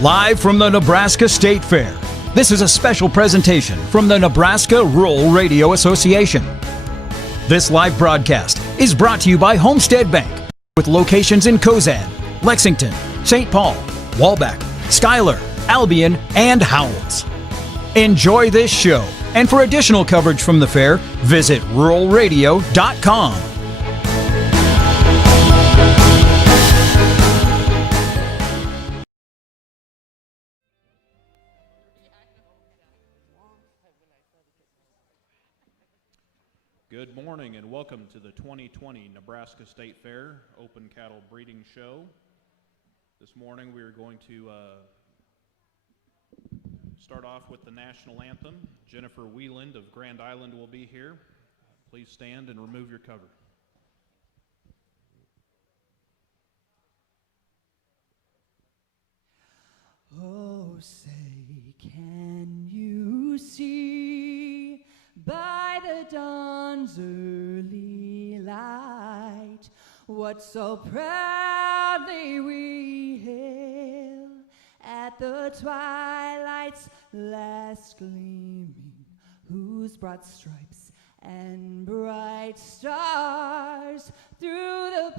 Live from the Nebraska State Fair, this is a special presentation from the Nebraska Rural Radio Association. This live broadcast is brought to you by Homestead Bank, with locations in Cozad, Lexington, St. Paul, Wolbach, Schuyler, Albion, and Howells. Enjoy this show, and for additional coverage from the fair, visit ruralradio.com. Good morning and welcome to the 2020 Nebraska State Fair Open Cattle Breeding Show. This morning we are going to start off with the national anthem. Jennifer Wieland of Grand Island will be here. Please stand and remove your cover. Oh, say, can you see by the dawn's early light what so proudly we hail at the twilight's last gleaming, whose broad stripes and bright stars through the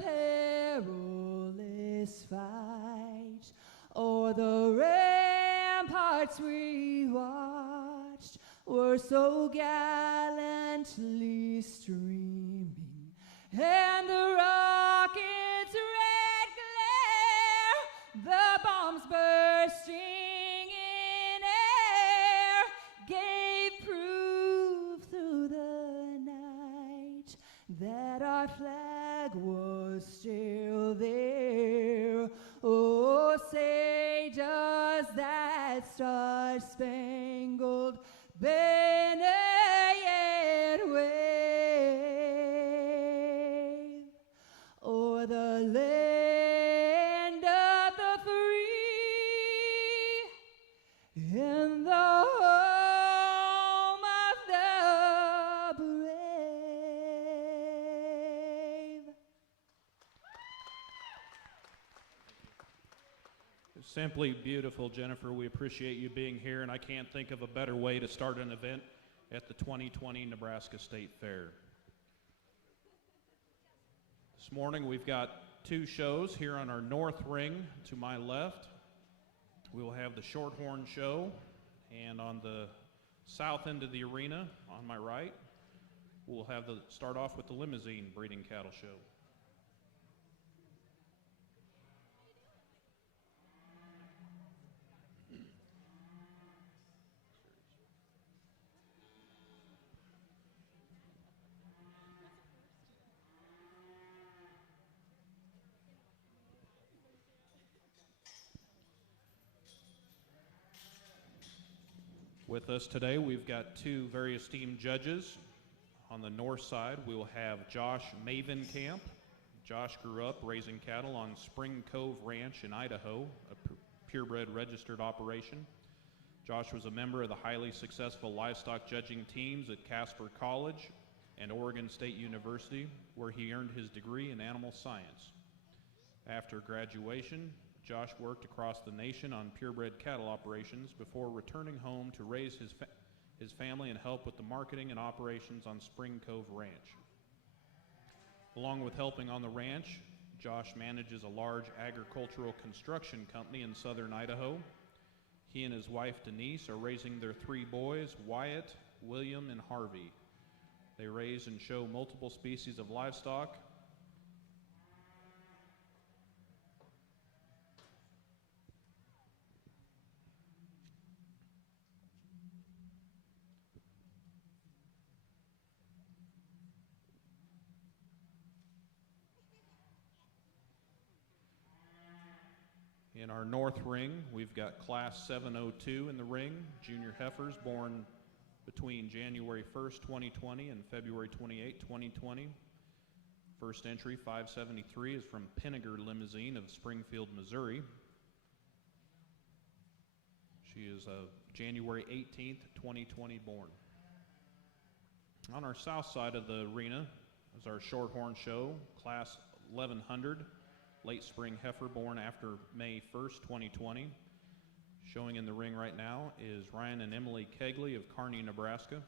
perilous fight o'er the ramparts we watched were so gallantly streaming, and the rocket's red glare, the bombs bursting in air, gave proof through the night that our flag was still there. Oh, say, does that star-spangled banner yet wave o'er the land of the free and the home of the brave? Simply beautiful, Jennifer. We appreciate you being here, and I can't think of a better way to start an event at the 2020 Nebraska State Fair. This morning we've got two shows here on our north ring to my left. We will have the Shorthorn show, and on the south end of the arena on my right, we'll have start off with the Limousin breeding cattle show. With us today, we've got two very esteemed judges. On the north side, we will have Josh Mavenkamp. Josh grew up raising cattle on Spring Cove Ranch in Idaho, a purebred registered operation. Josh was a member of the highly successful livestock judging teams at Casper College and Oregon State University, where he earned his degree in animal science. After graduation, Josh worked across the nation on purebred cattle operations before returning home to raise his family and help with the marketing and operations on Spring Cove Ranch. Along with helping on the ranch, Josh manages a large agricultural construction company in southern Idaho. He and his wife Denise are raising their three boys, Wyatt, William, and Harvey. They raise and show multiple species of livestock. In our north ring, we've got Class 702 in the ring, junior heifers born between January 1st, 2020 and February 28, 2020. First entry, 573, is from Pinniger Limousin of Springfield, Missouri. She is January 18th, 2020 born. On our south side of the arena is our Shorthorn show, Class 1100. Late spring heifer born after May 1st, 2020. Showing in the ring right now is Ryan and Emily Kegley of Kearney, Nebraska.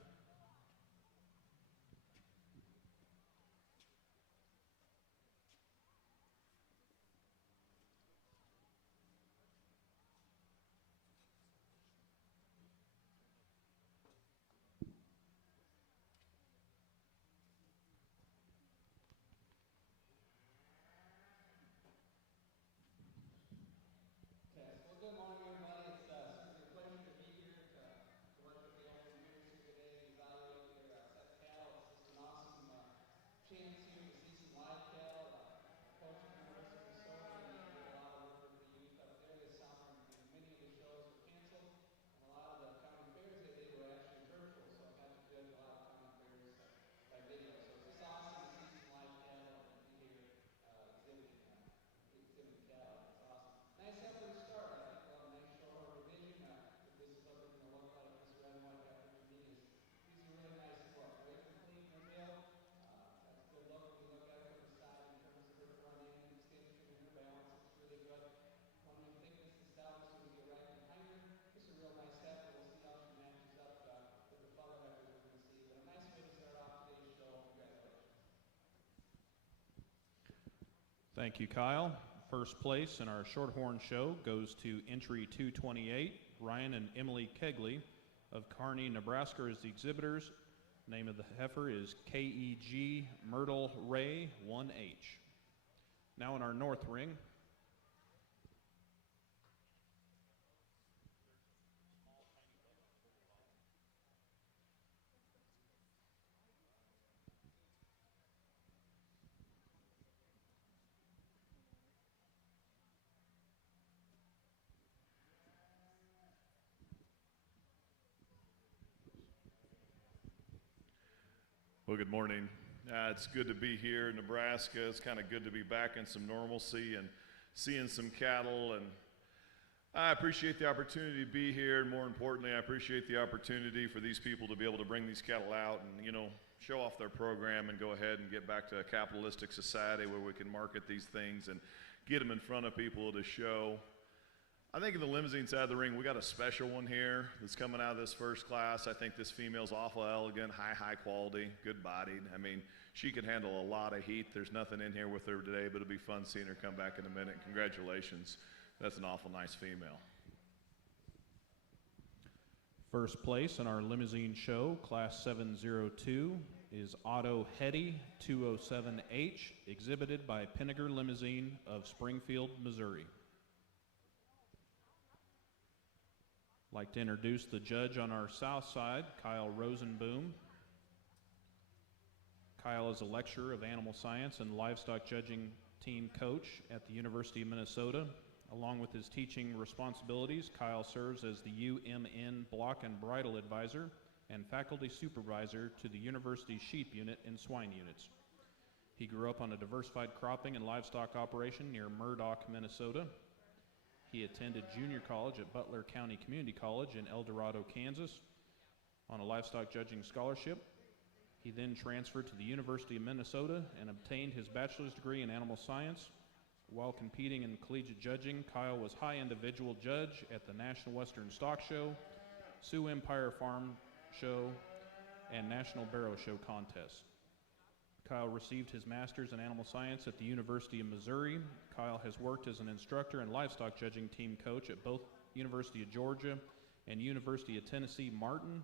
Thank you, Kyle. First place in our Shorthorn show goes to entry 228, Ryan and Emily Kegley of Kearney, Nebraska as the exhibitors. Name of the heifer is KEG Myrtle Ray 1H. Now in our north ring, Well, good morning. It's good to be here in Nebraska. It's kind of good to be back in some normalcy and seeing some cattle. And I appreciate the opportunity to be here. And more importantly, I appreciate the opportunity for these people to be able to bring these cattle out and, show off their program and go ahead and get back to a capitalistic society where we can market these things and get them in front of people to show. I think in the Limousin side of the ring, we got a special one here that's coming out of this first class. I think this female's awful elegant, high quality, good bodied. I mean, she can handle a lot of heat. There's nothing in here with her today, but it'll be fun seeing her come back in a minute. Congratulations. That's an awful nice female. first place in our Limousin show, Class 702, is Otto Hetty 207H, exhibited by Pinnaker Limousin of Springfield, Missouri. I'd like to introduce the judge on our south side, Kyle Rosenboom. Kyle is a lecturer of animal science and livestock judging team coach at the University of Minnesota. Along with his teaching responsibilities, Kyle serves as the UMN Block and Bridle Advisor and faculty supervisor to the University Sheep Unit and Swine Units. He grew up on a diversified cropping and livestock operation near Murdock, Minnesota. He attended junior college at Butler County Community College in El Dorado, Kansas on a livestock judging scholarship. He then transferred to the University of Minnesota and obtained his bachelor's degree in animal science. While competing in collegiate judging, Kyle was high individual judge at the National Western Stock Show, Sioux Empire Farm Show, and National Barrow Show contests. Kyle received his master's in animal science at the University of Missouri. Kyle has worked as an instructor and livestock judging team coach at both University of Georgia and University of Tennessee Martin.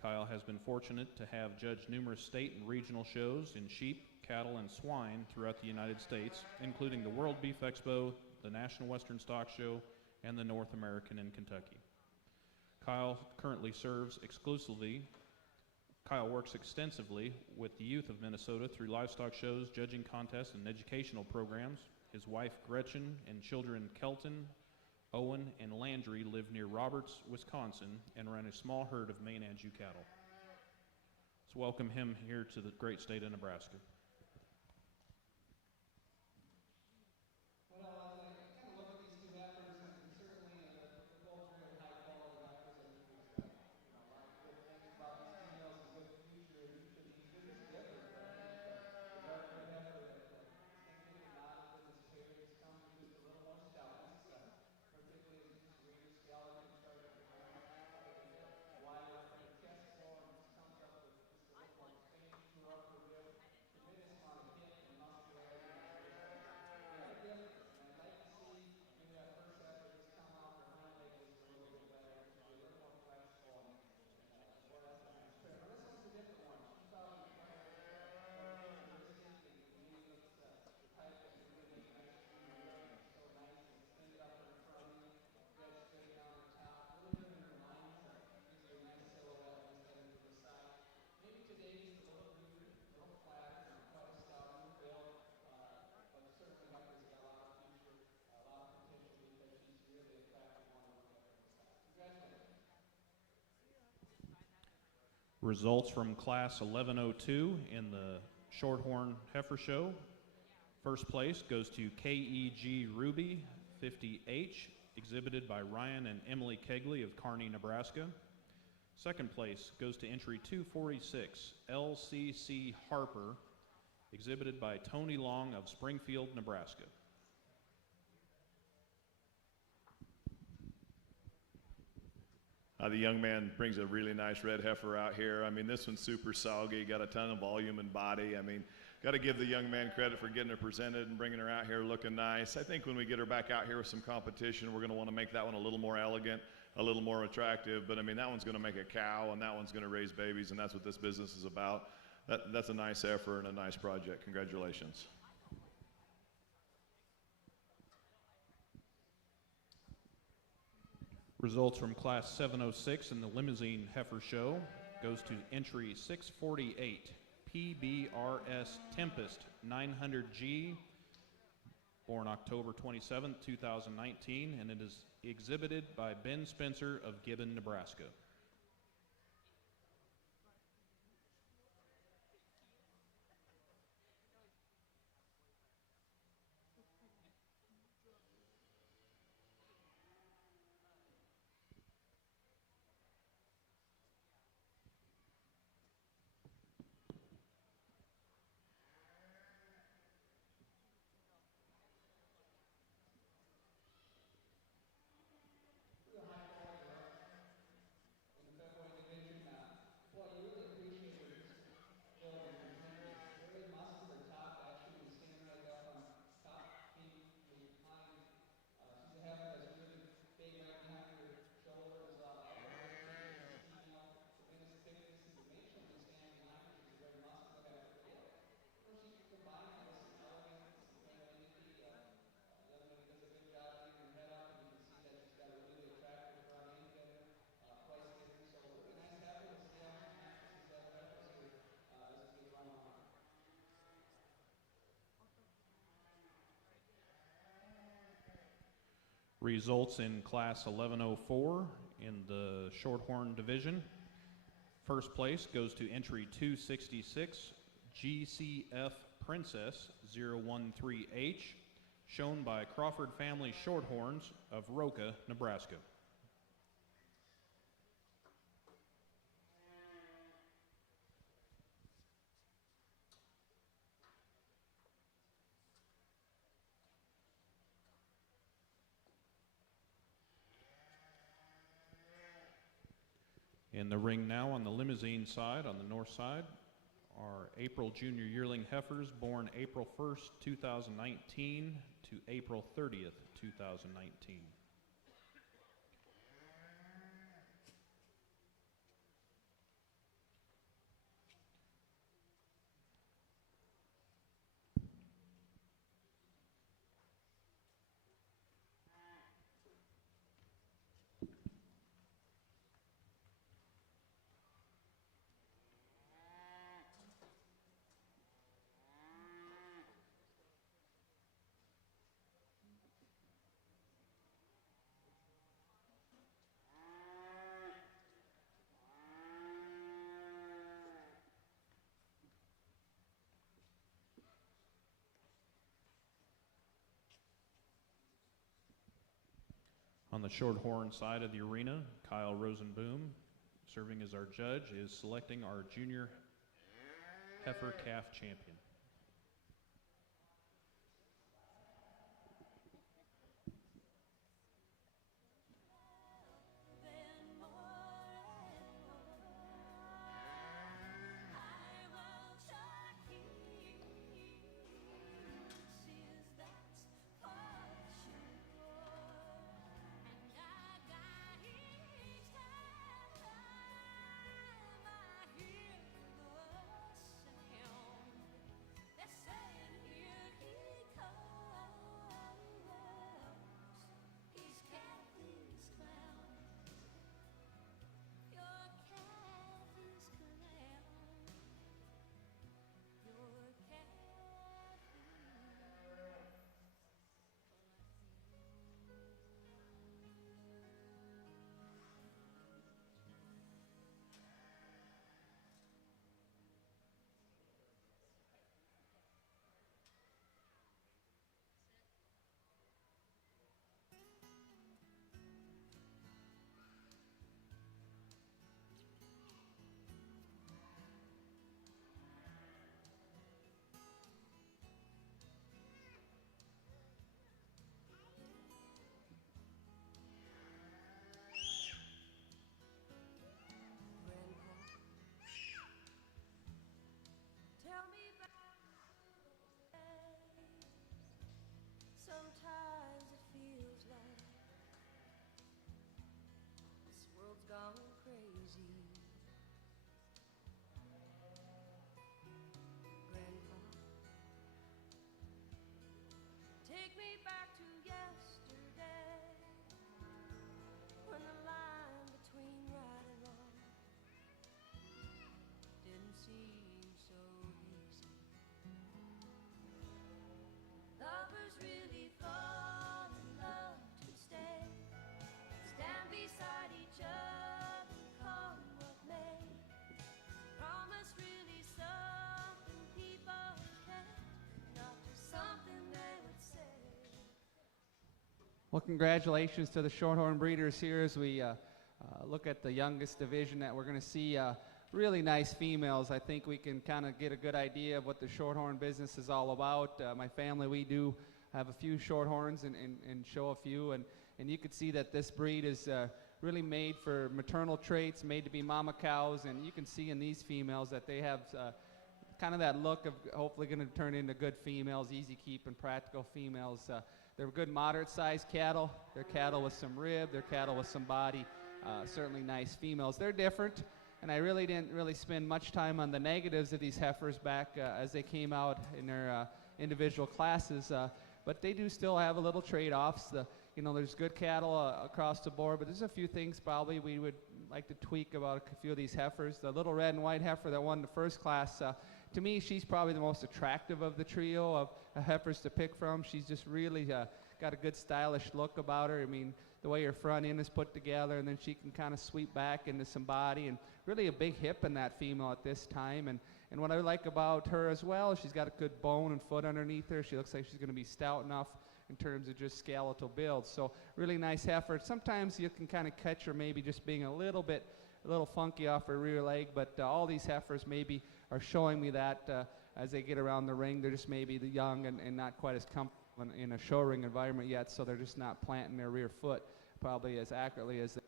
Kyle has been fortunate to have judged numerous state and regional shows in sheep, cattle, and swine throughout the United States, including the World Beef Expo, the National Western Stock Show, and the North American in Kentucky. Kyle currently serves exclusively Kyle works extensively with the youth of Minnesota through livestock shows, judging contests, and educational programs. His wife, Gretchen, and children, Kelton, Owen, and Landry, live near Roberts, Wisconsin, and run a small herd of Maine Anjou cattle. Let's welcome him here to the great state of Nebraska. Results from Class 1102 in the Shorthorn Heifer Show. First place goes to KEG Ruby 50H, exhibited by Ryan and Emily Kegley of Kearney, Nebraska. Second place goes to entry 246, LCC Harper, exhibited by Tony Long of Springfield, Nebraska. The young man brings a really nice red heifer out here. I mean, this one's super soggy, got a ton of volume and body. I mean, got to give the young man credit for getting her presented and bringing her out here looking nice. I think when we get her back out here with some competition, we're going to want to make that one a little more elegant, a little more attractive. But I mean, that one's going to make a cow, and that one's going to raise babies, and that's what this business is about. That's a nice effort and a nice project. Congratulations. Results from Class 706 in the Limousin Heifer Show goes to entry 648, PBRS Tempest 900G, born October 27, 2019, and it is exhibited by Ben Spencer of Gibbon, Nebraska. Results in Class 1104 in the Shorthorn division. First place goes to entry 266, GCF Princess 013H, shown by Crawford Family Shorthorns of Roca, Nebraska. In the ring now on the Limousin side, on the north side, are April Junior Yearling Heifers born April 1st, 2019 to April 30th, 2019. On the Shorthorn side of the arena, Kyle Rosenboom, serving as our judge, is selecting our junior heifer calf champion. Well, congratulations to the Shorthorn breeders here as we look at the youngest division that we're going to see really nice females. I think we can kind of get a good idea of what the Shorthorn business is all about. My family, we do have a few Shorthorns and show a few, and you can see that this breed is really made for maternal traits, made to be mama cows, and you can see in these females that they have kind of that look of hopefully going to turn into good females, easy keep and practical females. They're good moderate-sized cattle. They're cattle with some rib. They're cattle with some body. Certainly nice females. They're different, and I really didn't spend much time on the negatives of these heifers back as they came out in their individual classes, but they do still have a little trade-offs. There's good cattle across the board, but there's a few things probably we would like to tweak about a few of these heifers. The little red and white heifer that won the first class, to me, she's probably the most attractive of the trio of heifers to pick from. She's just really got a good stylish look about her. I mean, the way her front end is put together, and then she can kind of sweep back into some body, and really a big hip in that female at this time. And what I like about her as well, she's got a good bone and foot underneath her. She looks like she's going to be stout enough in terms of just skeletal build. So really nice heifer. Sometimes you can kind of catch her maybe just being a little funky off her rear leg, but all these heifers maybe are showing me that as they get around the ring, they're just maybe the young and not quite as comfortable in a show ring environment yet, so they're just not planting their rear foot probably as accurately as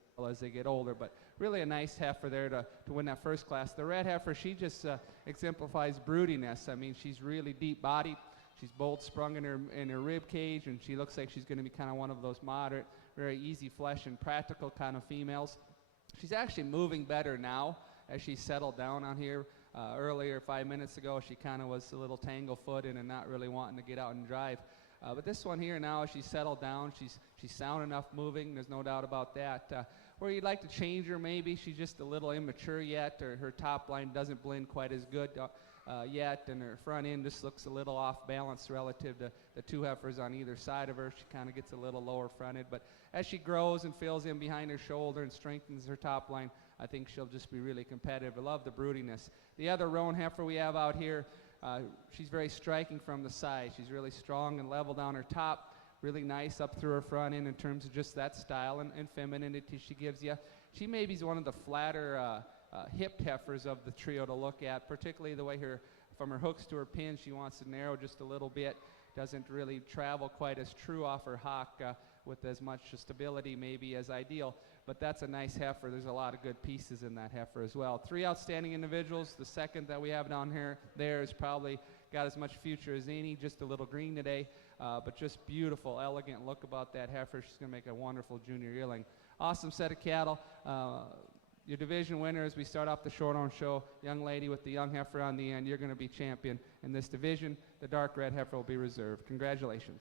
they get older. But really a nice heifer there to win that first class. The red heifer, she just exemplifies broodiness. I mean, she's really deep bodied. She's bold sprung in her rib cage, and she looks like she's going to be kind of one of those moderate, very easy flesh and practical kind of females. She's actually moving better now as she's settled down on here. Earlier, 5 minutes ago, she kind of was a little tangle-footed and not really wanting to get out and drive. But this one here now, as she's settled down, she's sound enough moving. There's no doubt about that. Where you'd like to change her, maybe she's just a little immature yet, or her top line doesn't blend quite as good yet, and her front end just looks a little off balance relative to the two heifers on either side of her. She kind of gets a little lower fronted, but as she grows and fills in behind her shoulder and strengthens her top line, I think she'll just be really competitive. I love the broodiness. The other roan heifer we have out here, she's very striking from the side. She's really strong and level down her top, really nice up through her front end in terms of just that style and femininity she gives you. She maybe is one of the flatter hipped heifers of the trio to look at, particularly the way from her hooks to her pins, she wants to narrow just a little bit, doesn't really travel quite as true off her hock with as much stability maybe as ideal, but that's a nice heifer. There's a lot of good pieces in that heifer as well. Three outstanding individuals. The second that we have down here there is probably got as much future as any, just a little green today, but just beautiful, elegant look about that heifer. She's going to make a wonderful junior yearling. Awesome set of cattle. Your division winner as we start off the Shorthorn show, young lady with the young heifer on the end, you're going to be champion in this division. The dark red heifer will be reserved. Congratulations.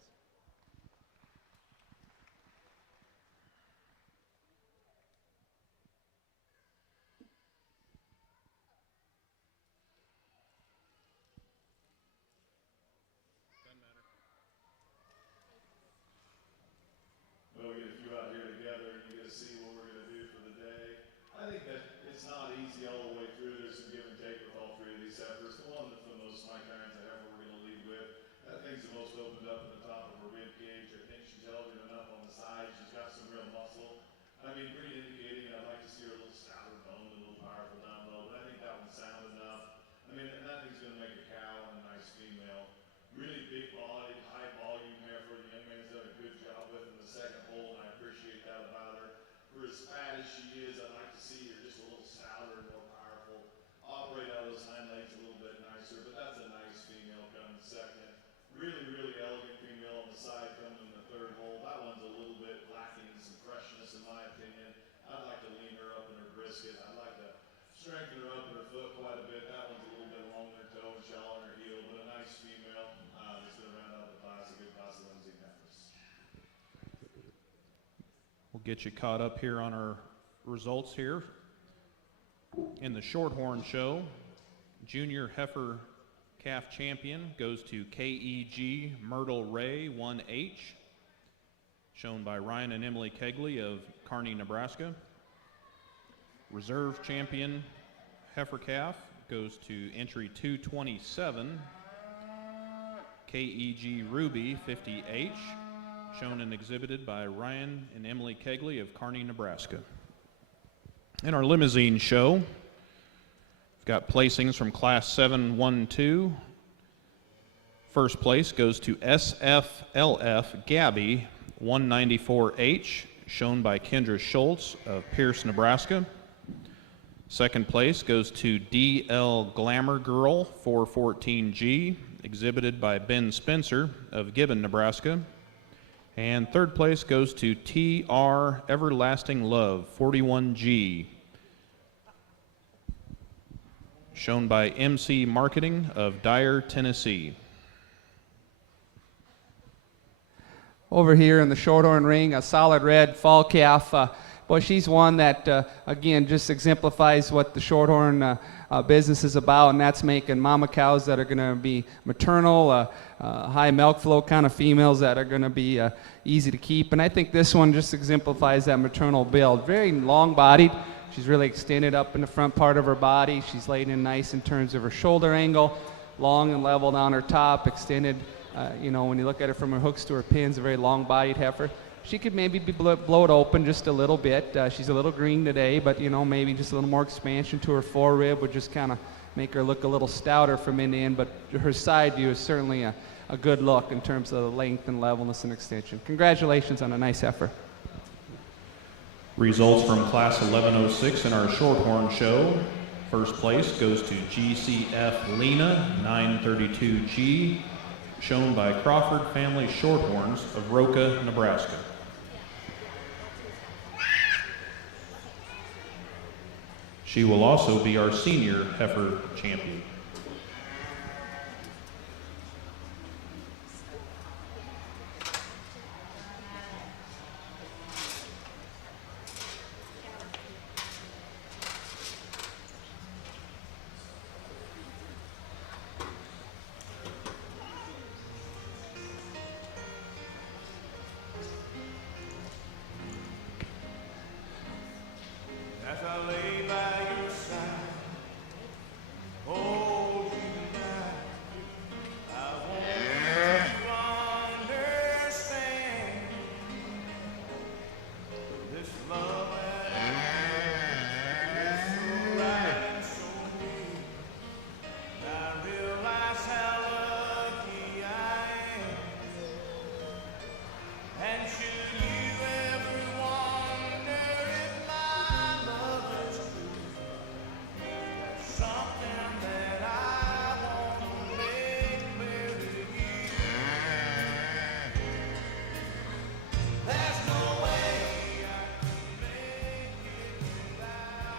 Well, we get a few out here together, and you get to see what we're going to do for the day. I think that it's not easy all the way through. There's some give and take with all three of these heifers. The one that for the most of my kinds of heifer we're going to lead with, that thing's the most opened up at the top of her rib cage. I think she's elegant enough on the side. She's got some real muscle. I mean, pretty indicating I'd like to see her a little stouter boned, a little powerful down low, but I think that one's sound enough. I mean, that thing's going to make a cow and a nice female. Really big body, high volume heifer. The young man's done a good job with in the second hole, and I appreciate that about her. For as fat as she is, I'd like to see her just a little stouter and more powerful. Operate out of those hind legs a little bit nicer, but that's a nice female coming second. Really, really elegant female on the side coming in the third hole. That one's a little bit lacking in some freshness in my opinion. I'd like to lean her up in her brisket. I'd like to strengthen her up in her foot quite a bit. That one's a little bit long in her toe and shallow in her heel, but a nice female that's going to round out the class, a good class of Limousin heifers. We'll get you caught up here on our results here. In the Shorthorn show, junior heifer calf champion goes to KEG Myrtle Ray 1H, shown by Ryan and Emily Kegley of Kearney, Nebraska. Reserve champion heifer calf goes to entry 227, KEG Ruby 50H, shown and exhibited by Ryan and Emily Kegley of Kearney, Nebraska. In our Limousin show, we've got placings from Class 7-1-2. First place goes to SFLF Gabby 194H, shown by Kendra Schultz of Pierce, Nebraska. Second place goes to DL Glamour Girl 414G, exhibited by Ben Spencer of Gibbon, Nebraska. And third place goes to TR Everlasting Love 41G, shown by MC Marketing of Dyer, Tennessee. Over here in the Shorthorn ring, a solid red fall calf. Boy, she's one that, again, just exemplifies what the Shorthorn business is about, and that's making mama cows that are going to be maternal, high milk flow kind of females that are going to be easy to keep. And I think this one just exemplifies that maternal build. Very long-bodied. She's really extended up in the front part of her body. She's laid in nice in terms of her shoulder angle, long and level down her top, extended. You know, when you look at it from her hooks to her pins, a very long-bodied heifer. She could maybe be blowed open just a little bit. She's a little green today, but, you know, maybe just a little more expansion to her forerib would just kind of make her look a little stouter from end to end, but her side view is certainly a good look in terms of the length and levelness and extension. Congratulations on a nice heifer. Results from Class 1106 in our Shorthorn show. First place goes to GCF Lena 932G, shown by Crawford Family Shorthorns of Roca, Nebraska. She will also be our senior heifer champion. As I lay by your side, hold you tonight, I want you to understand this love is so right and so deep. I realize how lucky I am, and should you ever wonder if my love is true, that's something that I want to make clear to you. There's no way I can make it without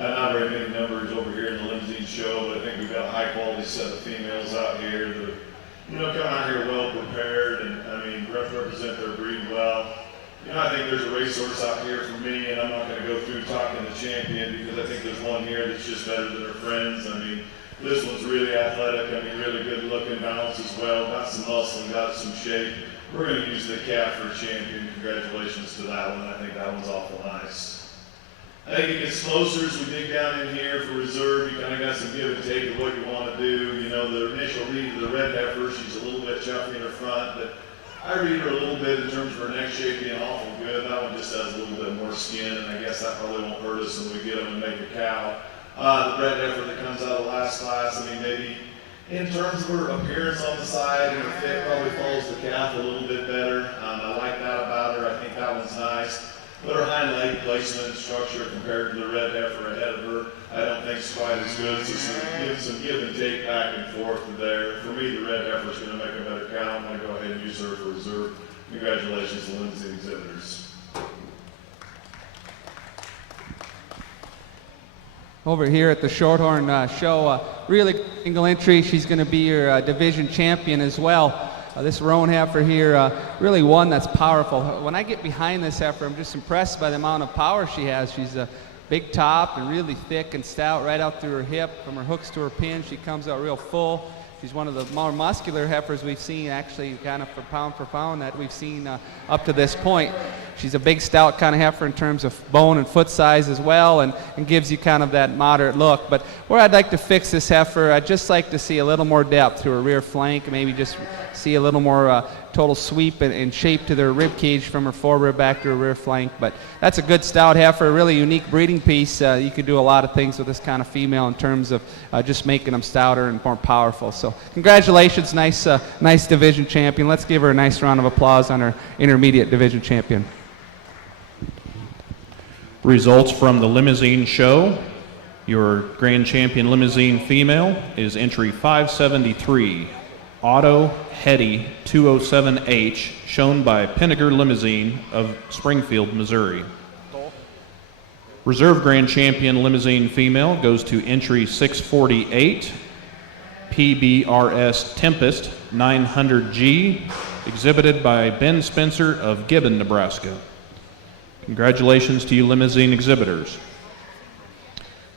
Not very many numbers over here in the Limousin show, but I think we've got a high-quality set of females out here that, you know, come out here well prepared and, I mean, represent their breed well. You know, I think there's a racehorse out here for me, and I'm not going to go through talking the champion because I think there's one here that's just better than her friends. I mean, this one's really athletic. I mean, really good looking, balance as well. Got some muscle and got some shape. We're going to use the calf for a champion. Congratulations to that one. I think that one's awful nice. I think it gets closer as we dig down in here for reserve. You kind of got some give and take of what you want to do. You know, the initial read of the red heifer, she's a little bit chuffy in her front, but I read her a little bit in terms of her neck shape being awful good. That one just has a little bit more skin, and I guess that probably won't hurt us when we get them and make a cow. The red heifer that comes out of last class, I mean, maybe in terms of her appearance on the side and her fit, probably follows the calf a little bit better. I like that about her. I think that one's nice. But her hind leg placement and structure compared to the red heifer ahead of her, I don't think is quite as good. So some give and take back and forth there. For me, the red heifer is going to make a better cow. I'm going to go ahead and use her for reserve. Congratulations to Limousin exhibitors. Over here at the Shorthorn show, really single entry. She's going to be your division champion as well. This roan heifer here, really one that's powerful. When I get behind this heifer, I'm just impressed by the amount of power she has. She's a big top and really thick and stout right out through her hip. From her hooks to her pin, she comes out real full. She's one of the more muscular heifers we've seen, actually, kind of for pound that we've seen up to this point. She's a big, stout kind of heifer in terms of bone and foot size as well, and gives you kind of that moderate look. But where I'd like to fix this heifer, I'd just like to see a little more depth to her rear flank, maybe just see a little more total sweep and shape to their rib cage from her forerib back to her rear flank. But that's a good stout heifer, a really unique breeding piece. You could do a lot of things with this kind of female in terms of just making them stouter and more powerful. So congratulations, nice division champion. Let's give her a nice round of applause on her intermediate division champion. Results from the Limousin show. Your grand champion Limousin female is entry 573, Otto Hetty 207H, shown by Pinnaker Limousin of Springfield, Missouri. Reserve grand champion Limousin female goes to entry 648, PBRS Tempest 900G, exhibited by Ben Spencer of Gibbon, Nebraska. Congratulations to you Limousin exhibitors.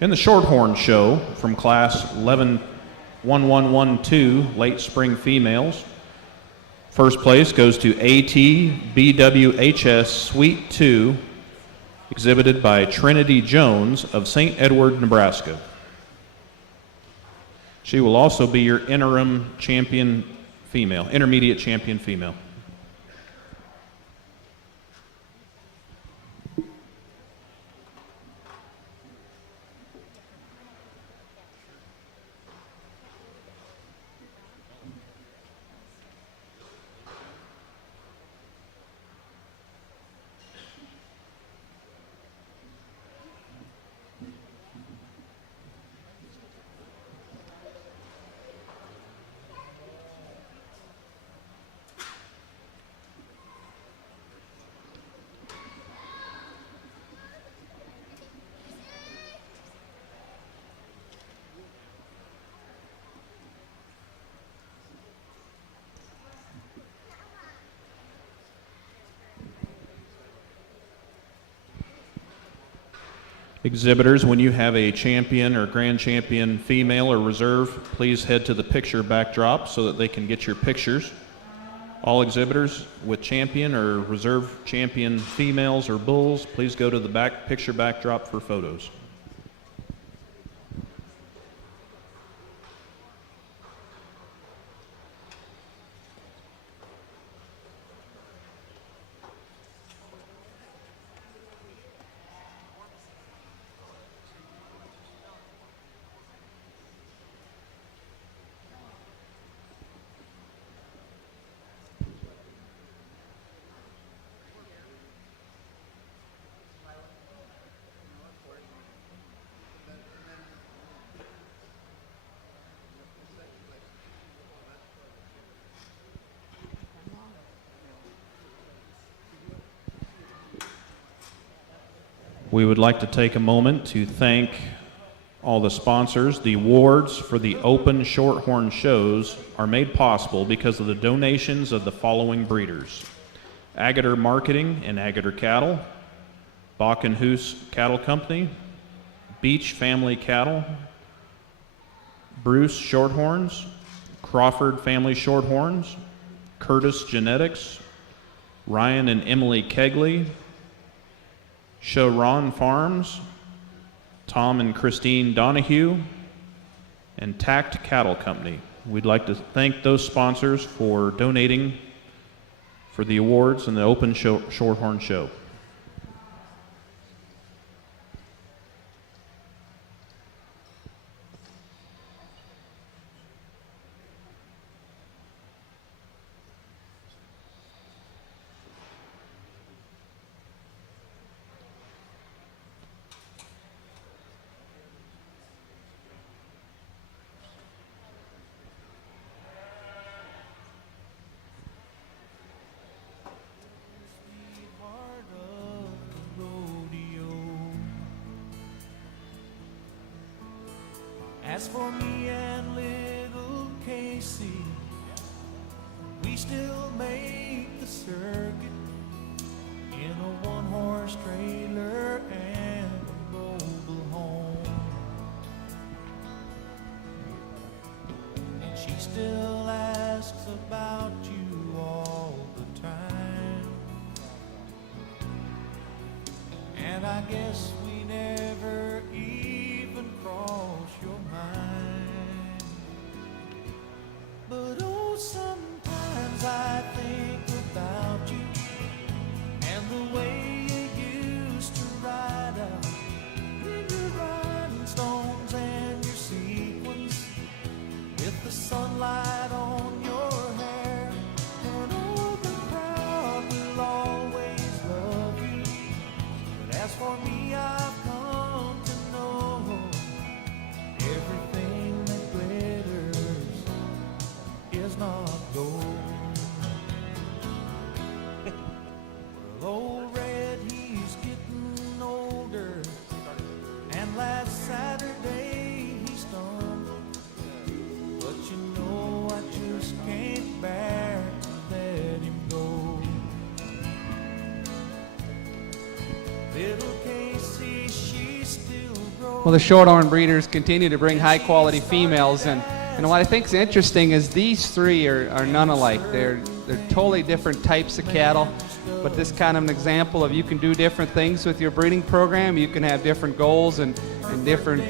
In the Shorthorn show from class 11-1112 late spring females, first place goes to AT-BWHS Suite 2, exhibited by Trinity Jones of St. Edward, Nebraska. She will also be your interim champion female, intermediate champion female. Exhibitors, when you have a champion or grand champion female or reserve, please head to the picture backdrop so that they can get your pictures. All exhibitors with champion or reserve champion females or bulls, please go to the picture backdrop for photos. We would like to take a moment to thank all the sponsors. The awards for the open Shorthorn shows are made possible because of the donations of the following breeders: Agater Marketing and Agater Cattle, Bach and Hoos Cattle Company, Beach Family Cattle, Bruce Shorthorns, Crawford Family Shorthorns, Curtis Genetics, Ryan and Emily Kegley, Showron Farms, Tom and Christine Donahue, and Tact Cattle Company. We'd like to thank those sponsors for donating for the awards and the open Shorthorn show. As for me and little Casey, we still make the circuit in a one-horse trailer and a mobile home. And she still asks about you all the time. And I guess we never even cross your mind. But oh, sometimes I think about you and the way you used to ride out in your rhinestones and your sequins with the sunlight on your hair. And oh, the crowd will always love you. But as for me, I've come to know everything that glitters is not gold. Well, old Red, he's getting older, and last Saturday he stumbled. But you know I just can't bear to let him go. Little Casey, she's still growing. Well, the Shorthorn breeders continue to bring high-quality females, and what I think is interesting is these three are none alike. They're totally different types of cattle, but this kind of an example of you can do different things with your breeding program. You can have different goals and different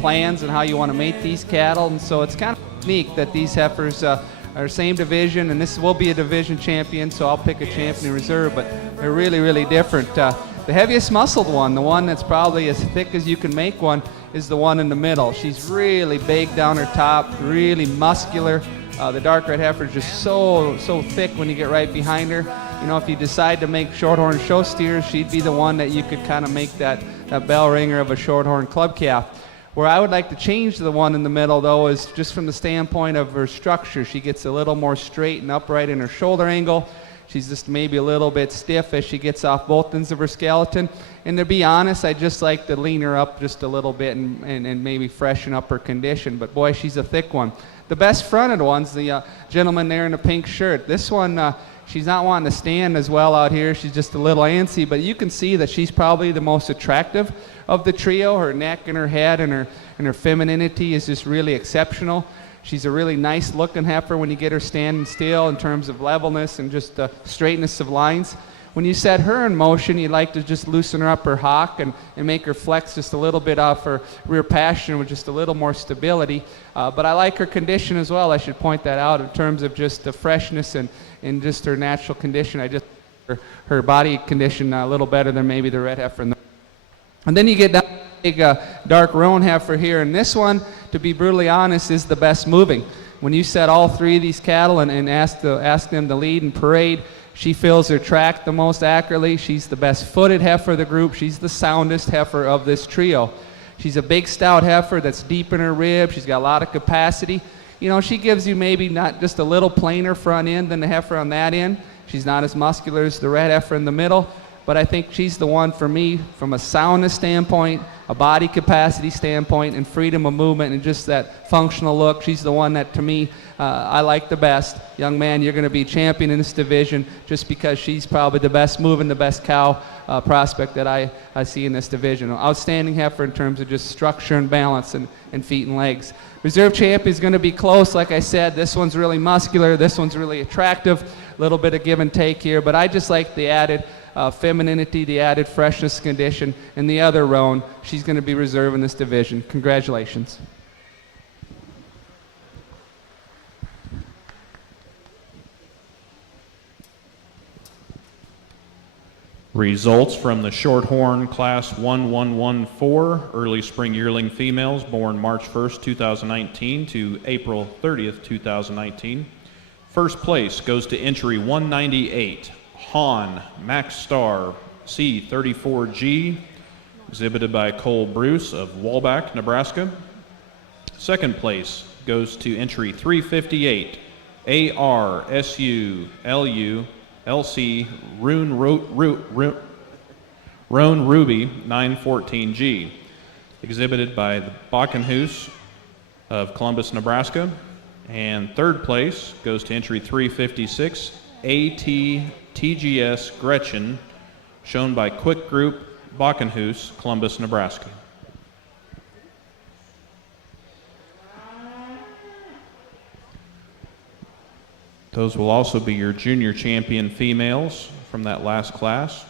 plans and how you want to mate these cattle, and so it's kind of unique that these heifers are same division, and this will be a division champion, so I'll pick a champion in reserve, but they're really, really different. The heaviest muscled one, the one that's probably as thick as you can make one, is the one in the middle. She's really big down her top, really muscular. The dark red heifer is just so thick when you get right behind her. You know, if you decide to make Shorthorn show steers, she'd be the one that you could kind of make that bell ringer of a Shorthorn club calf. Where I would like to change the one in the middle, though, is just from the standpoint of her structure. She gets a little more straight and upright in her shoulder angle. She's just maybe a little bit stiff as she gets off both ends of her skeleton. And to be honest, I just like to lean her up just a little bit and maybe freshen up her condition. But boy, she's a thick one. The best fronted one's the gentleman there in the pink shirt. This one, she's not wanting to stand as well out here. She's just a little antsy, but you can see that she's probably the most attractive of the trio. Her neck and her head and her femininity is just really exceptional. She's a really nice looking heifer when you get her standing still in terms of levelness and just straightness of lines. When you set her in motion, you like to just loosen her up her hock and make her flex just a little bit off her rear pasture with just a little more stability. But I like her condition as well. I should point that out in terms of just the freshness and just her natural condition. I just her body condition a little better than maybe the red heifer. And then you get down to the big dark roan heifer here, and this one, to be brutally honest, is the best moving. When you set all three of these cattle and ask them to lead and parade, she fills her track the most accurately. She's the best footed heifer of the group. She's the soundest heifer of this trio. She's a big stout heifer that's deep in her rib. She's got a lot of capacity. You know, she gives you maybe not just a little plainer front end than the heifer on that end. She's not as muscular as the red heifer in the middle, but I think she's the one for me from a soundness standpoint, a body capacity standpoint, and freedom of movement and just that functional look. She's the one that, to me, I like the best. Young man, you're going to be champion in this division just because she's probably the best moving, the best cow prospect that I see in this division. Outstanding heifer in terms of just structure and balance and feet and legs. Reserve champion is going to be close, like I said. This one's really muscular. This one's really attractive. A little bit of give and take here, but I just like the added femininity, the added freshness condition, and the other roan. She's going to be reserve in this division. Congratulations. Results from the Shorthorn Class 1114 early spring yearling females born March 1st, 2019 to April 30th, 2019. First place goes to entry 198, Han Max Star C34G, exhibited by Cole Bruce of Wolbach, Nebraska. Second place goes to entry 358, ARSU LU LC Roan Ruby 914G, exhibited by the Bockenhoose of Columbus, Nebraska. And third place goes to entry 356, AT-TGS Gretchen, shown by Quick Group Bockenhoose, Columbus, Nebraska. Those will also be your junior champion females from that last class.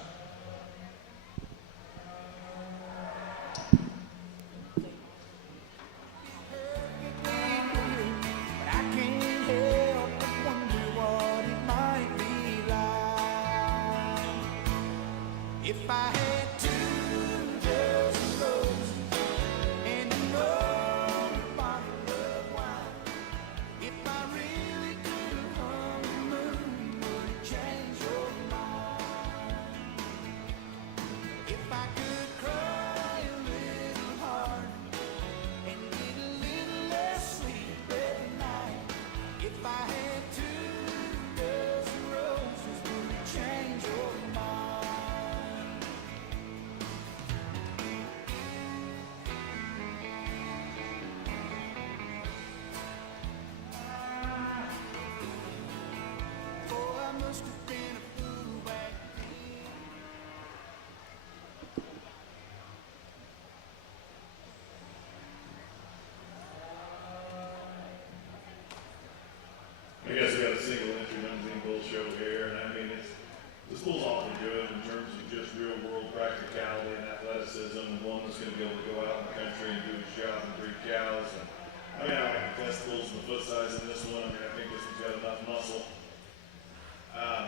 I guess we got a single entry Limousin bull show here, and I mean, this bull's awfully good in terms of just real world practicality and athleticism, and one that's going to be able to go out in the country and do his job and breed cows. And I mean, I like the testicles and the foot size in this one. I mean, I think this one's got enough muscle.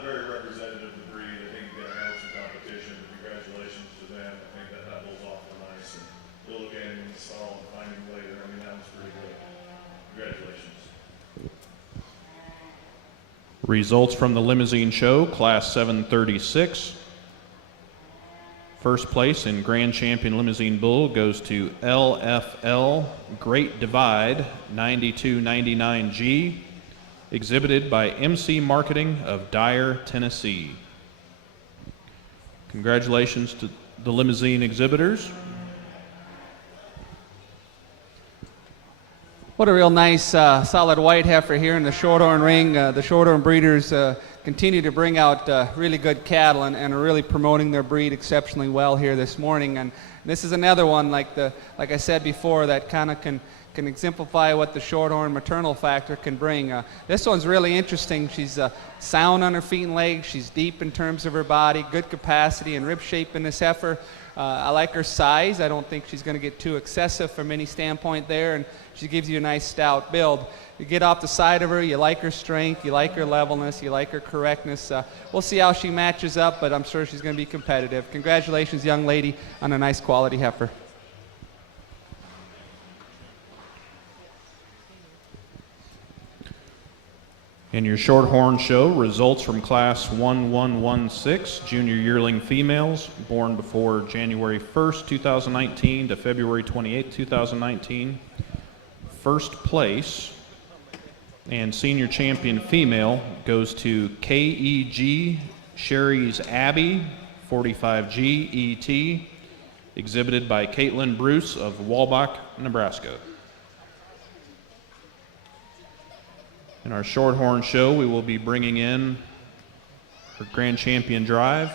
Very representative of the breed. I think you're going to have some competition, but congratulations to them. I think that bull's awful nice, and we'll look at him in the stall and find him later. I mean, that was pretty good. Congratulations. Results from the Limousin show, class 736. First place in Grand Champion Limousin Bull goes to LFL Great Divide 9299G, exhibited by MC Marketing of Dyer, Tennessee. Congratulations to the Limousin exhibitors. What a real nice solid white heifer here in the Shorthorn ring. The Shorthorn breeders continue to bring out really good cattle and are really promoting their breed exceptionally well here this morning. And this is another one, like I said before, that kind of can exemplify what the Shorthorn maternal factor can bring. This one's really interesting. She's sound on her feet and legs. She's deep in terms of her body, good capacity and rib shape in this heifer. I like her size. I don't think she's going to get too excessive from any standpoint there, and she gives you a nice stout build. You get off the side of her, you like her strength, you like her levelness, you like her correctness. We'll see how she matches up, but I'm sure she's going to be competitive. Congratulations, young lady, on a nice quality heifer. In your Shorthorn show, results from class 1116, junior yearling females, born before January 1st, 2019 to February 28th, 2019. First place and senior champion female goes to KEG Sherry's Abbey, 45G ET, exhibited by Caitlin Bruce of Wolbach, Nebraska. In our Shorthorn show, we will be bringing in our Grand Champion Drive.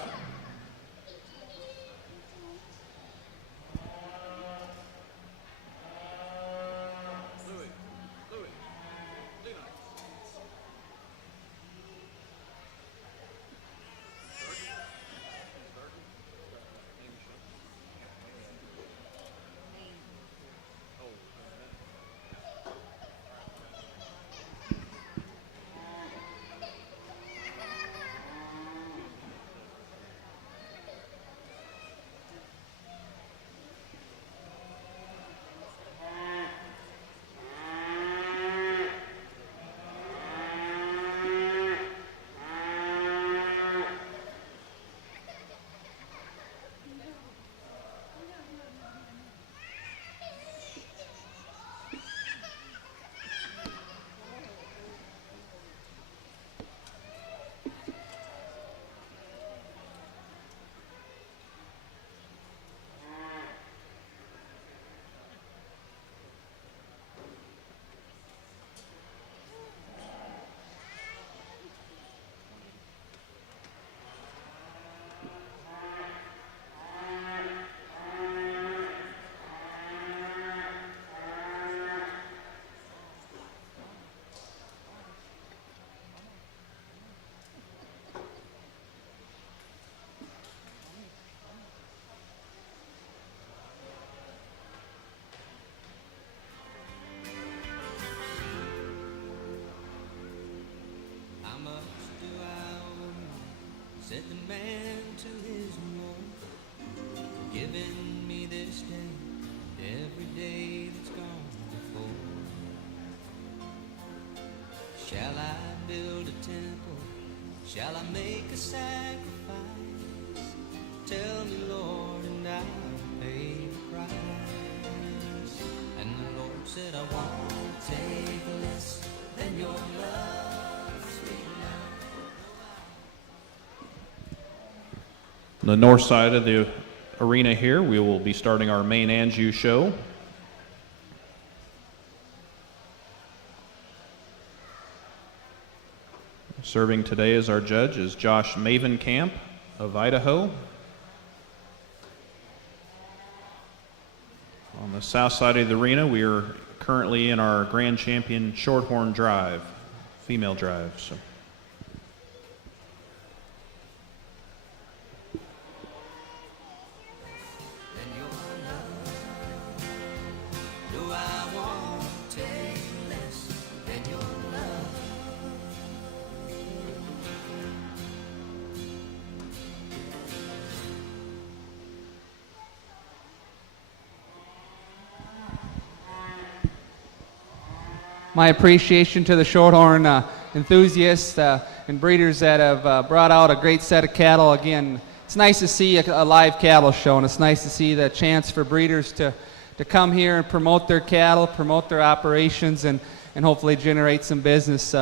given me this day, every day that's gone before. Shall I build a temple? Shall I make a sacrifice? Tell me, Lord, and I'll pay the price. And the Lord said, I won't take less than your love, sweet love. On the north side of the arena here, we will be starting our main Anjou show. Serving today as our judge is Josh Mavenkamp of Idaho. On the south side of the arena, we are currently in our Grand Champion Shorthorn Drive, female drive. So. My appreciation to the Shorthorn enthusiasts and breeders that have brought out a great set of cattle. Again, it's nice to see a live cattle show, and it's nice to see the chance for breeders to come here and promote their cattle, promote their operations, and hopefully generate some business.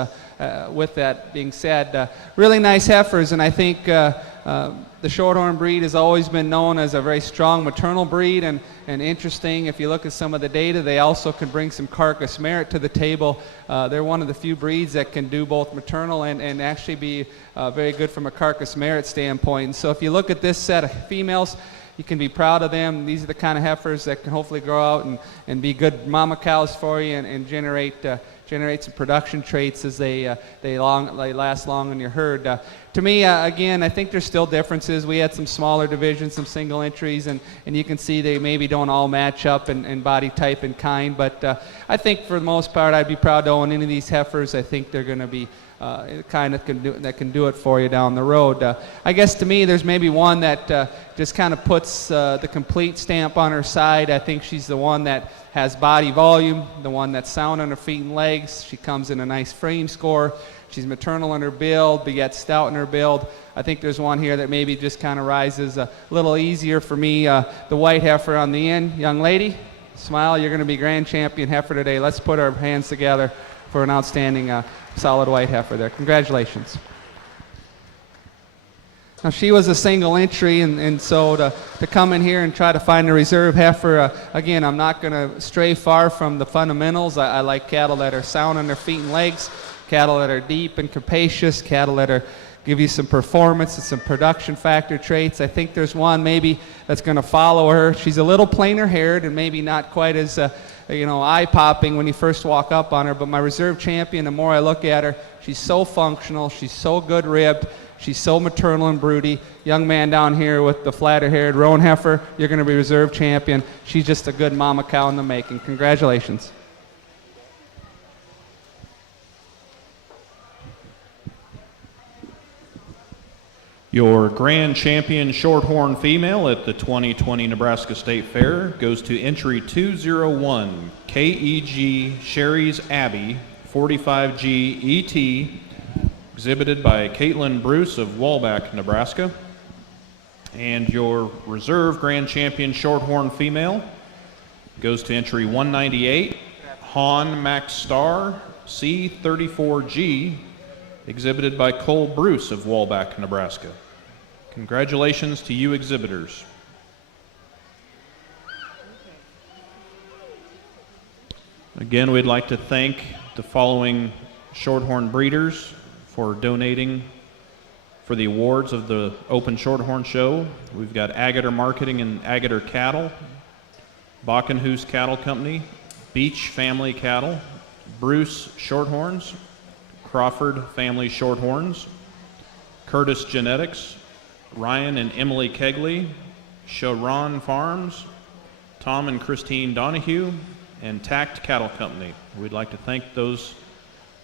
With that being said, really nice heifers, and I think the Shorthorn breed has always been known as a very strong maternal breed, and interesting, if you look at some of the data, they also can bring some carcass merit to the table. They're one of the few breeds that can do both maternal and actually be very good from a carcass merit standpoint. And so if you look at this set of females, you can be proud of them. These are the kind of heifers that can hopefully grow out and be good mama cows for you and generate some production traits as they last long in your herd. To me, again, I think there's still differences. We had some smaller divisions, some single entries, and you can see they maybe don't all match up in body type and kind. But I think for the most part, I'd be proud to own any of these heifers. I think they're going to be kind of that can do it for you down the road. I guess to me, there's maybe one that just kind of puts the complete stamp on her side. I think she's the one that has body volume, the one that's sound on her feet and legs. She comes in a nice frame score. She's maternal in her build, but yet stout in her build. I think there's one here that maybe just kind of rises a little easier for me. The white heifer on the end. Young lady, smile. You're going to be grand champion heifer today. Let's put our hands together for an outstanding solid white heifer there. Congratulations. Now, she was a single entry, and so to come in here and try to find a reserve heifer, again, I'm not going to stray far from the fundamentals. I like cattle that are sound on their feet and legs, cattle that are deep and capacious, cattle that give you some performance and some production factor traits. I think there's one maybe that's going to follow her. She's a little plainer haired and maybe not quite as eye-popping when you first walk up on her, but my reserve champion, the more I look at her, she's so functional, she's so good-ribbed, she's so maternal and broody. Young man down here with the flatter-haired roan heifer, you're going to be reserve champion. She's just a good mama cow in the making. Congratulations. Your grand champion Shorthorn female at the 2020 Nebraska State Fair goes to entry 201, KEG Sherry's Abbey, 45G ET, exhibited by Caitlin Bruce of Wolbach, Nebraska. And your reserve grand champion Shorthorn female goes to entry 198, Han Max Star, C34G, exhibited by Cole Bruce of Wolbach, Nebraska. Congratulations to you exhibitors. Again, we'd like to thank the following Shorthorn breeders for donating for the awards of the Open Shorthorn Show. We've got Agater Marketing and Agater Cattle, Bachenhuis Cattle Company, Beach Family Cattle, Bruce Shorthorns, Crawford Family Shorthorns, Curtis Genetics, Ryan and Emily Kegley, Choron Farms, Tom and Christine Donahue, and Tact Cattle Company. We'd like to thank those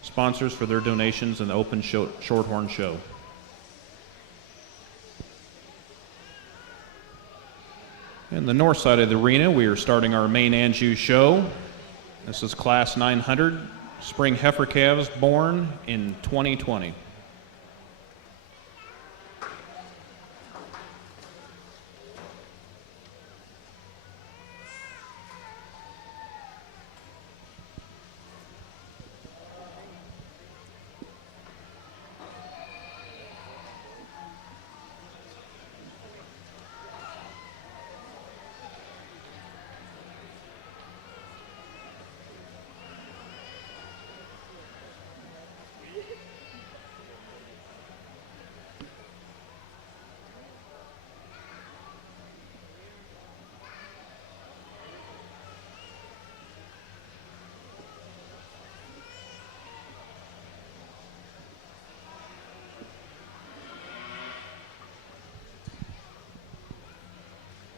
sponsors for their donations in the Open Shorthorn Show. In the north side of the arena, we are starting our main Anjou show. This is Class 900, spring heifer calves born in 2020.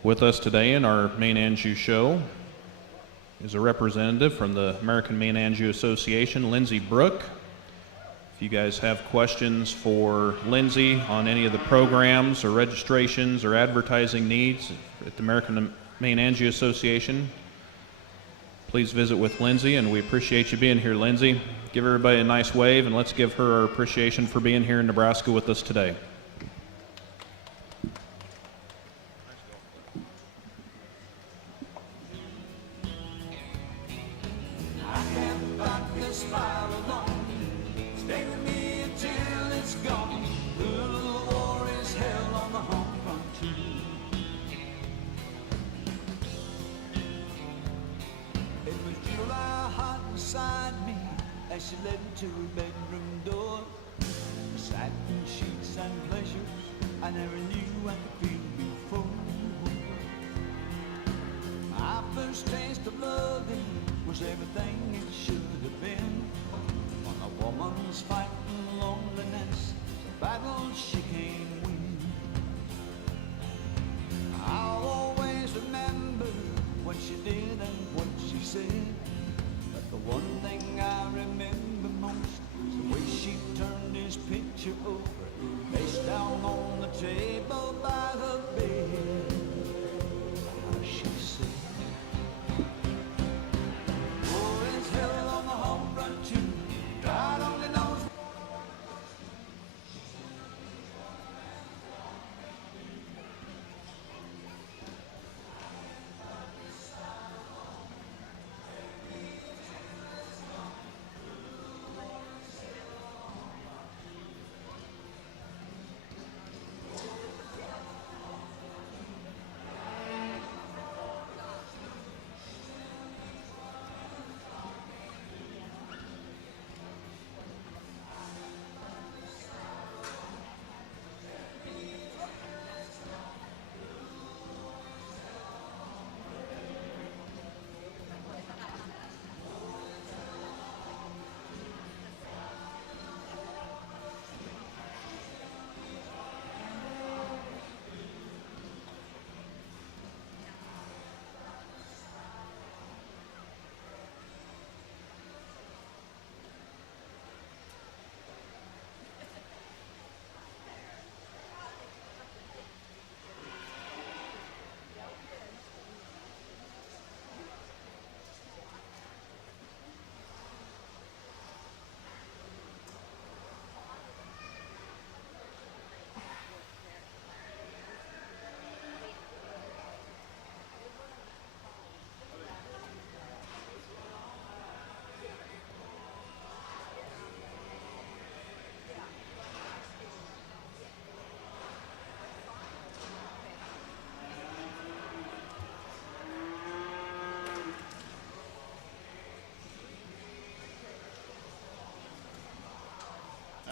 With us today in our main Anjou show is a representative from the American Main Anjou Association, Lindsay Brook. If you guys have questions for Lindsay on any of the programs or registrations or advertising needs at the American Main Anjou Association, please visit with Lindsay, and we appreciate you being here, Lindsay. Give everybody a nice wave, and let's give her our appreciation for being here in Nebraska with us today. She led to her bedroom door. Satin sheets and pleasures I never knew I could feel before. My first taste of loving was everything it should have been. On a woman's fighting loneliness, the battle she can win. I'll always remember what she did and what she said. The one thing I remember most is the way she turned his picture over, face down on the table by her bed. How she said, oh, it's hell on the home front too. God only knows.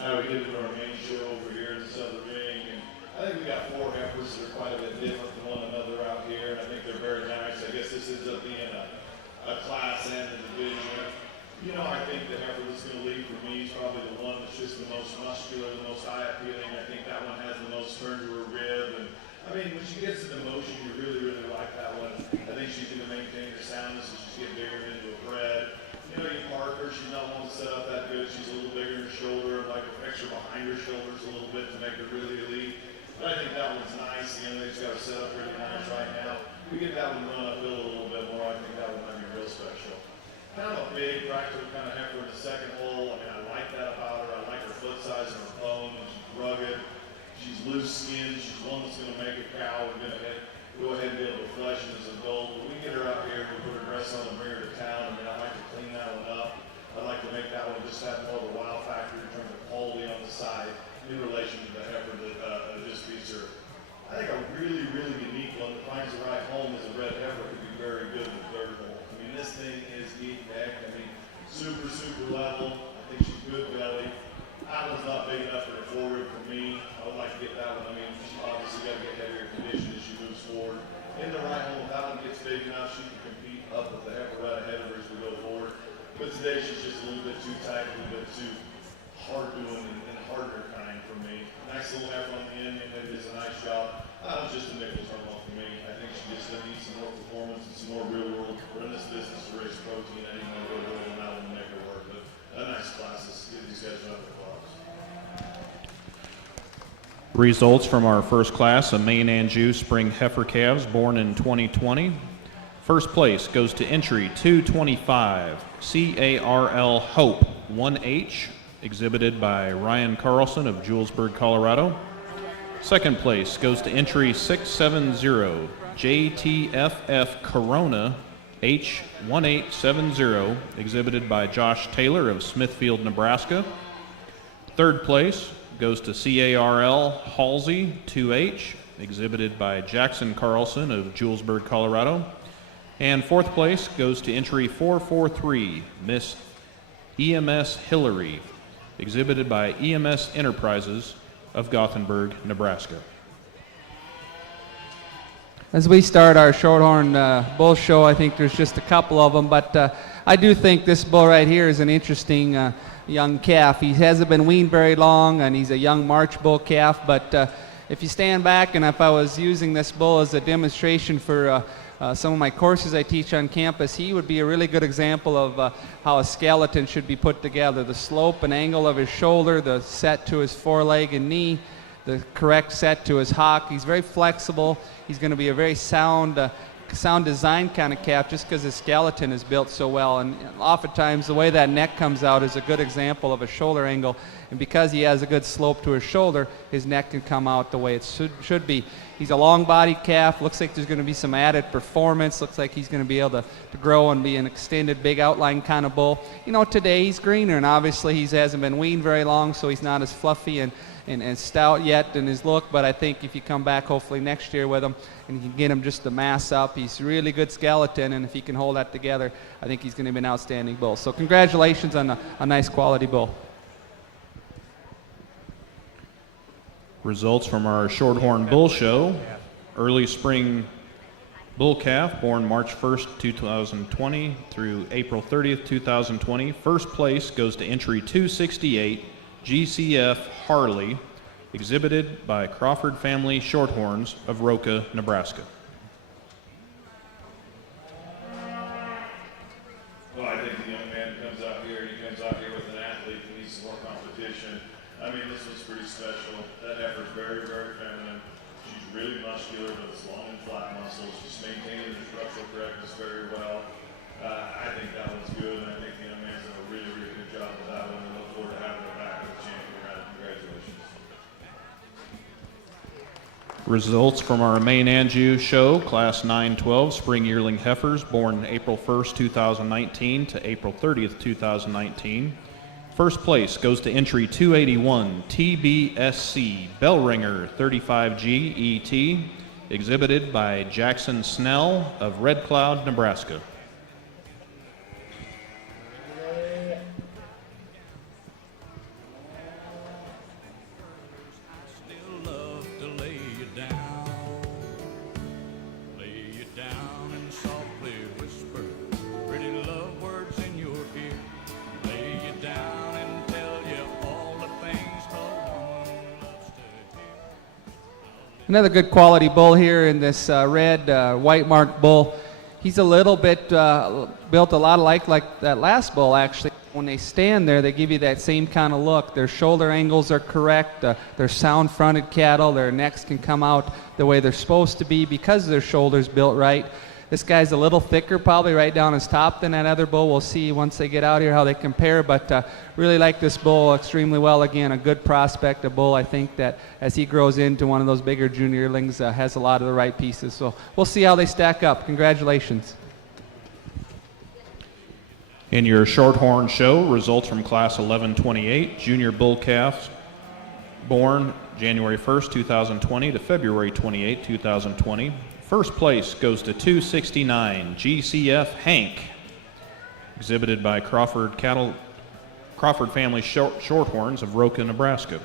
We get to our main show over here in the southern ring, and I think we got 4 heifers that are quite a bit different than one another out here, and I think they're very nice. I guess this ends up being a class and a division. You know, I think the heifer that's going to lead for me is probably the one that's just the most muscular, the most eye-appealing. I think that one has the most turn to her rib, and I mean, when she gets into motion, you really, really like that one. I think she's going to maintain her soundness as she's getting bigger into a bred. You know, you park her, she's not one to set up that good. She's a little bigger in her shoulder, like affects her behind her shoulders a little bit to make her really elite. But I think that one's nice. You know, they just got her set up really nice right now. we get that one run uphill a little bit more, I think that one might be real special. Kind of a big, practical kind of heifer in the second hole. I mean, I like that about her. I like her foot size and her bone. She's rugged. She's loose skinned. She's one that's going to make a cow. We're going to go ahead and be able to flesh it as an adult. When we get her out here, we put her dress on and bring her to town. I mean, I like to clean that one up. I'd like to make that one just have more of a wow factor in terms of quality on the side in relation to the heifer that just feeds her. I think a really, really unique one that finds the right home as a red heifer could be very good in the third hole. I mean, this thing is neat neck. I mean, super, super level. I think she's good belly. That one's not big enough for a forward for me. I would like to get that one. I mean, she's obviously got to get heavier condition as she moves forward. In the right hole, if that one gets big enough, she can compete up with the heifer right ahead of her as we go forward. But today she's just a little bit too tight, a little bit too hard doing and harder kind for me. Nice little heifer on the end, and it is a nice job. That was just a nickel's run off for me. I think she just needs some more performance and some more real world. We're in this business to raise protein. I didn't want to go real on that one and make her work, but a nice class. Let's give these guys another applause. Results from our first class of Maine Anjou Spring Heifer Calves born in 2020. First place goes to entry 225 CARL Hope 1H, exhibited by Ryan Carlson of Julesburg, Colorado. Second place goes to entry 670 JTFF Corona H1870, exhibited by Josh Taylor of Smithfield, Nebraska. Third place goes to CARL Halsey 2H, exhibited by Jackson Carlson of Julesburg, Colorado. And fourth place goes to entry 443, Miss EMS Hillary, exhibited by EMS Enterprises of Gothenburg, Nebraska. As we start our Shorthorn bull show, I think there's just a couple of them, but I do think this bull right here is an interesting young calf. He hasn't been weaned very long, and he's a young March bull calf, but if you stand back, and if I was using this bull as a demonstration for some of my courses I teach on campus, he would be a really good example of how a skeleton should be put together. The slope and angle of his shoulder, the set to his foreleg and knee, the correct set to his hock. He's very flexible. He's going to be a very sound design kind of calf just because his skeleton is built so well. And oftentimes the way that neck comes out is a good example of a shoulder angle. And because he has a good slope to his shoulder, his neck can come out the way it should be. He's a long-bodied calf. Looks like there's going to be some added performance. Looks like he's going to be able to grow and be an extended, big outline kind of bull. You know, today he's greener, and obviously he hasn't been weaned very long, so he's not as fluffy and stout yet in his look. But I think if you come back hopefully next year with him and you can get him just to mass up, he's a really good skeleton, and if he can hold that together, I think he's going to be an outstanding bull. So congratulations on a nice quality bull. Results from our Shorthorn Bull Show. Early spring bull calf born March 1st, 2020 through April 30th, 2020. First place goes to entry 268 GCF Harley, exhibited by Crawford Family Shorthorns of Roca, Nebraska. Well, I think the young man comes out here, and he comes out here with an athlete who needs some more competition. I mean, this was pretty special. That heifer's very, very feminine. She's really muscular, but it's long and flat muscles. She's maintaining the structural correctness very well. I think that one's good, and I think the young man's done a really, really good job with that one. I look forward to having her back with the champion round. Congratulations. Results from our Maine Anjou show, Class 912 Spring Yearling Heifers, born April 1st, 2019 to April 30th, 2019. First place goes to entry 281 TBSC Bellringer 35G ET, exhibited by Jackson Snell of Red Cloud, Nebraska. Another good quality bull here in this red white marked bull. He's a little bit built a lot like that last bull actually. When they stand there, they give you that same kind of look. Their shoulder angles are correct. They're sound-fronted cattle. Their necks can come out the way they're supposed to be because their shoulders built right. This guy's a little thicker, probably right down his top than that other bull. We'll see once they get out here how they compare, but really like this bull extremely well. Again, a good prospect, a bull I think that as he grows into one of those bigger junior yearlings has a lot of the right pieces. So we'll see how they stack up. Congratulations. In your Shorthorn show, results from Class 1128, junior bull calves born January 1st, 2020 to February 28, 2020. First place goes to 269 GCF Hank, exhibited by Crawford Family Shorthorns of Roca, Nebraska.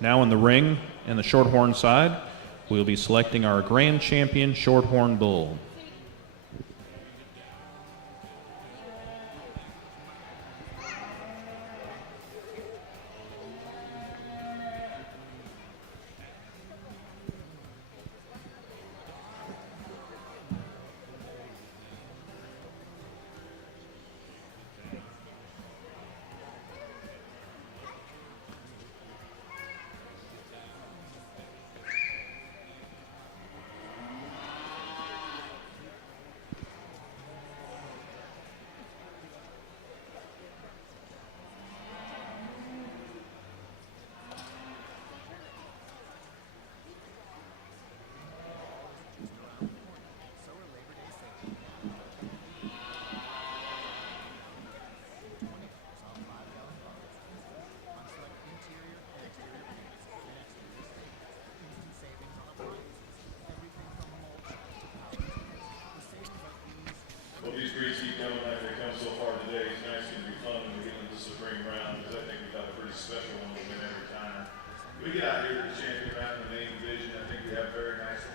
Now in the ring, in the Shorthorn side, we'll be selecting our grand champion Shorthorn bull. Well, these breeds keep coming like they come so far today. It's nice to be fun when we get into the spring round because I think we've got a pretty special one to win every time. We get out here to the champion round in the main division. I think we have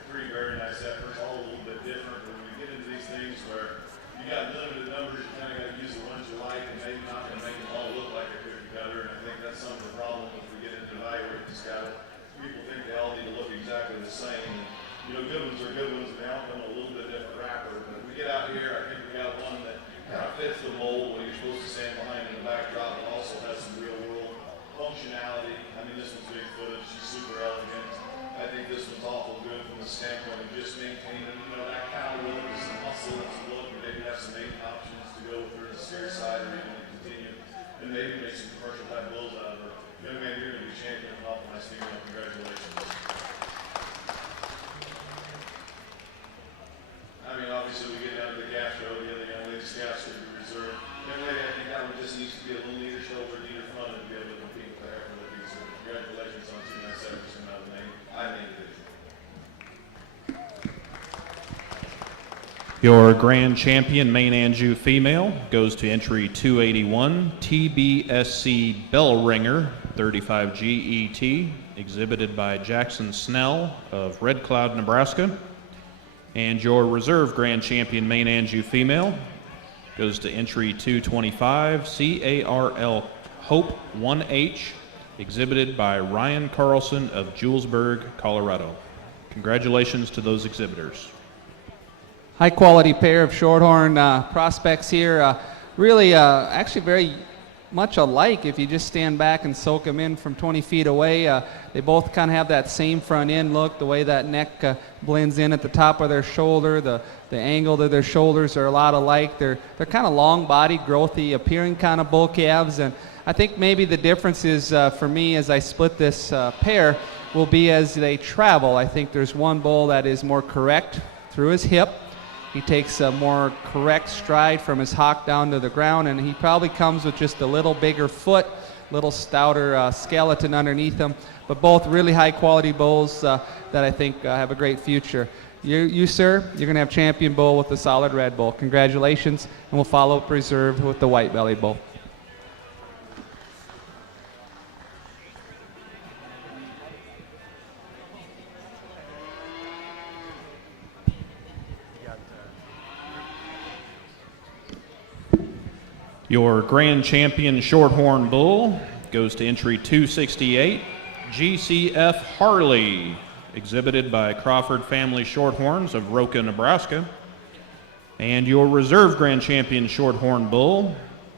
three very nice efforts, all a little bit different. But when we get into these things where you got limited numbers, you kind of got to use the ones you like, and maybe not going to make them all look like a cookie cutter. And I think that's some of the problem if we get into evaluating these cattle. People think they all need to look exactly the same. And, you know, good ones are good ones, and they all come in a little bit different wrapper. But if we get out here, I think we got one that kind of fits the mold when you're supposed to stand behind in the backdrop, but also has some real world functionality. I mean, this one's big footed, she's super elegant. I think this one's awful good from the standpoint of just maintaining, you know, that kind of look, some muscle and some look, and maybe have some mating options to go with her in the steer side or even to continue, and maybe make some commercial type bulls out of her. Young man, you're going to be champion of an awful nice female. Congratulations. I mean, obviously, we get down to the calf show, the other young lady's calves should be reserved. Young lady, I think that one just needs to be a little neater shoulder, neater front, and be able to compete with the Hereford. So congratulations on 2 nice efforts from out of the main division. Your grand champion main Anjou female goes to entry 281 TBSC Bell Ringer 35 GET, exhibited by Jackson Snell of Red Cloud, Nebraska. And your reserve grand champion main Anjou female goes to entry 225 CARL Hope 1H, exhibited by Ryan Carlson of Julesburg, Colorado. Congratulations to those exhibitors. High quality pair of Shorthorn prospects here. Really actually very much alike if you just stand back and soak them in from 20 feet away. They both kind of have that same front end look, the way that neck blends in at the top of their shoulder, the angle of their shoulders are a lot alike. They're kind of long bodied, growthy appearing kind of bull calves, and I think maybe the difference is for me as I split this pair will be as they travel. I think there's one bull that is more correct through his hip. He takes a more correct stride from his hock down to the ground, and he probably comes with just a little bigger foot, little stouter skeleton underneath him, but both really high quality bulls that I think have a great future. You sir, you're going to have champion bull with the solid red bull. Congratulations, and we'll follow up reserve with the white belly bull. Your grand champion Shorthorn bull goes to entry 268 GCF Harley, exhibited by Crawford Family Shorthorns of Roca, Nebraska. And your reserve grand champion Shorthorn bull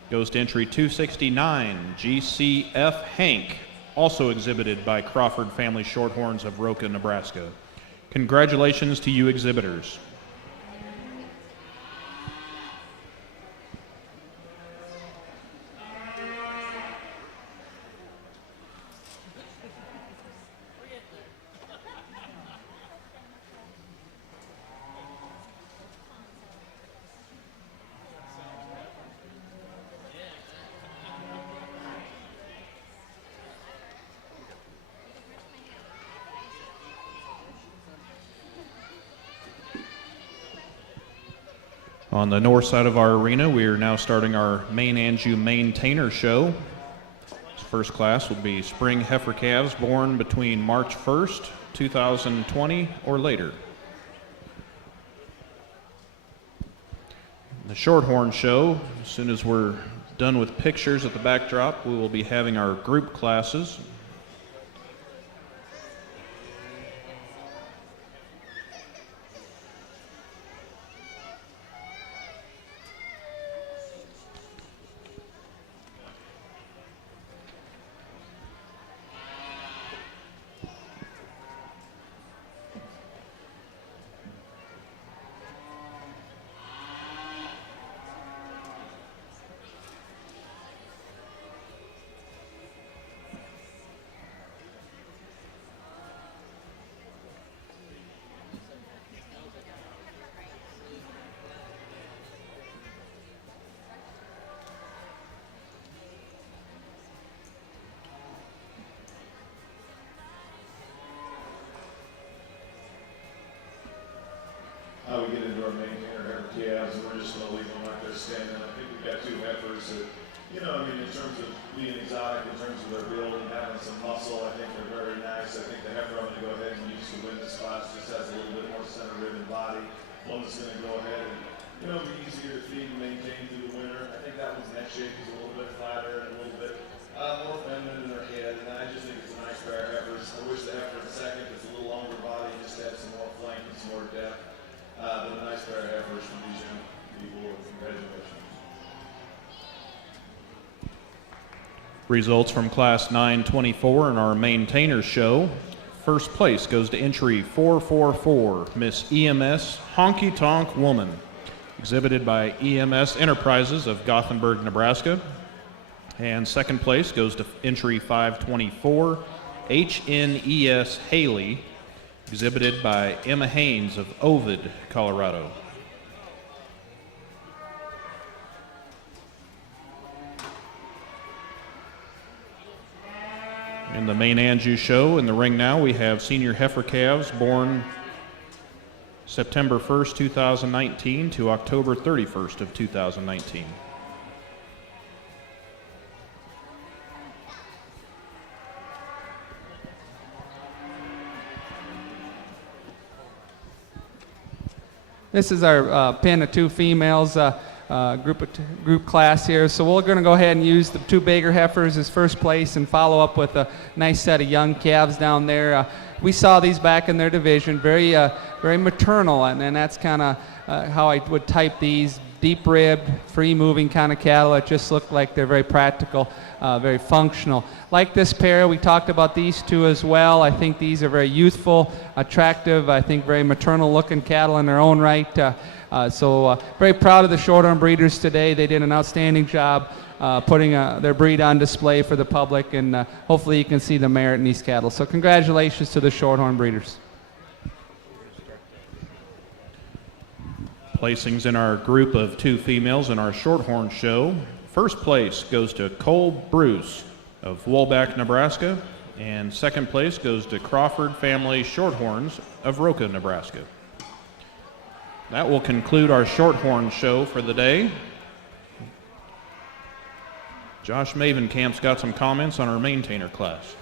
goes to entry 269, GCF Hank, also exhibited by Crawford Family Shorthorns of Roca, Nebraska. Congratulations to you exhibitors. On the north side of our arena, we are now starting our Main Anjou Maintainer Show. This first class will be spring heifer calves born between March 1st, 2020 or later. The Shorthorn Show, as soon as we're done with pictures at the backdrop, we will be having our group classes. We get into our maintainer heifer calves, and we're just going to leave them like they're standing. I think we've got two heifers that, you know, I mean, in terms of being exotic, in terms of their build and having some muscle, I think they're very nice. I think the heifer I'm going to go ahead and use to win this class just has a little bit more center ribbon body. One that's going to go ahead and, you know, be easier to feed and maintain through the winter. I think that one's neck shape is a little bit flatter and a little bit more feminine in their head. And I just think it's a nice pair of heifers. I wish the heifer in second is a little longer body, just had some more flank and some more depth. But a nice pair of heifers from these young people. Congratulations. Results from Class 924 in our Maintainer Show. First place goes to entry 444, Miss EMS Honky Tonk Woman, exhibited by EMS Enterprises of Gothenburg, Nebraska. And second place goes to entry 524, HNS Haley, exhibited by Emma Haynes of Ovid, Colorado. In the Main Anjou Show, in the ring now, we have senior heifer calves born September 1st, 2019 to October 31st of 2019. This is our pen of two females group class here. So we're going to go ahead and use the two bigger heifers as first place and follow up with a nice set of young calves down there. We saw these back in their division, very maternal, and that's kind of how I would type these. Deep ribbed, free moving kind of cattle that just look like they're very practical, very functional. Like this pair, we talked about these two as well. I think these are very youthful, attractive, I think very maternal looking cattle in their own right. So very proud of the Shorthorn breeders today. They did an outstanding job putting their breed on display for the public, and hopefully you can see the merit in these cattle. So congratulations to the Shorthorn breeders. Placings in our group of two females in our Shorthorn Show. First place goes to Cole Bruce of Wolbach, Nebraska, and second place goes to Crawford Family Shorthorns of Roca, Nebraska. That will conclude our Shorthorn Show for the day. Josh Mavenkamp's got some comments on our maintainer class.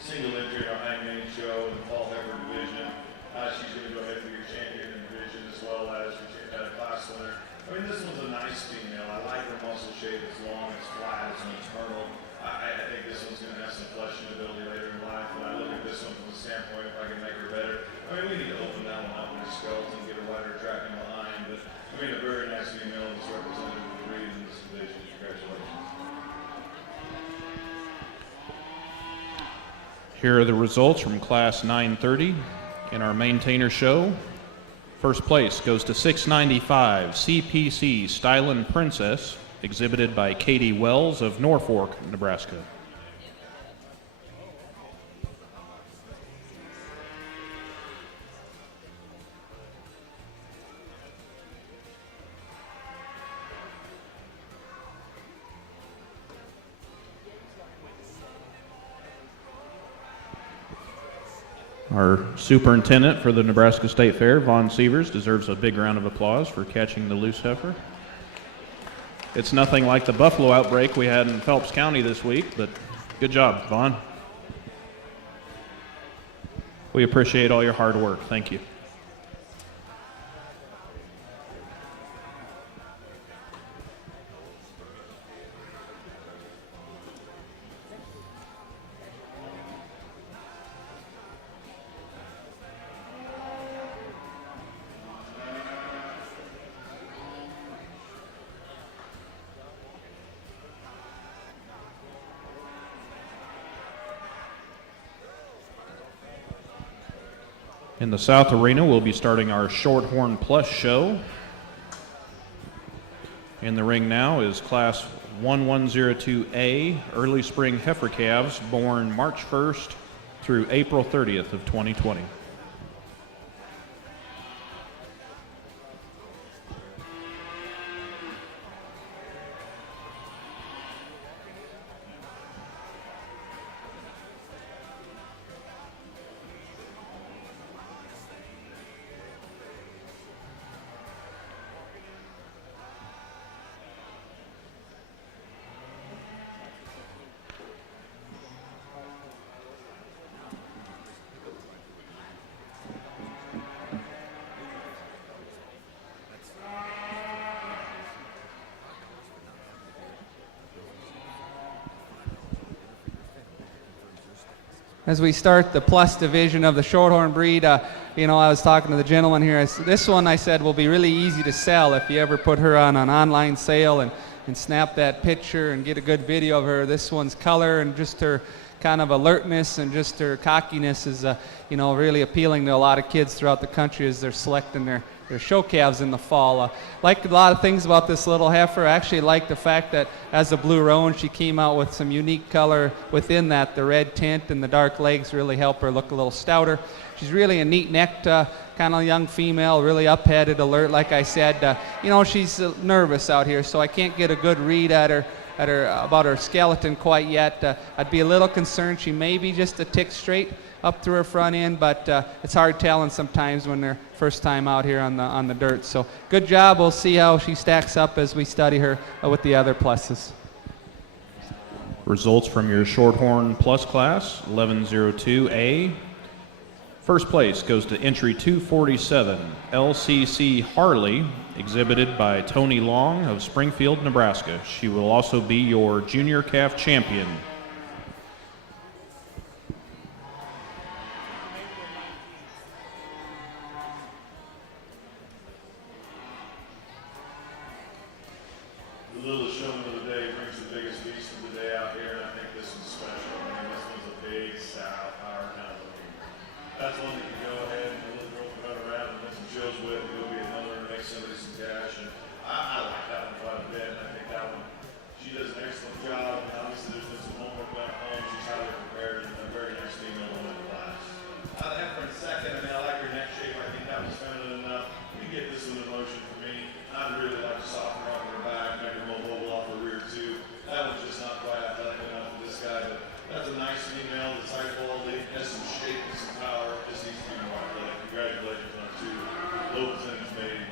Single entry in our high main show in the fall heifer division. She's going to go ahead and be your champion in the division as well as your class winner. I mean, this one's a nice female. I like her muscle shape. It's long, it's flat, it's maternal. I think this one's going to have some fleshing ability later in life. When I look at this one from the standpoint, if I can make her better, I mean, we need to open that one up in her skeleton, get a wider tracking behind. But I mean, a very nice female that's represented with the breed in this division. Here are the results from Class 930 in our maintainer show. First place goes to 695 CPC Stylin' Princess, exhibited by Katie Wells of Norfolk, Nebraska. Our superintendent for the Nebraska State Fair, Vaughn Sievers, deserves a big round of applause for catching the loose heifer. It's nothing like the buffalo outbreak we had in Phelps County this week, but good job, Vaughn. We appreciate all your hard work. Thank you. In the South Arena, we'll be starting our Shorthorn Plus show. In the ring now is Class 1102A Early Spring Heifer Calves born March 1st through April 30th of 2020. As we start the plus division of the Shorthorn breed, I was talking to the gentleman here. This one, I said, will be really easy to sell if you ever put her on an online sale and snap that picture and get a good video of her. This one's color and just her kind of alertness and just her cockiness is, really appealing to a lot of kids throughout the country as they're selecting their show calves in the fall. Like a lot of things about this little heifer. I actually like the fact that as a blue roan, she came out with some unique color within that. The red tint and the dark legs really help her look a little stouter. She's really a neat-necked kind of young female, really up-headed, alert. Like I said, she's nervous out here, so I can't get a good read at her about her skeleton quite yet. I'd be a little concerned she may be just a tick straight up through her front end, but it's hard telling sometimes when they're first time out here on the dirt. So good job. We'll see how she stacks up as we study her with the other pluses. Results from your Shorthorn Plus class, 1102A. First place goes to entry 247, LCC Harley, exhibited by Tony Long of Springfield, Nebraska. She will also be your junior calf champion. The little showman of the day brings the biggest beast of the day out here, and I think this one's special. I mean, this one's a big, sow, power kind of looking. That's one that you go ahead and the little girl can run around and get some chills with, and go be another and make somebody some cash. And I like that one quite a bit, and I think that one, she does an excellent job. And obviously, there's been some homework done at home. She's highly prepared and a very nice female to win the class. I'd have her in second. I mean, I like her neck shape. I think that was feminine enough. You get this one in motion for me. I'd really like to soften her up in her back, make her more mobile off her rear too. That one's just not quite athletic enough for this guy, but that's a nice female that's high quality, has some shape and some power, just needs to be more athletic. Congratulations on two low percentage made.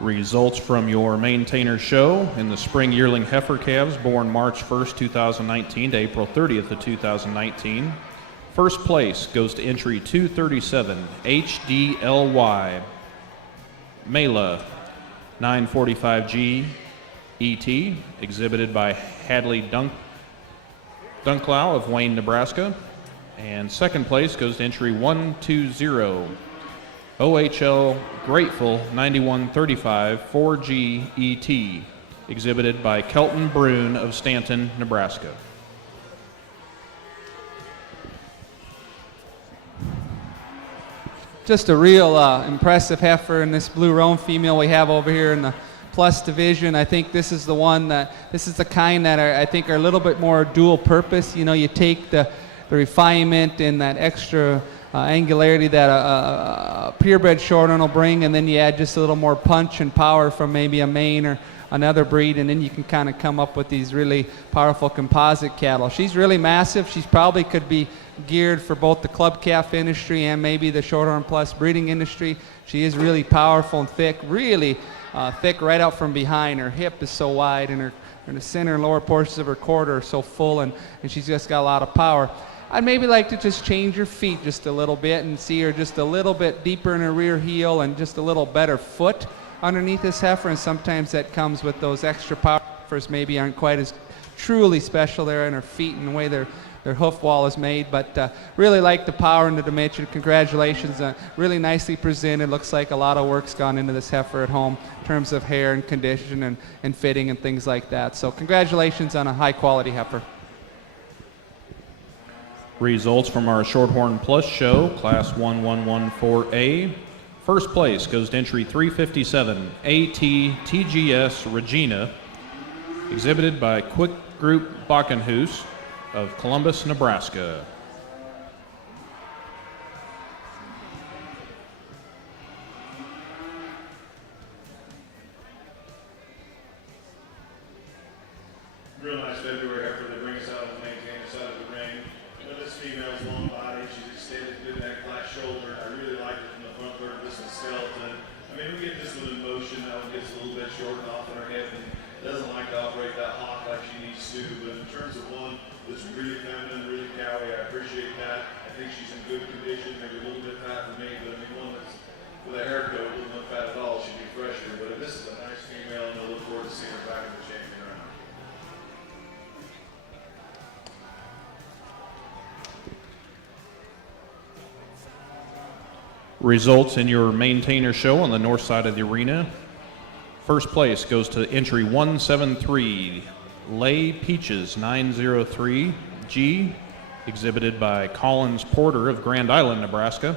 Results from your maintainer show in the spring yearling heifer calves born March 1st, 2019 to April 30th of 2019. First place goes to entry 237, HDLY, Mela, 945G, ET, exhibited by Hadley Dunklau of Wayne, Nebraska. And second place goes to entry 120, OHL Grateful 9135 4G ET, exhibited by Kelton Brune of Stanton, Nebraska. just a real impressive heifer, and this blue roan female we have over here in the plus division. I think this is the one this is the kind that I think are a little bit more dual purpose. You know, you take the refinement and that extra angularity that a purebred shorthorn will bring, and then you add just a little more punch and power from maybe a Maine or another breed, and then you can kind of come up with these really powerful composite cattle. She's really massive. She's probably could be geared for both the club calf industry and maybe the shorthorn plus breeding industry. She is really powerful and thick, really thick right out from behind. Her hip is so wide, and the center and lower portions of her quarter are so full, and she's just got a lot of power. I'd maybe like to just change her feet just a little bit and see her just a little bit deeper in her rear heel and just a little better foot underneath this heifer, and sometimes that comes with those extra power heifers maybe aren't quite as truly special there in her feet and the way their hoof wall is made, but really like the power and the dimension. Congratulations, really nicely presented. Looks like a lot of work's gone into this heifer at home in terms of hair and condition and fitting and things like that. So congratulations on a high quality heifer. Results from our Shorthorn Plus show, Class 1114A. First place goes to entry 357, AT-TGS Regina, exhibited by Quick Group Backenhuis of Columbus, Nebraska. Real nice February heifer. They bring us out and maintain us out of the ring. You know, this female's long body, she's extended good neck, flat shoulder. I really like it from the front third of this one's skeleton. I mean, we get this one in motion. That one gets a little bit shortened off in her head and doesn't like to operate that hawk like she needs to. But in terms of one that's really feminine, really cowy, I appreciate that. I think she's in good condition, maybe a little bit fat for me, but I mean, one that's with a haircut, a little bit fat at all, she'd be fresher. But this is a nice female, and I look forward to seeing her back in the champion round. Results in your maintainer show on the north side of the arena. First place goes to entry 173, Lay Peaches 903G, exhibited by Collins Porter of Grand Island, Nebraska.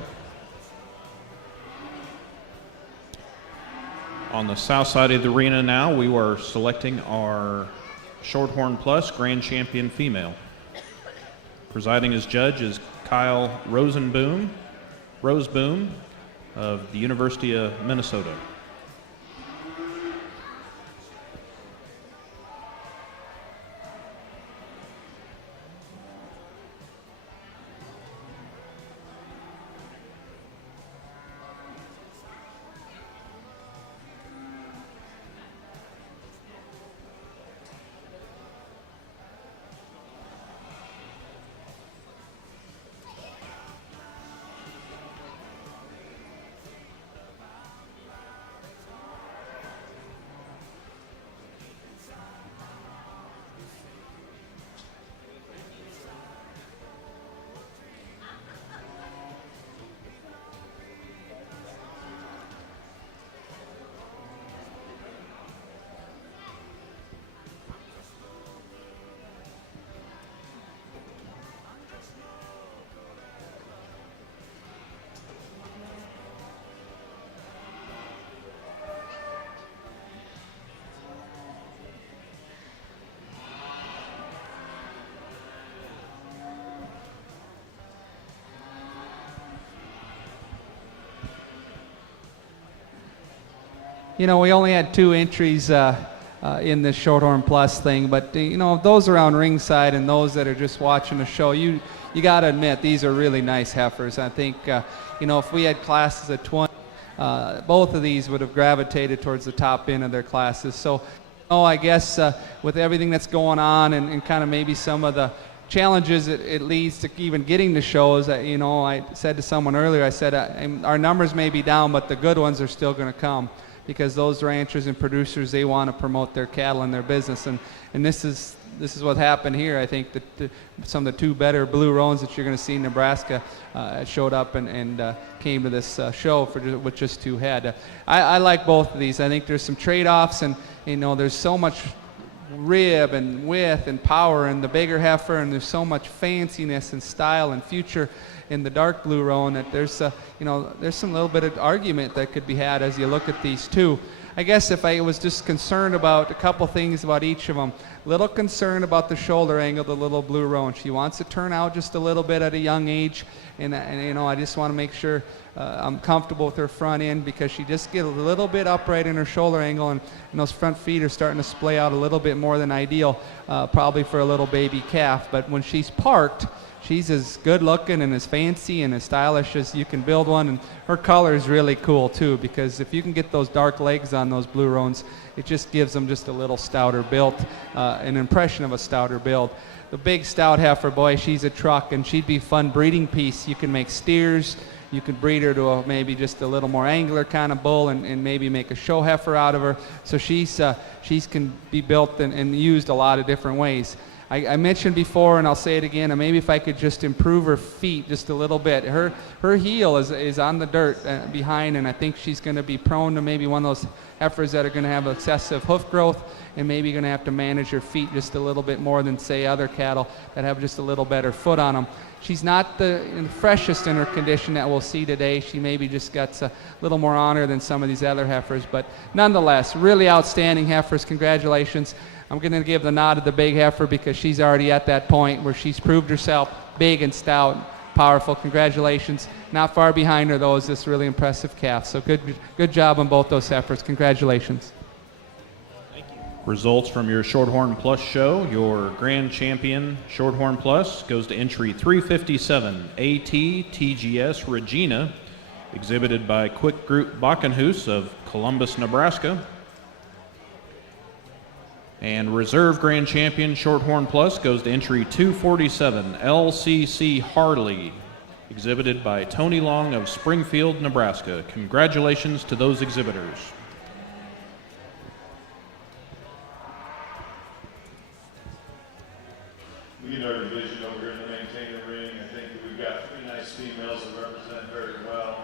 On the south side of the arena now, we are selecting our Shorthorn Plus Grand Champion female. Presiding as judge is Kyle Roseboom of the University of Minnesota. You know, we only had 2 entries in this Shorthorn Plus thing, but you know, those around ringside and those that are just watching the show, you got to admit these are really nice heifers. I think you know, if we had classes at 20, both of these would have gravitated towards the top end of their classes. So, I guess with everything that's going on and kind of maybe some of the challenges it leads to even getting to shows, you know, I said to someone earlier, I said our numbers may be down, but the good ones are still going to come, because those ranchers and producers, they want to promote their cattle and their business, and this is what happened here. I think that some of the 2 better blue roans that you're going to see in Nebraska showed up and came to this show with just 2 head. I like both of these. I think there's some trade-offs, and you know, there's so much rib and width and power in the bigger heifer, and there's so much fanciness and style and future in the dark blue roan, that there's there's some little bit of argument that could be had as you look at these two. I guess if I was just concerned about a couple things about each of them, little concerned about the shoulder angle, the little blue roan. She wants to turn out just a little bit at a young age, and I just want to make sure I'm comfortable with her front end, because she just gets a little bit upright in her shoulder angle, and those front feet are starting to splay out a little bit more than ideal, probably for a little baby calf. But when she's parked, she's as good looking and as fancy and as stylish as you can build one, and her color is really cool too, because if you can get those dark legs on those blue roans, it just gives them just a little stouter build, an impression of a stouter build. The big stout heifer, boy, she's a truck, and she'd be a fun breeding piece. You can make steers, you could breed her to maybe just a little more angler kind of bull, and maybe make a show heifer out of her. So she's can be built and used a lot of different ways. I mentioned before, and I'll say it again, and maybe if I could just improve her feet just a little bit. Her heel is on the dirt behind, and I think she's going to be prone to maybe one of those heifers that are going to have excessive hoof growth, and maybe going to have to manage her feet just a little bit more than, say, other cattle that have just a little better foot on them. She's not the freshest in her condition that we'll see today. She maybe just got a little more honor than some of these other heifers, but nonetheless, really outstanding heifers. Congratulations. I'm going to give the nod to the big heifer, because she's already at that point where she's proved herself big and stout, powerful. Congratulations. Not far behind her, though, is this really impressive calf. So good job on both those heifers. Congratulations. Results from your Shorthorn Plus show. Your grand champion Shorthorn Plus goes to entry 357 AT TGS Regina, exhibited by Quick Group Backenhuis of Columbus, Nebraska. And reserve grand champion Shorthorn Plus goes to entry 247 LCC Harley, exhibited by Tony Long of Springfield, Nebraska. Congratulations to those exhibitors. Lead our division over here in the maintainer ring. I think that we've got three nice females that represent very well.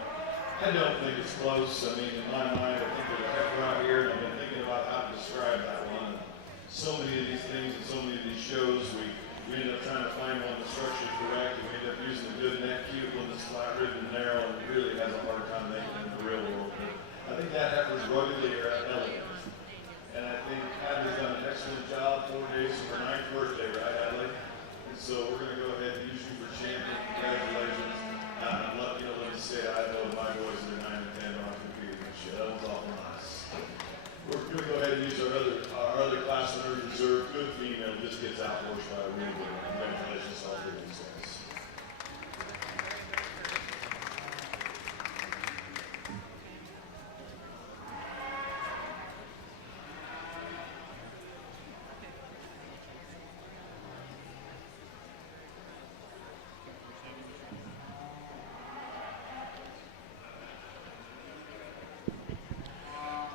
I don't think it's close. I mean, in my mind, I think there's a heifer out here, and I've been thinking about how to describe that one. So many of these things and so many of these shows, we end up trying to find one that's structured correct, and we end up using a good neck cube one that's flat ribbed and narrow, and really has a hard time making it in the real world. But I think that heifer's ruggedly elegant. And I think Hadley's done an excellent job. 4 days from her 9th birthday, right, Hadley? And so we're going to go ahead and use you for champion. Congratulations. Let me say, I know my boys that are 9 and 10 are competing with you. That one's awful nice. We're going to go ahead and use our other class winners reserve. Good female just gets out-horsed by a win. Congratulations to all three of these guys.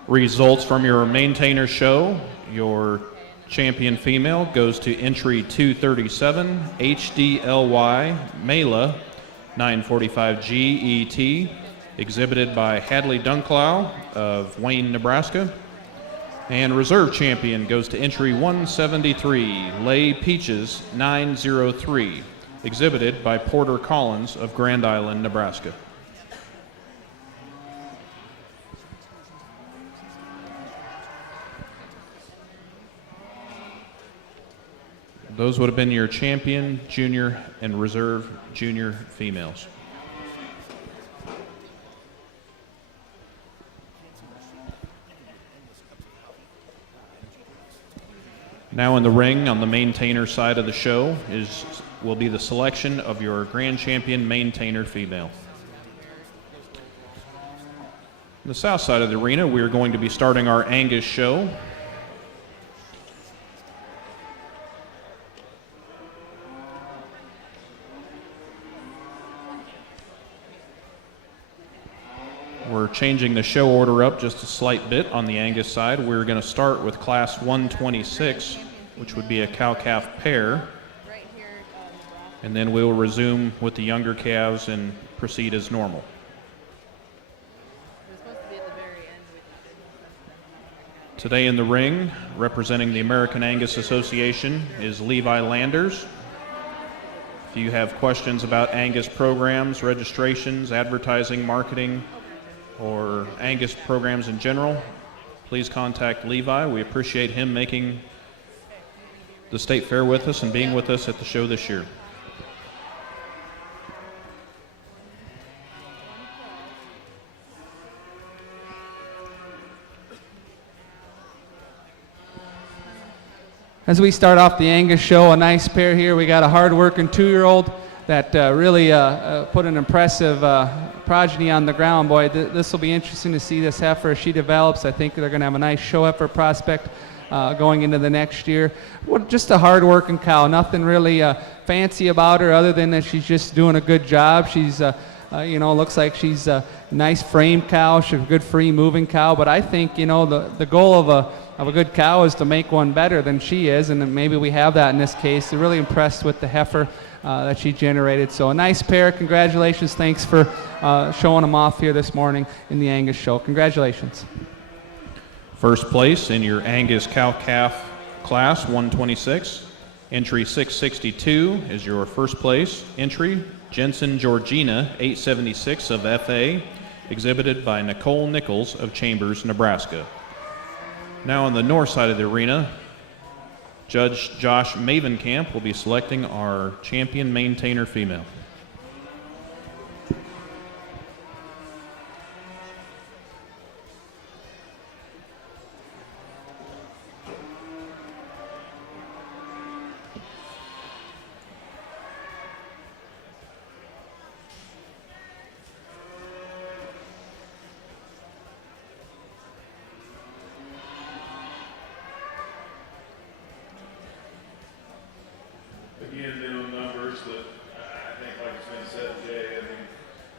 Results from your maintainer show. Your champion female goes to entry 237 HDLY Mela 945 GET, exhibited by Hadley Dunklau of Wayne, Nebraska. And reserve champion goes to entry 173 Lay Peaches 903, exhibited by Porter Collins of Grand Island, Nebraska. Those would have been your champion, junior, and reserve junior females. Now in the ring on the maintainer side of the show will be the selection of your grand champion maintainer female. On the south side of the arena, we are going to be starting our Angus show. We're changing the show order up just a slight bit on the Angus side. We're going to start with class 126, which would be a cow-calf pair. And then we'll resume with the younger calves and proceed as normal. Today in the ring, representing the American Angus Association, is Levi Landers. If you have questions about Angus programs, registrations, advertising, marketing, or Angus programs in general, please contact Levi. We appreciate him making the State Fair with us and being with us at the show this year. As we start off the Angus show, a nice pair here. We got a hard-working 2-year-old that really put an impressive progeny on the ground. Boy, this will be interesting to see this heifer as she develops. I think they're going to have a nice show heifer prospect going into the next year. Well, just a hard-working cow. Nothing really fancy about her other than that she's just doing a good job. She's looks like she's a nice framed cow. She's a good free-moving cow. But I think, the goal of a good cow is to make one better than she is, and maybe we have that in this case. They're really impressed with the heifer that she generated. So a nice pair. Congratulations. Thanks for showing them off here this morning in the Angus show. Congratulations. First place in your Angus cow-calf class, 126. Entry 662 is your first place entry. Jensen Georgina, 876 of FA, exhibited by Nicole Nichols of Chambers, Nebraska. Now on the north side of the arena, Judge Josh Mavenkamp will be selecting our champion maintainer female. Again, minimum numbers that I think, like it's been said, Jay, I mean,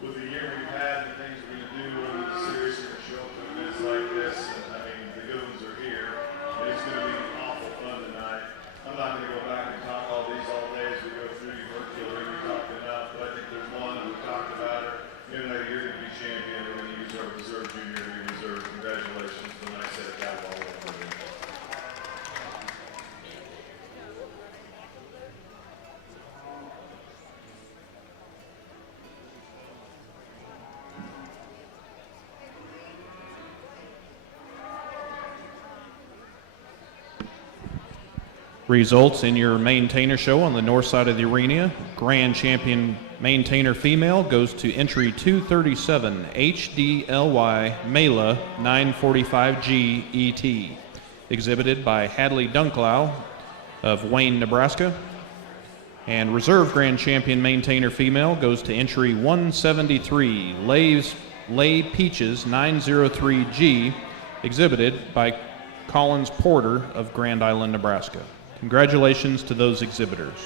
with the year we've had and the things we're going to do, we're serious and show up to events like this, and I mean, the good ones are here. And it's going to be awful fun tonight. I'm not going to go back and talk all these all day as we go through. You've heard Hillary, we talked enough, but I think there's one that we've talked about her. You're going to be champion. We're going to use our reserve junior to be reserve. Congratulations for a nice set of cattle all over. Results in your maintainer show on the north side of the arena. Grand champion maintainer female goes to entry 237 HDLY Mela 945G ET, exhibited by Hadley Dunklau of Wayne, Nebraska. And reserve grand champion maintainer female goes to entry 173 Lay Peaches 903G, exhibited by Collins Porter of Grand Island, Nebraska. Congratulations to those exhibitors.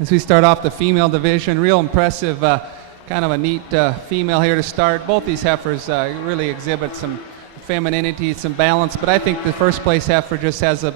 As we start off the female division, real impressive, kind of a neat female here to start. Both these heifers really exhibit some femininity, some balance, but I think the first place heifer just has a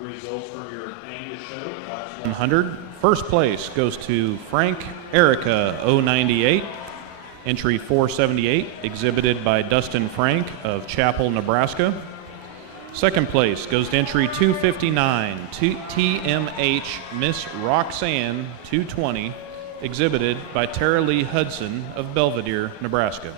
Results from your Angus show, Class 100. First place goes to Frank Erica 098, entry 478, exhibited by Dustin Frank of Chapel, Nebraska. Second place goes to entry 259, TMH Miss Roxanne 220, exhibited by Tara Lee Hudson of Belvedere, Nebraska.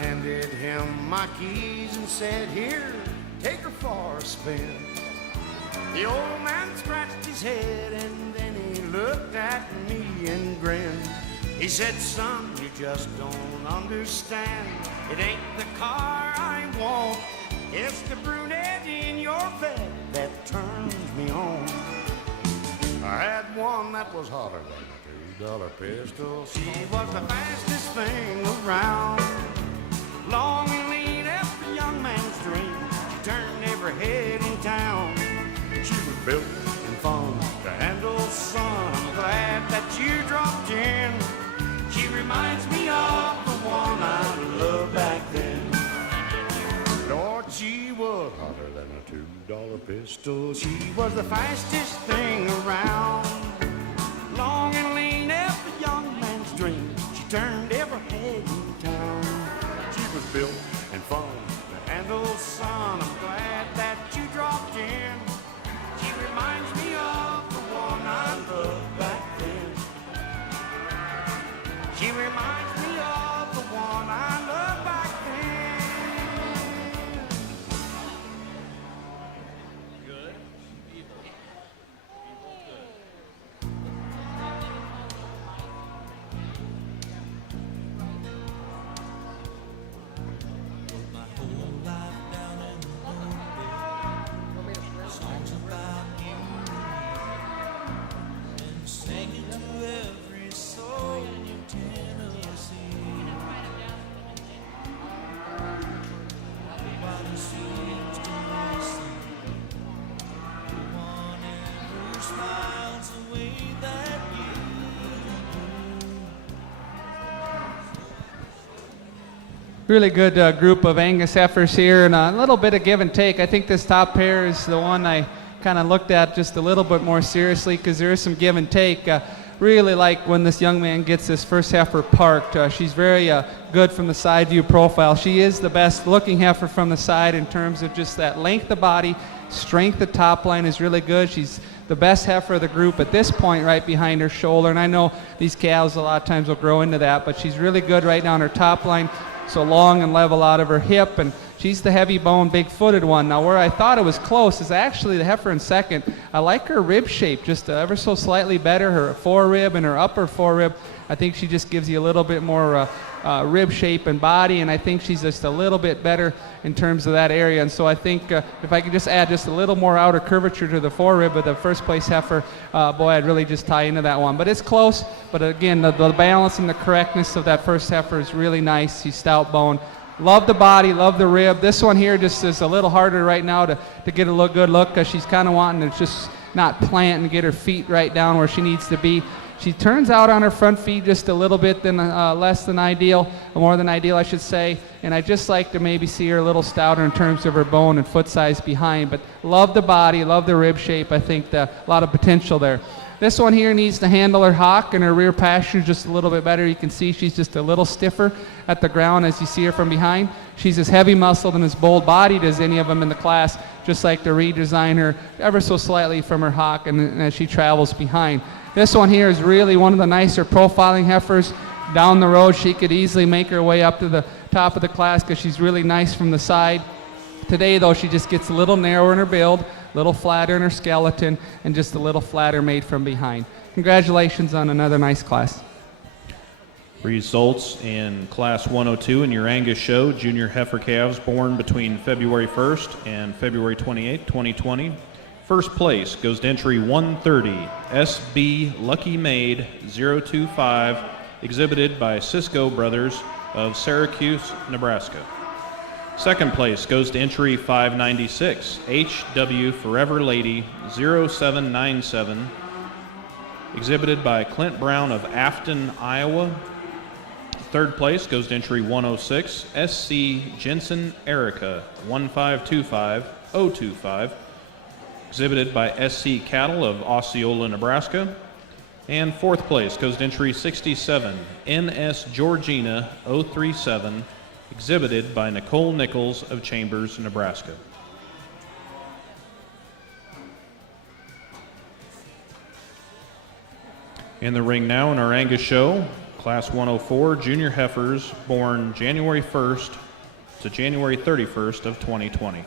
Handed him my keys and said, "Here, take her for a spin." The old man scratched his head and then he looked at me and grinned. He said, "Son, you just don't understand. It ain't the car I want, it's the brunette in your bed that turns me on." I had one that was hotter than a $2 pistol. She was the fastest thing around. Long and lean after young man's dream. She turned every head in town. She was built and fun to handle, son. I'm glad that you dropped in. She reminds me of the one I loved back then. Lord, she was hotter than a $2 pistol. She was the fastest thing around. Long and lean after young man's dream. She turned every head in town. Was built and fun to handle, son. I'm glad that you dropped in. She reminds me of the one I loved back then. She reminds me of the one I loved back then. Good. Evil. Evil, good. Really good group of Angus heifers here, and a little bit of give and take. I think this top pair is the one I kind of looked at just a little bit more seriously because there is some give and take. Really like when this young man gets this first heifer parked. She's very good from the side view profile. She is the best looking heifer from the side in terms of just that length of body, strength of top line is really good. She's the best heifer of the group at this point right behind her shoulder, and I know these calves a lot of times will grow into that, but she's really good right now on her top line. So long and level out of her hip, and she's the heavy bone, big footed one. Now where I thought it was close is actually the heifer in second. I like her rib shape just ever so slightly better, her forerib and her upper forerib. I think she just gives you a little bit more rib shape and body, and I think she's just a little bit better in terms of that area. And so I think if I could just add just a little more outer curvature to the forerib of the first place heifer, boy, I'd really just tie into that one. But it's close, but again, the balance and the correctness of that first heifer is really nice. She's stout bone, Love the body, love the rib. This one here just is a little harder right now to get a good look because she's kind of wanting to just not plant and get her feet right down where she needs to be. She turns out on her front feet just a little bit less than ideal, more than ideal I should say, and I just like to maybe see her a little stouter in terms of her bone and foot size behind, but love the body, love the rib shape. I think a lot of potential there. This one here needs to handle her hock and her rear pasture just a little bit better. You can see she's just a little stiffer at the ground as you see her from behind. She's as heavy muscled and as bold bodied as any of them in the class, just like to redesign her ever so slightly from her hock and as she travels behind. This one here is really one of the nicer profiling heifers. Down the road she could easily make her way up to the top of the class because she's really nice from the side. Today though she just gets a little narrower in her build, a little flatter in her skeleton, and just a little flatter made from behind. Congratulations on another nice class. Results in Class 102 in your Angus show, junior heifer calves born between February 1st and February 28, 2020. First place goes to entry 130, SB Lucky Maid 025, exhibited by Cisco Brothers of Syracuse, Nebraska. Second place goes to entry 596, HW Forever Lady 0797, exhibited by Clint Brown of Afton, Iowa. Third place goes to entry 106, SC Jensen Erica 1525025, exhibited by SC Cattle of Osceola, Nebraska. And fourth place goes to entry 67, NS Georgina 037, exhibited by Nicole Nichols of Chambers, Nebraska. In the ring now in our Angus show, Class 104 junior heifers born January 1st to January 31st of 2020.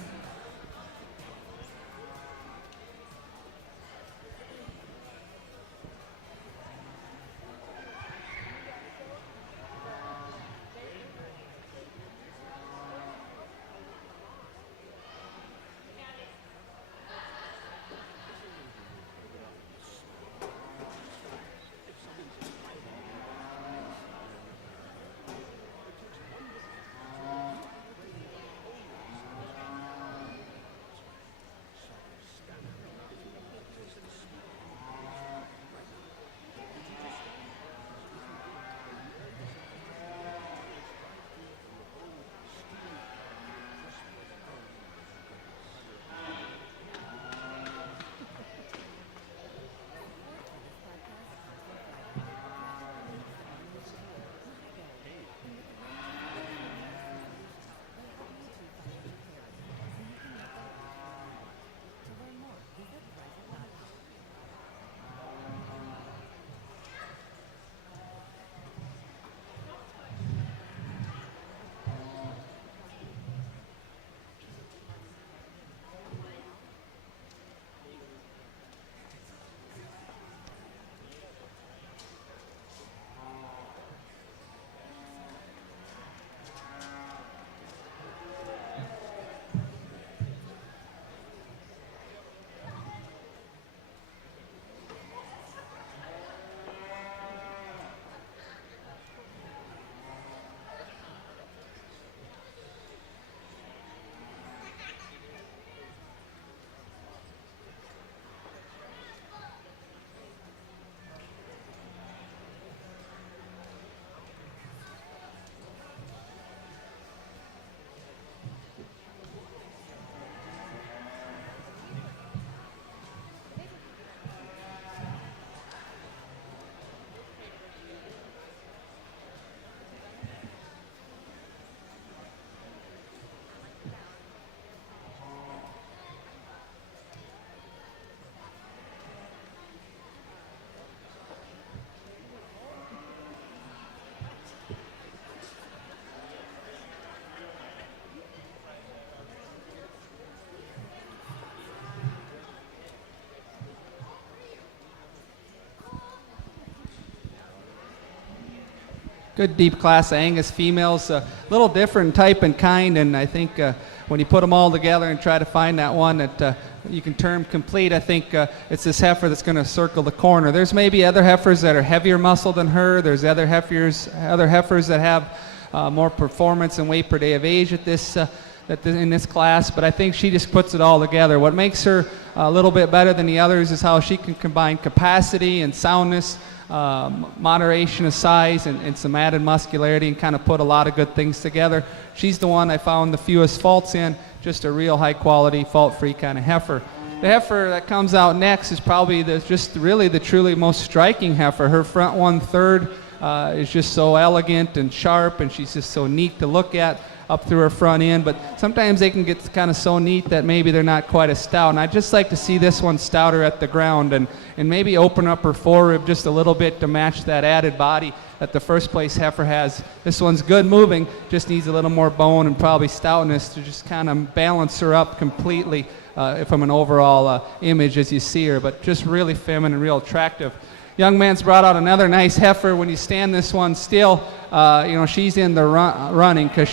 Good deep class Angus females, a little different type and kind, and I think when you put them all together and try to find that one that you can term complete, I think it's this heifer that's going to circle the corner. There's maybe other heifers that are heavier muscle than her. There's other heifers that have more performance and weight per day of age at this in this class, but I think she just puts it all together. What makes her a little bit better than the others is how she can combine capacity and soundness, moderation of size, and some added muscularity, and kind of put a lot of good things together. She's the one I found the fewest faults in, just a real high quality, fault-free kind of heifer. The heifer that comes out next is probably the truly most striking heifer. Her front 1/3 is just so elegant and sharp, and she's just so neat to look at up through her front end, but sometimes they can get kind of so neat that maybe they're not quite as stout, and I'd just like to see this one stouter at the ground and maybe open up her forerib just a little bit to match that added body that the first place heifer has. This one's good moving, just needs a little more bone and probably stoutness to just kind of balance her up completely from an overall image as you see her, but just really feminine, real attractive. Young man's brought out another nice heifer. When you stand this one still, she's in the running because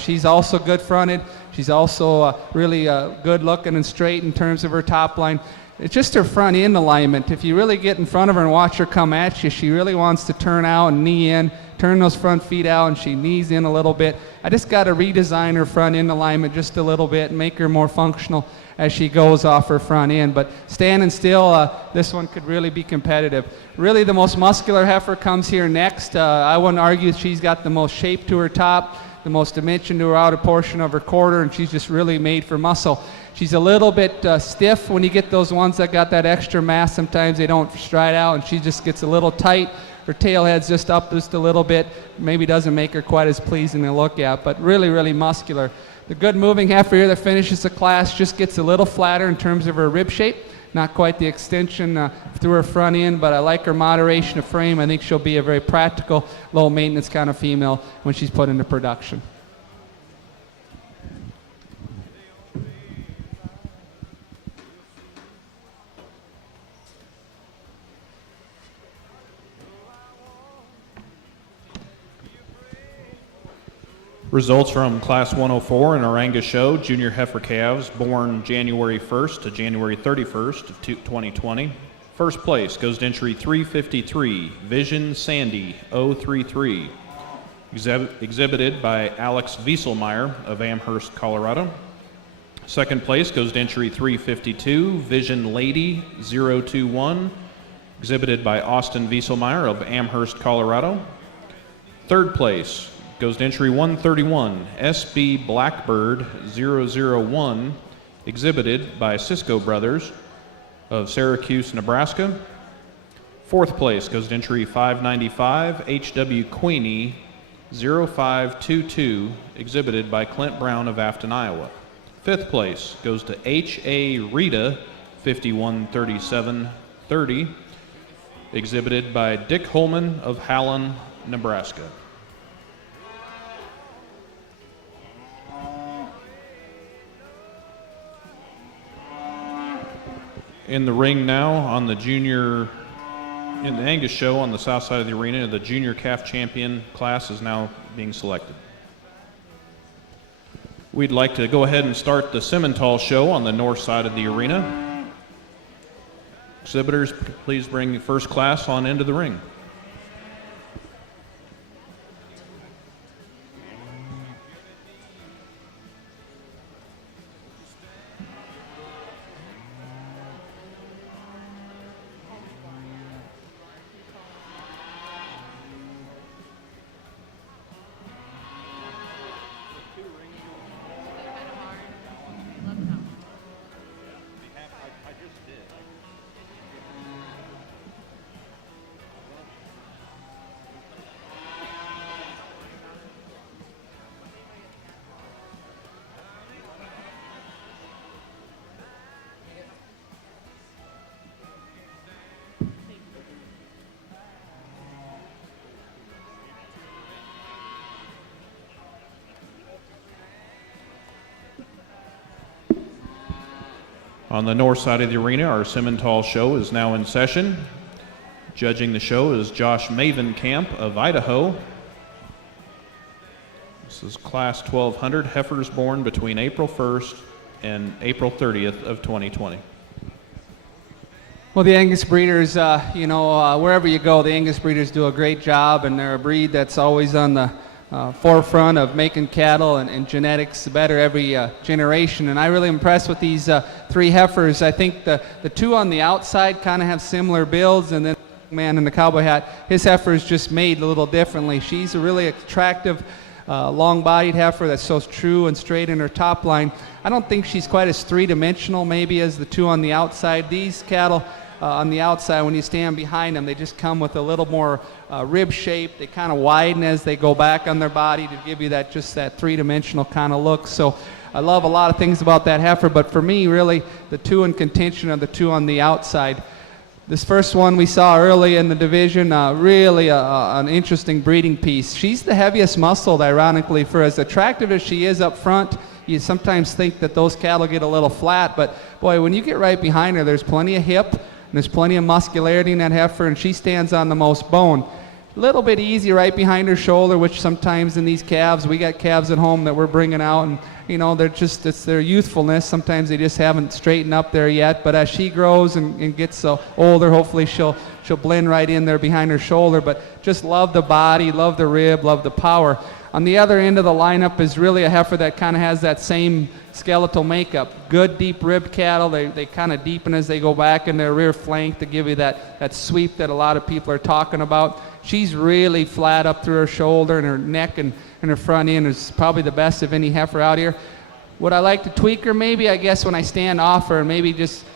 she's also good fronted. She's also really good looking and straight in terms of her top line. It's just her front end alignment. If you really get in front of her and watch her come at you, she really wants to turn out and knee in, turn those front feet out, and she knees in a little bit. I just got to redesign her front end alignment just a little bit and make her more functional as she goes off her front end. But standing still, this one could really be competitive. Really, the most muscular heifer comes here next. I wouldn't argue she's got the most shape to her top, the most dimension to her outer portion of her quarter, and she's just really made for muscle. She's a little bit stiff when you get those ones that got that extra mass. Sometimes they don't stride out, and she just gets a little tight. Her tail head's just up just a little bit. Maybe doesn't make her quite as pleasing to look at, but really, really muscular. The good moving heifer here that finishes the class just gets a little flatter in terms of her rib shape. Not quite the extension through her front end, but I like her moderation of frame. I think she'll be a very practical, low maintenance kind of female when she's put into production. Results from Class 104 in our Angus show, junior heifer calves born January 1st to January 31st of 2020. First place goes to entry 353, Vision Sandy 033, exhibited by Alex Wieselmeyer of Amherst, Colorado. Second place goes to entry 352, Vision Lady 021, exhibited by Austin Wieselmeyer of Amherst, Colorado. Third place goes to entry 131, SB Blackbird 001, exhibited by Cisco Brothers of Syracuse, Nebraska. Fourth place goes to entry 595, HW Queenie 0522, exhibited by Clint Brown of Afton, Iowa. Fifth place goes to H.A. Rita 513730, exhibited by Dick Holman of Hallen, Nebraska. In the ring now on the junior, in the Angus show on the south side of the arena, the junior calf champion class is now being selected. We'd like to go ahead and start the Simmentals show on the north side of the arena. Exhibitors, please bring the first class on into the ring. On the north side of the arena, our Simmentals show is now in session. Judging the show is Josh Mavenkamp of Idaho. This is Class 1200 heifers born between April 1st and April 30th of 2020. Well, the Angus breeders, wherever you go, the Angus breeders do a great job, and they're a breed that's always on the forefront of making cattle and genetics better every generation. And I really impressed with these 3 heifers. I think the 2 on the outside kind of have similar builds, and then the man in the cowboy hat, his heifer is just made a little differently. She's a really attractive long-bodied heifer that's so true and straight in her top line. I don't think she's quite as three-dimensional maybe as the 2 on the outside. These cattle on the outside, when you stand behind them, they just come with a little more rib shape. They kind of widen as they go back on their body to give you that just that three-dimensional kind of look. So I love a lot of things about that heifer, but for me, really, the 2 in contention are the 2 on the outside. This first one we saw early in the division, really an interesting breeding piece. She's the heaviest muscled, ironically, for as attractive as she is up front. You sometimes think that those cattle get a little flat, but boy, when you get right behind her, there's plenty of hip, and there's plenty of muscularity in that heifer, and she stands on the most bone. A little bit easy right behind her shoulder, which sometimes in these calves, we got calves at home that we're bringing out, and you know, they're just, it's their youthfulness. Sometimes they just haven't straightened up there yet, but as she grows and gets older, hopefully she'll blend right in there behind her shoulder. But just love the body, love the rib, love the power. On the other end of the lineup is really a heifer that kind of has that same skeletal makeup. Good deep rib cattle. They kind of deepen as they go back in their rear flank to give you that sweep that a lot of people are talking about. She's really flat up through her shoulder, and her neck and her front end is probably the best of any heifer out here. Would I like to tweak her? Maybe, I guess, when I stand off her and maybe just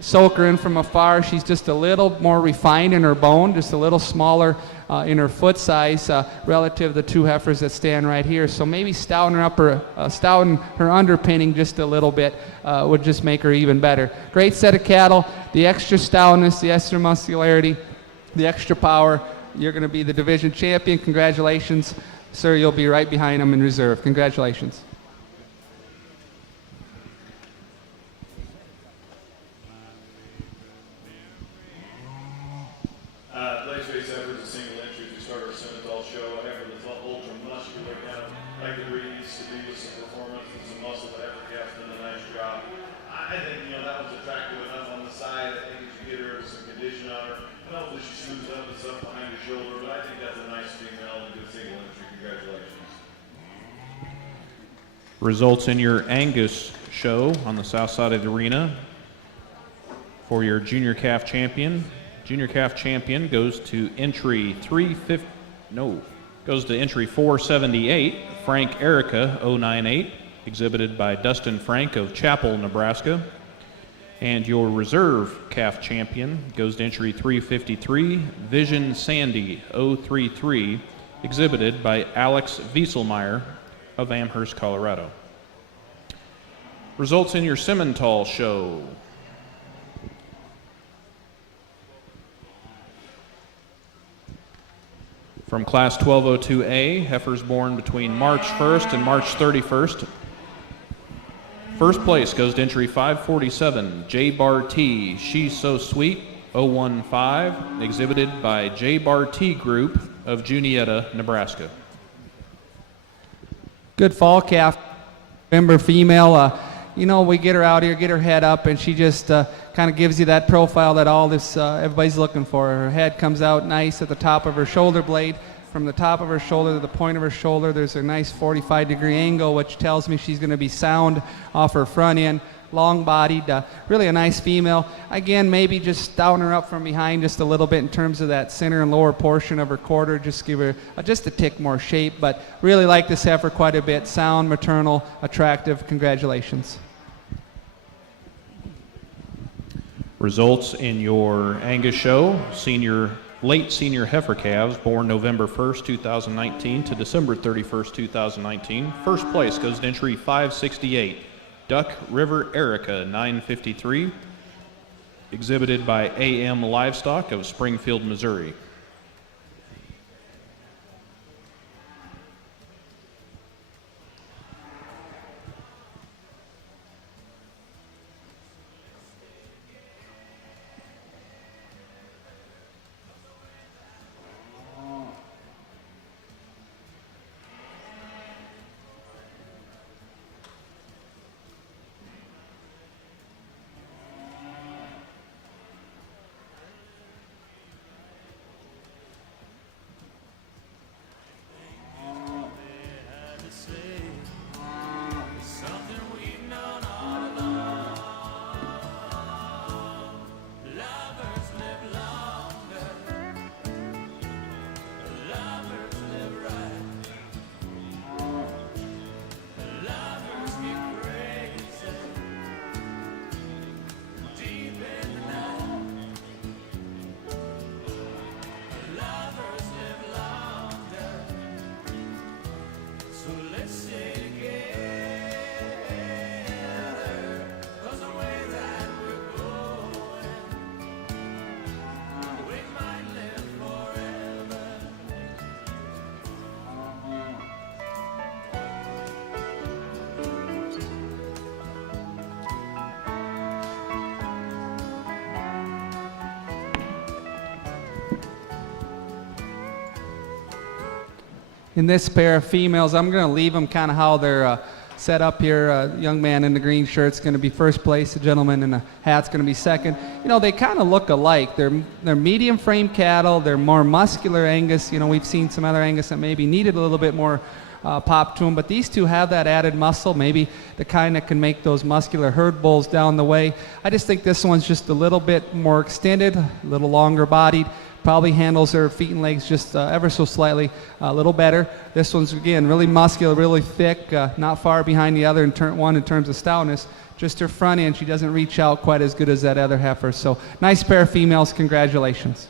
soak her in from afar. She's just a little more refined in her bone, just a little smaller in her foot size relative to the 2 heifers that stand right here. So maybe stouten her underpinning just a little bit would just make her even better. Great set of cattle. The extra stoutness, the extra muscularity, the extra power. You're going to be the division champion. Congratulations, sir. You'll be right behind them in reserve. Congratulations. Today's race effort is a single entry to start our Simmentals show. Heifer that's ultra muscular, kind of like the breed needs to be with some performance and some muscle. The heifer calf's done a nice job. I think, you know, that was attractive enough on the side. I think as you get her with some condition on her, and hopefully she smooths up and stuff behind her shoulder. But I think that's a nice female and a good single entry. Congratulations. Results in your Angus show on the south side of the arena for your junior calf champion. Junior calf champion goes to entry 478, Frank Erica 098, exhibited by Dustin Frank of Chapel, Nebraska. And your reserve calf champion goes to entry 353, Vision Sandy 033, exhibited by Alex Wieselmeyer of Amherst, Colorado. Results in your Simmental show. From Class 1202A, heifers born between March 1st and March 31st. First place goes to entry 547, J Bar T, She's So Sweet, 015, exhibited by J Bar T Group of Juniata, Nebraska. Good fall calf, member female. You know, we get her out here, get her head up, and she just kind of gives you that profile that all this everybody's looking for. Her head comes out nice at the top of her shoulder blade. From the top of her shoulder to the point of her shoulder, there's a nice 45-degree angle, which tells me she's going to be sound off her front end. Long-bodied, really a nice female. Again, maybe just stouten her up from behind just a little bit in terms of that center and lower portion of her quarter. Just give her just a tick more shape, but really like this heifer quite a bit. Sound, maternal, attractive. Congratulations. Results in your Angus show, late senior heifer calves born November 1st, 2019 to December 31st, 2019. First place goes to entry 568, Duck River Erica 953, exhibited by AM Livestock of Springfield, Missouri. in this pair of females. I'm going to leave them kind of how they're set up here. Young man in the green shirt's going to be first place. The gentleman in the hat's going to be second. You know, they kind of look alike. They're medium frame cattle. They're more muscular Angus. You know, we've seen some other Angus that maybe needed a little bit more pop to them, but these two have that added muscle, maybe the kind that can make those muscular herd bulls down the way. I just think this one's just a little bit more extended, a little longer bodied, probably handles their feet and legs just ever so slightly a little better. This one's, again, really muscular, really thick, not far behind the other in terms of stoutness. Just her front end, she doesn't reach out quite as good as that other heifer. So nice pair of females, congratulations.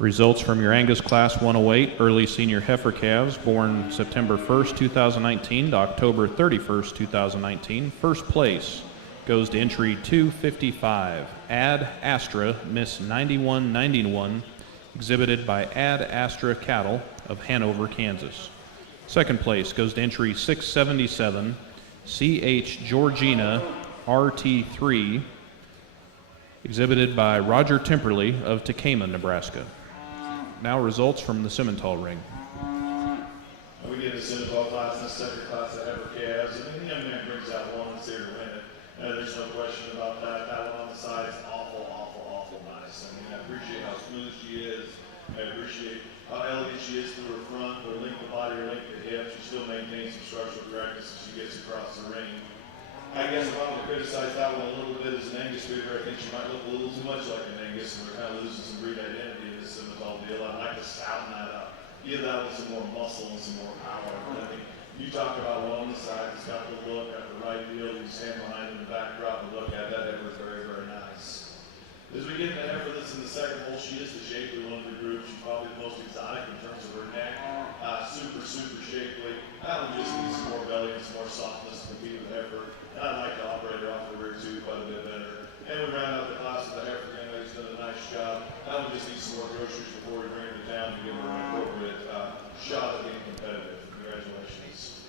Results from your Angus Class 108 early senior heifer calves born September 1st, 2019 to October 31st, 2019. First place goes to entry 255, Ad Astra, Miss 9191, exhibited by Ad Astra Cattle of Hanover, Kansas. Second place goes to entry 677, C.H. Georgina, RT3, exhibited by Roger Temperley of Tekamah, Nebraska. Now results from the Simmental ring. We did the Simmental class and the second class of heifer calves, and then the young man brings out one that's here to win it. There's no question about that. That one on the side is awful, awful, awful nice. I mean, I appreciate how smooth she is. I appreciate how elegant she is through her front, her length of body, her length of hip. She still maintains some structural correctness as she gets across the ring. I guess if I'm going to criticize that one a little bit as an Angus breeder, I think she might look a little too much like an Angus, and we're kind of losing some breed identity in this Simmental deal. I'd like to stouten that up. Give that one some more muscle and some more power. And I think you talk about one on the side that's got the look, got the right deal, you stand behind in the backdrop and look at that heifer is very, very nice. As we get the heifer that's in the second hole, she is the shapely one of the group. She's probably the most exotic in terms of her neck. Super, super shapely. That one just needs some more belly and some more softness to compete with the heifer. And I'd like to operate her off the rear too quite a bit better. And we round out the class with the heifer. He's done a nice job. That one just needs some more groceries before we bring her to town to give her an appropriate shot at being competitive. Congratulations.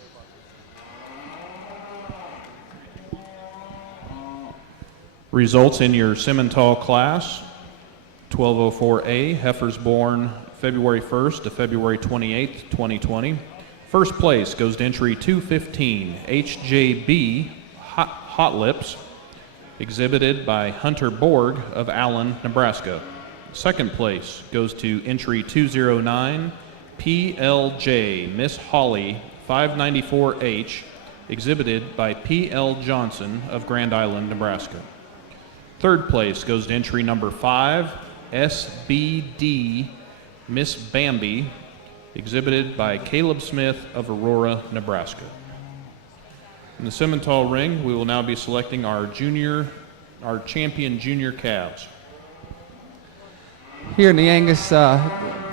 Results in your Simmental class. 1204A, heifers born February 1st to February 28th, 2020. First place goes to entry 215, HJB, Hot Lips, exhibited by Hunter Borg of Allen, Nebraska. Second place goes to entry 209, PLJ, Miss Holly, 594H, exhibited by P.L. Johnson of Grand Island, Nebraska. Third place goes to entry number 5, SBD, Miss Bambi, exhibited by Caleb Smith of Aurora, Nebraska. In the Simmental ring, we will now be selecting our champion junior calves. Here in the Angus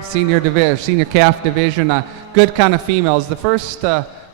senior calf division, good kind of females. The first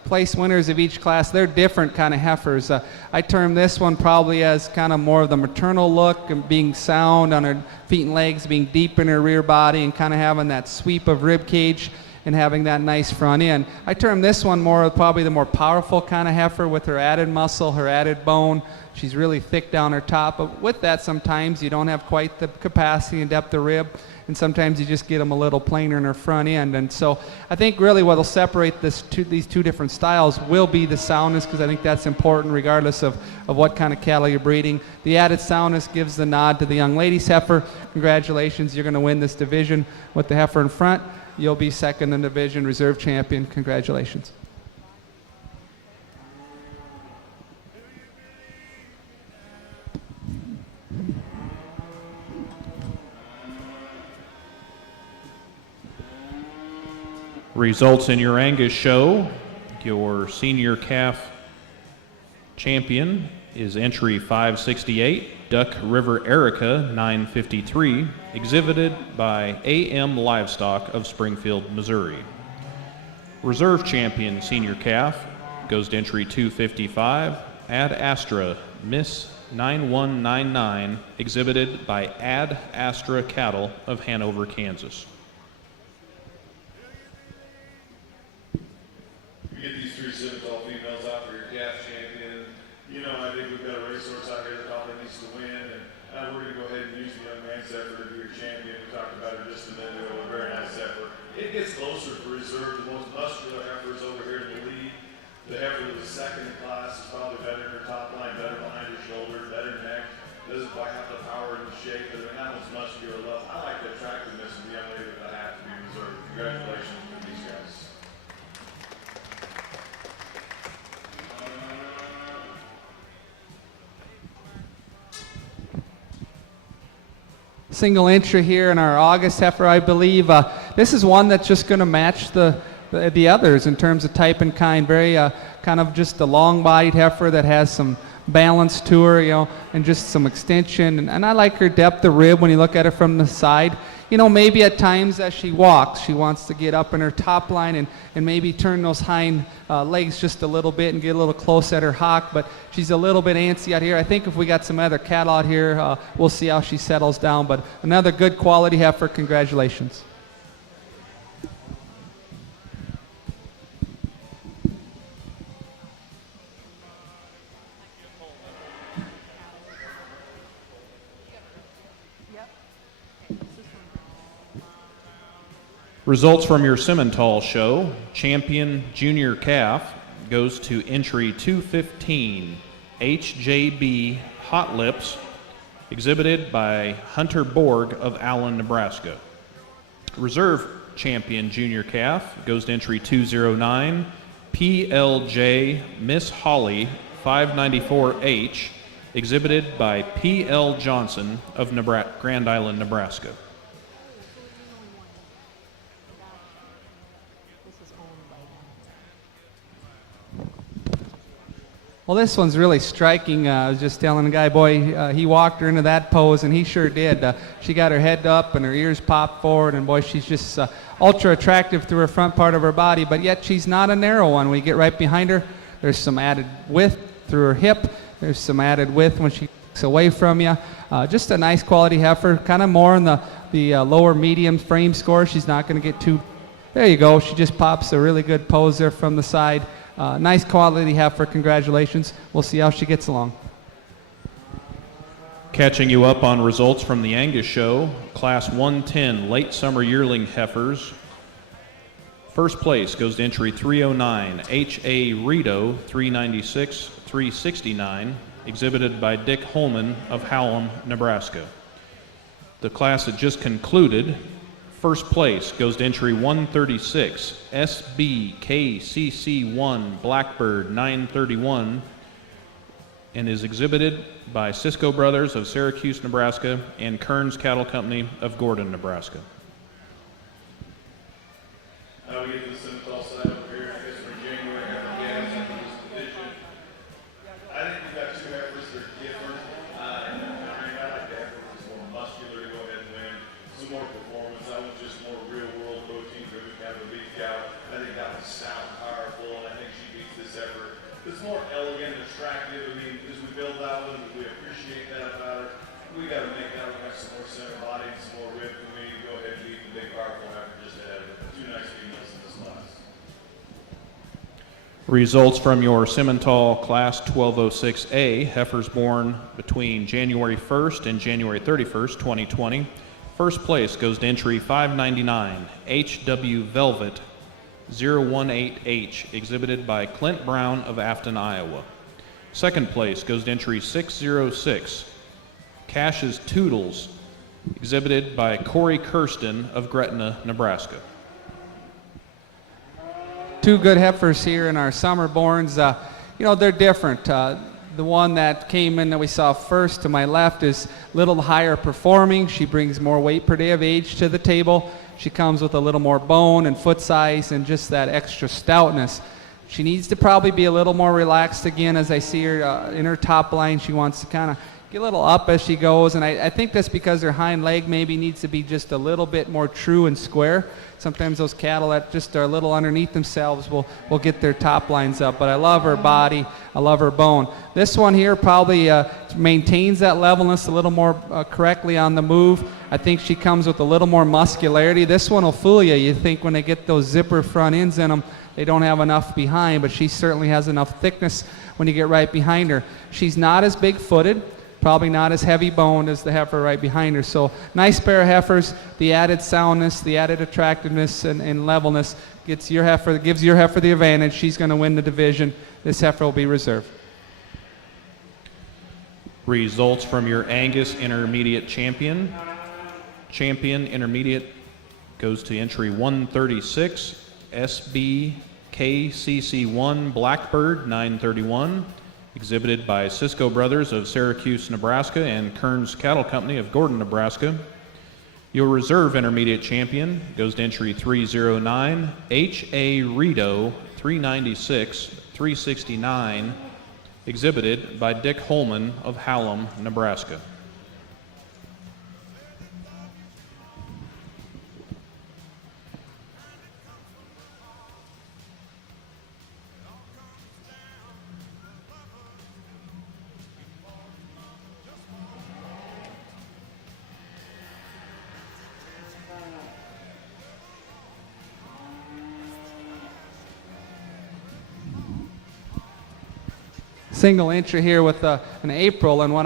place winners of each class, they're different kind of heifers. I term this one probably as kind of more of the maternal look and being sound on her feet and legs, being deep in her rear body and kind of having that sweep of rib cage and having that nice front end. I term this one more probably the more powerful kind of heifer with her added muscle, her added bone. She's really thick down her top, but with that sometimes you don't have quite the capacity and depth of rib, and sometimes you just get them a little plainer in her front end. And so I think really what will separate these two different styles will be the soundness, because I think that's important regardless of what kind of cattle you're breeding. The added soundness gives the nod to the young lady's heifer. Congratulations, you're going to win this division with the heifer in front. You'll be second in the division, reserve champion. Congratulations. Results in your Angus show. Your senior calf champion is entry 568, Duck River Erica 953, exhibited by AM Livestock of Springfield, Missouri. Reserve champion senior calf goes to entry 255, Ad Astra Miss 9199, exhibited by Ad Astra Cattle of Hanover, Kansas. Get these three Simmental females out for your calf champion. You know, I think we've got a racehorse out here that probably needs to win, and we're going to go ahead and use the young man's heifer to be your champion. We talked about her just a minute ago, a very nice heifer. It gets closer for reserve. The most muscular heifer is over here in the lead. The heifer that was second in class is probably better in her top line, better behind her shoulder, better neck. Doesn't quite have the power and the shape, but they're not as muscular level. I like the attractiveness of the young lady that I have to be reserved. Congratulations to these guys. Single entry here in our August heifer, I believe. This is one that's just going to match the others in terms of type and kind. Very kind of just a long-bodied heifer that has some balance to her, you know, and just some extension. And I like her depth of rib when you look at her from the side. You know, maybe at times as she walks, she wants to get up in her top line and maybe turn those hind legs just a little bit and get a little close at her hock, but she's a little bit antsy out here. I think if we got some other cattle out here, we'll see how she settles down, but another good quality heifer. Congratulations. Results from your Simmentals show. Champion Junior Calf goes to entry 215, HJB Hot Lips, exhibited by Hunter Borg of Allen, Nebraska. Reserve Champion Junior Calf goes to entry 209, PLJ Miss Holly 594H, exhibited by P.L. Johnson of Grand Island, Nebraska. Well, this one's really striking. I was just telling the guy, boy, he walked her into that pose, and he sure did. She got her head up and her ears popped forward, and boy, she's just ultra attractive through her front part of her body, but yet she's not a narrow one. When you get right behind her, there's some added width through her hip. There's some added width when she looks away from you. Just a nice quality heifer, kind of more in the lower medium frame score. She's not going to get too... There you go. She just pops a really good pose there from the side. Nice quality heifer. Congratulations. We'll see how she gets along. Catching you up on results from the Angus show, Class 110 late summer yearling heifers. First place goes to entry 309, H.A. Rito 396, 369, exhibited by Dick Holman of Howland, Nebraska. The class that just concluded, first place goes to entry 136, SBKCC1 Blackbird 931, and is exhibited by Cisco Brothers of Syracuse, Nebraska, and Kearns Cattle Company of Gordon, Nebraska. Now we get to the Simmentals side over here. I guess for January, I have a gas into this division. I think we've got two heifers that are different. I like the heifer that's more muscular to go ahead and win. Some more performance. I was just more real world protein driven kind of a beef cow. I think that one's stout and powerful, and I think she beats this heifer. It's more elegant and attractive. I mean, as we build that one, we appreciate that about her. We got to make that one have some more center body and some more rib for me. Go ahead and beat the big powerful heifer just ahead of her. Two nice females in this class. Results from your Simmental Class 1206A, heifers born between January 1st and January 31st, 2020. First place goes to entry 599, H.W. Velvet 018H, exhibited by Clint Brown of Afton, Iowa. Second place goes to entry 606, Cash's Toodles, exhibited by Corey Kirsten of Gretna, Nebraska. Two good heifers here in our summer borns. You know, they're different. The one that came in that we saw first to my left is a little higher performing. She brings more weight per day of age to the table. She comes with a little more bone and foot size and just that extra stoutness. She needs to probably be a little more relaxed again. As I see her in her top line, she wants to kind of get a little up as she goes, and I think that's because her hind leg maybe needs to be just a little bit more true and square. Sometimes those cattle that just are a little underneath themselves will get their top lines up, but I love her body, I love her bone. This one here probably maintains that levelness a little more correctly on the move. I think she comes with a little more muscularity. This one will fool you. You think when they get those zipper front ends in them, they don't have enough behind, but she certainly has enough thickness when you get right behind her. She's not as big-footed. probably not as heavy boned as the heifer right behind her. So nice pair of heifers. The added soundness, the added attractiveness and levelness gives your heifer the advantage. She's going to win the division. This heifer will be reserved. Results from your Angus Intermediate Champion. Champion Intermediate goes to entry 136, SBKCC1 Blackbird 931, exhibited by Cisco Brothers of Syracuse, Nebraska, and Kearns Cattle Company of Gordon, Nebraska. Your reserve intermediate champion goes to entry 309, H.A. Rito 396, 369, exhibited by Dick Holman of Hallam, Nebraska. Single entry here with an April, and what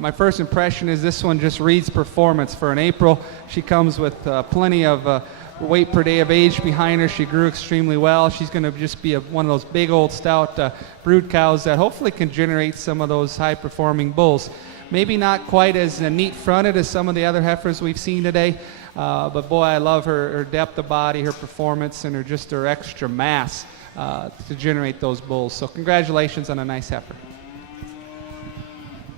my first impression is this one just reads performance for an April. She comes with plenty of weight per day of age behind her. She grew extremely well. She's going to just be one of those big old stout brood cows that hopefully can generate some of those high performing bulls. Maybe not quite as neat fronted as some of the other heifers we've seen today, but boy, I love her depth of body, her performance, and her extra mass to generate those bulls. So congratulations on a nice heifer.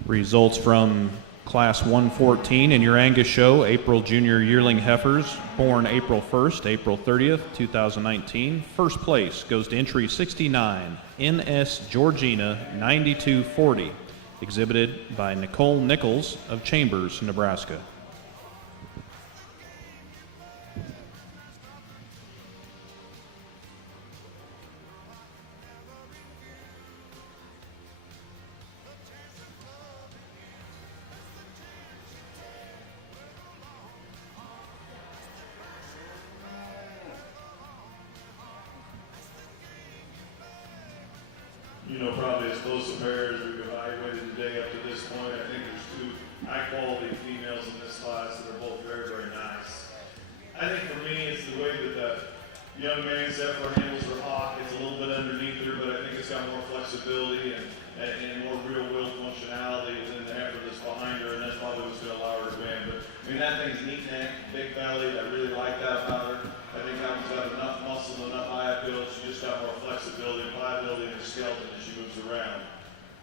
Results from Class 114 in your Angus show, April Junior Yearling Heifers, born April 1st, April 30th, 2019. First place goes to entry 69, NS Georgina 9240, exhibited by Nicole Nichols of Chambers, Nebraska. Probably as close a pair as we've evaluated today up to this point. I think there's two high-quality females in this class that are both very, very nice. I think for me, it's the way that the young man's heifer handles her hock. It's a little bit underneath her, but I think it's got more flexibility and more real-world functionality than the heifer that's behind her, and that's probably what's going to allow her to win. But I mean, that thing's neat neck, big belly. I really like that about her. I think that one's got enough muscle, enough high appeal. She just got more flexibility and pliability in her skeleton as she moves around.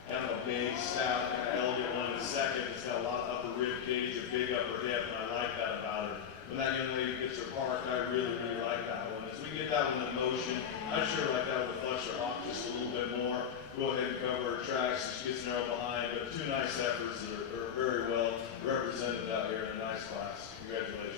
Kind of a big, stout, kind of elegant one in the second. It's got a lot of upper rib cage, a big upper hip, and I like that about her. When that young lady gets her parked, I really, really like that one. As we get that one in motion, I'd sure like that one to flex her off just a little bit more. Go ahead and cover her tracks so she gets narrow behind. But two nice heifers that are very well represented out here in a nice class. Congratulations.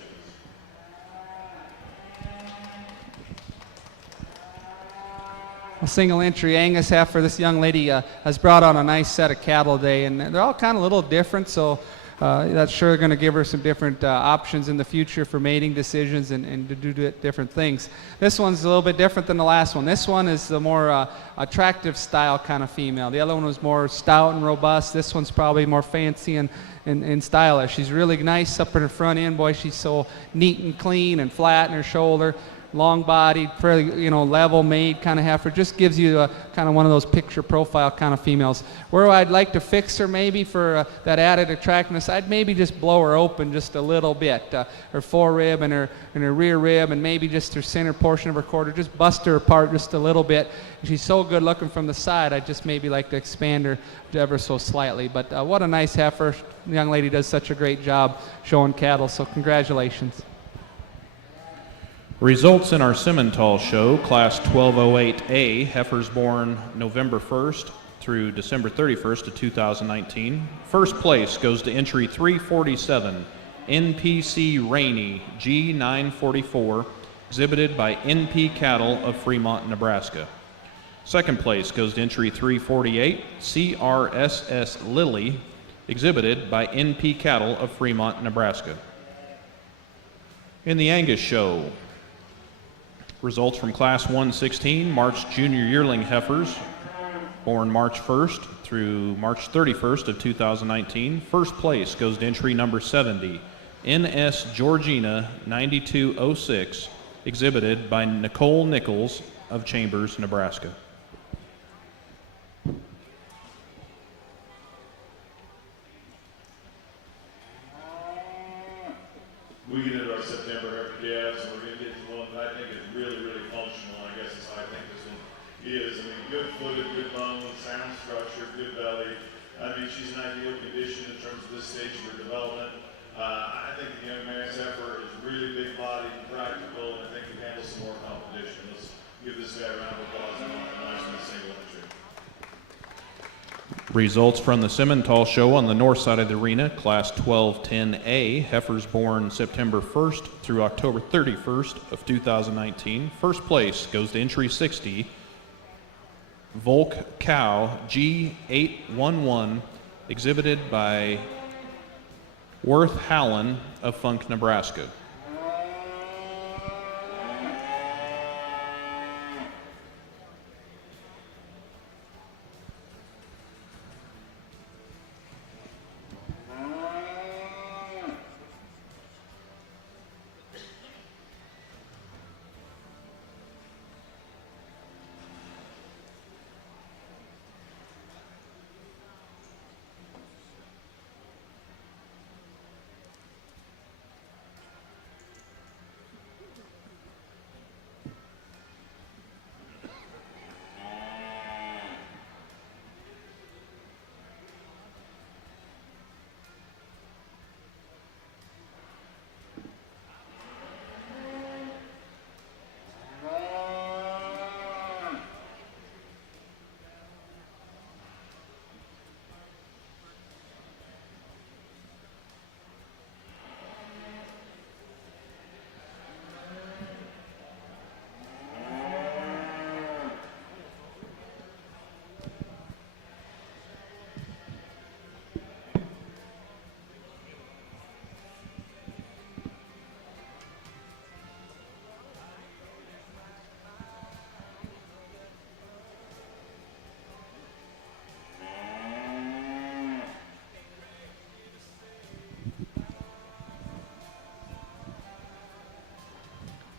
A single entry Angus heifer. This young lady has brought on a nice set of cattle today, and they're all kind of a little different, so that's sure going to give her some different options in the future for mating decisions and to do different things. This one's a little bit different than the last one. This one is the more attractive style kind of female. The other one was more stout and robust. This one's probably more fancy and stylish. She's really nice up in her front end. Boy, she's so neat and clean and flat in her shoulder. Long-bodied, fairly, level made kind of heifer. Just gives you a kind of one of those picture profile kind of females. Where I'd like to fix her maybe for that added attractiveness, I'd maybe just blow her open just a little bit. Her forerib and her rear rib, and maybe just her center portion of her quarter. Just bust her apart just a little bit. She's so good looking from the side, I'd just maybe like to expand her ever so slightly. But what a nice heifer. The young lady does such a great job showing cattle, so congratulations. Results in our Simmentals show, Class 1208A, heifers born November 1st through December 31st of 2019. First place goes to entry 347, NPC Rainey G944, exhibited by NP Cattle of Fremont, Nebraska. Second place goes to entry 348, CRSS Lily, exhibited by NP Cattle of Fremont, Nebraska. In the Angus show, results from Class 116, March Junior Yearling Heifers, born March 1st through March 31st of 2019. First place goes to entry number 70, NS Georgina 9206, exhibited by Nicole Nichols of Chambers, Nebraska. We get into our September R.P.S, and we're going to get to one that I think is really, really functional. I guess is how I think this one is. I mean, good footed, good bones, sound structure, good belly. I mean, she's an ideal condition in terms of this stage of her development. I think the young man's effort is really big bodied and practical, and I think can handle some more competition. Let's give this guy a round of applause and a nice one single entry. Results from the Simmentals show on the north side of the arena, Class 1210A, heifers born September 1st through October 31st of 2019. First place goes to entry 60, Volk Cow G811, exhibited by Worth Hallen of Funk, Nebraska.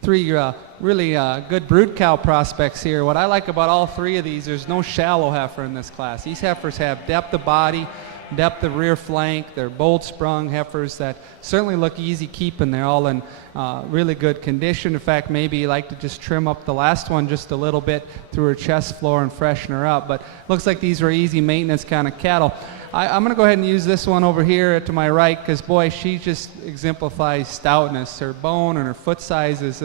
Three really good brood cow prospects here. What I like about all three of these, there's no shallow heifer in this class. These heifers have depth of body, depth of rear flank. They're bold sprung heifers that certainly look easy keeping. They're all in really good condition. In fact, maybe you like to just trim up the last one just a little bit through her chest floor and freshen her up. But looks like these are easy maintenance kind of cattle. I'm going to go ahead and use this one over here to my right because, boy, she just exemplifies stoutness. Her bone and her foot size is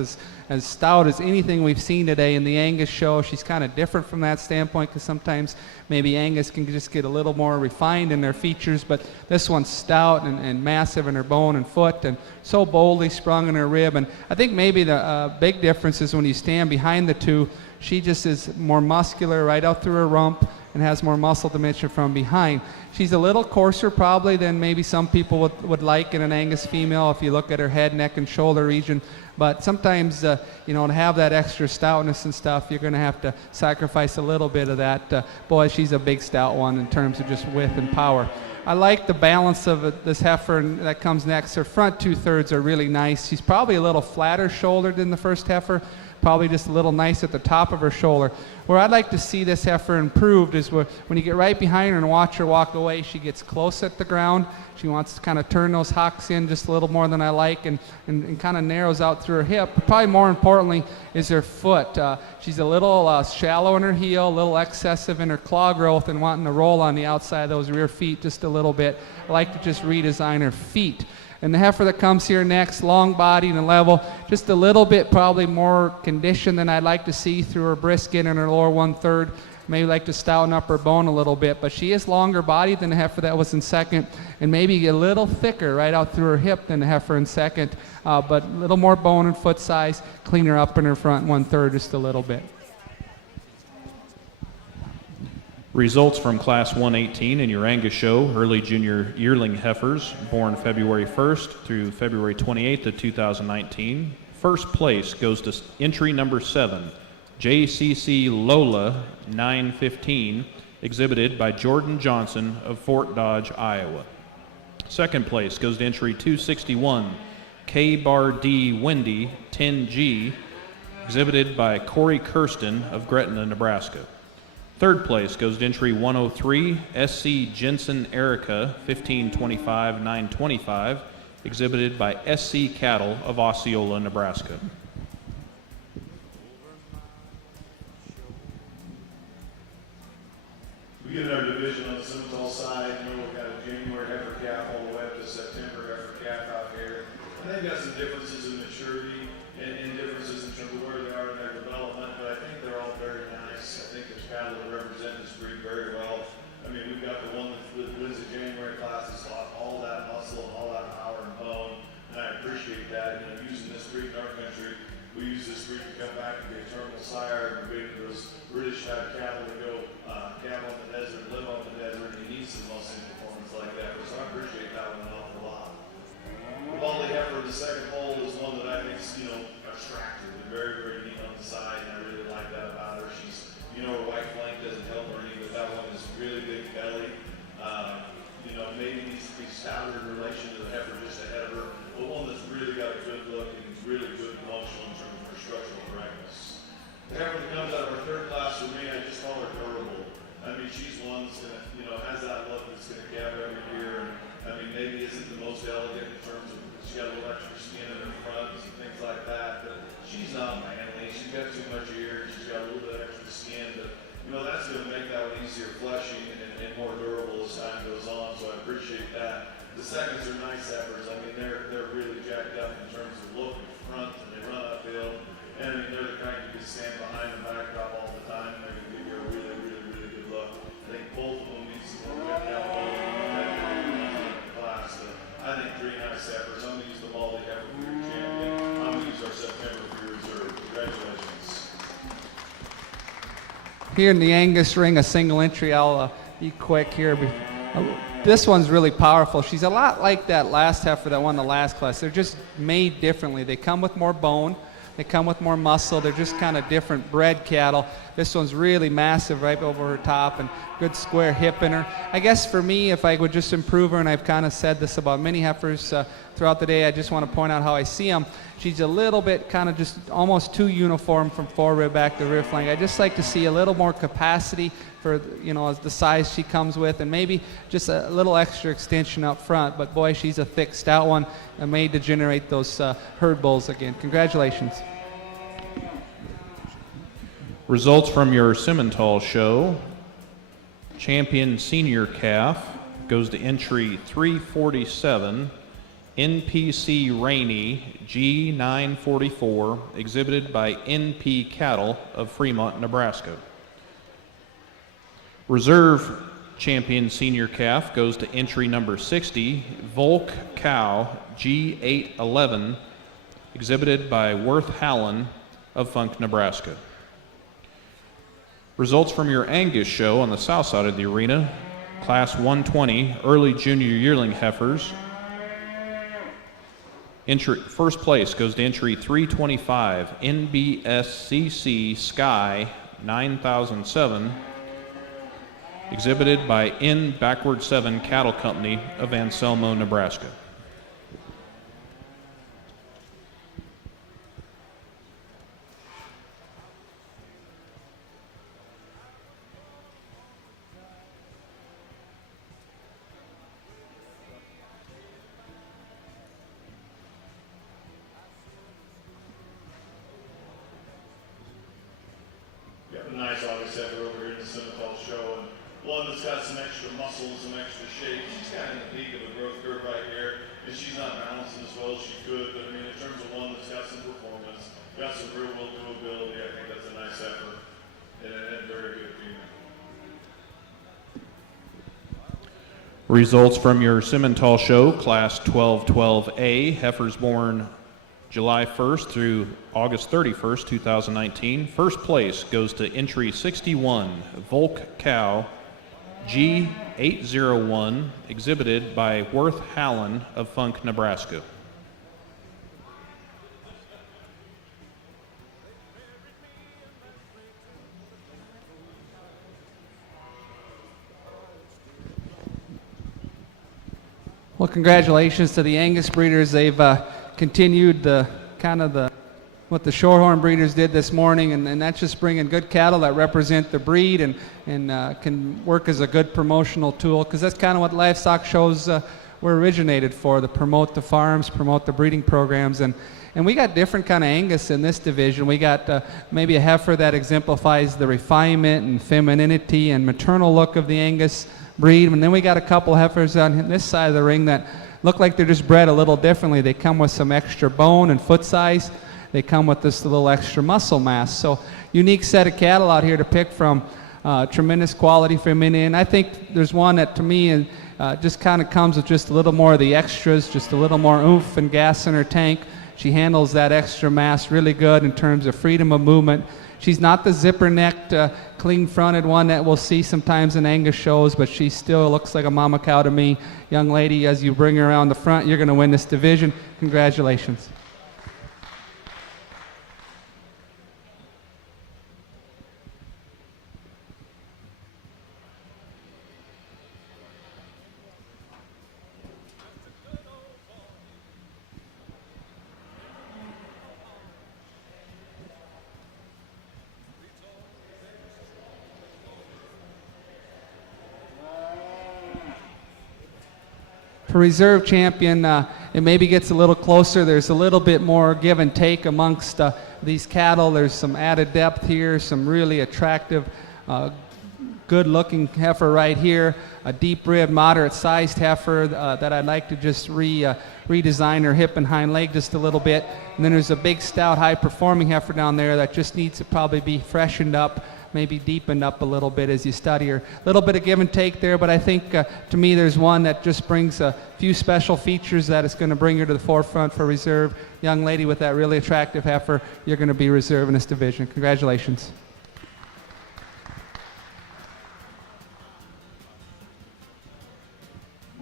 as stout as anything we've seen today in the Angus show. She's kind of different from that standpoint because sometimes maybe Angus can just get a little more refined in their features, but this one's stout and massive in her bone and foot and so boldly sprung in her rib. And I think maybe the big difference is when you stand behind the two, she just is more muscular right out through her rump and has more muscle dimension from behind. She's a little coarser probably than maybe some people would like in an Angus female if you look at her head, neck, and shoulder region. But sometimes, you know, to have that extra stoutness and stuff, you're going to have to sacrifice a little bit of that. Boy, she's a big stout one in terms of just width and power. I like the balance of this heifer that comes next. Her front two-thirds are really nice. She's probably a little flatter shouldered than the first heifer, probably just a little nice at the top of her shoulder. Where I'd like to see this heifer improved is when you get right behind her and watch her walk away, she gets close at the ground. She wants to kind of turn those hocks in just a little more than I like and kind of narrows out through her hip. But probably more importantly is her foot. She's a little shallow in her heel, a little excessive in her claw growth and wanting to roll on the outside of those rear feet just a little bit. I like to just redesign her feet. And the heifer that comes here next, long-bodied and level, just a little bit probably more condition than I'd like to see through her brisket and her lower one-third. Maybe like to stouten up her bone a little bit, but she is longer bodied than the heifer that was in second, and maybe a little thicker right out through her hip than the heifer in second, but a little more bone and foot size, cleaner up in her front one-third just a little bit. Results from Class 118 in your Angus show, early junior yearling heifers, born February 1st through February 28th of 2019. First place goes to entry number 7, JCC Lola 915, exhibited by Jordan Johnson of Fort Dodge, Iowa. Second place goes to entry 261, K-Bar D Wendy 10G, exhibited by Corey Kirsten of Gretna, Nebraska. Third place goes to entry 103, SC Jensen Erica 1525 925, exhibited by SC Cattle of Osceola, Nebraska. We get our division on the Simmentals side. You know, we've got a January heifer calf all the way up to September heifer calf out here. And they've got some differences in maturity and differences in terms of where they are in their development, but I think they're all very nice. I think there's cattle that represent this breed very well. I mean, we've got the one that wins the January class that's got all that muscle and all that power and bone, and I appreciate that. You know, using this breed in our country, we use this breed to come back and be a terminal sire and breed those British type cattle that go cattle in the desert, live on the desert, and he needs some muscle and performance like that. So I appreciate that one an awful lot. The Baldy heifer, the second hole, is one that I think is, attractive and very, very neat on the side, and I really like that about her. She's, her white flank doesn't help her any, but that one is really big belly. Maybe needs to be stouter in relation to the heifer just ahead of her, but one that's really got a good look and really good functional in terms of her structural correctness. The heifer that comes out of our third class for me, I just call her durable. I mean, she's one that's gonna, has that look that's gonna gap every year, and I mean, maybe isn't the most elegant in terms of she's got a little extra skin in her front and things like that, but she's not manly. She's got too much ear, she's got a little bit extra skin, but that's gonna make that one easier fleshing and more durable as time goes on, so I appreciate that. The seconds are nice heifers. I mean, they're really jacked up in terms of look and front, and they run uphill, and I mean, they're the kind you can stand behind the backdrop all the time, and they're gonna give you a really, really, really good look. I think both of them need some more checked out class. I think three nice heifers. I'm gonna use the Baldy heifer for your champion. I'm gonna use our September for your reserve. Congratulations. Here in the Angus ring, a single entry. I'll be quick here. This one's really powerful. She's a lot like that last heifer that won the last class. They're just made differently. They come with more bone. They come with more muscle. They're just kind of different bred cattle. This one's really massive right over her top and good square hip in her. I guess for me, if I would just improve her, and I've kind of said this about many heifers throughout the day, I just want to point out how I see them. She's a little bit kind of just almost too uniform from forerib back to rear flank. I just like to see a little more capacity for, as the size she comes with, and maybe just a little extra extension up front. But boy, she's a thick, stout one, made to generate those herd bulls again. Congratulations. Results from your Simmentals show. Champion senior calf goes to entry 347, NPC Rainey G944, exhibited by NP Cattle of Fremont, Nebraska. Reserve champion senior calf goes to entry number 60, Volk Cow G811, exhibited by Worth Hallen of Funk, Nebraska. Results from your Angus show on the south side of the arena. Class 120 early junior yearling heifers. First place goes to entry 325 NBSCC Sky 9007, exhibited by N Backward 7 Cattle Company of Anselmo, Nebraska. Nice August heifer over here in the Simmentals show, and one that's got some extra muscle and some extra shape. She's kind of in the peak of a growth curve right here, and she's not balancing as well as she could, but I mean, in terms of one that's got some performance, got some real will-to ability, I think that's a nice heifer, and very good female. Results from your Simmental show, Class 1212A, heifers born July 1st through August 31st, 2019. First place goes to entry 61, Volk Cow G801, exhibited by Worth Hallen of Funk, Nebraska. Well, congratulations to the Angus breeders. They've continued what the Shorthorn breeders did this morning, and that's just bringing good cattle that represent the breed and can work as a good promotional tool, because that's kind of what livestock shows were originated for, to promote the farms, promote the breeding programs. And we got different kind of Angus in this division. We got maybe a heifer that exemplifies the refinement and femininity and maternal look of the Angus breed. And then we got a couple heifers on this side of the ring that look like they're just bred a little differently. They come with some extra bone and foot size. They come with this little extra muscle mass. So unique set of cattle out here to pick from. Tremendous quality femininity. And I think there's one that to me just kind of comes with just a little more of the extras, just a little more oomph and gas in her tank. She handles that extra mass really good in terms of freedom of movement. She's not the zipper-necked, clean-fronted one that we'll see sometimes in Angus shows, but she still looks like a mama cow to me. Young lady, as you bring her around the front, you're going to win this division. Congratulations. For reserve champion, it maybe gets a little closer. There's a little bit more give and take amongst these cattle. There's some added depth here, some really attractive, good-looking heifer right here, a deep-ribbed, moderate-sized heifer that I'd like to just redesign her hip and hind leg just a little bit. And then there's a big, stout, high-performing heifer down there that just needs to probably be freshened up, maybe deepened up a little bit as you study her. A little bit of give and take there, but I think to me there's one that just brings a few special features that is going to bring her to the forefront for reserve. Young lady with that really attractive heifer, you're going to be reserve in this division. Congratulations.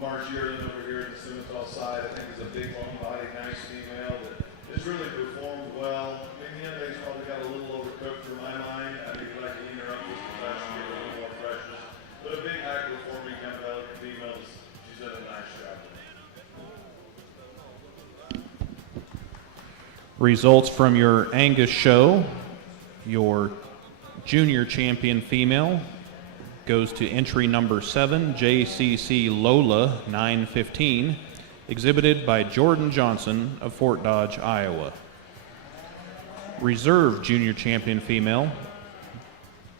March Yearling over here in the Simmentals side, I think is a big, long-bodied, nice female that has really performed well. Maybe the young lady's probably got a little overcooked for my mind. I think we'd like to lean her up just a touch to get a little more freshness. But a big, high-performing kind of elegant female, she's done a nice job. Results from your Angus show. Your junior champion female goes to entry number 7, JCC Lola 915, exhibited by Jordan Johnson of Fort Dodge, Iowa. Reserve junior champion female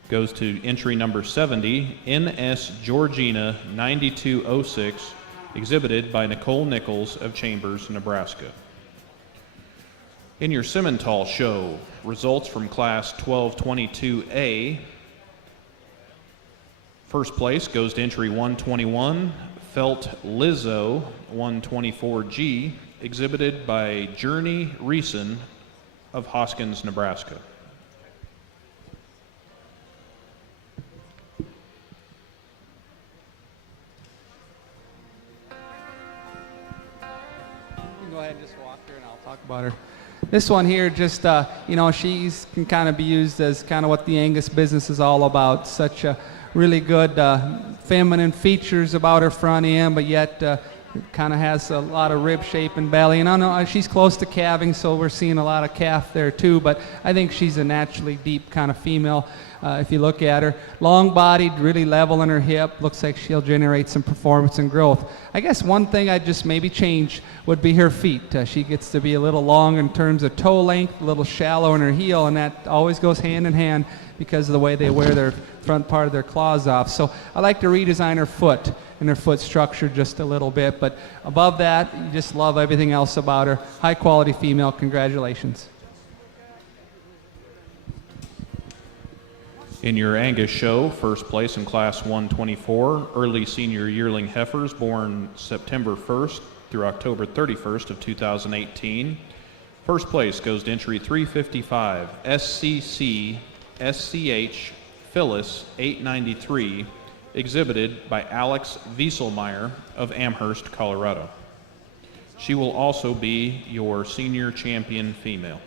goes to entry number 70, NS Georgina 9206, exhibited by Nicole Nichols of Chambers, Nebraska. In your Simmental show, results from class 1222A. First place goes to entry 121, Felt Lizzo 124G, exhibited by Journey Reeson of Hoskins, Nebraska. You can go ahead and just walk her and I'll talk about her. This one here just, she's can kind of be used as kind of what the Angus business is all about. Such a really good feminine features about her front end, but yet kind of has a lot of rib shape and belly. And I know she's close to calving, so we're seeing a lot of calf there too, but I think she's a naturally deep kind of female. If you look at her, long-bodied, really level in her hip, looks like she'll generate some performance and growth. I guess one thing I'd just maybe change would be her feet. She gets to be a little long in terms of toe length, a little shallow in her heel, and that always goes hand in hand because of the way they wear their front part of their claws off. So I like to redesign her foot and her foot structure just a little bit, but above that, you just love everything else about her. High-quality female. Congratulations. In your Angus show, first place in class 124, early senior yearling heifers born September 1st through October 31st of 2018. First place goes to entry 355, SCC SCH Phyllis 893, exhibited by Alex Wieselmeyer of Amherst, Colorado. She will also be your senior champion female.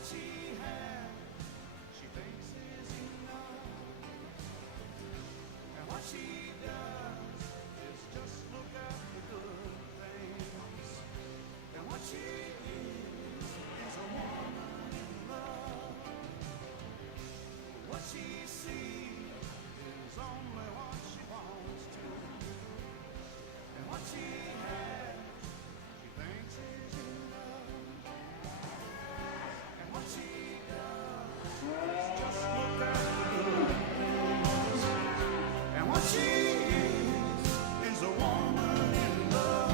what she has, she thinks is enough. And what she does is just look at the good things. And what she is a woman in love. What she sees is only what she wants to. And what she has, she thinks is enough. And what she does is just look at the good things. And what she is a woman in love.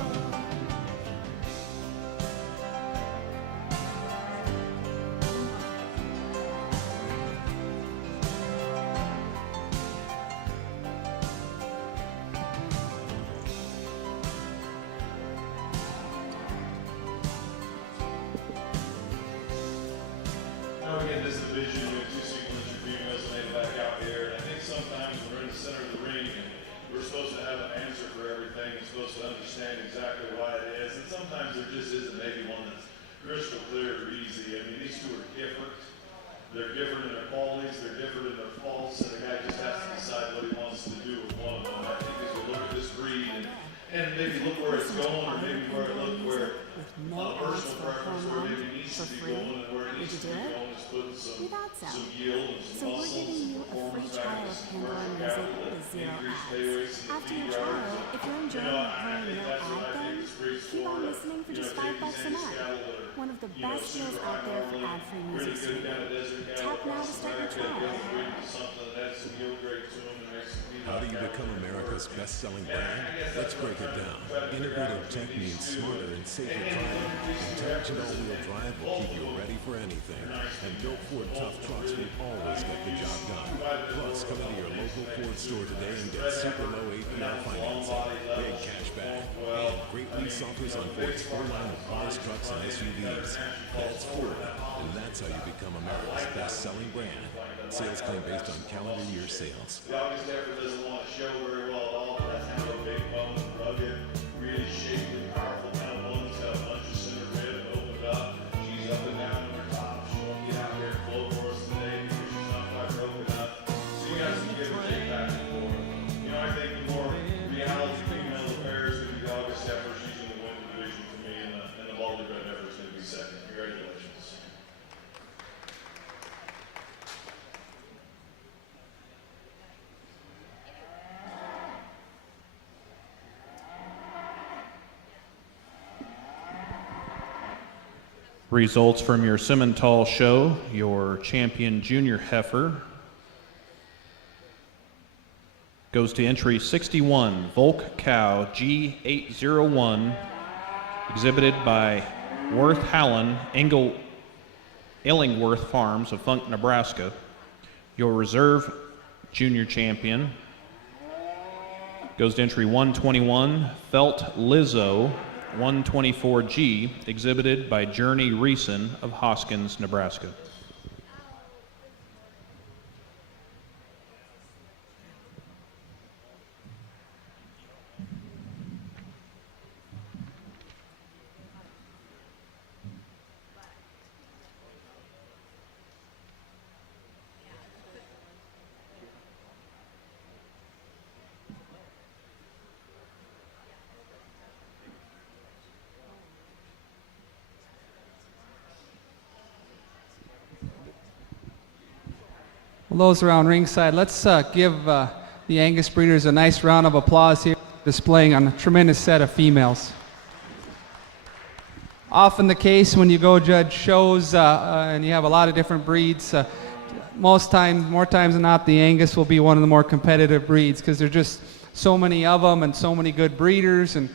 Now we get this division with two signature females and they back out here. And I think sometimes we're in the center of the ring and we're supposed to have an answer for everything and supposed to understand exactly why it is. And sometimes there just isn't maybe one that's crystal clear or easy. I mean, these two are different. They're different in their qualities, they're different in their faults, and the guy just has to decide what he wants to do with one of them. I think as we look at this breed and maybe look where it's going, or maybe where it look where on a personal preference where maybe it needs to be going and where it needs to be going is putting some yield and some muscle and some performance back into some commercial capital and increased pay rates and After feed your yards. trial, if you're enjoying hearing your ad things, keep on listening for just $5 a month. One of the best deals out there for ad-free music streaming. Tap now to start your trial. How do you become America's best-selling brand? Let's break it down. Integrative tech means smarter and safer driving. Intelligent all-wheel drive will keep you ready for anything. And built Ford tough trucks will always get the job done. Plus, come into your local Ford store today and get super low APR financing, big cash back, and great lease offers on Ford's full line of cars, trucks, and SUVs. That's Ford, and that's how you become America's best-selling brand. Sales claim based on calendar year sales. The August effort doesn't want to show very well at all, but that's kind of a big bone, rugged, really shapely, powerful kind of one. It's got a bunch of center rib and opened up. She's up and down on her top. She won't get out here and blow for us today because she's not quite broken up. So you got some give and take back and forth. You know, I think the more reality female affair is going to be the August effort. She's going to win the division for me, and the Baldy Red effort is going to be second. Congratulations. Results from your Simmentals show. Your champion junior heifer goes to entry 61, Volk Cow G801, exhibited by Worth Hallen, Illingworth Farms of Funk, Nebraska. Your reserve junior champion goes to entry 121, Felt Lizzo 124G, exhibited by Journey Reeson of Hoskins, Nebraska. Those around ringside, let's give the Angus breeders a nice round of applause here, displaying on a tremendous set of females. Often the case when you go judge shows and you have a lot of different breeds, more times than not, the Angus will be one of the more competitive breeds because there's just so many of them and so many good breeders, and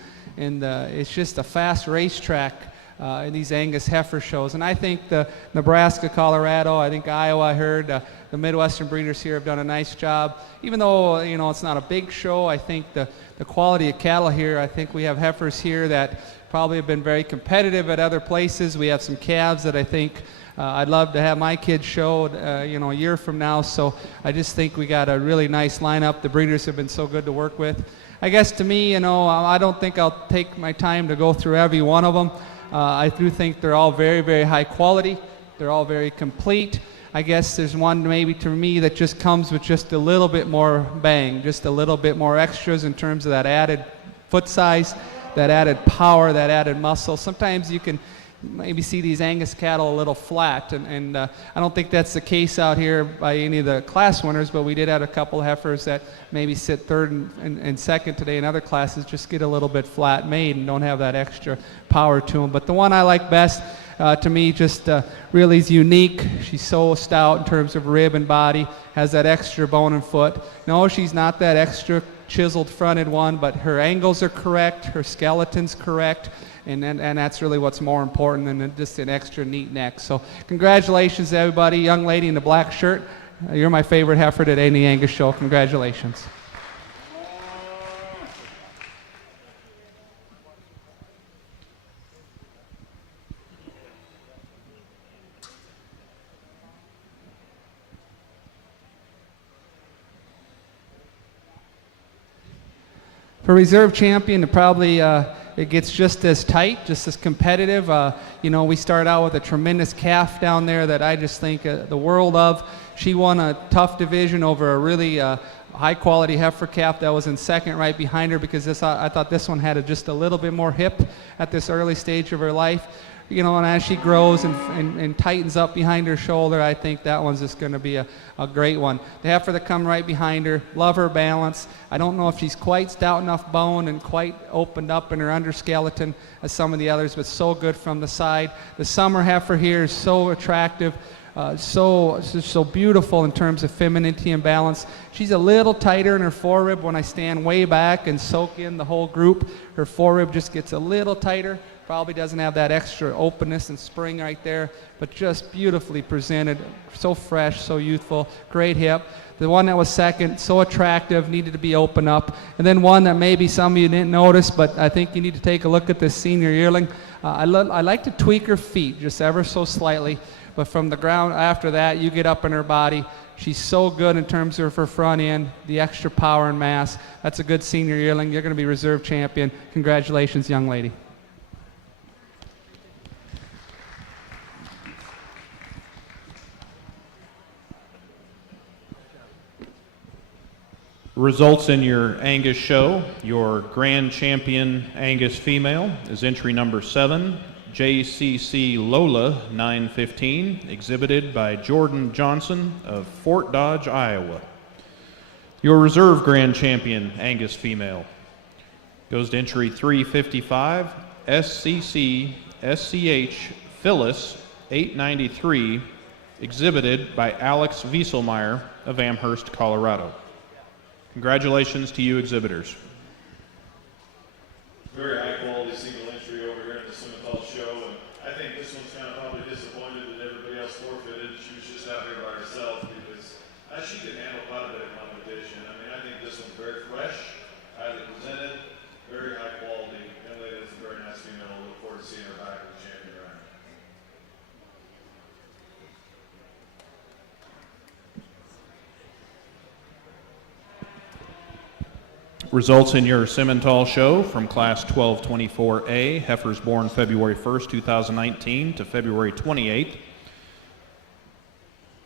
it's just a fast racetrack in these Angus heifer shows. And I think the Nebraska, Colorado, I think Iowa, I heard the Midwestern breeders here have done a nice job. Even though, you know, it's not a big show, I think the quality of cattle here, I think we have heifers here that probably have been very competitive at other places. We have some calves that I think I'd love to have my kids showed, you know, a year from now. So I just think we got a really nice lineup. The breeders have been so good to work with. I guess to me, you know, I don't think I'll take my time to go through every one of them. I do think they're all very, very high quality. They're all very complete. I guess there's one maybe to me that just comes with just a little bit more bang, just a little bit more extras in terms of that added foot size, that added power, that added muscle. Sometimes you can maybe see these Angus cattle a little flat, and I don't think that's the case out here by any of the class winners, but we did have a couple of heifers that maybe sit third and second today in other classes, just get a little bit flat made and don't have that extra power to them. But the one I like best, to me, just really is unique. She's so stout in terms of rib and body, has that extra bone and foot. No, she's not that extra chiseled fronted one, but her angles are correct, her skeleton's correct, and that's really what's more important than just an extra neat neck. So congratulations to everybody. Young lady in the black shirt, you're my favorite heifer at any Angus show. Congratulations. For reserve champion, it gets just as tight, just as competitive. We start out with a tremendous calf down there that I just think the world of. She won a tough division over a really high-quality heifer calf that was in second right behind her, because I thought this one had just a little bit more hip at this early stage of her life. And as she grows and tightens up behind her shoulder, I think that one's just going to be a great one. The heifer that come right behind her, love her balance. I don't know if she's quite stout enough bone and quite opened up in her underskeleton as some of the others, but so good from the side. The summer heifer here is so attractive, so beautiful in terms of femininity and balance. She's a little tighter in her forerib. When I stand way back and soak in the whole group, her forerib just gets a little tighter. Probably doesn't have that extra openness and spring right there, but just beautifully presented, so fresh, so youthful, great hip. The one that was second, so attractive, needed to be open up. And then one that maybe some of you didn't notice, but I think you need to take a look at this senior yearling. I like to tweak her feet just ever so slightly, but from the ground after that, you get up in her body. She's so good in terms of her front end, the extra power and mass. That's a good senior yearling. You're going to be reserve champion. Congratulations, young lady. Results in your Angus show. Your grand champion Angus female is entry number 7, JCC Lola 915, exhibited by Jordan Johnson of Fort Dodge, Iowa. Your reserve grand champion Angus female goes to entry 355, SCC SCH Phyllis 893, exhibited by Alex Wieselmeyer of Amherst, Colorado. Congratulations to you exhibitors. Very high quality single entry over here at the Simmentals show, and I think this one's kind of probably disappointed that everybody else forfeited. She was just out here by herself because she can handle quite a bit of competition. I mean, I think this one's very fresh, highly presented, very high quality. Young lady, that's a very nice female. I look forward to seeing her back with the champion round. Results in your Simmental show from Class 1224A, heifers born February 1st, 2019 to February 28th.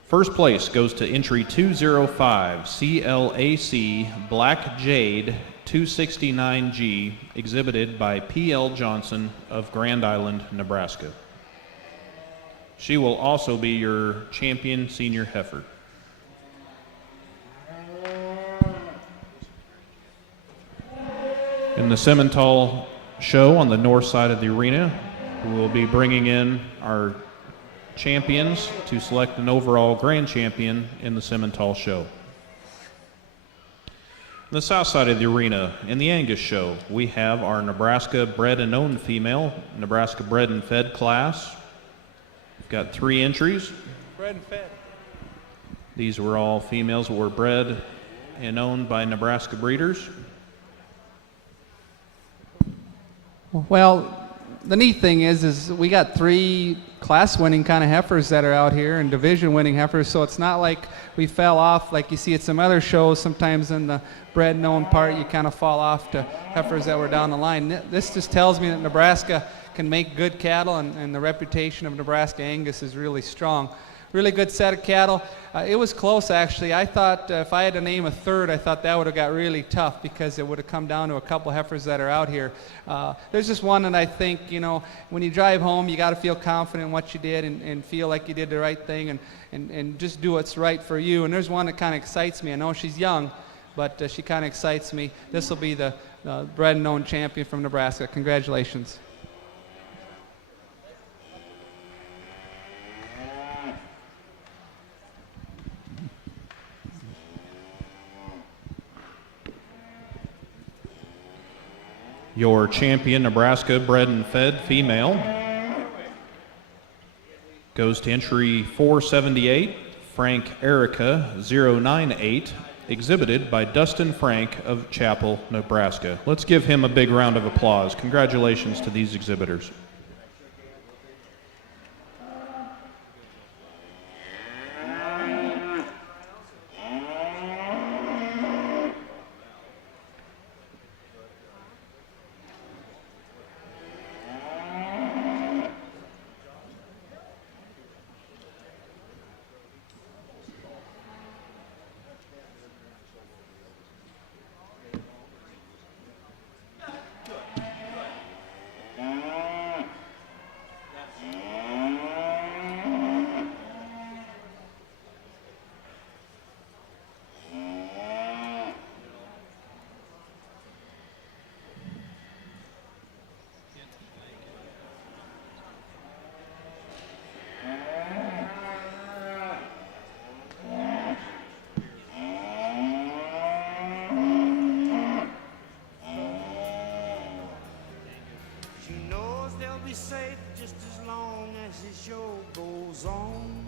First place goes to entry 205, CLAC Black Jade 269G, exhibited by P.L. Johnson of Grand Island, Nebraska. She will also be your champion senior heifer. In the Simmental show on the north side of the arena, we'll be bringing in our champions to select an overall grand champion in the Simmental show. On the south side of the arena, in the Angus show, we have our Nebraska bred and owned female, Nebraska bred and fed class. We've got 3 entries. Bred and fed. These were all females that were bred and owned by Nebraska breeders. Well, the neat thing is we got 3 class-winning kind of heifers that are out here and division-winning heifers, so it's not like we fell off like you see at some other shows. Sometimes in the bred-known part, you kind of fall off to heifers that were down the line. This just tells me that Nebraska can make good cattle, and the reputation of Nebraska Angus is really strong. Really good set of cattle. It was close, actually. I thought if I had to name a third, I thought that would have got really tough because it would have come down to a couple heifers that are out here. There's just one that I think, you know, when you drive home, you got to feel confident in what you did and feel like you did the right thing and just do what's right for you. And there's one that kind of excites me. I know she's young, but she kind of excites me. This will be the bred and known champion from Nebraska. Congratulations. Your champion, Nebraska bred and fed female, goes to entry 478, Frank Erica 098, exhibited by Dustin Frank of Chapel, Nebraska. Let's give him a big round of applause. Congratulations to these exhibitors. Safe just as long as the show goes on.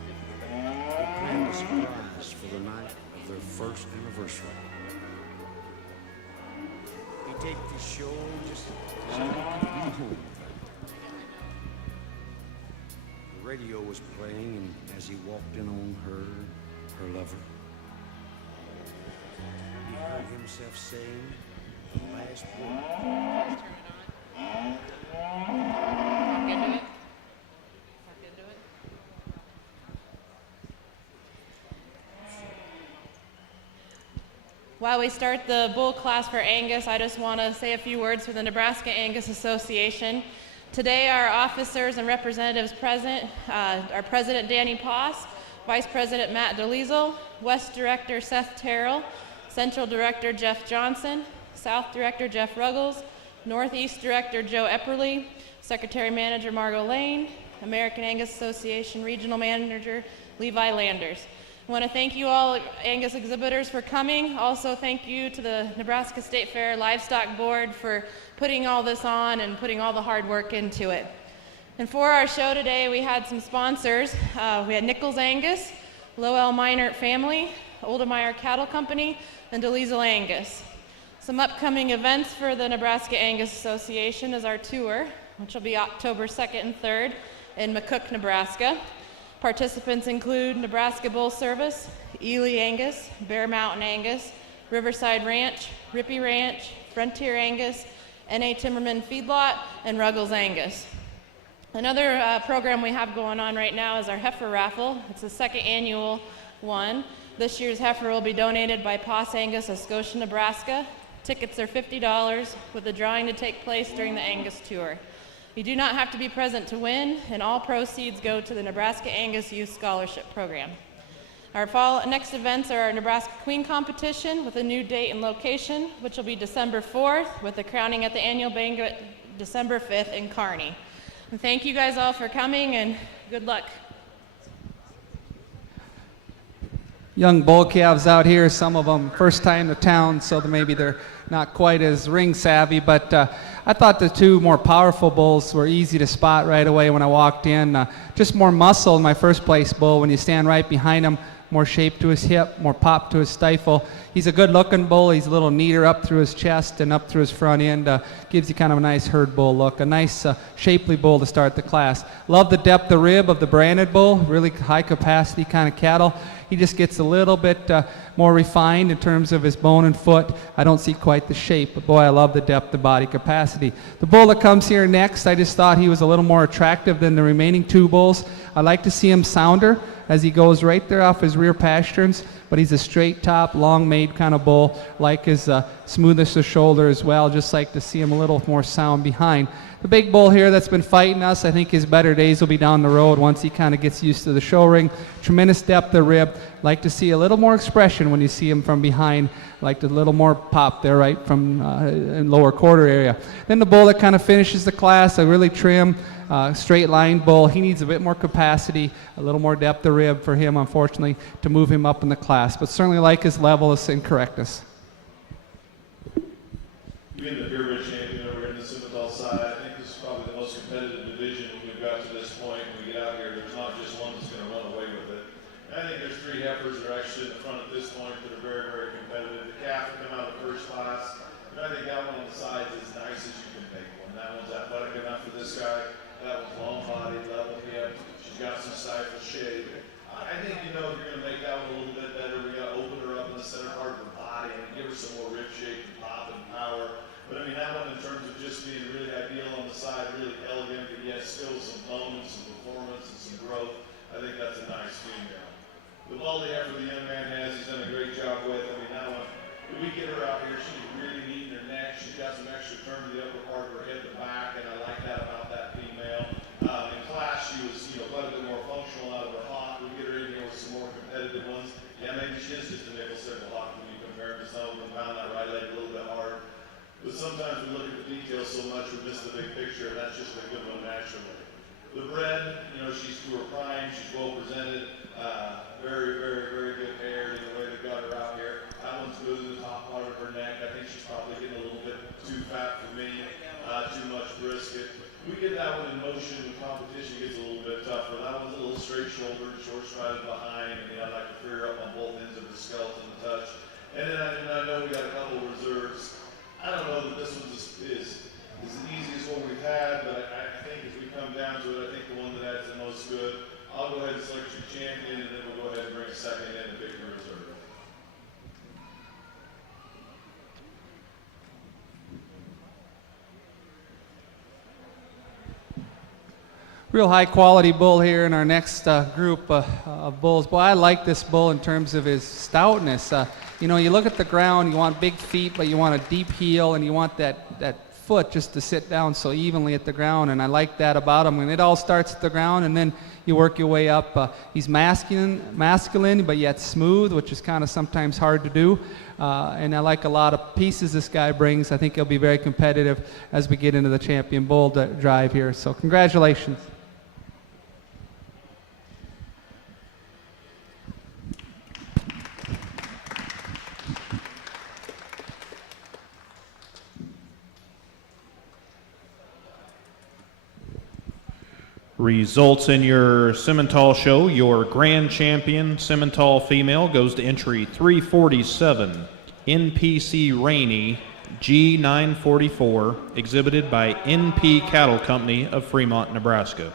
They planned a surprise for the night of their first anniversary. We take the show just as I could be home. The radio was playing, and as he walked in on her lover, he heard himself saying the last word. While we start the bull class for Angus, I just want to say a few words for the Nebraska Angus Association. Today, our officers and representatives present are President Danny Poss, Vice President Matt DeLiesel, West Director Seth Terrell, Central Director Jeff Johnson, South Director Jeff Ruggles, Northeast Director Joe Epperly, Secretary Manager Margot Lane, American Angus Association Regional Manager Levi Landers. I want to thank you all Angus exhibitors for coming. Also thank you to the Nebraska State Fair Livestock Board for putting all this on and putting all the hard work into it. And for our show today, we had some sponsors. We had Nichols Angus, Lowell Minert Family, Oldemeyer Cattle Company, and DeLiesel Angus. Some upcoming events for the Nebraska Angus Association is our tour, which will be October 2nd and 3rd in McCook, Nebraska. Participants include Nebraska Bull Service, Ely Angus, Bear Mountain Angus, Riverside Ranch, Rippey Ranch, Frontier Angus, N.A. Timmerman Feedlot, and Ruggles Angus. Another program we have going on right now is our heifer raffle. It's the second annual one. This year's heifer will be donated by Poss Angus of Scotia, Nebraska. Tickets are $50 with the drawing to take place during the Angus tour. You do not have to be present to win, and all proceeds go to the Nebraska Angus Youth Scholarship Program. Our next events are our Nebraska Queen Competition with a new date and location, which will be December 4th with the crowning at the annual banquet December 5th in Kearney. And thank you guys all for coming, and good luck. Young bull calves out here, some of them first time to town, so maybe they're not quite as ring savvy, but I thought the two more powerful bulls were easy to spot right away when I walked in. Just more muscle in my first place bull. When you stand right behind him, more shape to his hip, more pop to his stifle. He's a good looking bull. He's a little neater up through his chest and up through his front end. Gives you kind of a nice herd bull look. A nice shapely bull to start the class. Love the depth of rib of the branded bull. Really high capacity kind of cattle. He just gets a little bit more refined in terms of his bone and foot. I don't see quite the shape, but boy, I love the depth of body capacity. The bull that comes here next, I just thought he was a little more attractive than the remaining two bulls. I like to see him sounder as he goes right there off his rear pasterns, but he's a straight top, long made kind of bull, like his smoothness of shoulder as well. Just like to see him a little more sound behind. The big bull here that's been fighting us, I think his better days will be down the road once he kind of gets used to the show ring. Tremendous depth of rib. Like to see a little more expression when you see him from behind, like a little more pop there, right, from in lower quarter area. Then the bull that kind of finishes the class, a really trim, straight line bull. He needs a bit more capacity, a little more depth of rib for him, unfortunately, to move him up in the class, but certainly like his level and correctness. Being the Hereford champion over in the Simmentals side, I think this is probably the most competitive division we've got to this point. When we get out here, there's not just one that's going to run away with it. And I think there's 3 heifers that are actually in the front at this point that are very, very competitive. The calf that come out of the first class, and I think that one on the sides is as nice as you can make one. That one's athletic enough for this guy. That one's long body, level hip. She's got some stifle shape. I think, you know, if you're going to make that one a little bit better, we got to open her up in the center part of her body and give her some more rib shape and pop and power. But I mean, that one in terms of just being really ideal on the side, really elegant, but yet still some bone and some performance and some growth. I think that's a nice female. The baldy heifer the young man has, he's done a great job with. I mean, that one, when we get her out here, she's really neat in her neck. She's got some extra turn to the upper part of her head to back, and I like that about that female. In class, she was, you know, quite a bit more functional out of her hawk. We get her in here with some more competitive ones. Yeah, maybe she is just a nickel circle hawk when you compare her to some of them. Found that right leg a little bit hard. But sometimes we look at the details so much we miss the big picture, and that's just a good one naturally. The bred, you know, she's through her prime, she's well presented, very, very, very good hair in the way they got her out here. That one's good in the top part of her neck. I think she's probably getting a little bit too fat for me, too much brisket. We get that one in motion, the competition gets a little bit tougher. That one's a little straight shouldered, short strided behind, and I like to free her up on both ends of the skeleton to touch. And then I know we got a couple of reserves. I don't know that this one is the easiest one we've had, but I think as we come down to it, I think the one that adds the most good. I'll go ahead and select your champion, and then we'll go ahead and bring a second in and pick your reserve. Real high quality bull here in our next group of bulls. Boy, I like this bull in terms of his stoutness. You know, you look at the ground, you want big feet, but you want a deep heel, and you want that foot just to sit down so evenly at the ground, and I like that about him. And it all starts at the ground, and then you work your way up. He's masculine, but yet smooth, which is kind of sometimes hard to do. And I like a lot of pieces this guy brings. I think he'll be very competitive as we get into the champion bull drive here. So congratulations. Results in your Simmental show. Your grand champion Simmental female goes to entry 347, NPC Rainey, G944, exhibited by NP Cattle Company of Fremont, Nebraska.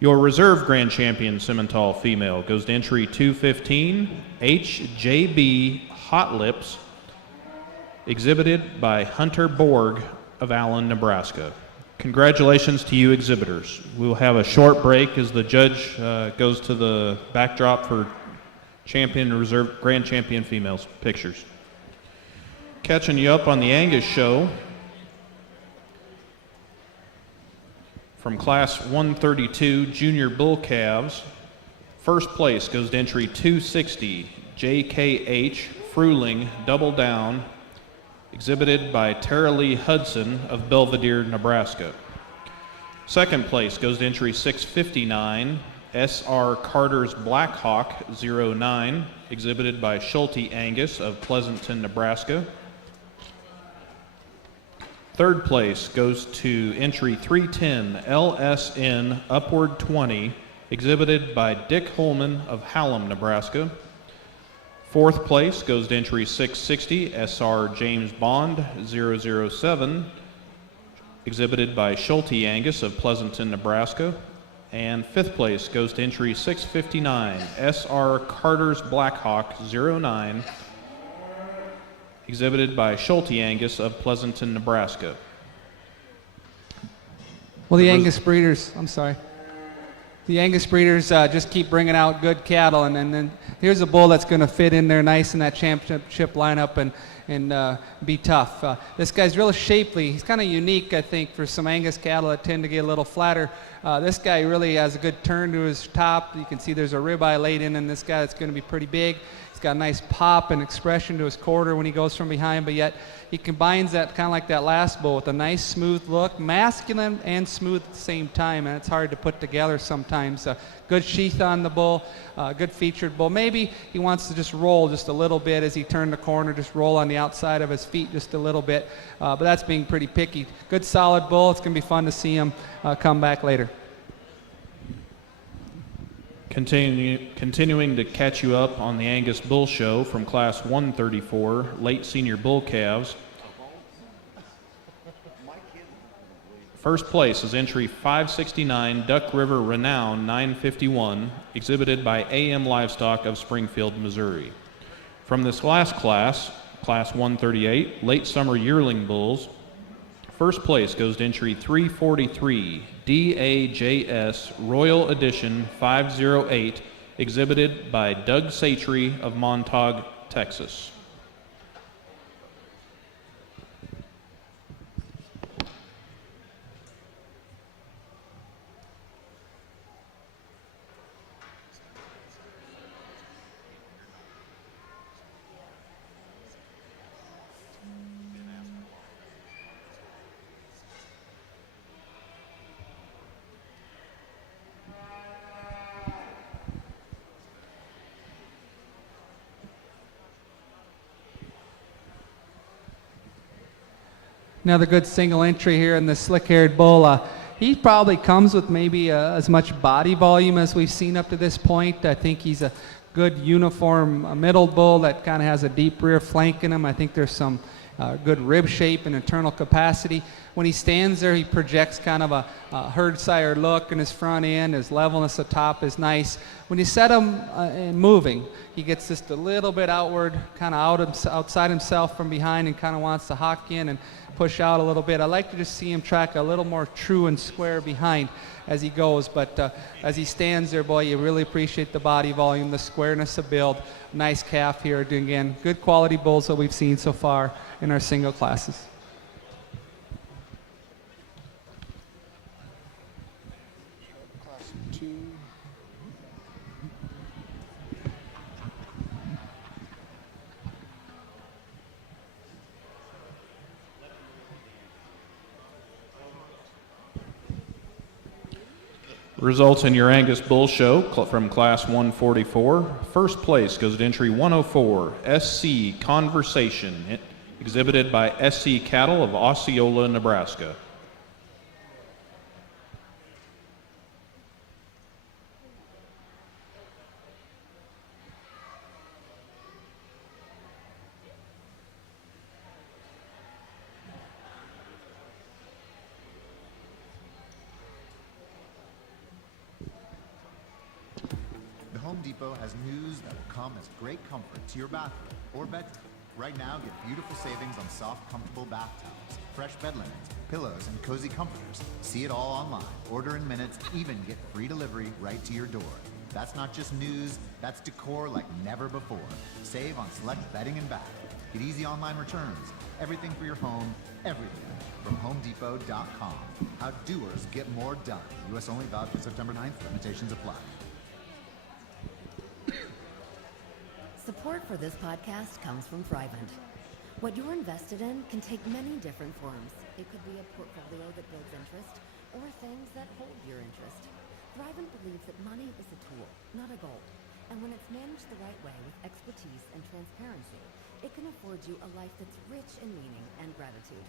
Your reserve grand champion Simmental female goes to entry 215, HJB Hot Lips, exhibited by Hunter Borg of Allen, Nebraska. Congratulations to you exhibitors. We'll have a short break as the judge goes to the backdrop for champion and reserve grand champion females pictures. Catching you up on the Angus show. From class 132 junior bull calves, first place goes to entry 260, JKH Fruling Double Down, exhibited by Tara Lee Hudson of Belvedere, Nebraska. Second place goes to entry 659, S.R. Carter's Blackhawk 09, exhibited by Schulte Angus of Pleasanton, Nebraska. Third place goes to entry 310, LSN Upward 20, exhibited by Dick Holman of Hallam, Nebraska. Fourth place goes to entry 660, SR James Bond 007, exhibited by Schulte Angus of Pleasanton, Nebraska. And fifth place goes to entry 659, S.R. Carter's Blackhawk 09, exhibited by Schulte Angus of Pleasanton, Nebraska. Well, the Angus breeders, the Angus breeders just keep bringing out good cattle, and then here's a bull that's going to fit in there nice in that championship lineup and be tough. This guy's really shapely. He's kind of unique, I think, for some Angus cattle that tend to get a little flatter. This guy really has a good turn to his top. You can see there's a ribeye laid in this guy that's going to be pretty big. He's got a nice pop and expression to his quarter when he goes from behind, but yet he combines that kind of like that last bull with a nice smooth look, masculine and smooth at the same time, and it's hard to put together sometimes. Good sheath on the bull, good featured bull. Maybe he wants to just roll just a little bit as he turned the corner, just roll on the outside of his feet just a little bit, but that's being pretty picky. Good solid bull. It's going to be fun to see him come back later. Continuing to catch you up on the Angus Bull Show from Class 134, late senior bull calves. First place is entry 569, Duck River Renown 951, exhibited by AM Livestock of Springfield, Missouri. From this last class, Class 138, late summer yearling bulls, first place goes to entry 343, DAJS Royal Edition 508, exhibited by Doug Satry of Montauk, Texas. Another good single entry here in the slick-haired bull. He probably comes with maybe as much body volume as we've seen up to this point. I think he's a good uniform middle bull that kind of has a deep rear flank in him. I think there's some good rib shape and internal capacity. When he stands there, he projects kind of a herd sire look in his front end. His levelness at top is nice. When you set him moving, he gets just a little bit outward, kind of outside himself from behind, and kind of wants to hock in and push out a little bit. I like to just see him track a little more true and square behind as he goes, but as he stands there, boy, you really appreciate the body volume, the squareness of build. Nice calf here. Again, good quality bulls that we've seen so far in our single classes. Class 2. Results in your Angus Bull Show from Class 144. First place goes to entry 104, SC Conversation, exhibited by SC Cattle of Osceola, Nebraska. Home Depot has news that will come as great comfort to your bathroom or bedroom. Right now, get beautiful savings on soft, comfortable bath towels, fresh bed linens, pillows, and cozy comforters. See it all online. Order in minutes, even get free delivery right to your door. That's not just news, that's decor like never before. Save on select bedding and bath. Get easy online returns. Everything for your home, everything from HomeDepot.com. How doers get more done. U.S. only valid for September 9th. Limitations apply. Support for this podcast comes from Thrivent. What you're invested in can take many different forms. It could be a portfolio that builds interest or things that hold your interest. Thrivent believes that money is a tool, not a goal. And when it's managed the right way with expertise and transparency, it can afford you a life that's rich in meaning and gratitude.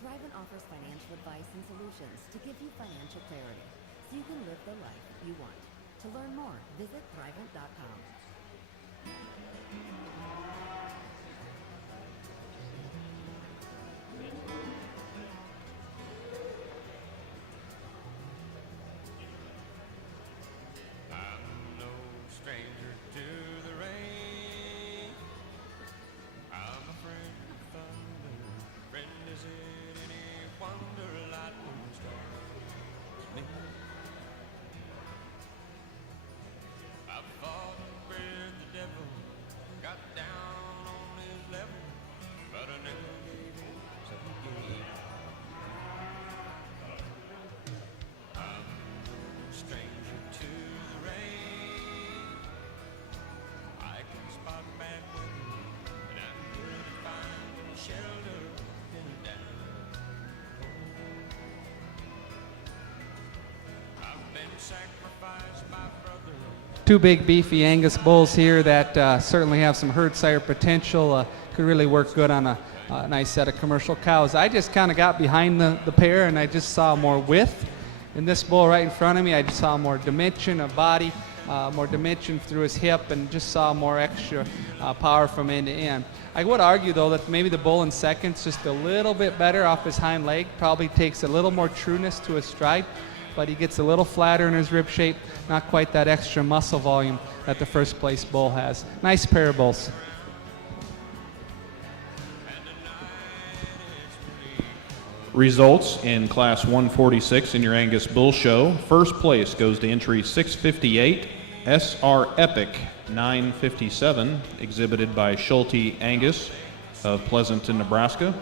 Thrivent offers financial advice and solutions to give you financial clarity so you can live the life you want. To learn more, visit Thrivent.com. Two big beefy Angus bulls here that certainly have some herd sire potential. Could really work good on a nice set of commercial cows. I just kind of got behind the pair and I just saw more width. In this bull right in front of me, I just saw more dimension of body, more dimension through his hip, and just saw more extra power from end to end. I would argue, though, that maybe the bull in second's just a little bit better off his hind leg, probably takes a little more trueness to his stride, but he gets a little flatter in his rib shape, not quite that extra muscle volume that the first place bull has. Nice pair of bulls. Results in Class 146 in your Angus Bull Show. First place goes to entry 658, SR Epic 957, exhibited by Schulte Angus of Pleasanton, Nebraska.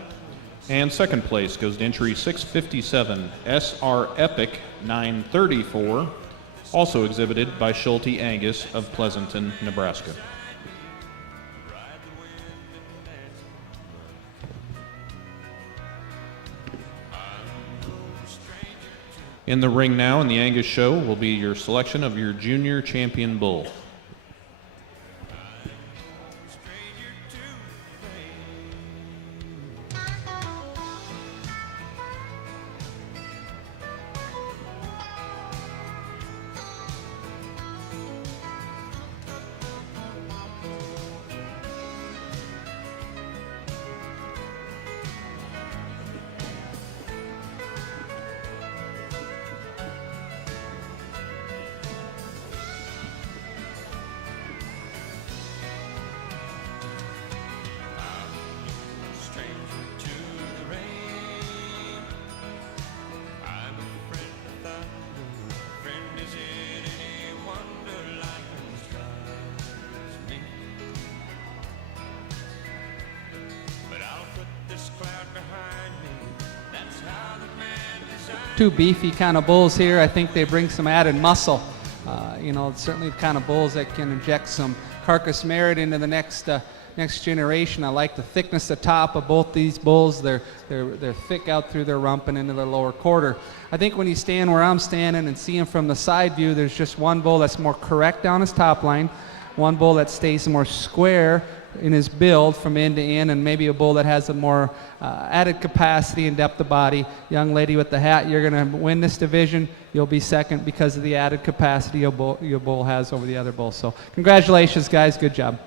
And second place goes to entry 657, SR Epic 934, also exhibited by Schulte Angus of Pleasanton, Nebraska. In the ring now in the Angus show will be your selection of your junior champion bull. Two beefy kind of bulls here. I think they bring some added muscle. You know, certainly the kind of bulls that can inject some carcass merit into the next generation. I like the thickness of top of both these bulls. They're thick out through their rump and into the lower quarter. I think when you stand where I'm standing and see him from the side view, there's just one bull that's more correct down his top line, one bull that stays more square in his build from end to end, and maybe a bull that has a more added capacity and depth of body. Young lady with the hat, you're going to win this division. You'll be second because of the added capacity your bull has over the other bulls. So congratulations, guys. Good job.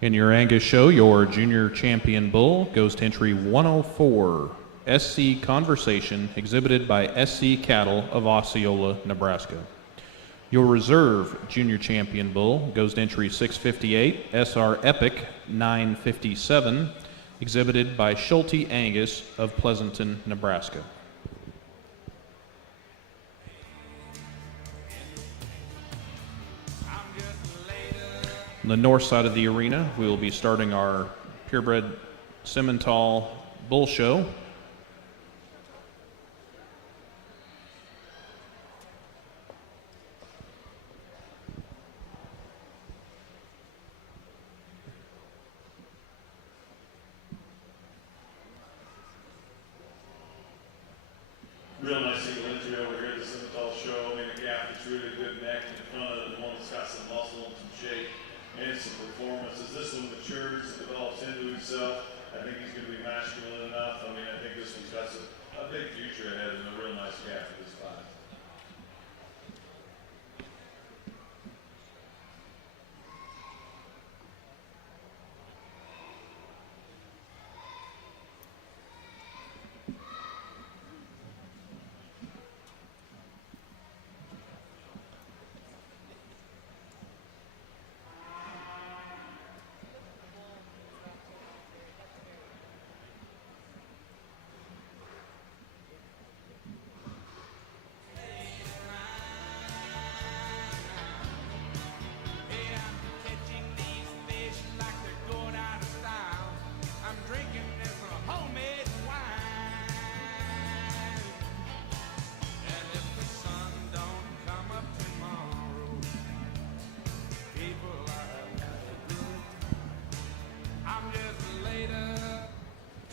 In your Angus show, your junior champion bull goes to entry 104. SC Conversation, exhibited by SC Cattle of Osceola, Nebraska. Your reserve junior champion bull goes to entry 658, SR Epic 957, exhibited by Schulte Angus of Pleasanton, Nebraska. On the north side of the arena, we will be starting our purebred Simmental bull show. Real nice single entry over here at the Simmental show. I mean, a calf that's really good neck in front of the one that's got some muscle and some shape and some performance. As this one matures and develops into himself, I think he's going to be masculine enough. I mean, I think this one's got a big future ahead and a real nice calf at this spot.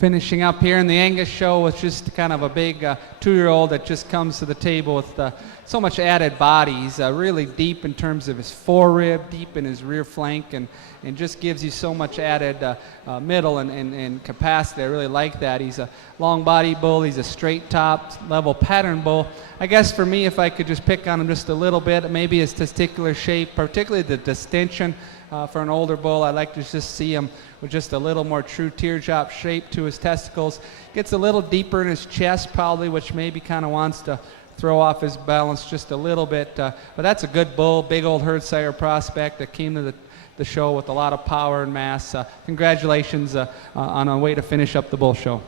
finishing up here. And the Angus show was just kind of a big 2-year-old that just comes to the table with so much added body. He's really deep in terms of his forerib, deep in his rear flank, and just gives you so much added middle and capacity. I really like that. He's a long body bull. He's a straight top, level pattern bull. I guess for me, if I could just pick on him just a little bit, maybe his testicular shape, particularly the distension. For an older bull, I like to just see him with just a little more true teardrop shape to his testicles. Gets a little deeper in his chest probably, which maybe kind of wants to throw off his balance just a little bit. But that's a good bull, big old herd sire prospect that came to the show with a lot of power and mass. Congratulations on a way to finish up the bull show.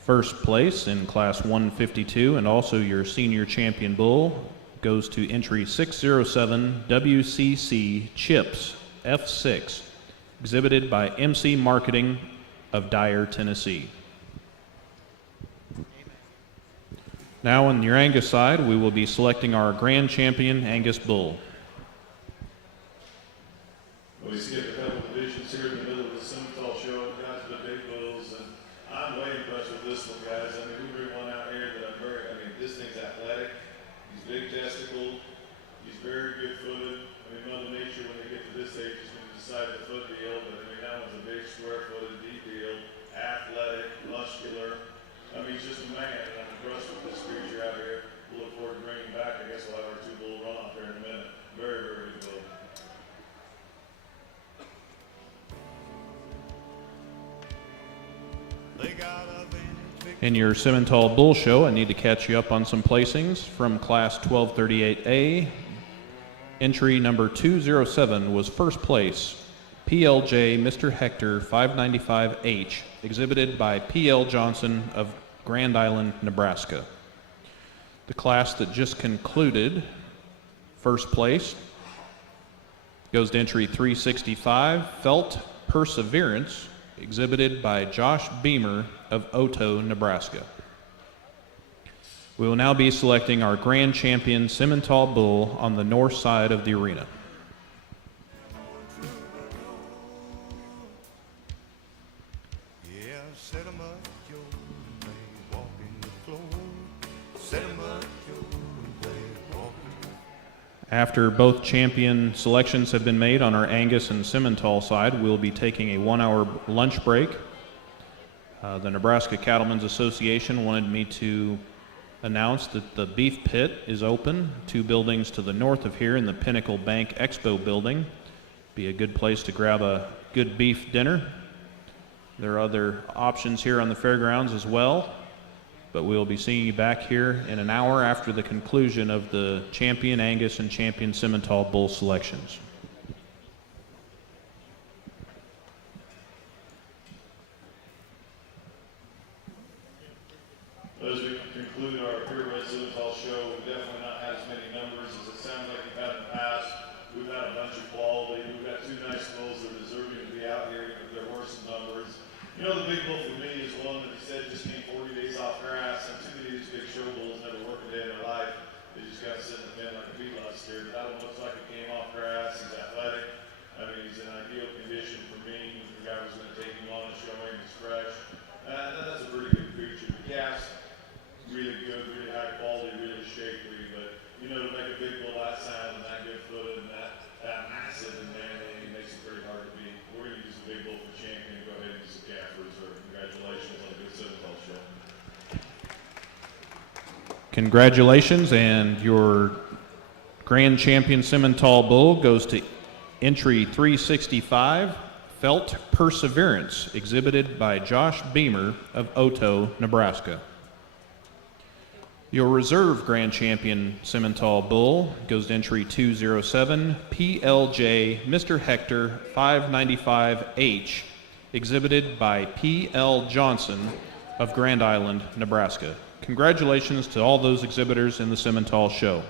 First place in Class 152 and also your senior champion bull goes to entry 607 WCC Chips F6, exhibited by MC Marketing of Dyer, Tennessee. Now on your Angus side, we will be selecting our grand champion Angus bull. We skipped a couple of divisions here in the middle of the Simmentals show, guys, the big bulls, and I'm way impressed with this one, guys. I mean, we bring one out here that this thing's athletic. He's big testicle. He's very good footed. I mean, Mother Nature, when they get to this age, is going to decide the foot deal, but I mean, that one's a big square footed, deep deal, athletic, muscular. I mean, he's just a man, and I'm impressed with this creature out here. We'll look forward to bringing him back. I guess we'll have our 2 bull run off here in a minute. Very, very good bull. In your Simmental Bull Show, I need to catch you up on some placings from Class 1238A. Entry number 207 was first place, PLJ Mr. Hector 595H, exhibited by P.L. Johnson of Grand Island, Nebraska. The class that just concluded, first place, goes to entry 365, Felt Perseverance, exhibited by Josh Beamer of Otto, Nebraska. We will now be selecting our grand champion Simmental bull on the north side of the arena. After both champion selections have been made on our Angus and Simmental side, we'll be taking a 1-hour lunch break. The Nebraska Cattlemen's Association wanted me to announce that the beef pit is open, 2 buildings to the north of here in the Pinnacle Bank Expo building. Be a good place to grab a good beef dinner. There are other options here on the fairgrounds as well. But we'll be seeing you back here in an hour after the conclusion of the champion Angus and champion Simmental bull selections. As we conclude our Purebred Simmental show, we've definitely not had as many numbers as it sounds like we've had in the past. We've had a bunch of quality. We've got 2 nice bulls that are deserving to be out here if there were some numbers. You know, the big bull for me is one that he said just came 40 days off grass, and too many of these big show bulls never work a day in their life. They just got to sit in the pen like a feedlot steer. But that one looks like it came off grass. He's athletic. I mean, he's in ideal condition for me. The guy was going to take him on and show him he's fresh. That's a pretty good creature. The calf's really good, really high quality, really shapely. But, you know, to make a big bull that sound and that good footed and that massive and manly, it makes it pretty hard to beat. We're going to use a big bull for champion and go ahead and use some calf reserve. Congratulations on a good Simmental show. Congratulations, and your grand champion Simmental bull goes to entry 365, Felt Perseverance, exhibited by Josh Beamer of Otto, Nebraska. Your reserve grand champion Simmental bull goes to entry 207, PLJ Mr. Hector 595H, exhibited by P.L. Johnson of Grand Island, Nebraska. Congratulations to all those exhibitors in the Simmental show.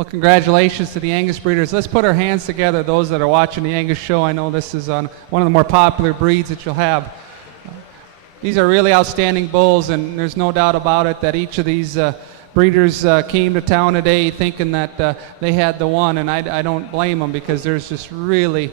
Well, congratulations to the Angus breeders. Let's put our hands together, those that are watching the Angus show. I know this is on one of the more popular breeds that you'll have. These are really outstanding bulls, and there's no doubt about it that each of these breeders came to town today thinking that they had the one, and I don't blame them, because there's just really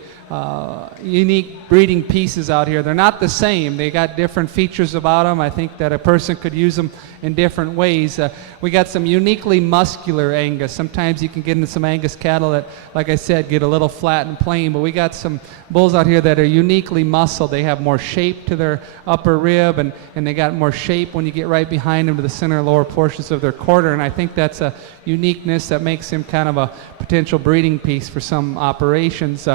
unique breeding pieces out here. They're not the same. They got different features about them. I think that a person could use them in different ways. We got some uniquely muscular Angus. Sometimes you can get into some Angus cattle that, like I said, get a little flat and plain, but we got some bulls out here that are uniquely muscled. They have more shape to their upper rib, and they got more shape when you get right behind them to the center and lower portions of their quarter, and I think that's a uniqueness that makes him kind of a potential breeding piece for some operations.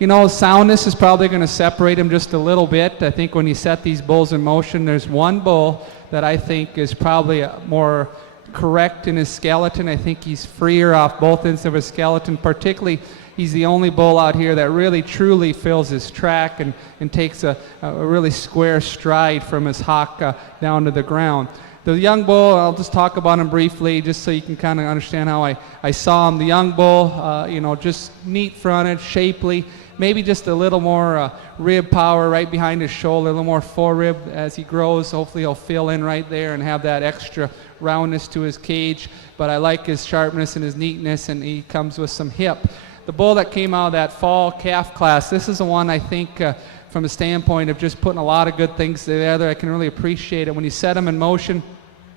You know, soundness is probably going to separate them just a little bit. I think when you set these bulls in motion, there's one bull that I think is probably more correct in his skeleton. I think he's freer off both ends of his skeleton. Particularly, he's the only bull out here that really truly fills his track and takes a really square stride from his hock down to the ground. The young bull, I'll just talk about him briefly just so you can kind of understand how I saw him. The young bull, you know, just neat fronted, shapely, maybe just a little more rib power right behind his shoulder, a little more forerib as he grows. Hopefully he'll fill in right there and have that extra roundness to his cage. But I like his sharpness and his neatness, and he comes with some hip. The bull that came out of that fall calf class, this is the one I think from a standpoint of just putting a lot of good things together. I can really appreciate it. When you set him in motion,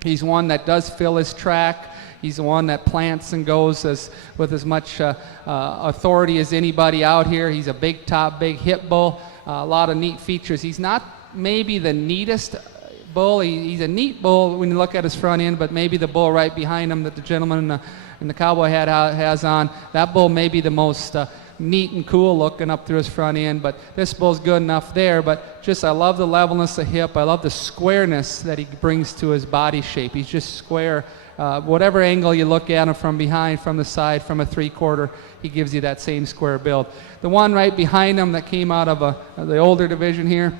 he's one that does fill his track. He's the one that plants and goes with as much authority as anybody out here. He's a big top, big hip bull. A lot of neat features. He's not maybe the neatest bull. He's a neat bull when you look at his front end, but maybe the bull right behind him that the gentleman in the cowboy hat has on, that bull may be the most neat and cool looking up through his front end, but this bull's good enough there. But just, I love the levelness of hip. I love the squareness that he brings to his body shape. He's just square. Whatever angle you look at him, from behind, from the side, from a 3/4, he gives you that same square build. The one right behind him that came out of the older division here,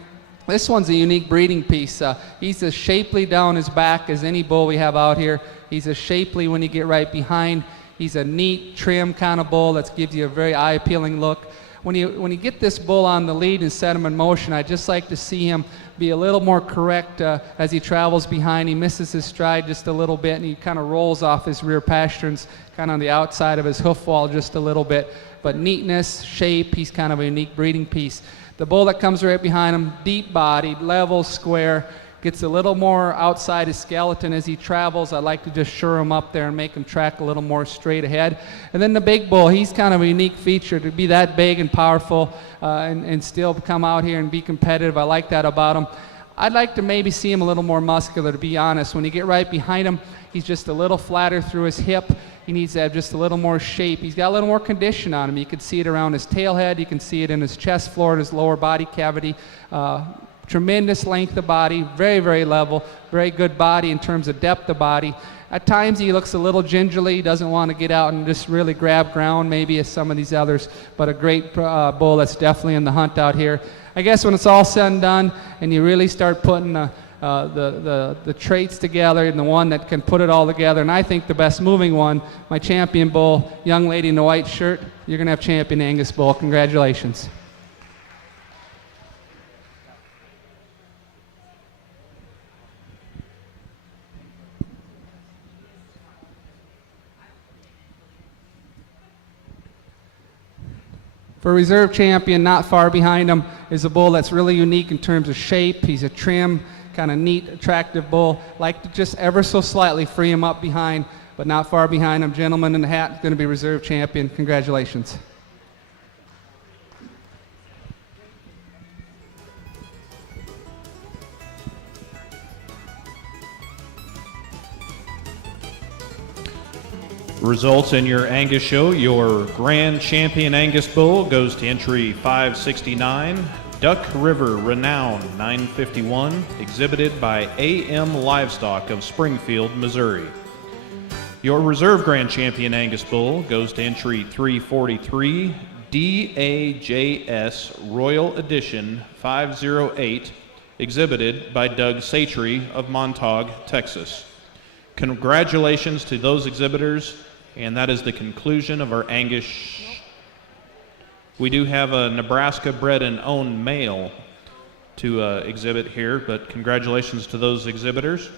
this one's a unique breeding piece. He's as shapely down his back as any bull we have out here. He's as shapely when you get right behind. He's a neat, trim kind of bull that gives you a very eye-appealing look. When you get this bull on the lead and set him in motion, I'd just like to see him be a little more correct as he travels behind. He misses his stride just a little bit, and he kind of rolls off his rear pasterns, kind of on the outside of his hoof wall just a little bit. But neatness, shape, he's kind of a unique breeding piece. The bull that comes right behind him, deep-bodied, level, square, gets a little more outside his skeleton as he travels. I like to just shore him up there and make him track a little more straight ahead. And then the big bull, he's kind of a unique feature to be that big and powerful and still come out here and be competitive. I like that about him. I'd like to maybe see him a little more muscular, to be honest. When you get right behind him, he's just a little flatter through his hip. He needs to have just a little more shape. He's got a little more condition on him. You can see it around his tail head. You can see it in his chest floor and his lower body cavity. Tremendous length of body, very, very level, very good body in terms of depth of body. At times he looks a little gingerly. He doesn't want to get out and just really grab ground maybe as some of these others, but a great bull that's definitely in the hunt out here. I guess when it's all said and done and you really start putting the traits together and the one that can put it all together, and I think the best moving one, my champion bull, young lady in the white shirt, you're going to have champion Angus bull. Congratulations. For reserve champion, not far behind him, is a bull that's really unique in terms of shape. He's a trim, kind of neat, attractive bull. Like to just ever so slightly free him up behind, but not far behind him. Gentleman in the hat is going to be reserve champion. Congratulations. Results in your Angus show. Your grand champion Angus bull goes to entry 569, Duck River Renown 951, exhibited by AM Livestock of Springfield, Missouri. Your reserve grand champion Angus bull goes to entry 343, DAJS Royal Edition 508, exhibited by Doug Satry of Montauk, Texas. Congratulations to those exhibitors And that is the conclusion of our Angus. We do have a Nebraska bred and owned male to exhibit here, but congratulations to those exhibitors.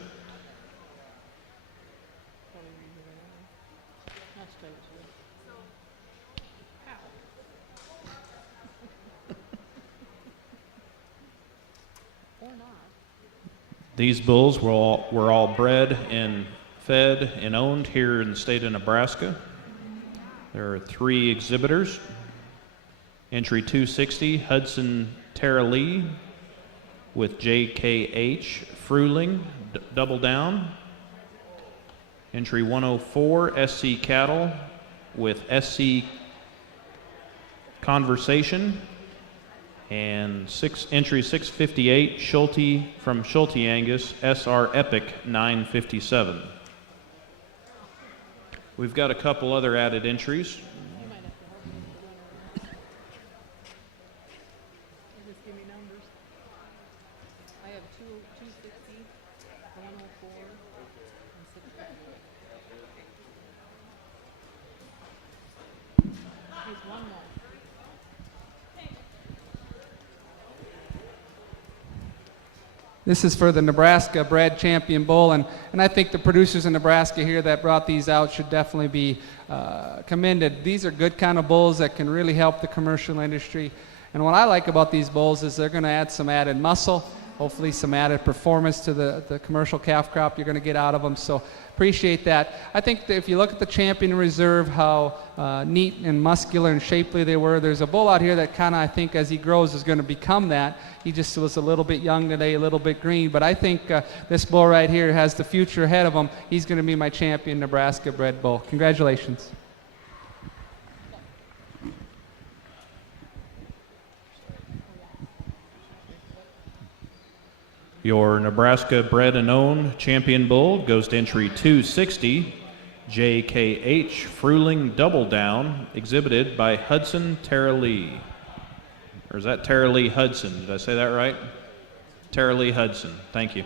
These bulls were all bred and fed and owned here in the state of Nebraska. There are 3 exhibitors. Entry 260, Hudson Tara Lee with JKH Fruling, double down. Entry 104, SC Cattle with SC Conversation. And entry 658, Schulte from Schulte Angus, SR Epic 957. We've got a couple other added entries. This is for the Nebraska Bred Champion Bull, and I think the producers in Nebraska here that brought these out should definitely be commended. These are good kind of bulls that can really help the commercial industry. And what I like about these bulls is they're going to add some added muscle, hopefully some added performance to the commercial calf crop you're going to get out of them. So appreciate that. I think that if you look at the Champion Reserve, how neat and muscular and shapely they were, there's a bull out here that kind of, I think, as he grows is going to become that. He just was a little bit young today, a little bit green, but I think this bull right here has the future ahead of him. He's going to be my champion Nebraska bred bull. Congratulations. Your Nebraska bred and owned champion bull goes to entry 260, JKH Fruling Double Down, exhibited by Hudson Tara Lee. Or is that Tara Lee Hudson? Did I say that right? Tara Lee Hudson. Thank you.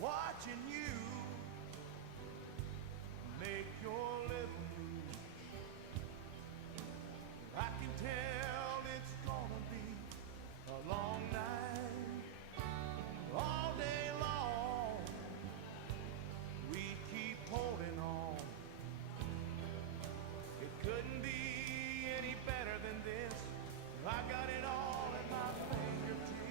Watching you make your living move, I can tell it's gonna be a long night. All day long we keep holding on. It couldn't be any better than this. I got it all in my fingertips.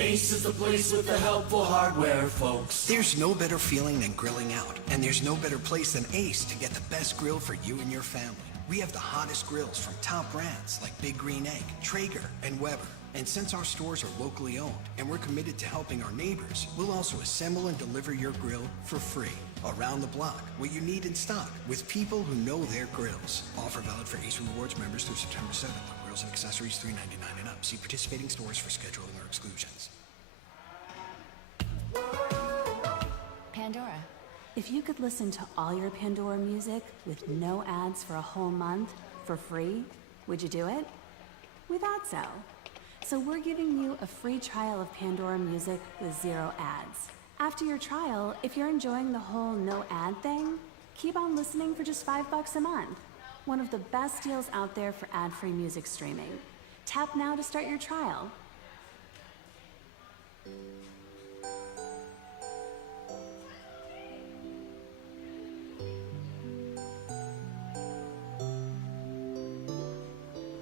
Ace is the place with the helpful hardware, folks. There's no better feeling than grilling out, and there's no better place than Ace to get the best grill for you and your family. We have the hottest grills from top brands like Big Green Egg, Traeger, and Weber. And since our stores are locally owned and we're committed to helping our neighbors, we'll also assemble and deliver your grill for free. Around the block, what you need in stock, with people who know their grills. Offer valid for Ace Rewards members through September 7th. Grills and accessories $3.99 and up. See participating stores for scheduling or exclusions. Pandora. If you could listen to all your Pandora music with no ads for a whole month for free, would you do it? We thought so. So we're giving you a free trial of Pandora music with 0 ads. After your trial, if you're enjoying the whole no ad thing, keep on listening for just $5 a month. One of the best deals out there for ad-free music streaming. Tap now to start your trial.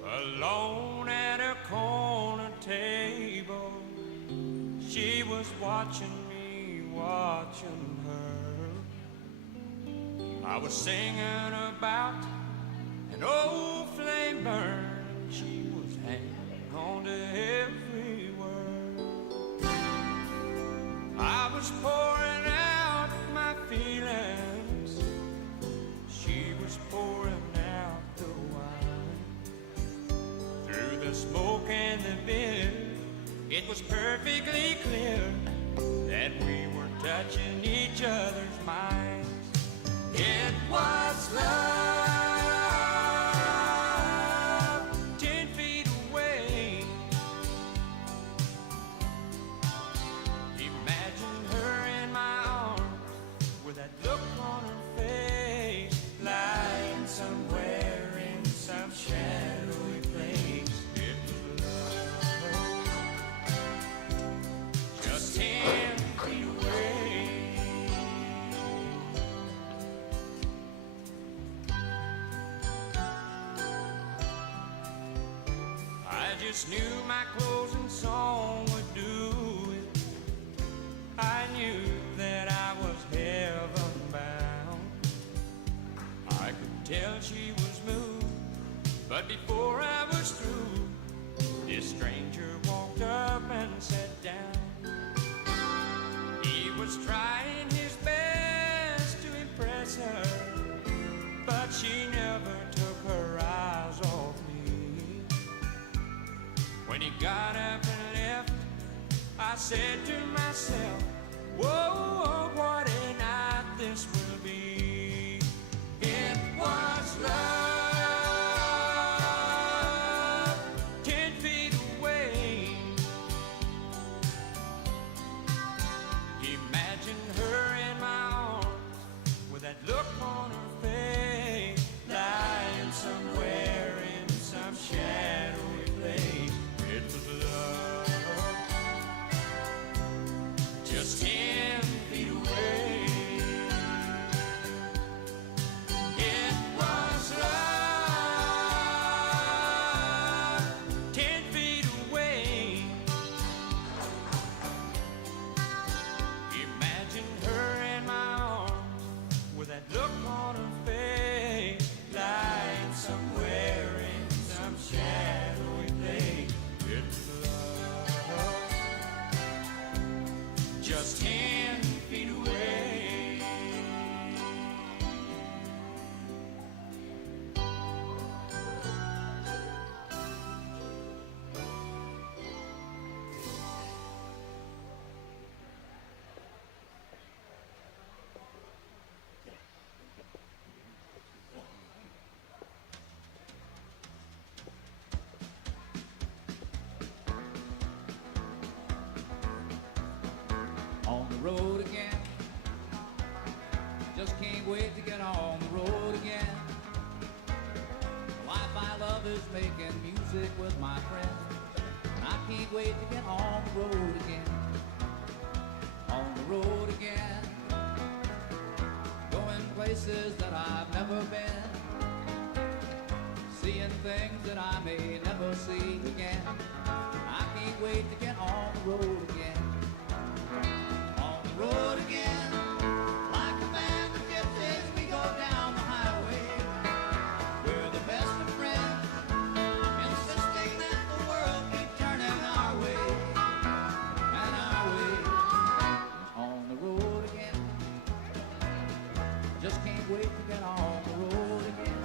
Alone at her corner table, she was watching me, watching her. I was singing about an old flame burn, she was hanging on to every word. I was pouring out my feelings, she was pouring out the wine. Through the smoke and the beer, it was perfectly clear that we were touching each other's minds. It was love, 10 feet away. Imagine her in my arms with that look on her face, lying somewhere in some shadowy place. It was love, just 10 feet away. I just knew my closing song would do it. I knew that I was heaven bound. I could tell she was moved, but before I was through, this stranger walked up and sat down. He was trying his best to impress her, but she never took her eyes off me. When he got up and left, I said to myself, whoa, what a night this will be. It was love, 10 feet away. Imagine her in my arms with that look on her face, lying somewhere in some shadowy place. It was love, just 10 feet away. It was love, 10 feet away. Imagine her in my arms with that look on her face, lying somewhere in some shadowy place. It was love, just 10 feet away. On the road again, just can't wait to get on the road again. The life I love is making music with my friends, and I can't wait to get on the road again. On the road again, going places that I've never been, seeing things that I may never see again. I can't wait to get on the road again. On the road again, like a band of gypsies, we go down the highway. We're the best of friends, insisting that the world keep turning our way. And our way is on the road again. Just can't wait to get on the road again.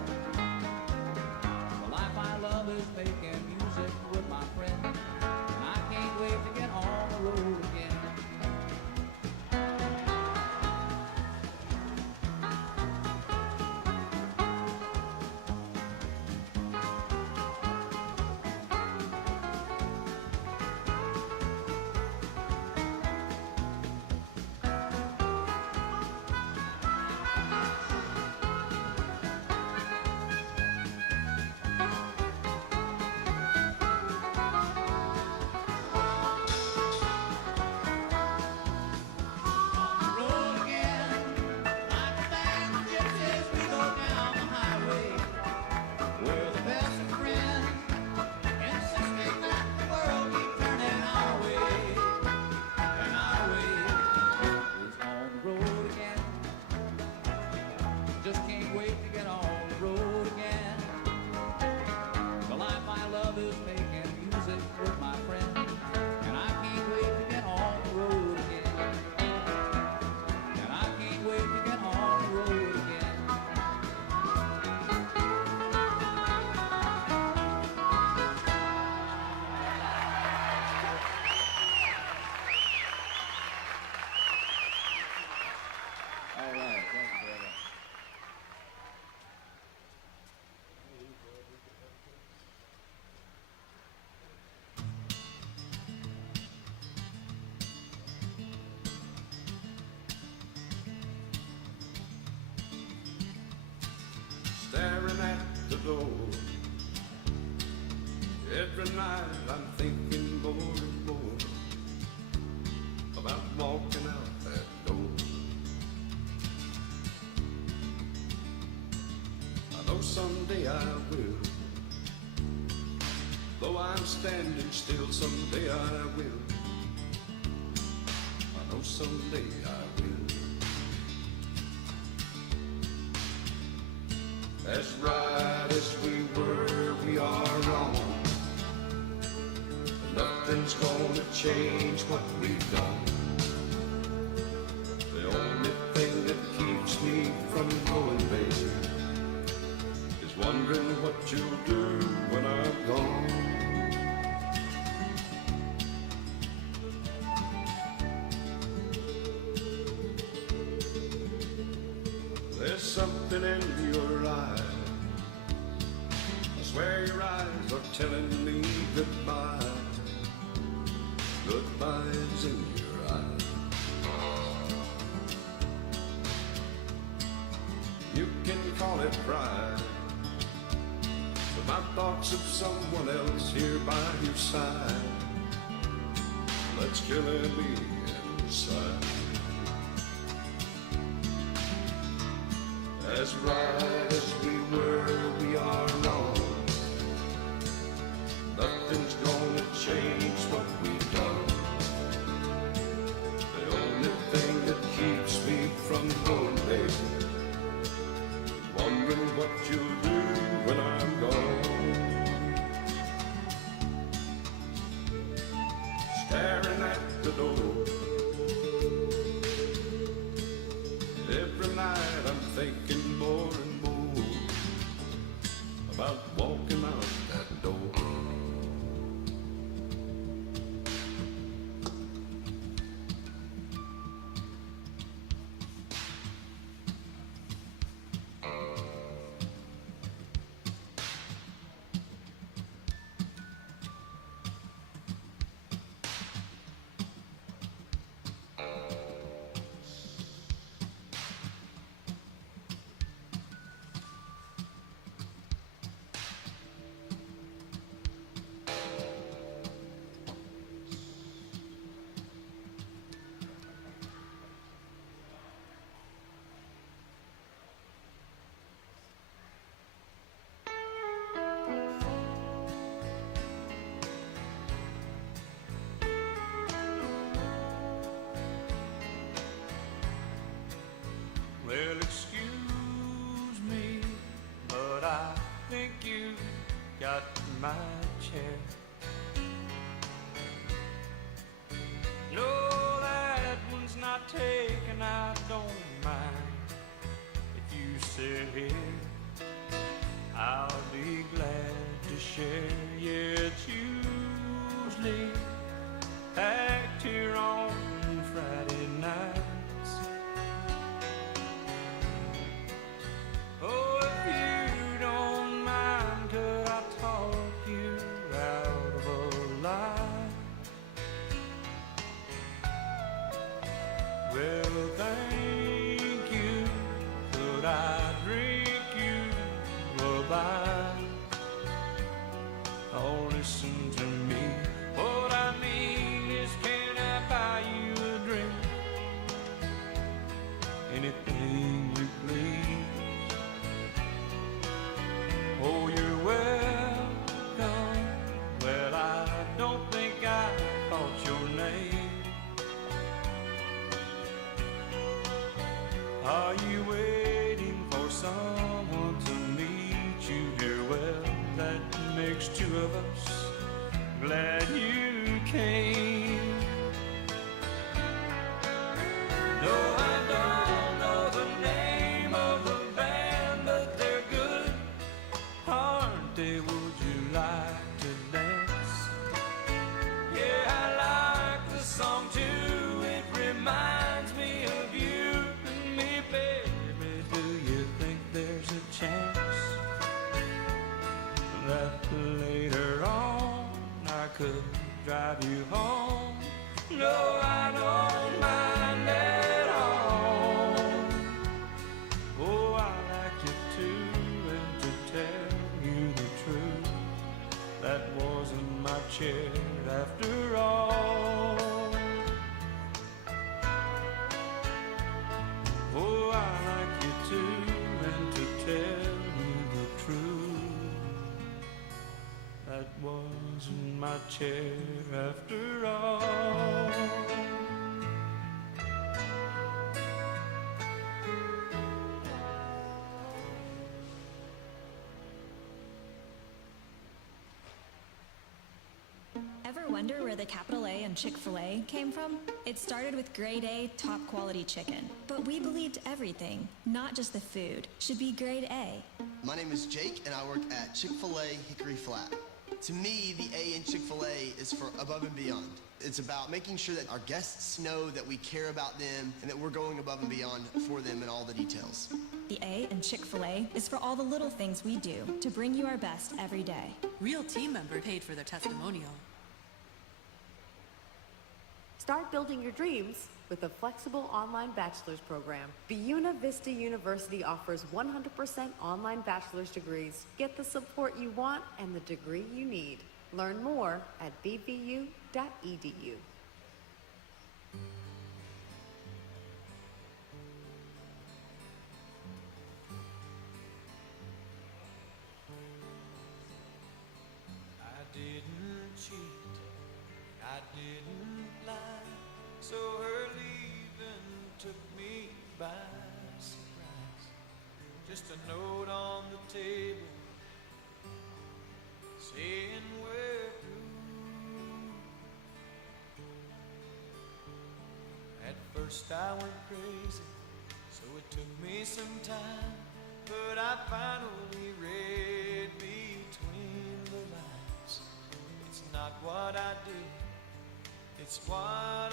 The life I love is making music with my friends, and I can't wait to get on the road again. Staring at the door. Every night I'm thinking more and more about walking out that door. I know someday I will. Though I'm standing still, someday I will. I know someday I will. As right as we were, we are wrong. Nothing's gonna change what we've done. The only thing that keeps me from going, baby, is wondering what you'll do when I'm gone. There's something in your eyes. I swear your eyes are telling me goodbye. Goodbyes in your eyes. You can call it pride, but my thoughts of someone else here by your side. That's killing me inside. As right as we were, we are wrong. Nothing's gonna change what we've done. The only thing that keeps me from going, baby, is wondering what you'll do when I'm gone. Staring at the door. Every night I'm thinking more and more about walking out that door. you got my chair. No, that one's not taken, I don't mind. If you sit here, I'll be glad to share. Yeah, it's usually packed here on Friday nights. Oh, if you don't mind, could I talk you out of a lie? Well, thank you. Could I drink you a bite? Oh, listen to me. What I mean is, can I buy you a drink? Anything you please. Oh, you're welcome. Well, I don't think I caught your name. Are you waiting for someone to meet you here? Well, that makes two of us. Glad you came. No, I don't know the name of the band, but they're good, aren't they? Would you like to dance? Yeah, I like the song too. It reminds me of you and me, baby. Do you think there's a chance that later on I could drive you home? No, I don't mind at all. Oh, I like you too, and to tell you the truth, that wasn't my chair after all. Oh, I like you too, and to tell you the truth, that wasn't my chair after all. Ever wonder where the capital A in Chick-fil-A came from? It started with grade A, top quality chicken. But we believed everything, not just the food, should be grade A. My name is Jake, and I work at Chick-fil-A Hickory Flat. To me, the A in Chick-fil-A is for above and beyond. It's about making sure that our guests know that we care about them and that we're going above and beyond for them in all the details. The A in Chick-fil-A is for all the little things we do to bring you our best every day. Real team member paid for their testimonial. Start building your dreams with a flexible online bachelor's program. Buena Vista University offers 100% online bachelor's degrees. Get the support you want and the degree you need. Learn more at bvu.edu. I didn't cheat, I didn't lie, so her leaving took me by surprise. Just a note on the table saying we're through. At first I went crazy, so it took me some time, but I finally read between the lines. It's not what I did, it's what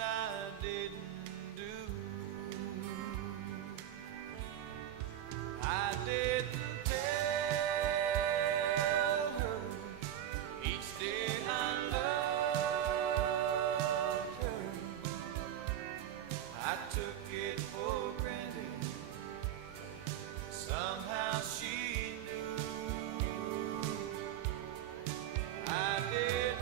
I didn't do. I didn't tell her each day I loved her. I took it for granted, somehow she knew. I didn't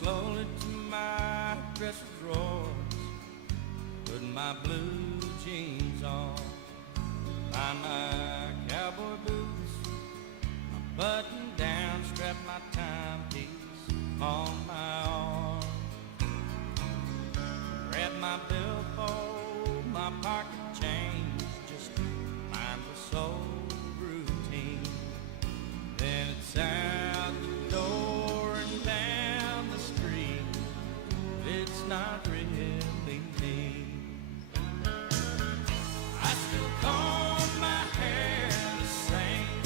slowly to my dresser drawers, put my blue jeans on, find my cowboy boots, my button down, strap my timepiece on my arm, grab my billfold, my pocket change, just mindless old routine. Then it's out the door and down the street. It's not really me. I still comb my hair the same,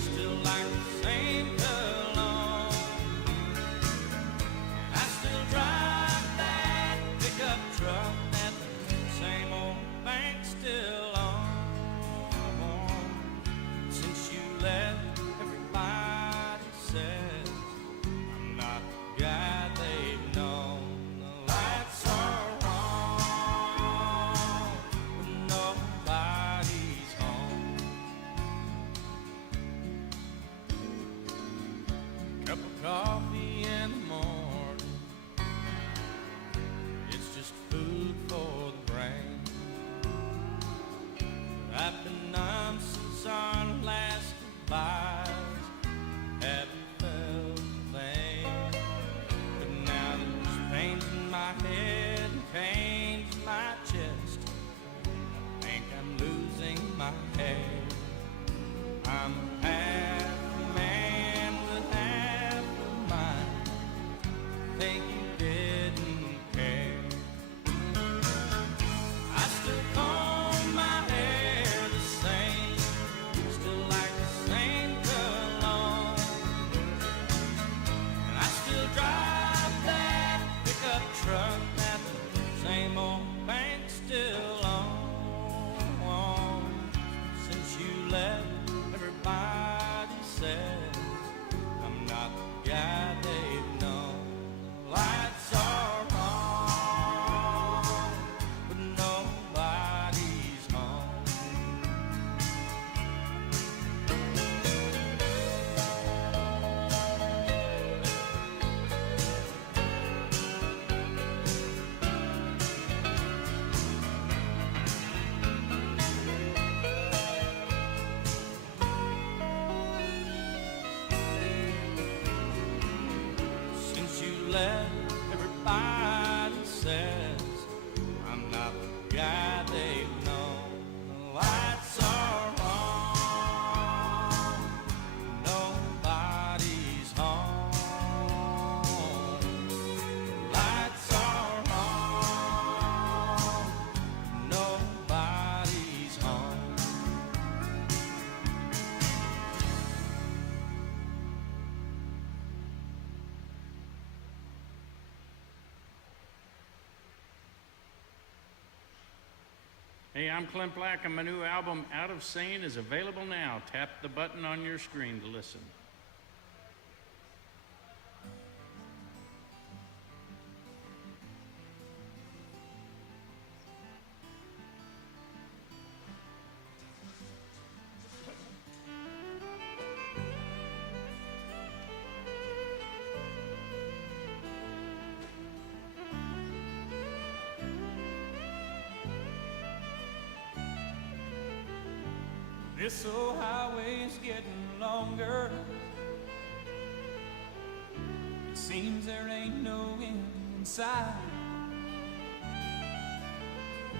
still like the same cologne. I still drive that pickup truck that the same old bank still on. Since you left, everybody says I'm not the guy they've known. The lights are on, but nobody's home. Cup of coffee in the morning, it's just food for the brain. I've been numb since our last goodbyes, haven't felt a thing. But now there's pains in my head and pains in my chest. I think I'm losing my head. I'm half a man with half a mind. Think you didn't care. I still comb my hair the same, still like the same cologne. And I still drive that pickup truck that the same old bank still on. Since you left, everybody says I'm not the guy they've known. The lights are on, but nobody's home. Since you left, everybody says I'm not the guy they've known. The lights are on, nobody's home. The lights are on, nobody's home. Hey, I'm Clint Black, and my new album, Out of Sane, is available now. Tap the button on your screen to listen. This old highway's getting longer. It seems there ain't no end in sight.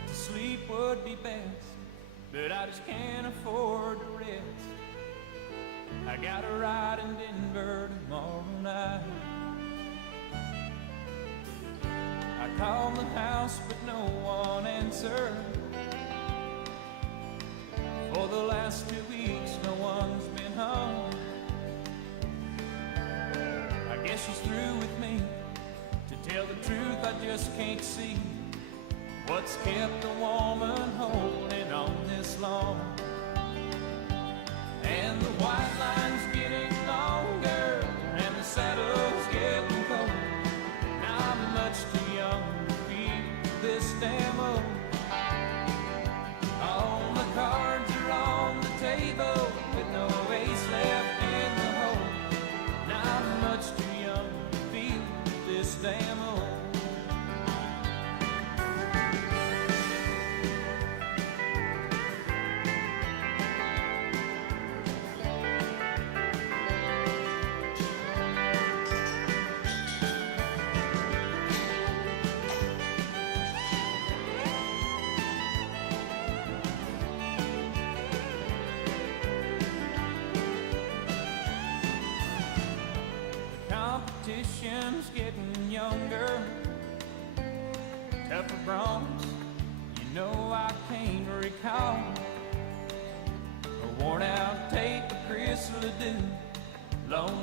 To sleep would be best, but I just can't afford to rest. I got a ride in Denver tomorrow night. I called the house, but no one answered. For the last 2 weeks, no one's been home. I guess she's through with me. To tell the truth, I just can't see what's kept a woman holding on this long. And the white line's getting longer, and the saddle's getting cold. Now I'm much too young to feel this damn old. All the cards are on the table with no ace left in the hole. Now I'm much too young to feel this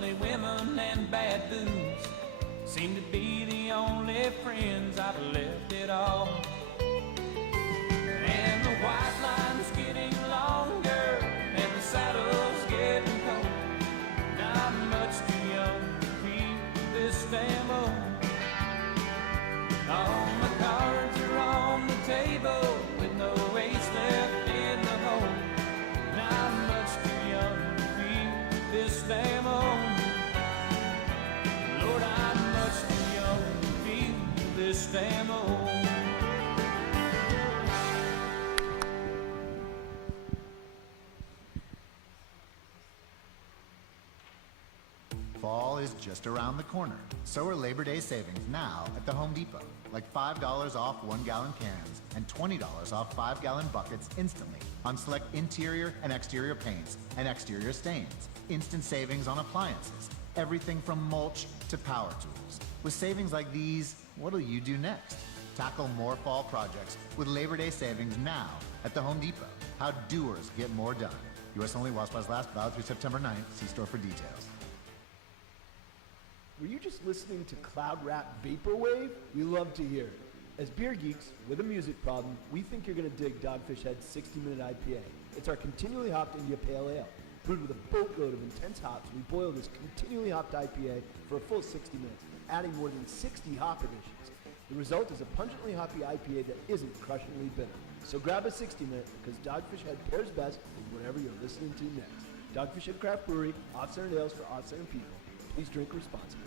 ugly women and bad booze seem to be the only friends I've left at all. And the white line's getting longer and the saddle's getting cold. Not much too young to keep this damn old. All my cards are on the table with no ace left in the hole. Not much too young to keep this damn old. Lord, I'm much too young to keep this damn old. Fall is just around the corner. So are Labor Day savings now at the Home Depot. Like $5 off 1-gallon cans and $20 off 5-gallon buckets instantly on select interior and exterior paints and exterior stains. Instant savings on appliances. Everything from mulch to power tools. With savings like these, what'll you do next? Tackle more fall projects with Labor Day savings now at the Home Depot. How doers get more done. U.S. only while supplies last, valid through September 9th. See store for details. Were you just listening to Cloud Rap Vaporwave? We love to hear it. As beer geeks with a music problem, we think you're going to dig Dogfish Head's 60-minute IPA. It's our continually hopped India Pale Ale. Brewed with a boatload of intense hops, we boil this continually hopped IPA for a full 60 minutes, adding more than 60 hop additions. The result is a pungently hoppy IPA that isn't crushingly bitter. So grab a 60-minute because Dogfish Head pairs best with whatever you're listening to next. Dogfish Head Craft Brewery, off-centered ales for off-centered people. Please drink responsibly.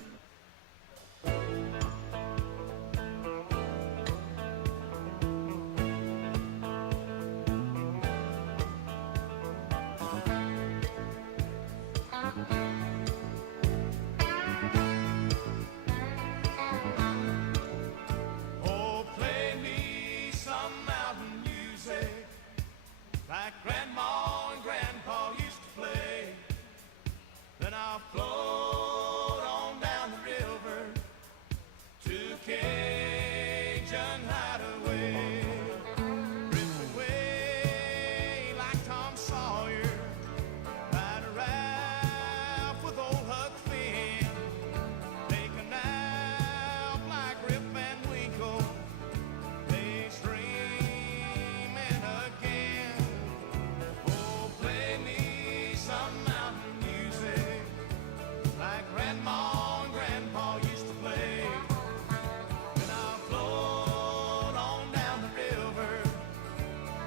Oh, play me some mountain music like Grandma and Grandpa used to play. Then I'll float on down the river to Cajun Hideaway. Drift away like Tom Sawyer, ride a raft with old Huck Finn, take a nap like Rip Van Winkle, daydreaming again. Oh, play me some mountain music like Grandma and Grandpa used to play. Then I'll float on down the river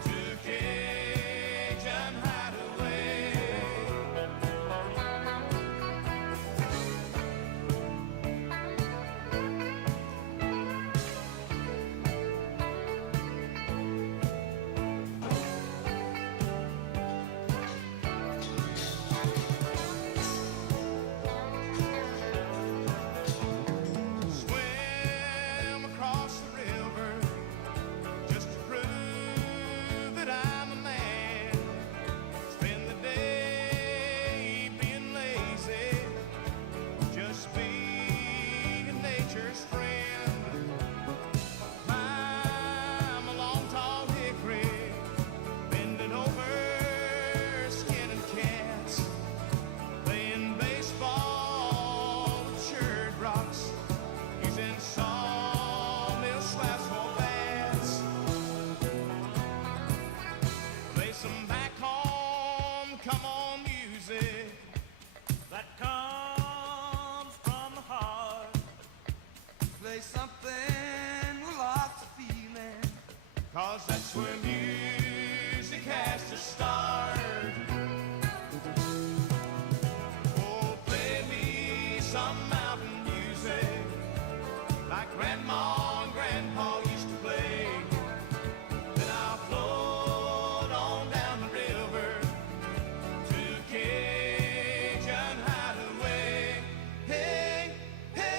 to Cajun Hideaway. Swim across the river just to prove that I'm a man. Spend the day being lazy, just being nature's friend. Climb a long tall hickory, bending over, skinning cats, playing baseball with church rocks, using sawmill slabs for bats. Play some back home, come on music that comes from the heart. Play something with lots of feeling, 'cause that's where music has to start. Oh, play me some mountain music like Grandma and Grandpa used to play. Then I'll float on down the river to Cajun Hideaway. Hey, hey.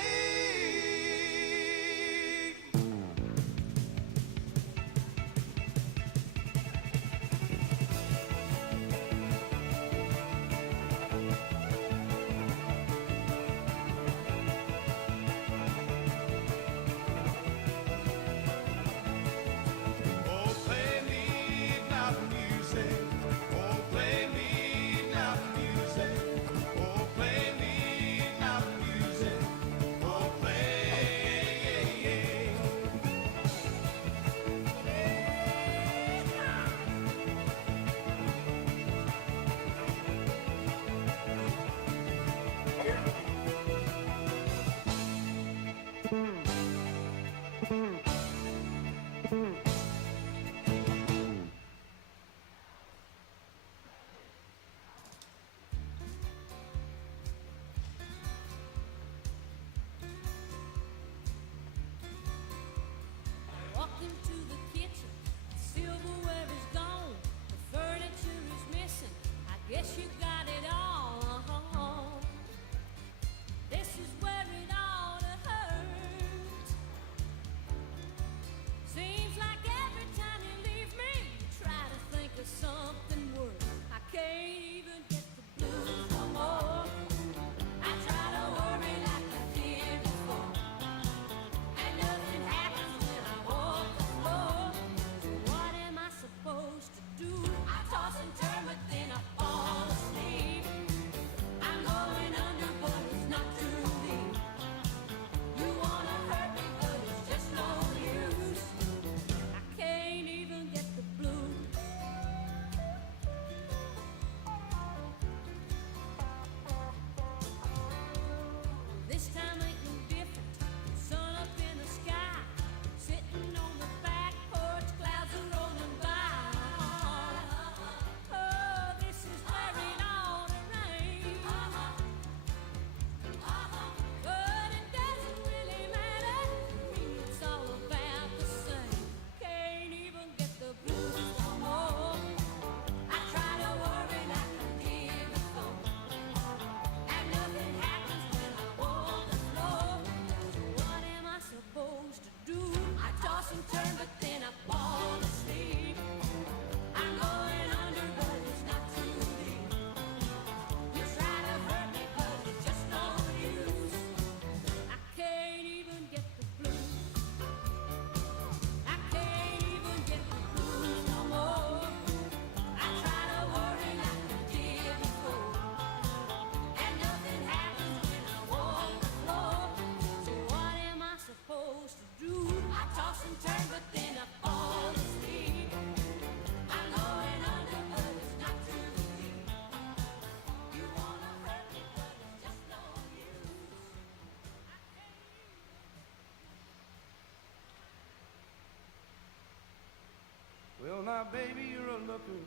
Well, now, baby, you're a looker,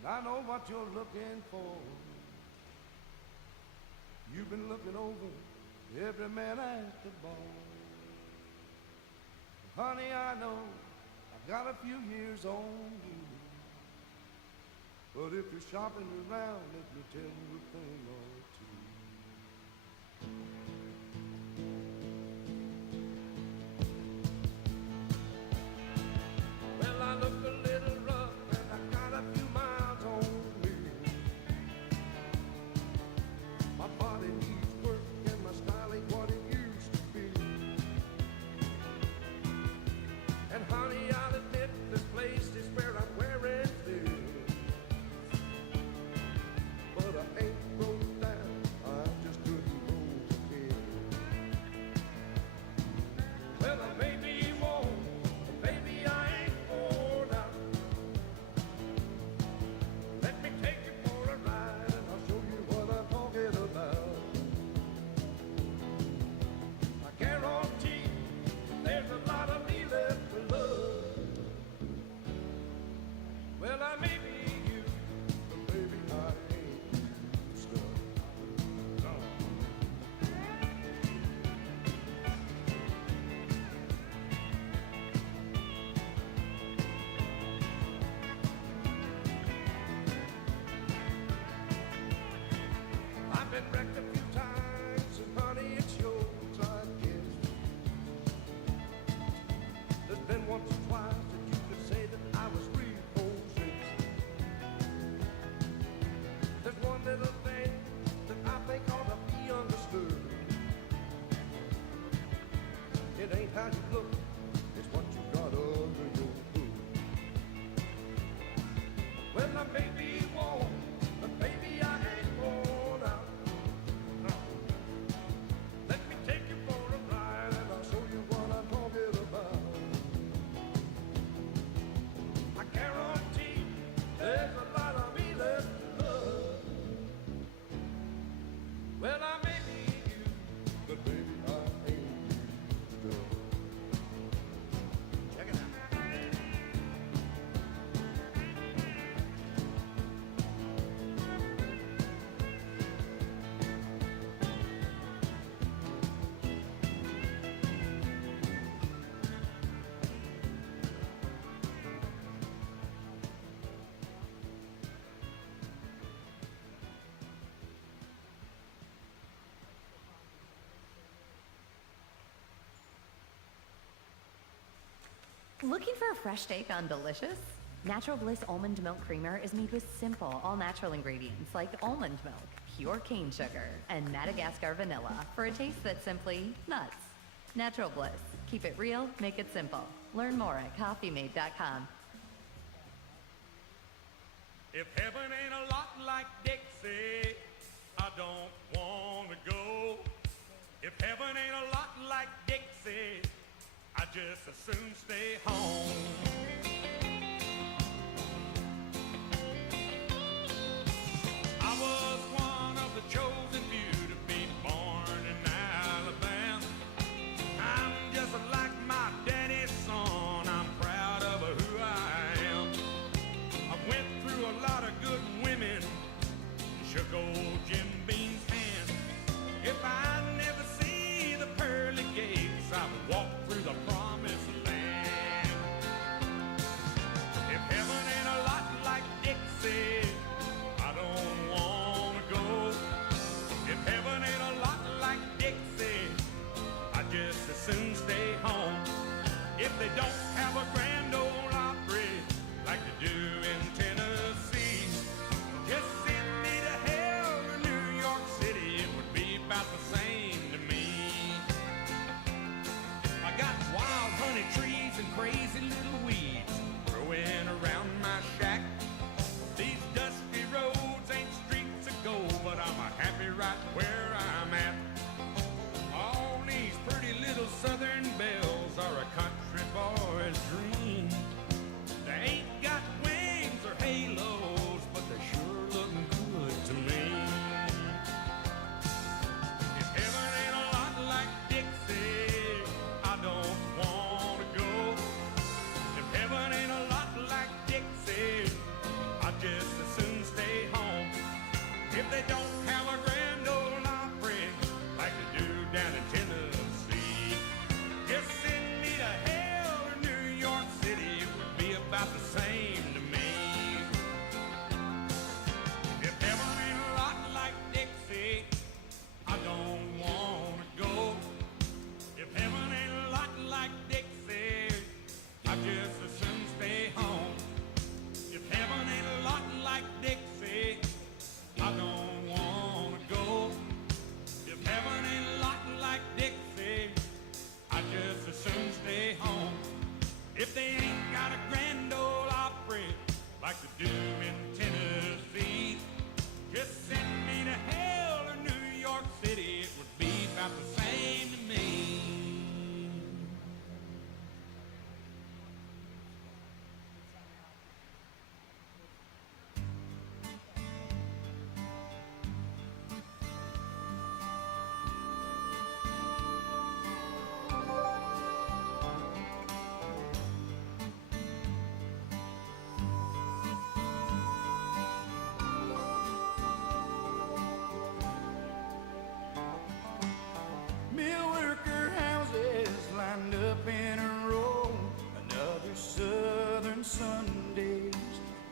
and I know what you're looking for. You've been looking over every man at the bar. Honey, I know I've got a few years on you. But if you're shopping around, let me tell you a thing or two. Well, I look a little rough and I got a few miles on me. My body needs work and my style ain't what it used to be. And honey, I'll admit this place is where I'm wearing thin. But I ain't broke down, I just couldn't go again. Well, I may be worn, but baby, I ain't worn out. Let me take you for a ride, and I'll show you what I'm talking about. I guarantee there's a lot of me left to love. Well, I may be you, but baby, I ain't you stuff. No. I've been wrecked a few times, and honey, it's yours, I guess. There's been once or twice that you could say that I was repossessed. There's one little thing that I think ought to be understood. It ain't how you look, it's what you got under your hood. Well, I may be worn, but baby, I ain't worn out. No. Let me take you for a ride, and I'll show you what I'm talking about. I guarantee there's a lot of me left to love. Well, I may be you, but baby, I ain't you still. Check it out. Looking for a fresh take on delicious? Natural Bliss Almond Milk Creamer is made with simple, all-natural ingredients like almond milk, pure cane sugar, and Madagascar vanilla for a taste that's simply nuts. Natural Bliss. Keep it real, make it simple. Learn more at coffeemate.com. If heaven ain't a lot like Dixie, I don't want to go. If heaven ain't a lot like Dixie, I just as soon stay home. I was one of the chosen few to be born in Alabama. I'm just like my daddy's son. I'm proud of who I am. I went through a lot of good women, shook old Jim Beam's hand. If I never see the pearly gates, I would walk through the promised land.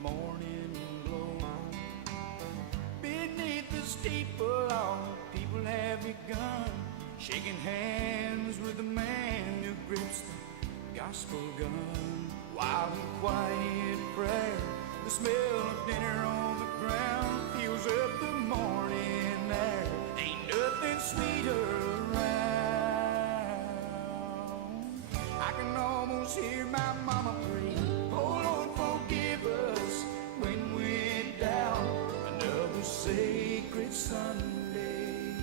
morning glow. Beneath the steeple, all the people have begun shaking hands with the man who grips the gospel gun. While in quiet prayer, the smell of dinner on the ground fills up the morning air. Ain't nothing sweeter around. I can almost hear my mama pray, oh Lord, forgive us when we're down. Another sacred Sunday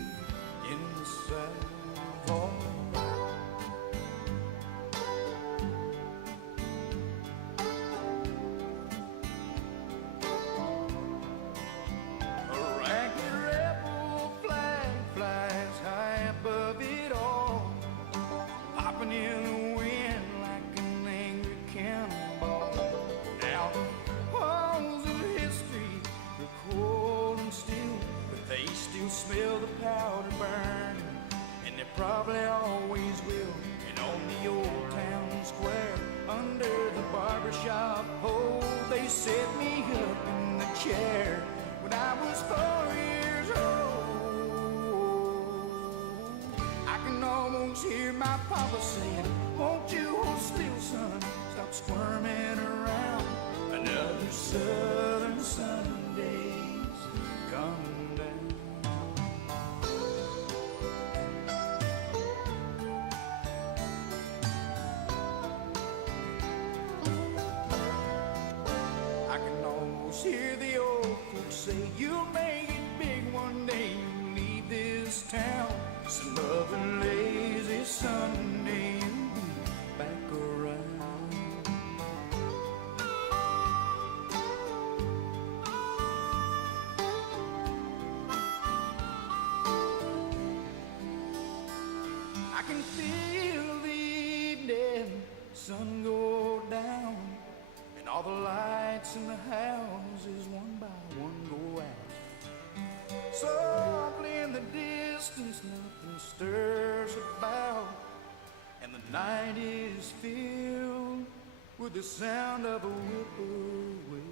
in the South. All right. A ragged rebel flag flies high above it all, popping in the wind like an angry cannonball. Now, halls of history are cold and still, but they still smell the powder burning, and they probably always will. And on the old town square, under the barbershop pole, they set me up in the chair when I was 4 years old. I can almost hear my papa saying, won't you hold still, son, stop squirming around. Another southern Sunday's coming down. I can almost hear the old folks say, you'll make it big one day, you leave this town. Some other lazy Sunday and be back around. I can feel the evening sun go down, and all the lights in the houses one by one go out. Softly in the distance, nothing stirs about, and the night is filled with the sound of a whippoorwill.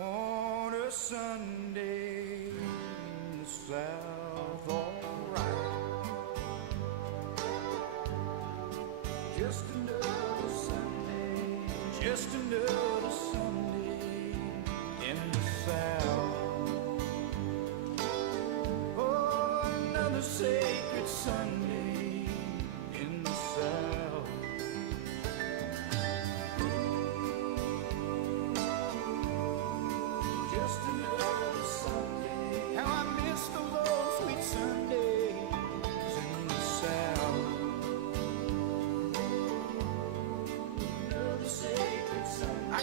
On a Sunday in the South, alright. Just another Sunday, just another Sunday in the South. Oh, another sacred Sunday in the South. Just another Sunday. How I miss those sweet Sundays in the South. Another sacred Sunday. I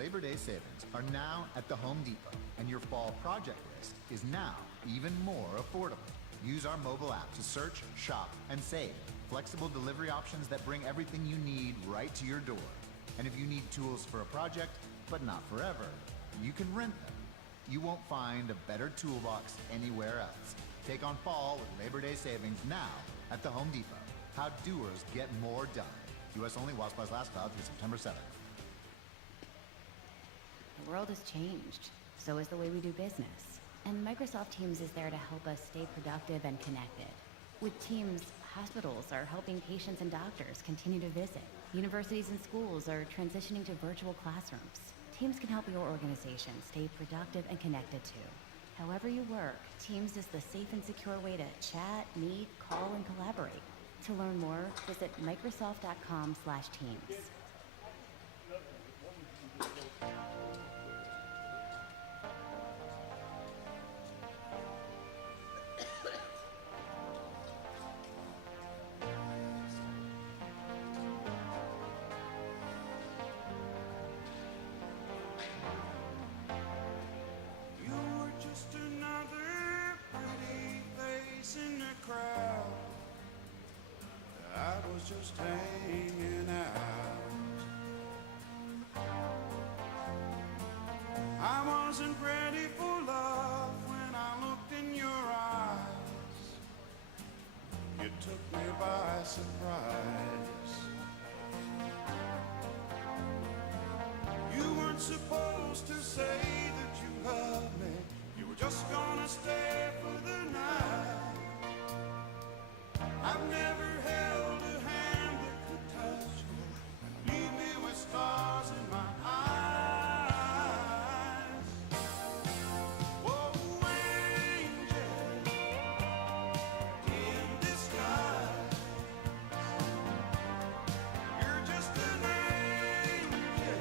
Labor Day savings are now at the Home Depot, and your fall project list is now even more affordable. Use our mobile app to search, shop, and save. Flexible delivery options that bring everything you need right to your door. And if you need tools for a project, but not forever, you can rent them. You won't find a better toolbox anywhere else. Take on fall with Labor Day savings now at the Home Depot. How doers get more done. U.S. only, while supplies last, valid through September 7th. The world has changed. So is the way we do business. And Microsoft Teams is there to help us stay productive and connected. With Teams, hospitals are helping patients and doctors continue to visit. Universities and schools are transitioning to virtual classrooms. Teams can help your organization stay productive and connected too. However you work, Teams is the safe and secure way to chat, meet, call, and collaborate. To learn more, visit Microsoft.com/Teams. You were just another pretty face in the crowd. I was just hanging out. I wasn't ready for love when I looked in your eyes. You took me by surprise. You weren't supposed to say that you loved me. You were just gonna stay for the night. I've never held a hand that could touch me, leave me with stars in my eyes. Oh, angel in disguise, you're just an angel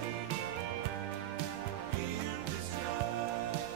in disguise.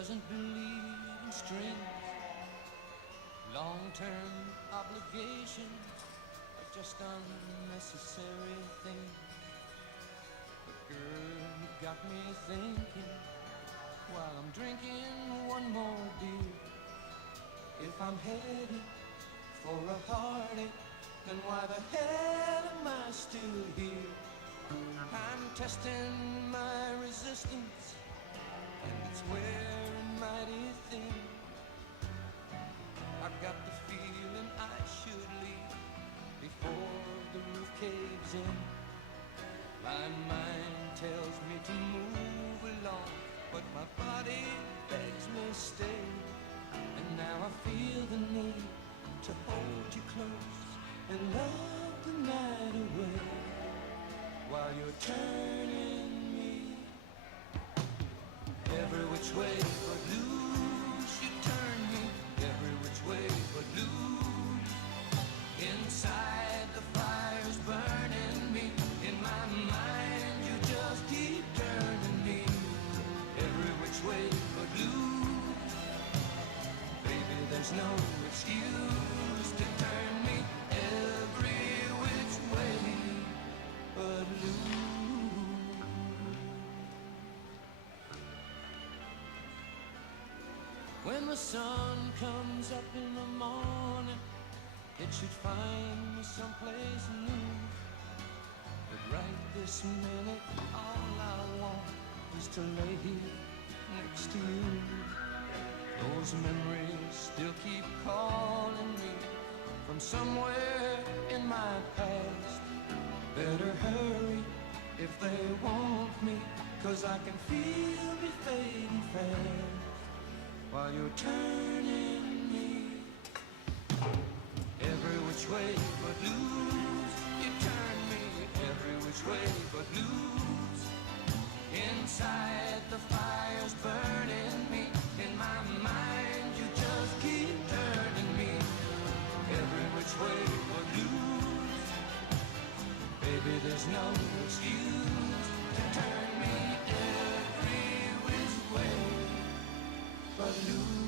doesn't believe in strings. Long-term obligations are just unnecessary things. But girl, you got me thinking while I'm drinking one more beer. If I'm headed for a heartache, then why the hell am I still here? I'm testing my resistance, and it's wearing mighty thin. I've got the feeling I should leave before the roof caves in. My mind tells me to move along, but my body begs me stay. And now I feel the need to hold you close and love the night away while you're turning me every which way but loose. You turn me every which way but loose. Inside the fire's burning me. In my mind you just keep turning me every which way but loose. Baby, there's no excuse to turn me every which way but loose. When the sun comes up in the morning, it should find me someplace new. But right this minute, all I want is to lay here next to you. Those memories still keep calling me from somewhere in my past. Better hurry if they want me, 'cause I can feel me fading fast while you're turning me every which way but loose. You turn me every which way but loose. Inside the fire's burning me. In my mind you just keep turning me every which way but loose. Baby, there's no excuse to turn me every which way but loose.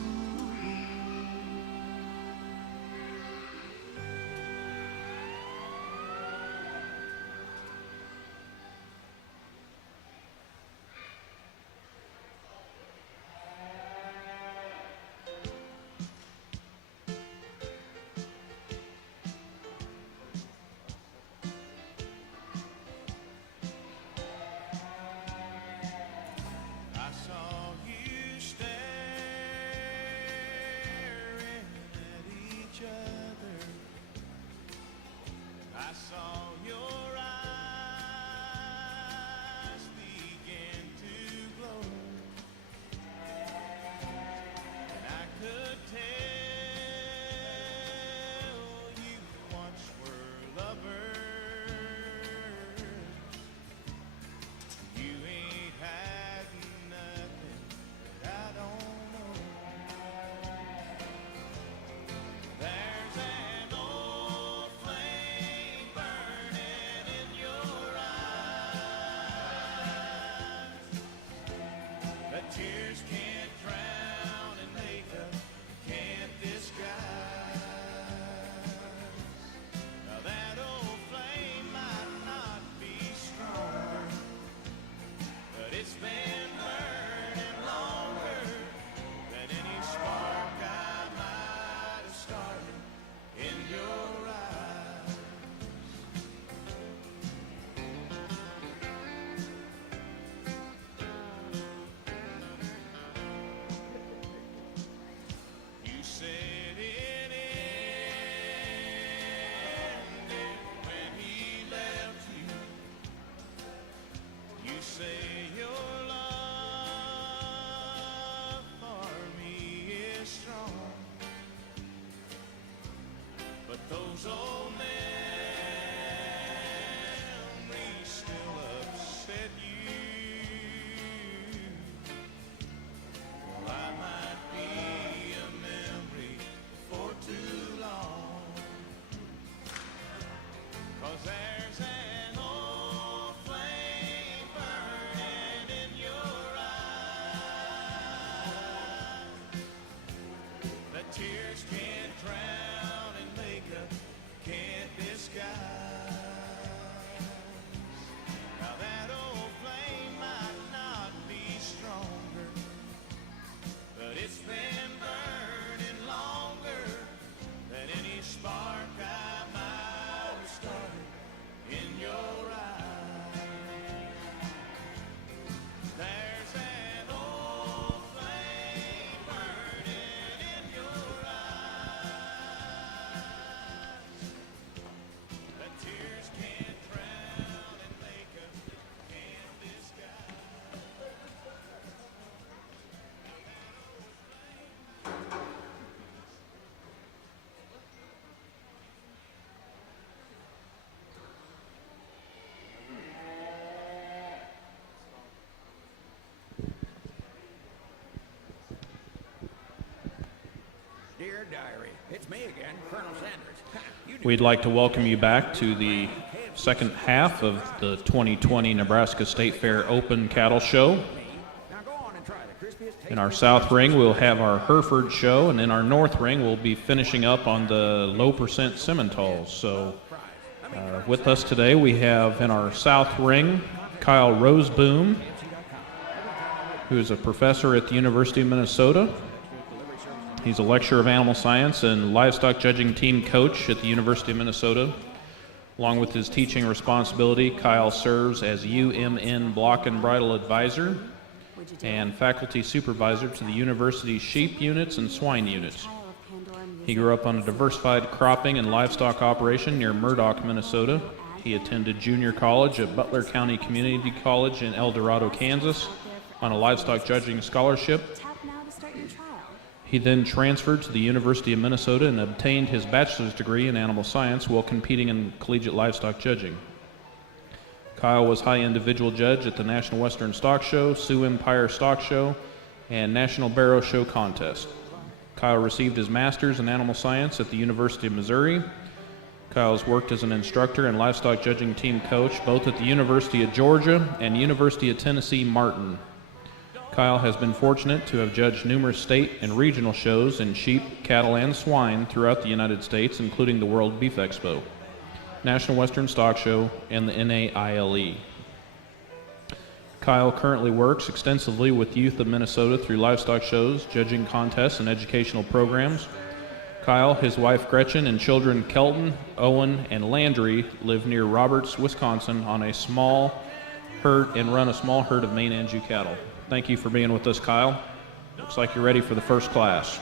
diary. It's me again, Colonel Sanders. We'd like to welcome you back to the second half of the 2020 Nebraska State Fair Open Cattle Show. In our south ring, we'll have our Hereford show, and in our north ring, we'll be finishing up on the low-percent Simmentals. So with us today, we have in our south ring, Kyle Roseboom, who is a professor at the University of Minnesota. He's a lecturer of animal science and livestock judging team coach at the University of Minnesota. Along with his teaching responsibility, Kyle serves as UMN block and bridle advisor and faculty supervisor to the university's sheep units and swine units. He grew up on a diversified cropping and livestock operation near Murdock, Minnesota. He attended junior college at Butler County Community College in El Dorado, Kansas on a livestock judging scholarship. He then transferred to the University of Minnesota and obtained his bachelor's degree in animal science while competing in collegiate livestock judging. Kyle was high individual judge at the National Western Stock Show, Sioux Empire Stock Show, and National Barrow Show contest. Kyle received his master's in animal science at the University of Missouri. Kyle has worked as an instructor and livestock judging team coach both at the University of Georgia and University of Tennessee Martin. Kyle has been fortunate to have judged numerous state and regional shows in sheep, cattle, and swine throughout the United States, including the World Beef Expo, National Western Stock Show, and the NAILE. Kyle currently works extensively with youth of Minnesota through livestock shows, judging contests, and educational programs. Kyle, his wife Gretchen, and children Kelton, Owen, and Landry live near Roberts, Wisconsin on a small herd and run a small herd of Maine Anjou cattle. Thank you for being with us, Kyle. Looks like you're ready for the first class.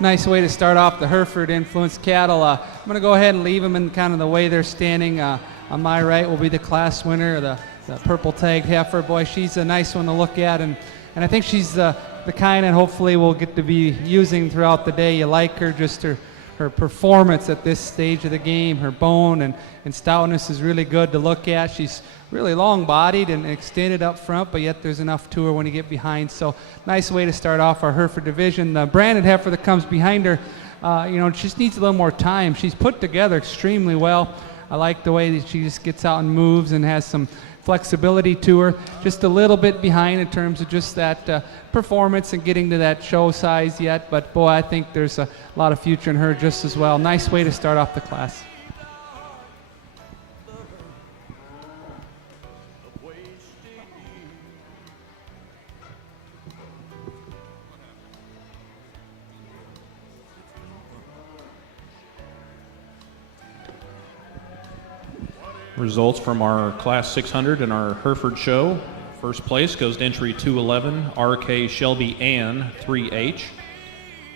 Nice way to start off the Hereford influenced cattle. I'm going to go ahead and leave them in kind of the way they're standing. On my right will be the class winner, the purple tagged heifer. Boy, she's a nice one to look at, and I think she's the kind that hopefully we'll get to be using throughout the day. You like her, just her performance at this stage of the game. Her bone and stoutness is really good to look at. She's really long-bodied and extended up front, but yet there's enough to her when you get behind. So nice way to start off our Hereford division. The branded heifer that comes behind her, just needs a little more time. She's put together extremely well. I like the way that she just gets out and moves and has some flexibility to her. Just a little bit behind in terms of just that performance and getting to that show size yet, but boy, I think there's a lot of future in her just as well. Nice way to start off the class. Results from our Class 600 and our Hereford show. First place goes to entry 211, R.K. Shelby Ann, 3H,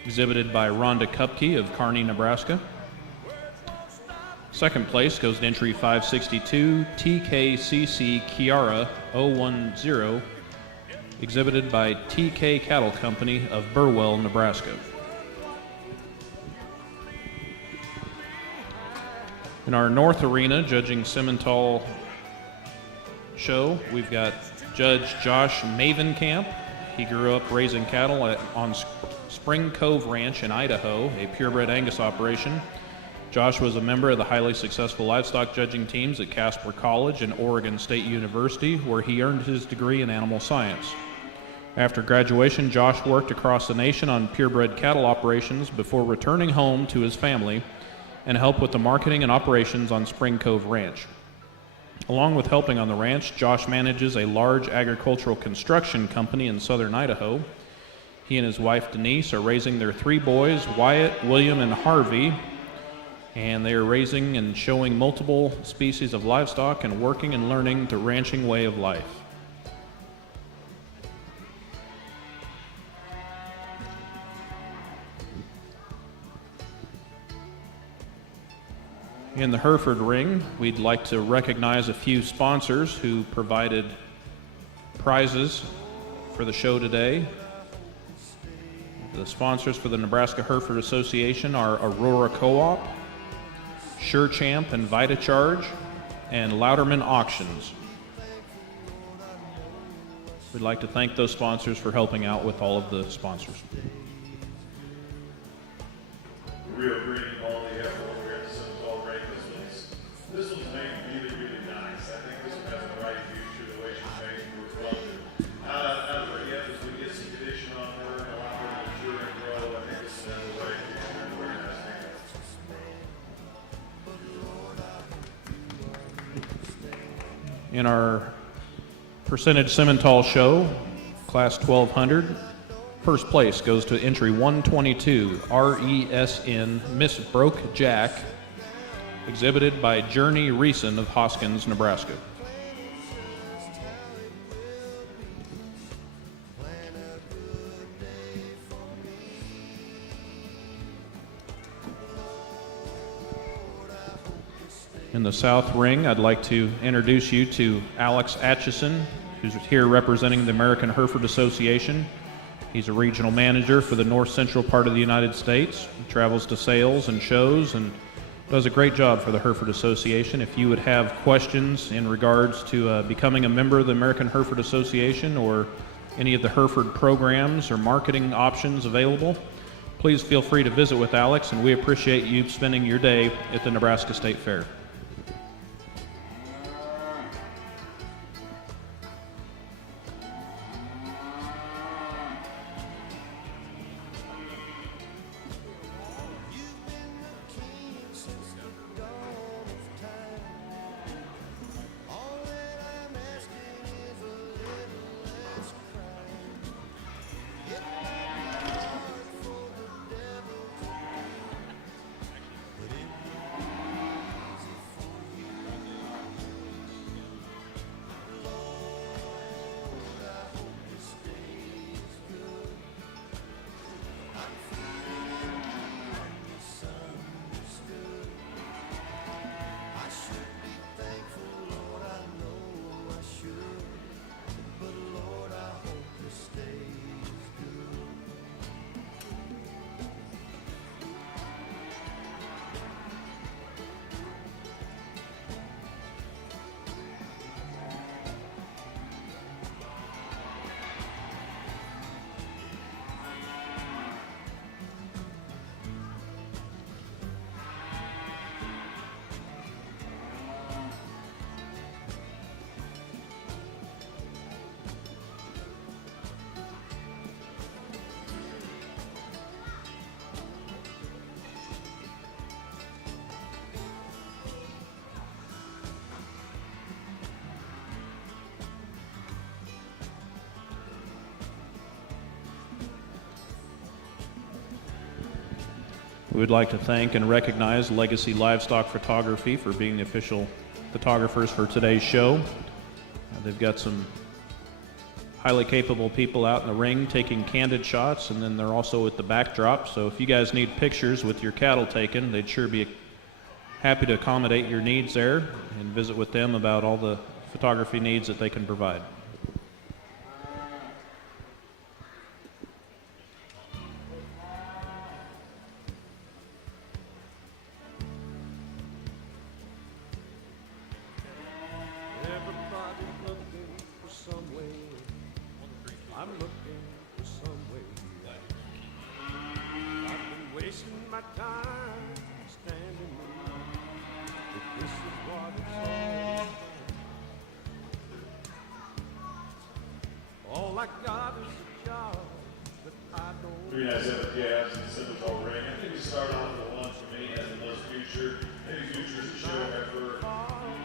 exhibited by Rhonda Kupke of Kearney, Nebraska. Second place goes to entry 562, TKCC Kiara 010, exhibited by TK Cattle Company of Burwell, Nebraska. In our north arena, judging Simmental show, we've got Judge Josh Mavenkamp. He grew up raising cattle on Spring Cove Ranch in Idaho, a purebred Angus operation. Josh was a member of the highly successful livestock judging teams at Casper College and Oregon State University, where he earned his degree in animal science. After graduation, Josh worked across the nation on purebred cattle operations before returning home to his family and help with the marketing and operations on Spring Cove Ranch. Along with helping on the ranch, Josh manages a large agricultural construction company in southern Idaho. He and his wife Denise are raising their 3 boys, Wyatt, William, and Harvey, and they are raising and showing multiple species of livestock and working and learning the ranching way of life. In the Hereford ring, we'd like to recognize a few sponsors who provided prizes for the show today. The sponsors for the Nebraska Hereford Association are Aurora Co-op, Sure Champ and VitaCharge, and Louderman Auctions. We'd like to thank those sponsors for helping out with all of the sponsors. Real green quality Hereford over here at the Simmentals ring. This one's made really, really nice. I think this one has the right future, the way she's made it. We're fun. As we get some condition on her and allow her to mature and grow, I think this one has the right future and very nice thing. In our percentage Simmental show, class 1200, first place goes to entry 122, R.E.S.N. Miss Broke Jack, exhibited by Journey Reeson of Hoskins, Nebraska. In the south ring, I'd like to introduce you to Alex Atchison, who's here representing the American Hereford Association. He's a regional manager for the north central part of the United States. He travels to sales and shows and does a great job for the Hereford Association. If you would have questions in regards to becoming a member of the American Hereford Association or any of the Hereford programs or marketing options available, please feel free to visit with Alex, and we appreciate you spending your day at the Nebraska State Fair. We would like to thank and recognize Legacy Livestock Photography for being the official photographers for today's show. They've got some highly capable people out in the ring taking candid shots, and then they're also at the backdrop. So if you guys need pictures with your cattle taken, they'd sure be happy to accommodate your needs there and visit with them about all the photography needs that they can provide. Three nice M.O.E and Simmentals ring. I think we start off with one for me as the most future. Maybe future is a show Hereford.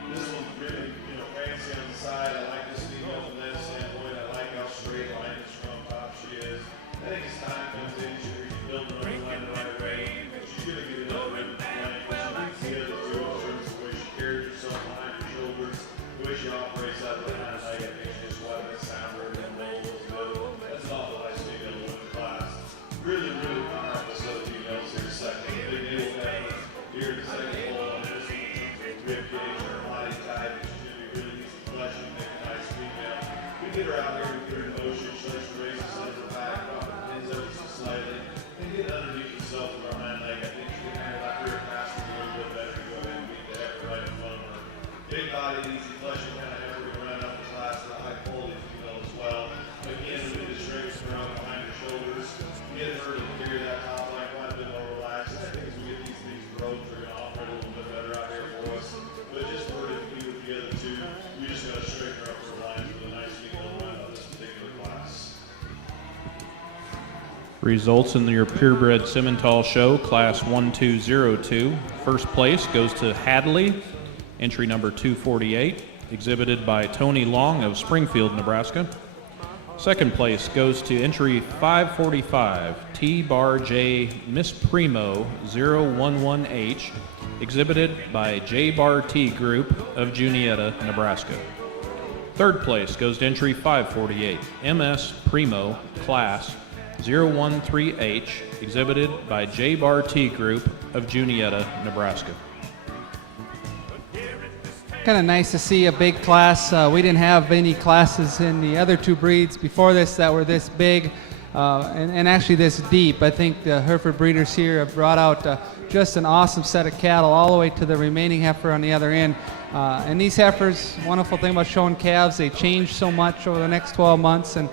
This one's really, fancy on the side. I like this female from that standpoint. I like how straight line and strong top she is. I think it's time comes in, you build her line the right way. She's gonna get it up in the line. She needs to get it through the way she carries herself behind her shoulders, the way she operates out of the line. I think she just wanted to sound her and roll was good. That's an awful nice female to win the class. Really, really powerful set of females here second. Big deal with that here in the second hole on this one. Rib cage, her body type, she's gonna be really easy fleshy, big, nice female. We get her out here, we put her in motion, she likes to raise the center back, drop her pins ever so slightly, and get underneath herself with her hind leg. I think she can handle that rear pass a little bit better. Go ahead Results in your purebred Simmental show, class 1202. First place goes to Hadley, entry number 248, exhibited by Tony Long of Springfield, Nebraska. Second place goes to entry 545, T-Bar J Miss Primo 011H, exhibited by J Bar T Group of Juniata, Nebraska. Third place goes to entry 548, MS Primo Class 013H, exhibited by J Bar T Group of Juniata, Nebraska. Kind of nice to see a big class. We didn't have any classes in the other two breeds before this that were this big and actually this deep. I think the Hereford breeders here have brought out just an awesome set of cattle all the way to the remaining heifer on the other end. And these heifers, wonderful thing about showing calves, they change so much over the next 12 months, and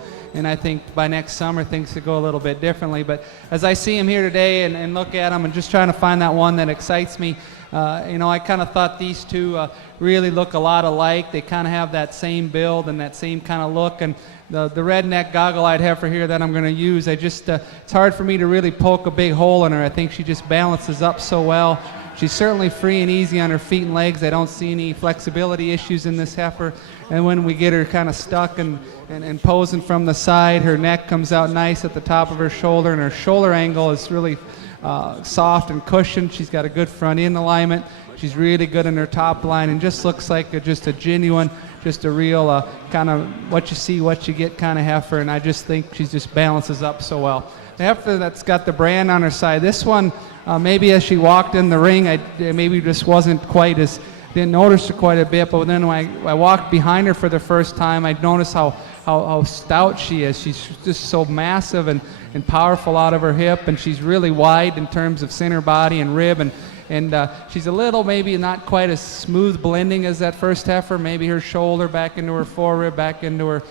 I think by next summer things could go a little bit differently. But as I see them here today and look at them and just trying to find that one that excites me, I kind of thought these two really look a lot alike. They kind of have that same build and that same kind of look. And the redneck goggle-eyed heifer here that I'm going to use, it's hard for me to really poke a big hole in her. I think she just balances up so well. She's certainly free and easy on her feet and legs. I don't see any flexibility issues in this heifer. And when we get her kind of stuck and posing from the side, her neck comes out nice at the top of her shoulder, and her shoulder angle is really soft and cushioned. She's got a good front end alignment. She's really good in her top line and just looks like just a genuine, just a real kind of what you see, what you get kind of heifer. And I just think she just balances up so well. The heifer that's got the brand on her side, this one, maybe as she walked in the ring, I maybe just wasn't quite as, didn't notice her quite a bit, but then when I walked behind her for the first time, I noticed how stout she is. She's just so massive and powerful out of her hip, and she's really wide in terms of center body and rib, and she's a little maybe not quite as smooth blending as that first heifer. Maybe her shoulder back into her forerib, back into her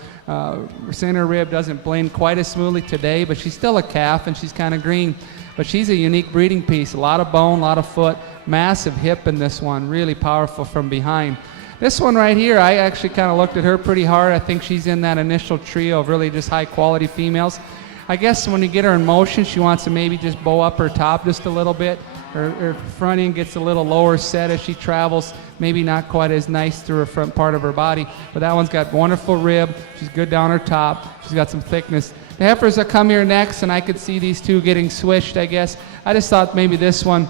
center rib doesn't blend quite as smoothly today, but she's still a calf and she's kind of green. But she's a unique breeding piece, a lot of bone, a lot of foot, massive hip in this one, really powerful from behind. This one right here, I actually kind of looked at her pretty hard. I think she's in that initial trio of really just high quality females. I guess when you get her in motion, she wants to maybe just bow up her top just a little bit. Her front end gets a little lower set as she travels, maybe not quite as nice through her front part of her body, but that one's got wonderful rib. She's good down her top. She's got some thickness. The heifers that come here next, and I could see these two getting switched, I guess. I just thought maybe this one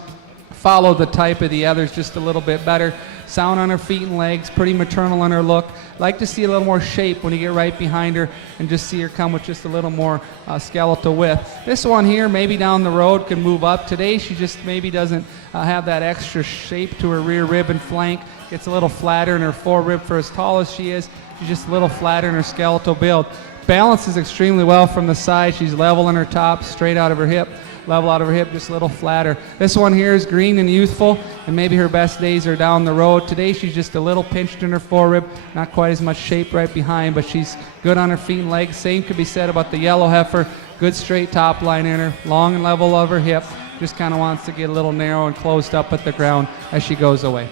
followed the type of the others just a little bit better. Sound on her feet and legs, pretty maternal in her look. Like to see a little more shape when you get right behind her and just see her come with just a little more skeletal width. This one here, maybe down the road, can move up. Today she just maybe doesn't have that extra shape to her rear rib and flank. Gets a little flatter in her forerib for as tall as she is. She's just a little flatter in her skeletal build. Balances extremely well from the side. She's level in her top, straight out of her hip. Level out of her hip, just a little flatter. This one here is green and youthful, and maybe her best days are down the road. Today she's just a little pinched in her forerib, not quite as much shape right behind, but she's good on her feet and legs. Same could be said about the yellow heifer. Good straight top line in her, long and level of her hip. Just kind of wants to get a little narrow and closed up at the ground as she goes away.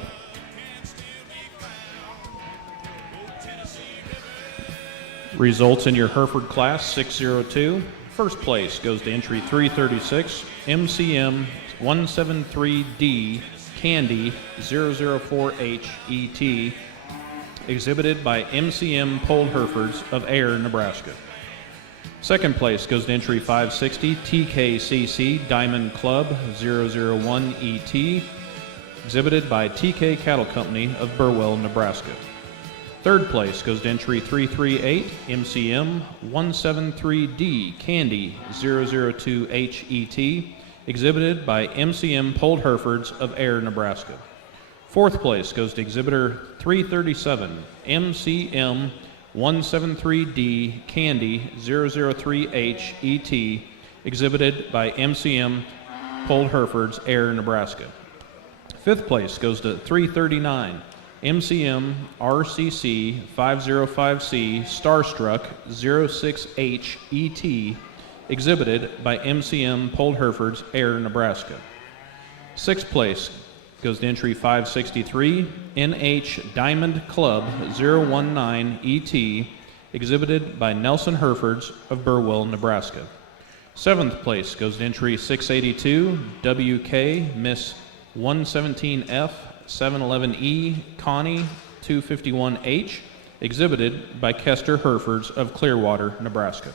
Results in your Hereford class 602. First place goes to entry 336, MCM 173D Candy 004H ET, exhibited by MCM Polled Herefords of Ayer, Nebraska. Second place goes to entry 560, TKCC Diamond Club 001 ET, exhibited by TK Cattle Company of Burwell, Nebraska. Third place goes to entry 338, MCM 173D Candy 002HET, exhibited by MCM Polled Herefords of Ayer, Nebraska. Fourth place goes to exhibitor 337, MCM 173D Candy 003HET, exhibited by MCM Polled Herefords, Ayer, Nebraska. Fifth place goes to 339, MCM RCC 505C Starstruck 06HET, exhibited by MCM Polled Herefords, Ayer, Nebraska. Sixth place goes to entry 563, NH Diamond Club 019 ET, exhibited by Nelson Herefords of Burwell, Nebraska. Seventh place goes to entry 682 WK Miss 117F 711E Connie 251H, exhibited by Kester Herefords of Clearwater, Nebraska.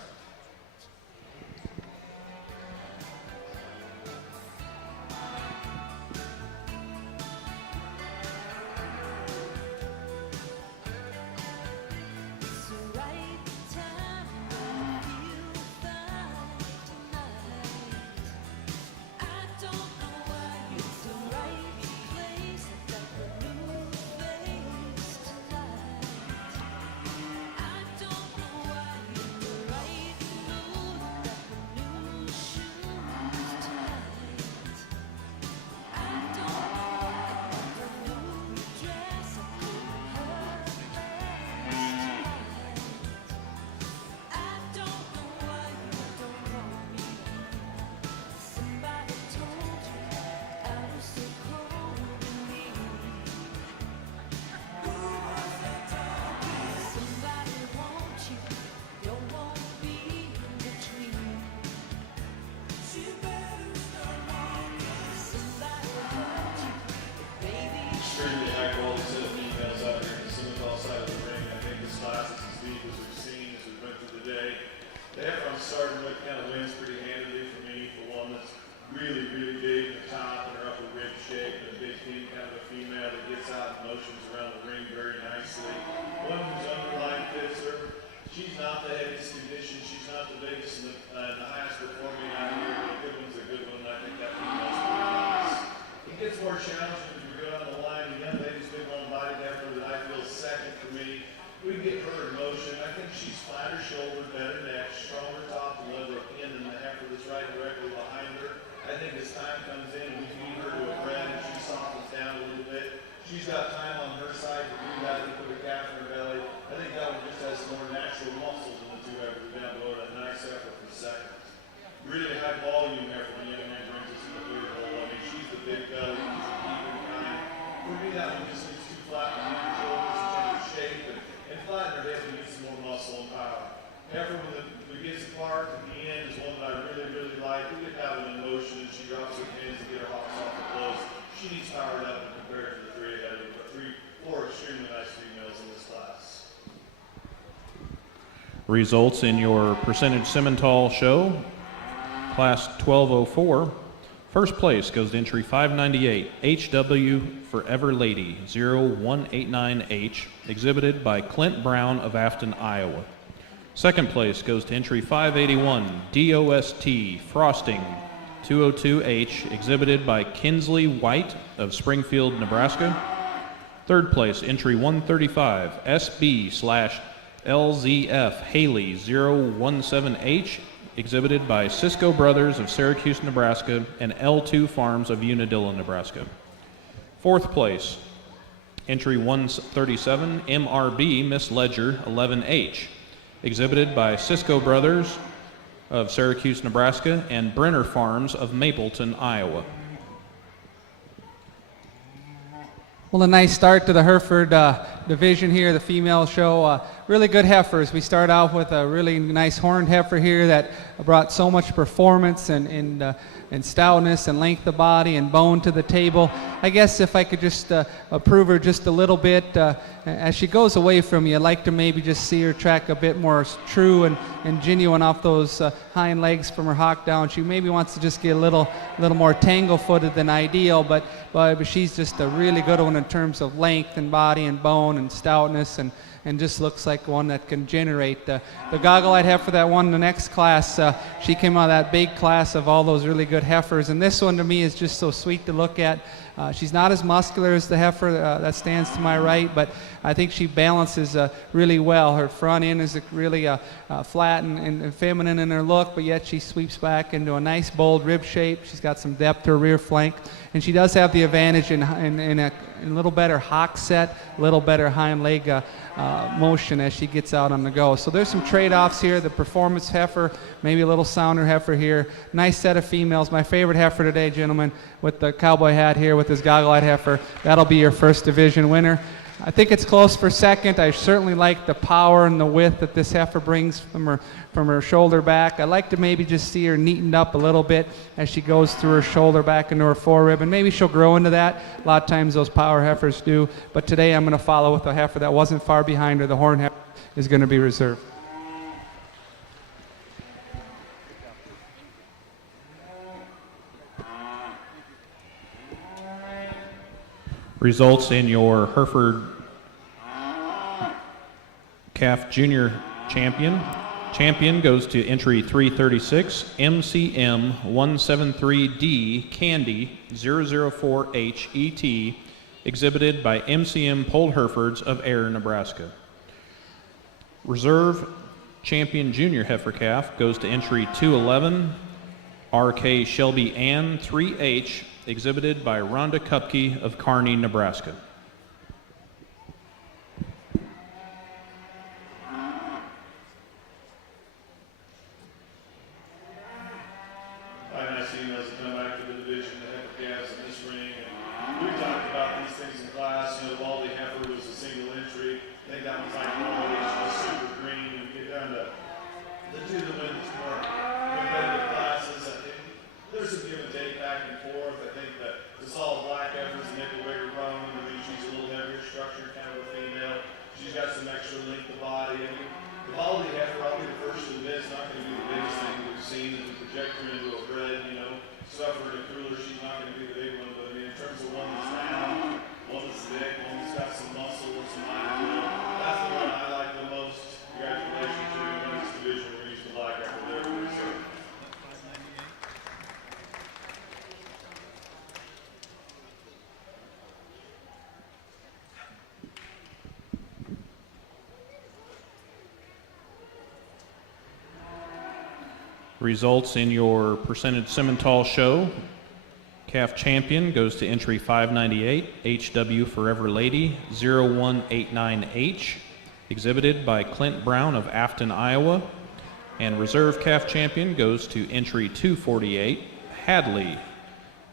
Extremely high quality set of females out here in the Simmentals side of the ring. I think this class is as deep as we've seen as we went through the day. The heifer I'm starting with kind of wins pretty handily for me, for one that's really, really big in the top and her upper rib shape, and a big theme, kind of a female that gets out and motions around the ring very nicely. One whose underline fits her. She's not the heaviest condition, she's not the biggest and the highest performing out here, but a good one's a good one, and I think that female's pretty nice. It gets more challenging as we go down the line. The young lady's big long-bodied heifer that I feel is second for me. We get her in motion. I think she's flatter shoulder, better neck, stronger top and leather in than the heifer that's right directly behind her. I think as time comes in, we feed her to a bred and she softens down a little bit. She's got time on her side to do that and put a calf in her belly. I think that one just has more natural muscles than the two heifers down below. That nice heifer for second. Really high volume heifer the young man brings us in the third hole. I mean, she's the big belly, he's the keeper kind. For me, that one just needs too flat behind her shoulders in terms of shape, and flat in her hip and needs some more muscle and power. Heifer when it gets apart at the end is one that I really, really like. We get that one in motion and she drops her pins to get her hawks off the close. She needs powered up and compared to the three ahead of her, but four extremely nice females in this class. Results in your percentage Simmental show. Class 1204. First place goes to entry 598, HW Forever Lady 0189H, exhibited by Clint Brown of Afton, Iowa. Second place goes to entry 581, DOST Frosting 202H, exhibited by Kinsley White of Springfield, Nebraska. Third place, entry 135, SB/LZF Haley 017H, exhibited by Cisco Brothers of Syracuse, Nebraska, and L2 Farms of Unadilla, Nebraska. Fourth place, entry 137, MRB Miss Ledger 11H, exhibited by Cisco Brothers of Syracuse, Nebraska, and Brenner Farms of Mapleton, Iowa. Well, a nice start to the Hereford division here, the female show. Really good heifers. We start off with a really nice horned heifer here that brought so much performance and stoutness and length of body and bone to the table. I guess if I could just approve her just a little bit, as she goes away from you, I'd like to maybe just see her track a bit more true and genuine off those hind legs from her hock down. She maybe wants to just get a little more tangle-footed than ideal, but she's just a really good one in terms of length and body and bone and stoutness, and just looks like one that can generate. The goggle-eyed heifer that won the next class, she came out of that big class of all those really good heifers, and this one to me is just so sweet to look at. She's not as muscular as the heifer that stands to my right, but I think she balances really well. Her front end is really flat and feminine in her look, but yet she sweeps back into a nice bold rib shape. She's got some depth to her rear flank, and she does have the advantage in a little better hock set, a little better hind leg motion as she gets out on the go. So there's some trade-offs here. The performance heifer, maybe a little sounder heifer here. Nice set of females. My favorite heifer today, gentlemen, with the cowboy hat here with his goggle-eyed heifer. That'll be your first division winner. I think it's close for second. I certainly like the power and the width that this heifer brings from her shoulder back. I'd like to maybe just see her neatened up a little bit as she goes through her shoulder back into her forerib, and maybe she'll grow into that. A lot of times those power heifers do, but today I'm going to follow with a heifer that wasn't far behind her. The horn heifer is going to be reserved. Results in your Hereford Calf Junior Champion. Champion goes to entry 336, MCM 173D Candy 004HET, exhibited by MCM Polled Herefords of Ayer, Nebraska. Reserve Champion Junior Heifer Calf goes to entry 211, RK Shelby Ann 3H, exhibited by Rhonda Kupke of Kearney, Nebraska. Nice females that come back to the division, the heifer calves in this ring. And we talked about these things in class. You know, the Baldy heifer was a single entry. I think that one's like super green. And you get down to the two that win these more competitive classes. I think there's some give and take back and forth. I think that the solid black heifer is a nickel bigger bone. I mean, she's a little heavier structure, kind of a female. She's got some extra length of body. I mean, the Baldy heifer, I'll be the first to admit, it's not going to be the biggest thing we've seen as we project her into a bred, you know, suffer in a cooler. She's not going to be the big one, but I mean, in terms of one that's round, one that's thick, one that's got some muscle and some height, you know, that's the one I like the most. Congratulations to you in this division. We're using the black heifer there for reserve. Results in your percentage Simmental show. Calf champion goes to entry 598, HW Forever Lady 0189H, exhibited by Clint Brown of Afton, Iowa. And reserve calf champion goes to entry 248, Hadley,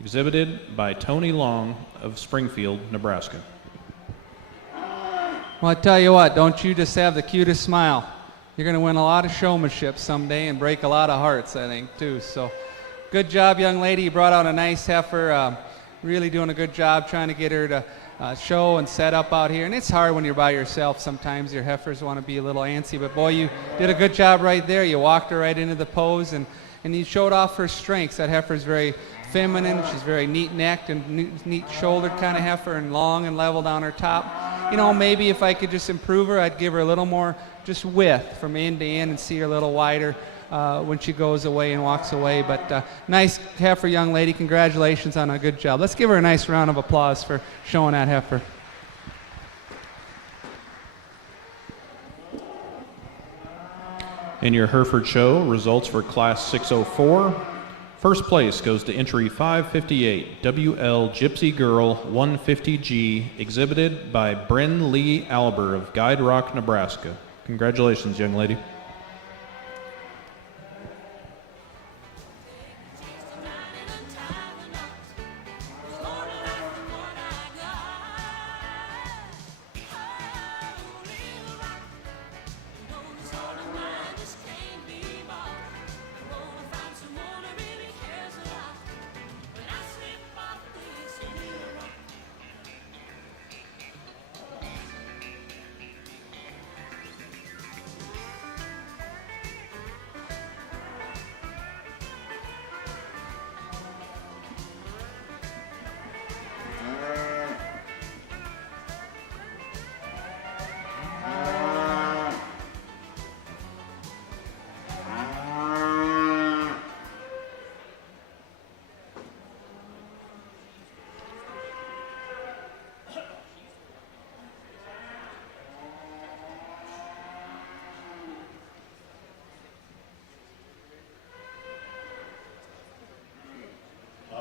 exhibited by Tony Long of Springfield, Nebraska. Well, I tell you what, don't you just have the cutest smile. You're going to win a lot of showmanship someday and break a lot of hearts, I think, too. So good job, young lady. You brought out a nice heifer. Really doing a good job trying to get her to show and set up out here. And it's hard when you're by yourself. Sometimes your heifers want to be a little antsy. But, boy, you did a good job right there. You walked her right into the pose, and you showed off her strengths. That heifer's very feminine. She's very neat-necked and neat-shouldered kind of heifer, and long and level down her top. You know, maybe if I could just improve her, I'd give her a little more just width from end to end and see her a little wider when she goes away and walks away. But nice heifer, young lady. Congratulations on a good job. Let's give her a nice round of applause for showing that heifer. In your Hereford show, results for Class 604. First place goes to entry 558, WL Gypsy Girl 150G, exhibited by Bryn Lee Alber of Guide Rock, Nebraska. Congratulations, young lady.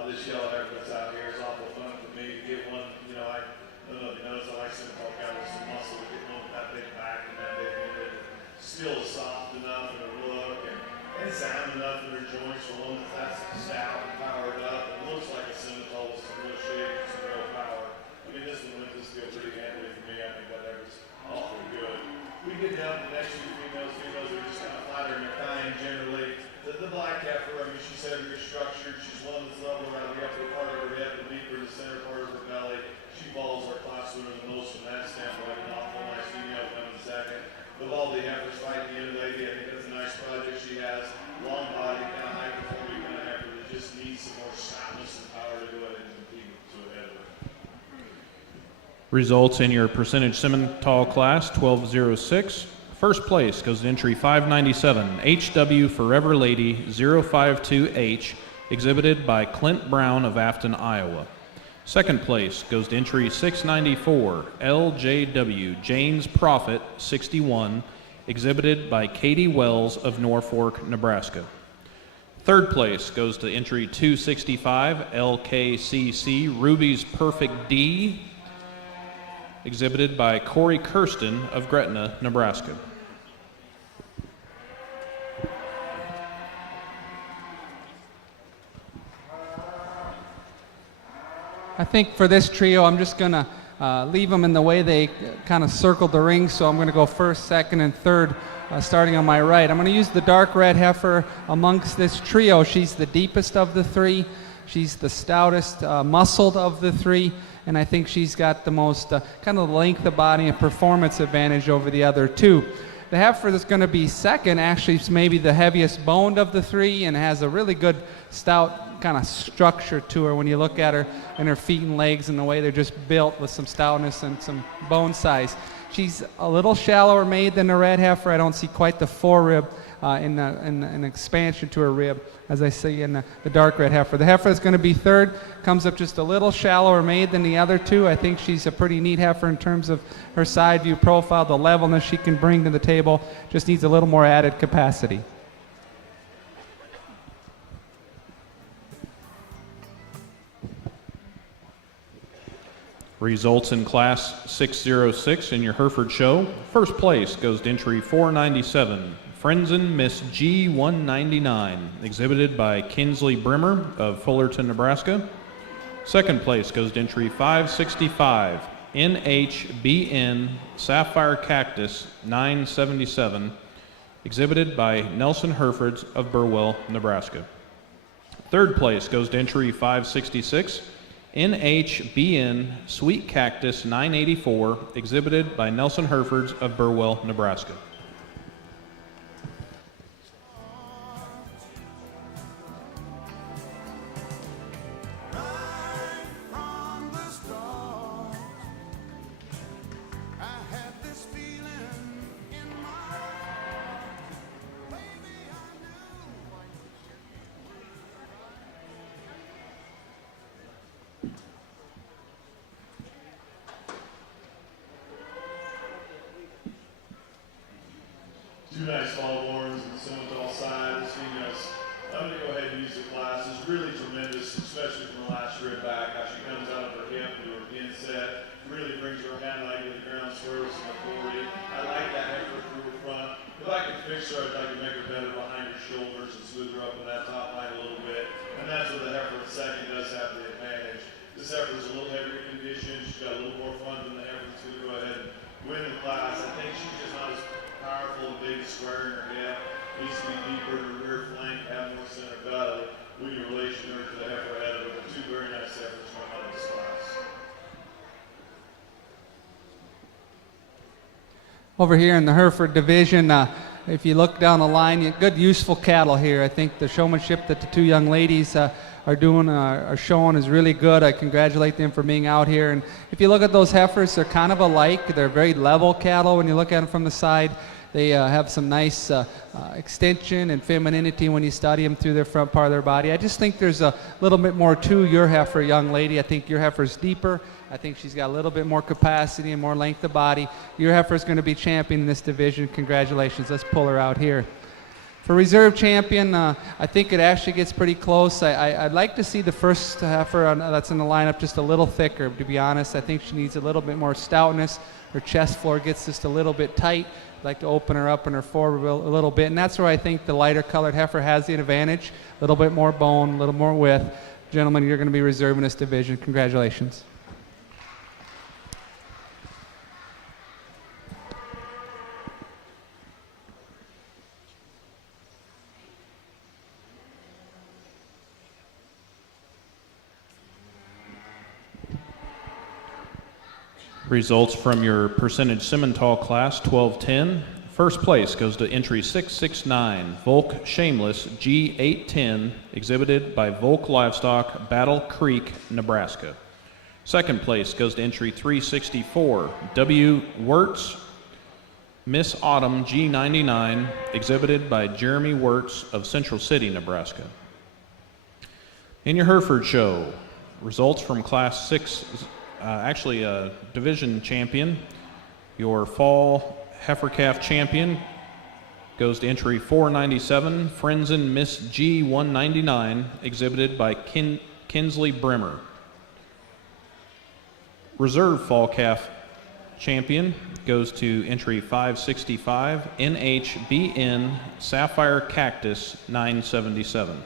This yellow heifer that's out here is awful fun for me to get one. You know, I don't know if you notice, I like Simmental cattle with some muscle, to get one with that big back and that big head. Still soft enough in her look and sound enough in her joints for one that's stout and powered up. It looks like a Simmental with some real shape and some real power. I mean, this one went this field pretty handily for me. I think one that's level around the upper part of her head, the deeper the center part of her belly. She follows our class winner the most from that standpoint. An awful nice female coming second. With all the heifers fighting the young lady, I think that's a nice project she has. Long body, kind of high performing kind of heifer that just needs some more stoutness and power to go ahead and compete to ahead of her. Results in your percentage Simmental class 1206. First place goes to entry 597, HW Forever Lady 052H, exhibited by Clint Brown of Afton, Iowa. Second place goes to entry 694, LJW James Prophet 61, exhibited by Katie Wells of Norfolk, Nebraska. Third place goes to entry 265, LKCC Ruby's Perfect D, exhibited by Corey Kirsten of Gretna, Nebraska. I think for this trio, I'm just going to leave them in the way they kind of circled the ring, so I'm going to go first, second, and third, starting on my right. I'm going to use the dark red heifer amongst this trio. She's the deepest of the three. She's the stoutest, muscled of the three, and I think she's got the most kind of length of body and performance advantage over the other two. The heifer that's going to be second actually is maybe the heaviest boned of the three and has a really good stout kind of structure to her when you look at her and her feet and legs and the way they're just built with some stoutness and some bone size. She's a little shallower made than the red heifer. I don't see quite the forerib in an expansion to her rib as I see in the dark red heifer. The heifer that's going to be third comes up just a little shallower made than the other two. I think she's a pretty neat heifer in terms of her side view profile, the levelness she can bring to the table, just needs a little more added capacity. Results in class 606 in your Hereford show. First place goes to entry 497, Frenzen Miss G199, exhibited by Kinsley Brimmer of Fullerton, Nebraska. Second place goes to entry 565, NHBN Sapphire Cactus 977, exhibited by Nelson Herefords of Burwell, Nebraska. Third place goes to entry 566, NHBN Sweet Cactus 984, exhibited by Nelson Herefords of Burwell, Nebraska. Two nice Longhorns and Simmental sides. I'm going to go ahead and use the class. It's really tremendous, especially from the last rib back, how she comes out of her hip into her inset, really brings her hand leg to the ground, swerves some authority. I like that heifer through her front. If I could fix her, I'd like to make her better behind her shoulders and smooth her up in that top line a little bit. And that's where the heifer at second does have the advantage. This heifer is a little heavier condition. She's got a little more fun than the heifer that's going to go ahead and win the class. I think she's just not as powerful and big square in her hip. Needs to be deeper in her rear flank, have more center belly. We can relation her to the heifer ahead of her. But two very nice heifers come out of this class. Over here in the Hereford division, if you look down the line, good useful cattle here. I think the showmanship that the two young ladies are doing, are showing is really good. I congratulate them for being out here. And if you look at those heifers, they're kind of alike. They're very level cattle when you look at them from the side. They have some nice extension and femininity when you study them through their front part of their body. I just think there's a little bit more to your heifer, young lady. I think your heifer's deeper. I think she's got a little bit more capacity and more length of body. Your heifer's going to be champion in this division. Congratulations. Let's pull her out here. For reserve champion, I think it actually gets pretty close. I'd like to see the first heifer that's in the lineup just a little thicker, to be honest. I think she needs a little bit more stoutness. Her chest floor gets just a little bit tight. I'd like to open her up in her forward a little bit, and that's where I think the lighter colored heifer has the advantage. A little bit more bone, a little more width. Gentlemen, you're going to be reserving this division. Congratulations. Results from your percentage Simmental class 1210. First place goes to entry 669, Volk Shameless G810, exhibited by Volk Livestock, Battle Creek, Nebraska. Second place goes to entry 364, W. Wirtz Miss Autumn G99, exhibited by Jeremy Wirtz of Central City, Nebraska. In your Hereford show, results from class 6, actually a division champion, your fall heifer calf champion goes to entry 497, Frenzen Miss G199, exhibited by Kinsley Brimmer. Reserve fall calf champion goes to entry 565, NHBN Sapphire Cactus 977.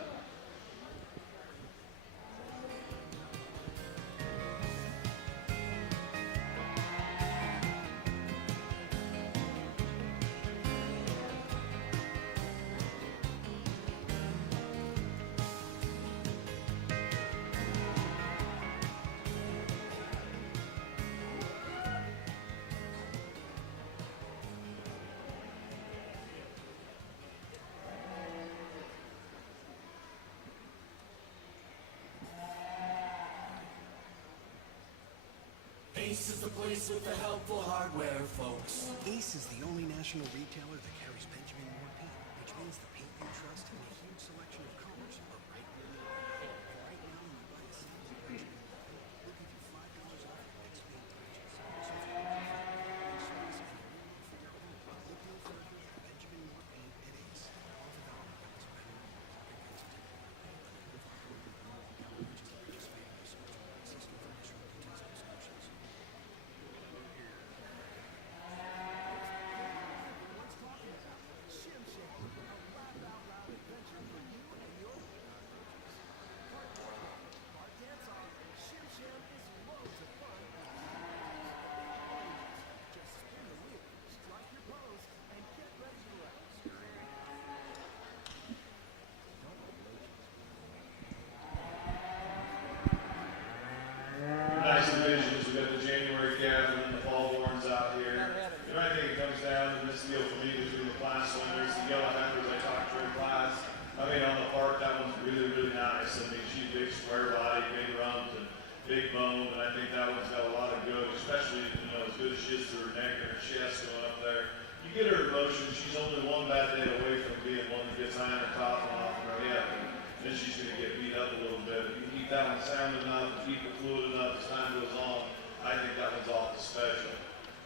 Ace is the place with the helpful hardware, folks. Ace is the only national retailer that carries Benjamin Moore paint, which means the paint you trust and a huge selection of colors are right where you are. Right now, when you buy a sample of Benjamin Moore paint, we'll give you $5 off your next paint purchase. So if you're looking for a good space and you're looking for your home, look no further than Benjamin Moore paint at Ace. All the dollar is better than Nice divisions. We've got the January calf and then the fall horns out here. You know, I think it comes down to this deal for me between the class winners, the yellow heifers I talked to in class. I mean, on the park, that one's really, really nice. I mean, she's big square body, big runs, and big bone, and I think that one's got a lot of good, especially, you know, as good as she is to her neck and her chest going up there. You get her emotion, she's only one bad day away from being one that gets high on her top and off her hip, and then she's going to get beat up a little bit. If you keep that one sound enough, keep it fluid enough as time goes on, I think that one's awful special.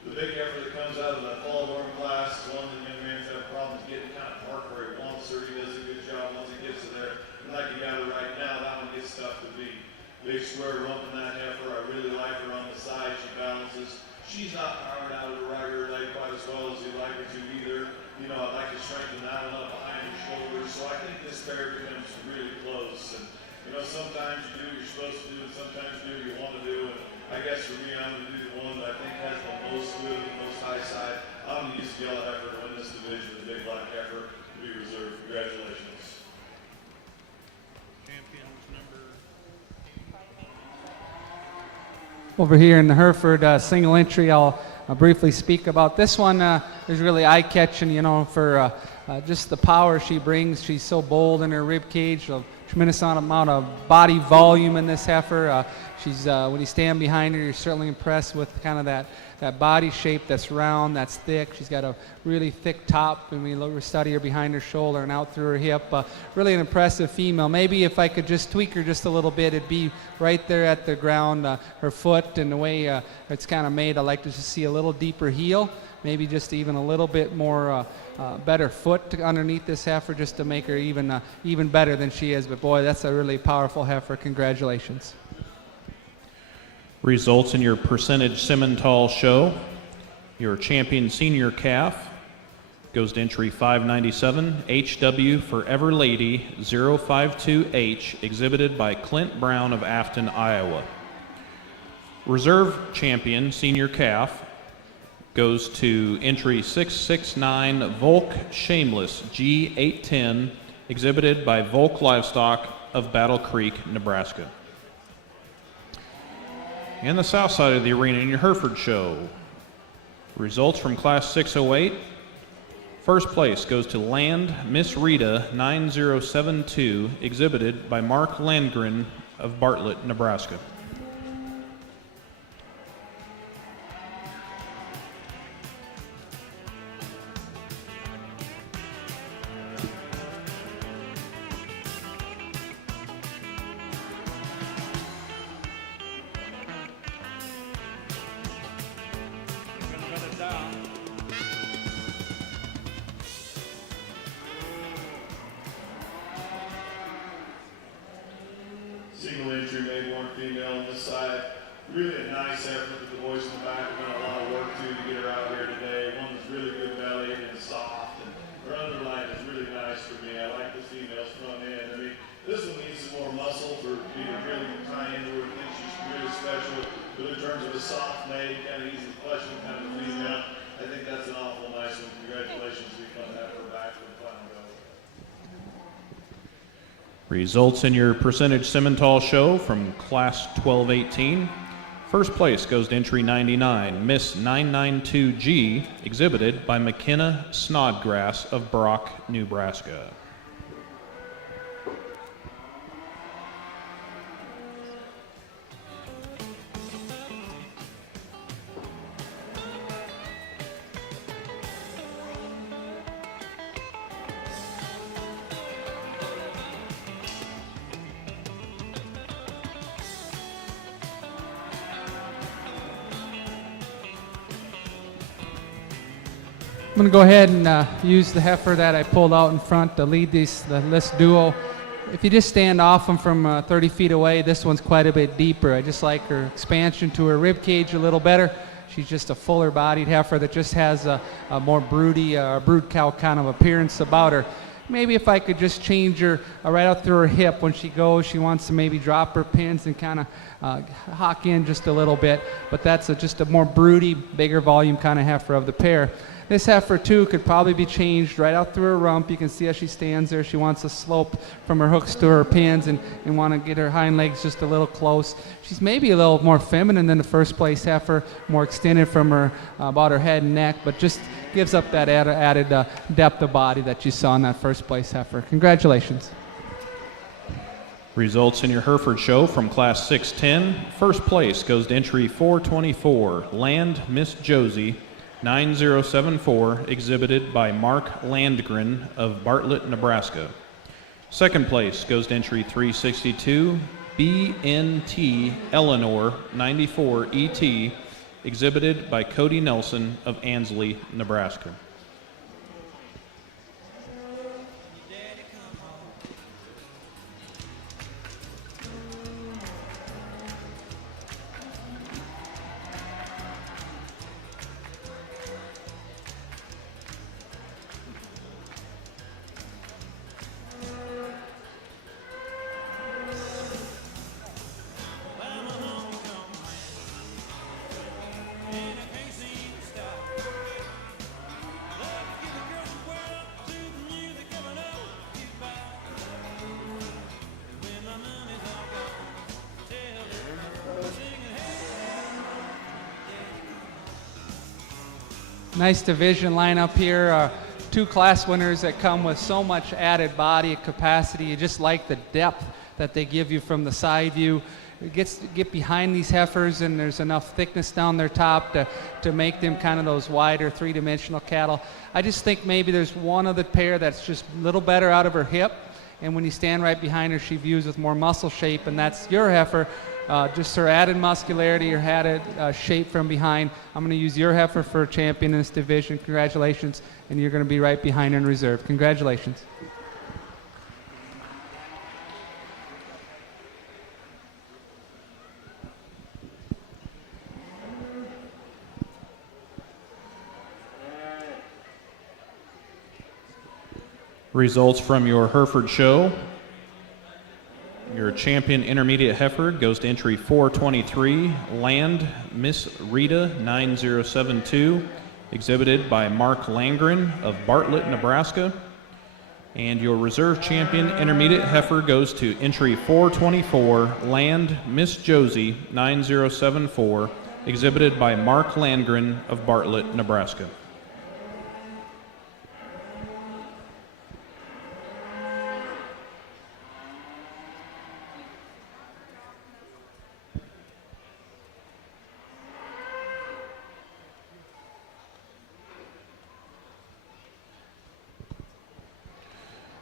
The big effort that comes out of that fall horn class is one that young man's have problems getting kind of parked where he wants her. He does a good job once he gets to there. And like you got her right now, that one gets tough to beat. Big square rump in that heifer. I really like her on the side. She balances. She's not powered out of the right rear leg quite as well as you'd like her to either. You know, I'd like to strengthen that one up behind her shoulders. So I think this pair becomes really close. And, you know, sometimes you do what you're supposed to do, and sometimes you do what you want to do. And I guess for me, I'm going to do the one that I think has the most good, the most high side. I'm going to use the yellow heifer to win this division, the big black heifer to be reserved. Congratulations. Champions number. Over here in the Hereford single entry, I'll briefly speak about this one. Is really eye-catching, you know, for just the power she brings. She's so bold in her rib cage. A tremendous amount of body volume in this heifer. She's when you stand behind her, you're certainly impressed with kind of that body shape that's round, that's thick. She's got a really thick top, and we study her behind her shoulder and out through her hip. Really an impressive female. Maybe if I could just tweak her just a little bit, it'd be right there at the ground. Her foot and the way it's kind of made, I like to just see a little deeper heel. Maybe just even a little bit more better foot underneath this heifer, just to make her even better than she is. But boy, that's a really powerful heifer. Congratulations. Results in your percentage Simmental show. Your champion senior calf goes to entry 597, HW Forever Lady 052H, exhibited by Clint Brown of Afton, Iowa. Reserve champion senior calf goes to entry 669, Volk Shameless G810, exhibited by Volk Livestock of Battle Creek, Nebraska. And the south side of the arena in your Hereford show. Results from Class 608. First place goes to Land Miss Rita 9072, exhibited by Mark Landgren of Bartlett, Nebraska. Single entry, made one female on this side. Really a nice effort that the boys in the back have done a lot of work to get her out here today. One's really good belly and soft, and her underline is really nice for me. I like the female's front end. I mean, this one needs some more muscle for me to really tie into her. I think she's really special, but in terms of a soft made, kind of easy fleshing kind of female, I think that's an awful nice one. Congratulations, we come to have her back for the final go. Results in your percentage Simmentals show from Class 1218. First place goes to entry 99, Miss 992G, exhibited by McKenna Snodgrass of Brock, Nebraska. I'm going to go ahead and use the heifer that I pulled out in front to lead this duo. If you just stand off them from 30 feet away, this one's quite a bit deeper. I just like her expansion to her rib cage a little better. She's just a fuller bodied heifer that just has a more broody, brood cow kind of appearance about her. Maybe if I could just change her right out through her hip when she goes, she wants to maybe drop her pins and kind of hock in just a little bit. But that's just a more broody, bigger volume kind of heifer of the pair. This heifer too could probably be changed right out through her rump. You can see how she stands there. She wants to slope from her hooks to her pins and want to get her hind legs just a little close. She's maybe a little more feminine than the first place heifer, more extended from her about her head and neck, but just gives up that added depth of body that you saw in that first place heifer. Congratulations. Results in your Hereford show from Class 610. First place goes to entry 424, Land Miss Josie 9074, exhibited by Mark Landgren of Bartlett, Nebraska. Second place goes to entry 362, BNT Eleanor 94 ET, exhibited by Cody Nelson of Ansley, Nebraska. Nice division lineup here. Two class winners that come with so much added body capacity. You just like the depth that they give you from the side view. It gets to get behind these heifers, and there's enough thickness down their top to make them kind of those wider three-dimensional cattle. I just think maybe there's one of the pair that's just a little better out of her hip, and when you stand right behind her, she views with more muscle shape, and that's your heifer. Just her added muscularity, her added shape from behind. I'm going to use your heifer for a champion in this division. Congratulations. And you're going to be right behind her in reserve. Congratulations. Results from your Hereford show. Your champion intermediate heifer goes to entry 423, Land Miss Rita 9072, exhibited by Mark Langren of Bartlett, Nebraska. And your reserve champion intermediate heifer goes to entry 424, Land Miss Josie 9074, exhibited by Mark Landgren of Bartlett, Nebraska.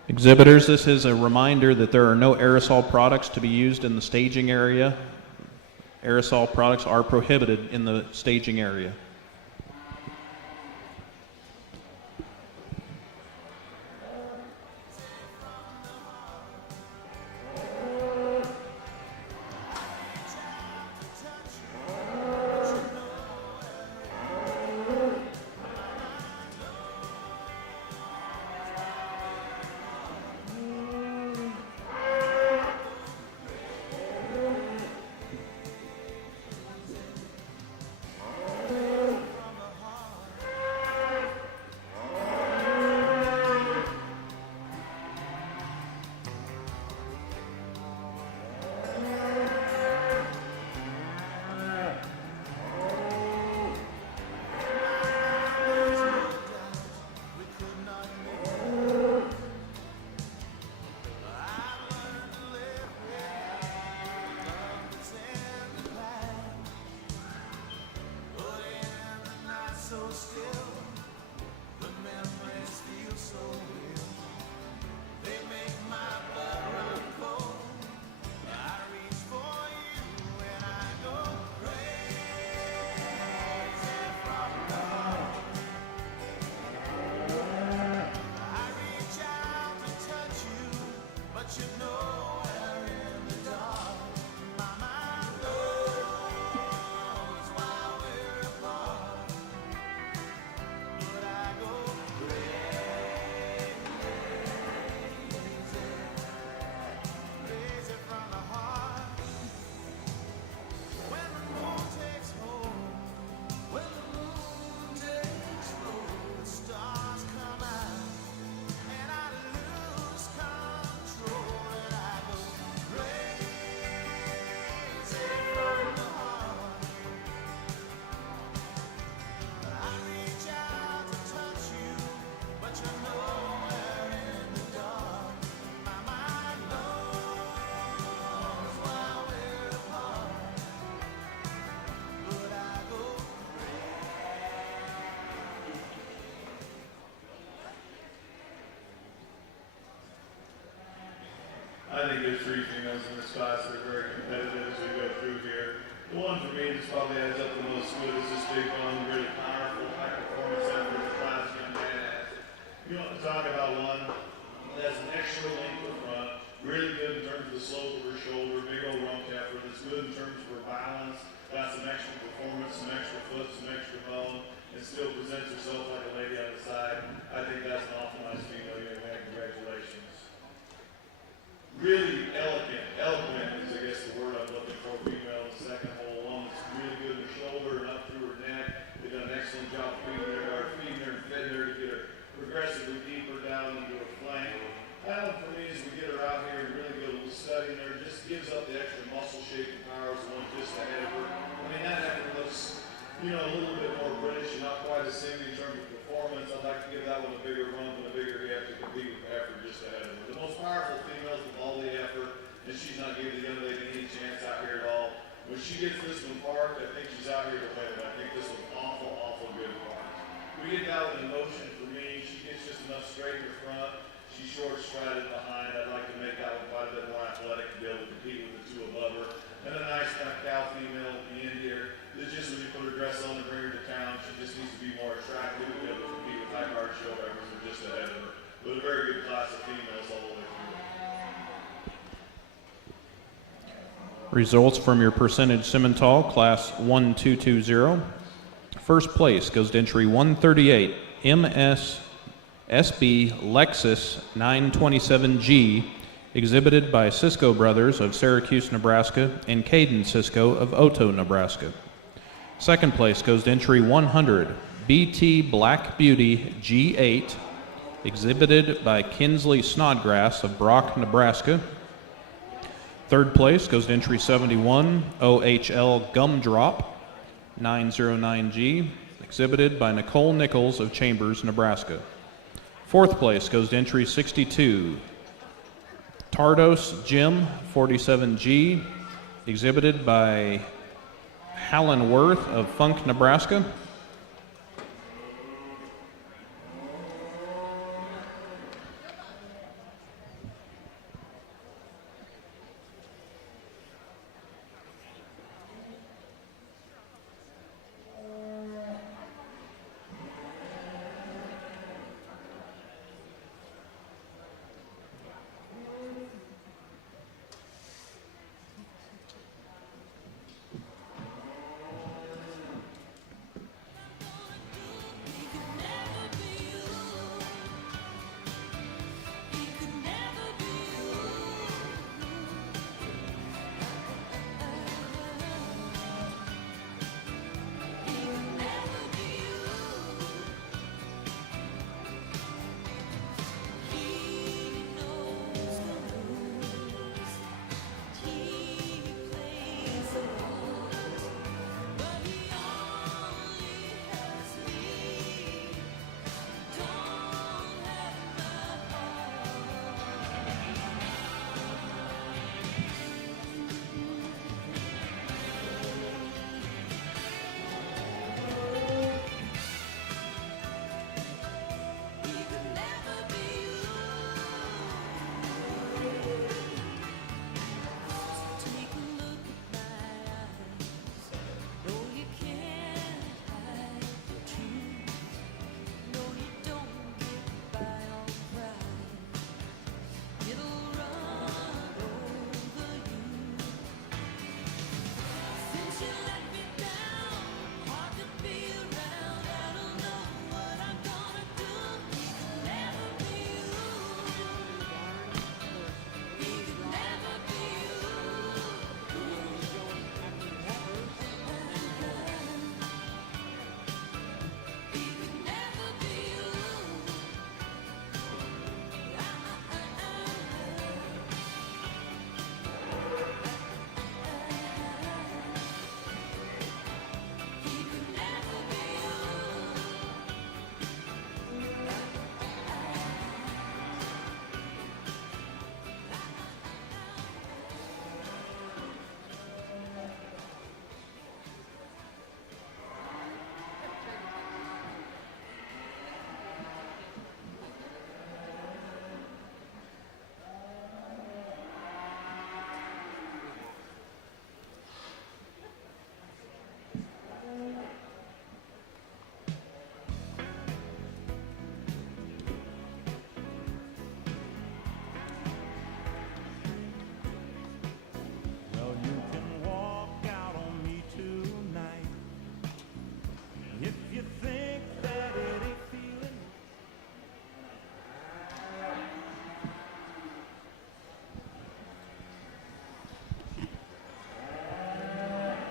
Exhibitors, this is a reminder that there are no aerosol products to be used in the staging area. Aerosol products are prohibited in the staging area. I think there's three females in this class that are very competitive as we go through here. The one for me just probably adds up the most good is this big one, really powerful, high performance effort the class young man has. You want to talk about one that has an extra length of front, really good in terms of the slope of her shoulder, big old rump heifer that's good in terms of her balance, got some extra performance, some extra foot, some extra bone, and still presents herself like a lady on the side. I think that's an awful nice female young man. Congratulations. Really eloquent is, I guess, the word I'm looking for. Female, the second hole, one that's really good in her shoulder and up through her neck. They've done an excellent job feeding her and fitting her to get her progressively deeper down into her flank. That one for me is we get her out here and really get a little study in her. Just gives up the extra muscle shape and power as the one just ahead of her. I mean, that heifer looks, a little bit more British and not quite as same in terms of performance. I'd like to give that one a bigger run and a bigger hip to compete with the heifer just ahead of her. The most powerful females with all the effort, and she's not giving the young lady any chance out here at all. When she gets this one parked, I think she's out here to win it. I think this one's awful good parked. We get that one in motion for me. She gets just enough straight in the front. She's short strided behind. I'd like to make that one quite a bit more athletic to be able to compete with the two above her. And a nice kind of cow female at the end here. It's just when you put her dress on and bring her to town, she just needs to be more attractive to be able to compete with high-powered show heifers that are just ahead of her. But a very good class of females all the way through. Results from your percentage Simmental, class 1220. First place goes to entry 138, SB Lexus 927G, exhibited by Cisco Brothers of Syracuse, Nebraska, and Caden Cisco of Otto, Nebraska. Second place goes to entry 100, BT Black Beauty G8, exhibited by Kinsley Snodgrass of Brock, Nebraska. Third place goes to entry 71, OHL Gumdrop 909G, exhibited by Nicole Nichols of Chambers, Nebraska. Fourth place goes to entry 62, Tardos Jim 47G, exhibited by Hallen Worth of Funk, Nebraska.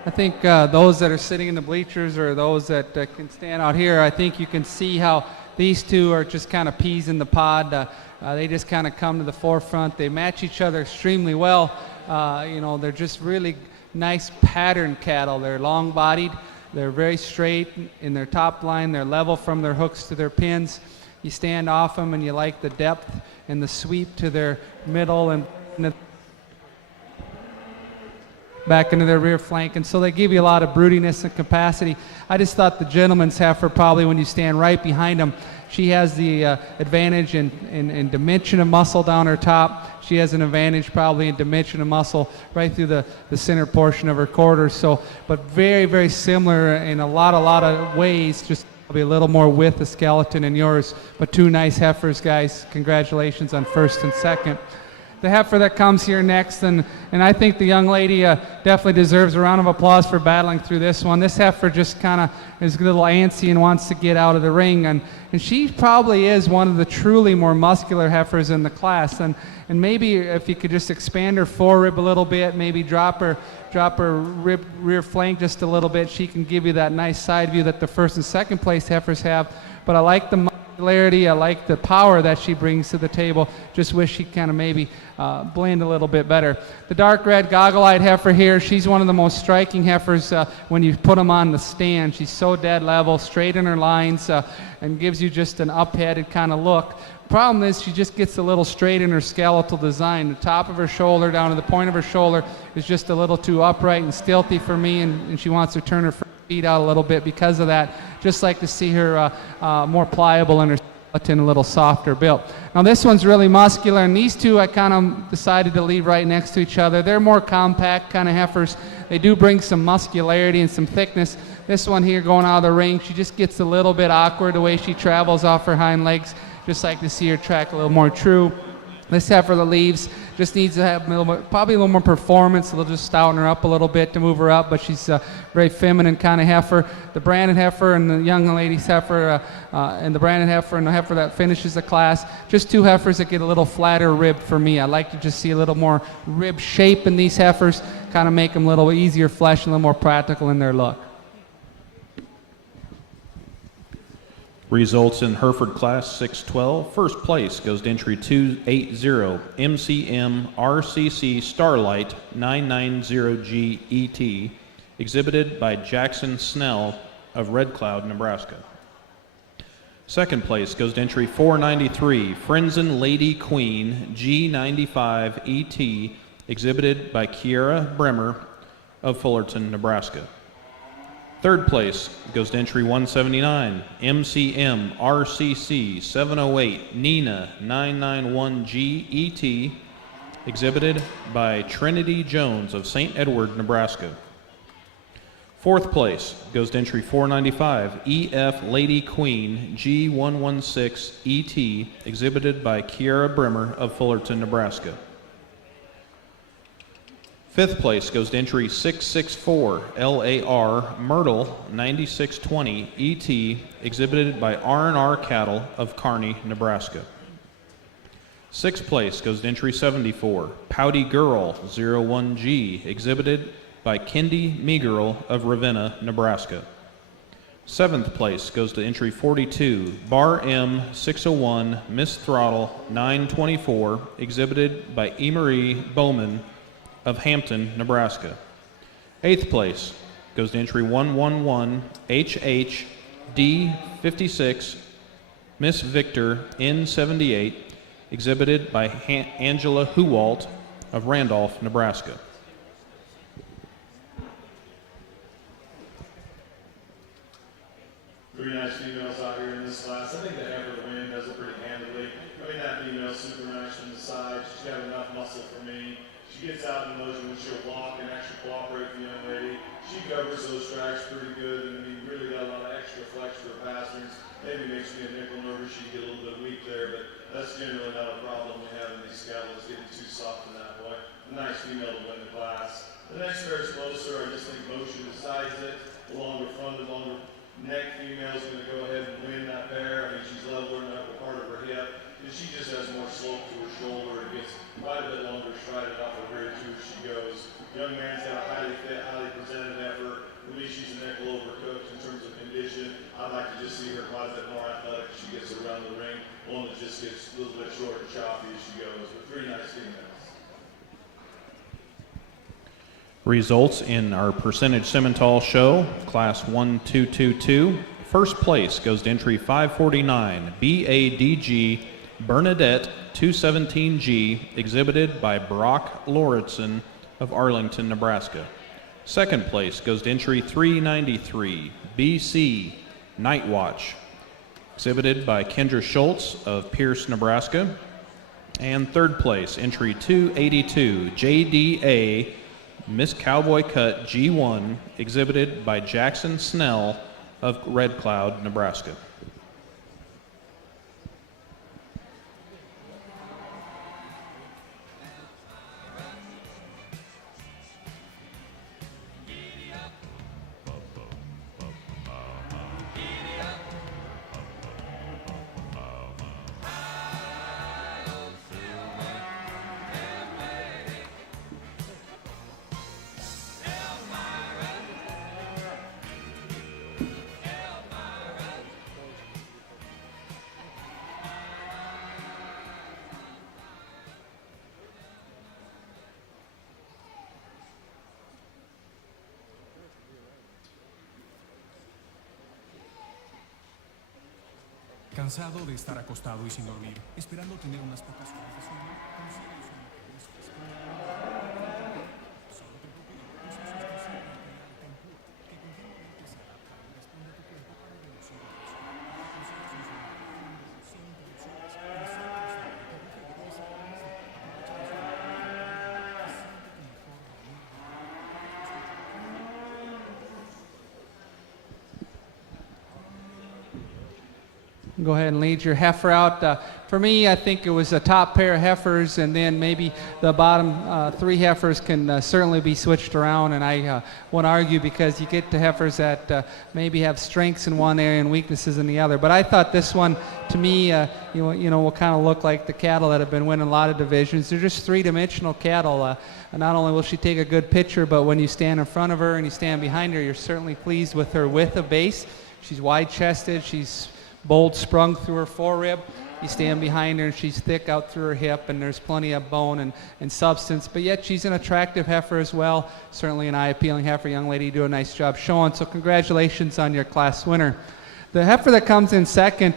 I think those that are sitting in the bleachers or those that can stand out here, I think you can see how these two are just kind of peas in the pod. They just kind of come to the forefront. They match each other extremely well. You know, they're just really nice pattern cattle. They're long-bodied. They're very straight in their top line. They're level from their hooks to their pins. You stand off them and you like the depth and the sweep to their middle and back into their rear flank, and so they give you a lot of broodiness and capacity. I just thought the gentleman's heifer, probably when you stand right behind him, she has the advantage in dimension of muscle down her top. She has an advantage probably in dimension of muscle right through the center portion of her quarters. So, but very, very similar in a lot of ways, just probably a little more width of skeleton in yours. But two nice heifers, guys. Congratulations on first and second. The heifer that comes here next, and I think the young lady definitely deserves a round of applause for battling through this one. This heifer just kind of is a little antsy and wants to get out of the ring, and she probably is one of the truly more muscular heifers in the class. And maybe if you could just expand her forerib a little bit, maybe drop her rear flank just a little bit, she can give you that nice side view that the first and second place heifers have. But I like the muscularity. I like the power that she brings to the table. Just wish she kind of maybe blend a little bit better. The dark red goggle-eyed heifer here, she's one of the most striking heifers when you put them on the stand. She's so dead level, straight in her lines, and gives you just an up-headed kind of look. Problem is she just gets a little straight in her skeletal design. The top of her shoulder down to the point of her shoulder is just a little too upright and stilty for me, and she wants to turn her feet out a little bit because of that. Just like to see her more pliable in her skeleton, a little softer built. Now this one's really muscular, and these two I kind of decided to leave right next to each other. They're more compact kind of heifers. They do bring some muscularity and some thickness. This one here going out of the ring, she just gets a little bit awkward the way she travels off her hind legs. Just like to see her track a little more true. This heifer that leaves just needs to have probably a little more performance. They'll just stouten her up a little bit to move her up, but she's a very feminine kind of heifer. The branded heifer and the young lady's heifer, and the branded heifer and the heifer that finishes the class, just two heifers that get a little flatter rib for me. I like to just see a little more rib shape in these heifers, kind of make them a little easier flesh and a little more practical in their look. Results in Hereford Class 612. First place goes to entry 280 MCM RCC Starlight 990G ET, exhibited by Jackson Snell of Red Cloud, Nebraska. Second place goes to entry 493 Frenzen Lady Queen G95 ET, exhibited by Kiera Bremer of Fullerton, Nebraska. Third place goes to entry 179, MCM RCC 708 Nina 991G ET, exhibited by Trinity Jones of St. Edward, Nebraska. Fourth place goes to entry 495, EF Lady Queen G116 ET, exhibited by Kiera Bremer of Fullerton, Nebraska. Fifth place goes to entry 664, LAR Myrtle 9620 ET, exhibited by R&R Cattle of Kearney, Nebraska. Sixth place goes to entry 74, Pouty Girl 01G, exhibited by Kendi Meagirl of Ravenna, Nebraska. Seventh place goes to entry 42, Bar M 601 Miss Throttle 924, exhibited by Emery Bowman of Hampton, Nebraska. Eighth place goes to entry 111 HH D56 Miss Victor N78, exhibited by Angela Huwalt of Randolph, Nebraska. Three nice females out here in this class. I think the heifer the win does it pretty handily. I mean, that female's super nice from the side. She's got enough muscle for me. She gets out in motion when she'll walk and actually cooperate with the young lady. She covers those tracks pretty good, and we really got a lot of extra flex for the passers. Maybe makes me a nickel nervous. She get a little bit weak there, but that's generally not a problem we have in these scallows getting too soft in that point. A nice female to win the class. The next pair is closer. I just think motion decides it. The longer fronted, longer neck female is going to go ahead and win that pair. I mean, she's leveler in the upper part of her hip. And she just has more slope to her shoulder and gets quite a bit longer strided off her rear too as she goes. Young man's got a highly fit, highly presented effort. To me, she's a nickel overcooked in terms of condition. I'd like to just see her quite a bit more athletic as she gets around the ring. One that just gets a little bit short and choppy as she goes. But three nice females. Results in our percentage Simmental show, class 1222. First place goes to entry 549, BADG Bernadette 217G, exhibited by Brock Lauritsen of Arlington, Nebraska. Second place goes to entry 393, BC Night Watch, exhibited by Kendra Schultz of Pierce, Nebraska. And third place, entry 282, JDA Miss Cowboy Cut G1, exhibited by Jackson Snell of Red Cloud, Nebraska. Cansado de estar acostado y sin dormir, esperando tener unas pocas horas de sueño, consigues una fresca. Solo te procura un sustancial material tempura que continuamente se adapta y responde a tu cuerpo para reducir el peso. Consigues un sueño profundo, sin interrupciones, y siempre está en tu refrigerador esa forma de aprovechar el sueño. Siente tu mejor dormir. Go ahead and lead your heifer out. For me, I think it was a top pair of heifers, and then maybe the bottom three heifers can certainly be switched around. And I won't argue because you get to heifers that maybe have strengths in one area and weaknesses in the other. But I thought this one, to me, will kind of look like the cattle that have been winning a lot of divisions. They're just three-dimensional cattle. Not only will she take a good picture, but when you stand in front of her and you stand behind her, you're certainly pleased with her width of base. She's wide-chested. She's bold sprung through her forerib. You stand behind her and she's thick out through her hip, and there's plenty of bone and substance, but yet she's an attractive heifer as well. Certainly an eye-appealing heifer. Young lady, you do a nice job showing, so congratulations on your class winner. The heifer that comes in second,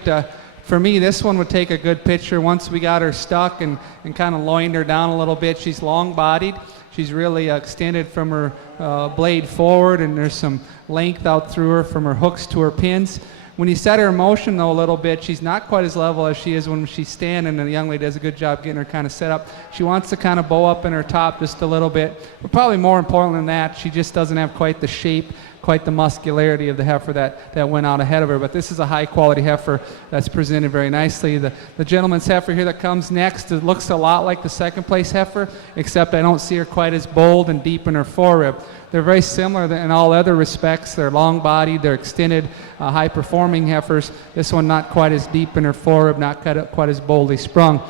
for me, this one would take a good picture once we got her stuck and kind of loined her down a little bit. She's long-bodied. She's really extended from her blade forward, and there's some length out through her from her hooks to her pins. When you set her in motion, though, a little bit, she's not quite as level as she is when she's standing, and the young lady does a good job getting her kind of set up. She wants to kind of bow up in her top just a little bit, but probably more important than that, she just doesn't have quite the shape, quite the muscularity of the heifer that went out ahead of her. But this is a high-quality heifer that's presented very nicely. The gentleman's heifer here that comes next, it looks a lot like the second-place heifer, except I don't see her quite as bold and deep in her forerib. They're very similar in all other respects. They're long-bodied, they're extended, high-performing heifers. This one not quite as deep in her forerib, not quite as boldly sprung.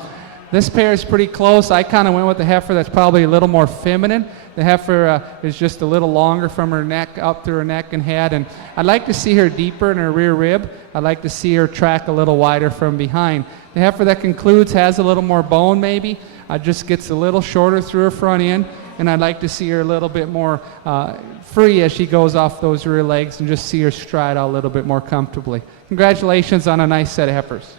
This pair is pretty close. I kind of went with the heifer that's probably a little more feminine. The heifer is just a little longer from her neck up through her neck and head, and I'd like to see her deeper in her rear rib. I'd like to see her track a little wider from behind. The heifer that concludes has a little more bone maybe, just gets a little shorter through her front end, and I'd like to see her a little bit more free as she goes off those rear legs and just see her stride out a little bit more comfortably. Congratulations on a nice set of heifers.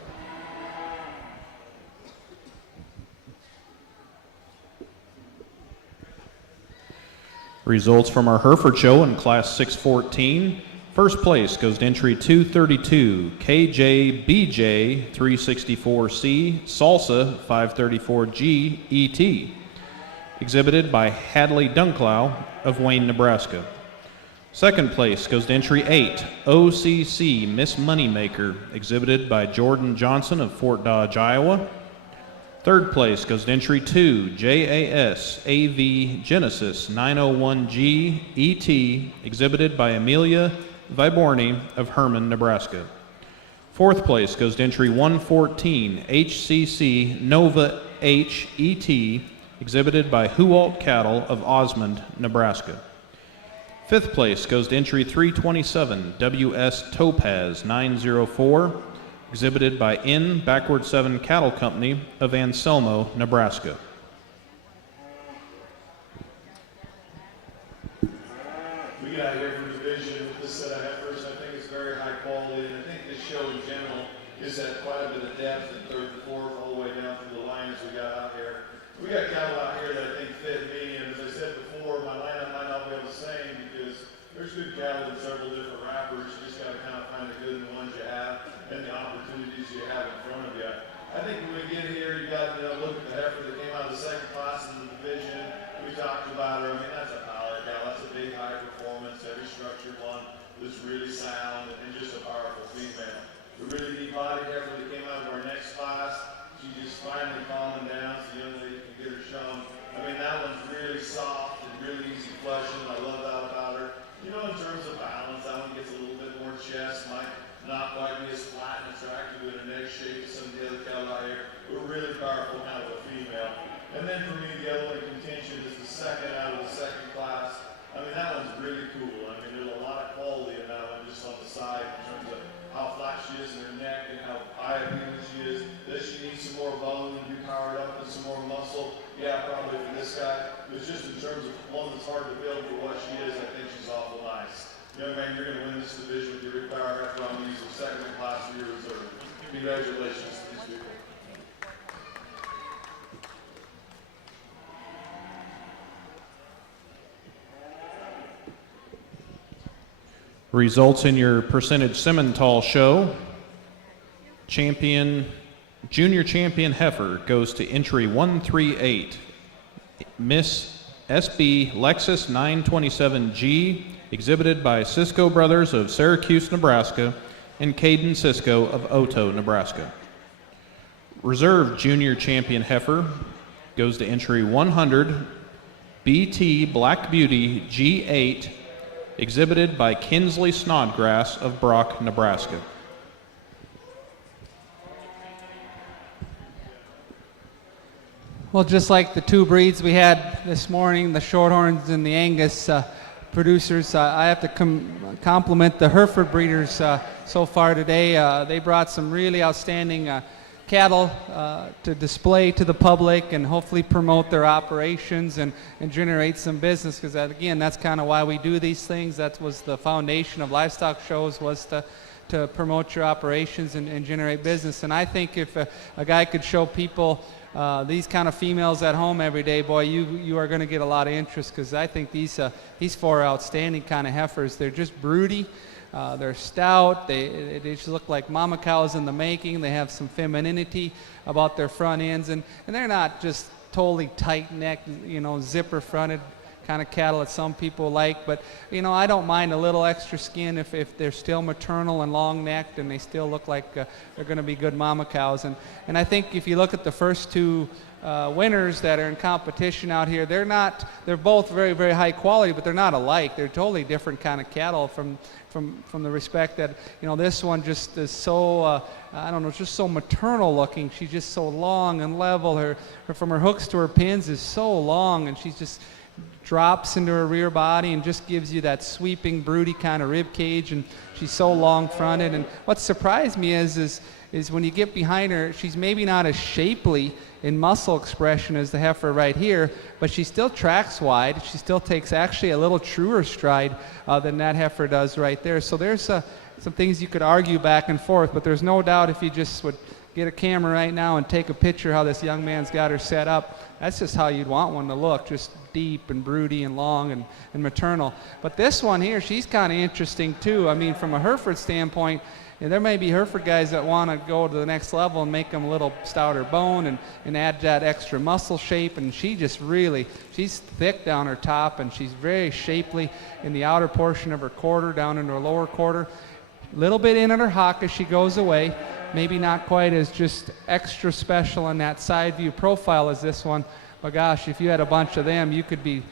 Results from our Hereford show in Class 614. First place goes to entry 232, KJBJ 364C, Salsa 534G ET, exhibited by Hadley Dunklow of Wayne, Nebraska. Second place goes to entry 8, OCC Miss Moneymaker, exhibited by Jordan Johnson of Fort Dodge, Iowa. Third place goes to entry 2, JAS AV Genesis 901G ET, exhibited by Amelia Viborni of Herman, Nebraska. Fourth place goes to entry 114, HCC Nova H ET, exhibited by Hualt Cattle of Osmond, Nebraska. Fifth place goes to entry 327, WS Topaz 904, exhibited by N Backward 7 Cattle Company of Anselmo, Nebraska. We got here from division with this set of heifers. I think it's very high quality, and I think this show in general is at quite a bit of depth in third and fourth, all the way down through the lines we got out here. We got cattle out here that I think fit me, and as I said before, my lineup might not be the same because there's good cattle in several different wrappers. You just got to kind of find the good in the ones you have and the opportunities you have in front of you. I think when we get here, you got to look at the heifer that came out of the second class in the division. We talked about her. I mean, that's a power cow. That's a big, high performance, heavy structured one that's really sound and just a powerful female. The really deep bodied heifer that came out of our next class, she just finally calming down so the young lady can get her shown. I mean, that one's really soft and really easy flushing. I love that about her. You know, in terms of balance, that one gets a little bit more chest, might not quite be as flat and attractive in her neck shape as some of the other cattle out here. But really powerful kind of a female. And then for me, the other one in contention is the second out of the second class. I mean, that one's really cool. I mean, there's a lot of quality in that one just on the side in terms of how flat she is in her neck and how eye-appealing she is. Does she need some more bone and be powered up with some more muscle? Yeah, probably for this guy. But just in terms of one that's hard to build for what she is, I think she's awful nice. Young man, you're going to win this division with your big power heifer. I'm going to use the second class for your reserve. Congratulations to these people. Results in your percentage Simmental show. Junior champion heifer goes to entry 138. Miss SB Lexus 927G, exhibited by Cisco Brothers of Syracuse, Nebraska, and Caden Cisco of Oto, Nebraska. Reserve junior champion heifer goes to entry 100. BT Black Beauty G8, exhibited by Kinsley Snodgrass of Brock, Nebraska. Well, just like the two breeds we had this morning, the Shorthorns and the Angus producers, I have to compliment the Hereford breeders so far today. They brought some really outstanding cattle to display to the public and hopefully promote their operations and generate some business, because again, that's kind of why we do these things. That was the foundation of livestock shows, was to promote your operations and generate business. And I think if a guy could show people these kind of females at home every day, boy, you are going to get a lot of interest, because I think these four are outstanding kind of heifers. They're just broody. They're stout. They just look like mama cows in the making. They have some femininity about their front ends, and they're not just totally tight-necked, zipper-fronted kind of cattle that some people like. But I don't mind a little extra skin if they're still maternal and long-necked, and they still look like they're going to be good mama cows. And I think if you look at the first two winners that are in competition out here, they're both very, very high quality, but they're not alike. They're totally different kind of cattle from the respect that, this one just is so, just so maternal looking. She's just so long and level. Her from her hooks to her pins is so long, and she's just drops into her rear body and just gives you that sweeping, broody kind of rib cage, and she's so long fronted. And what surprised me is when you get behind her, she's maybe not as shapely in muscle expression as the heifer right here, but she still tracks wide. She still takes actually a little truer stride than that heifer does right there. So there's some things you could argue back and forth, but there's no doubt if you just would get a camera right now and take a picture how this young man's got her set up, that's just how you'd want one to look, just deep and broody and long and maternal. But this one here, she's kind of interesting too. I mean, from a Hereford standpoint, there may be Hereford guys that want to go to the next level and make them a little stouter bone and add that extra muscle shape, and she's thick down her top, and she's very shapely in the outer portion of her quarter, down into her lower quarter. A little bit in at her hock as she goes away. Maybe not quite as just extra special in that side view profile as this one, but gosh, if you had a bunch of them, you could be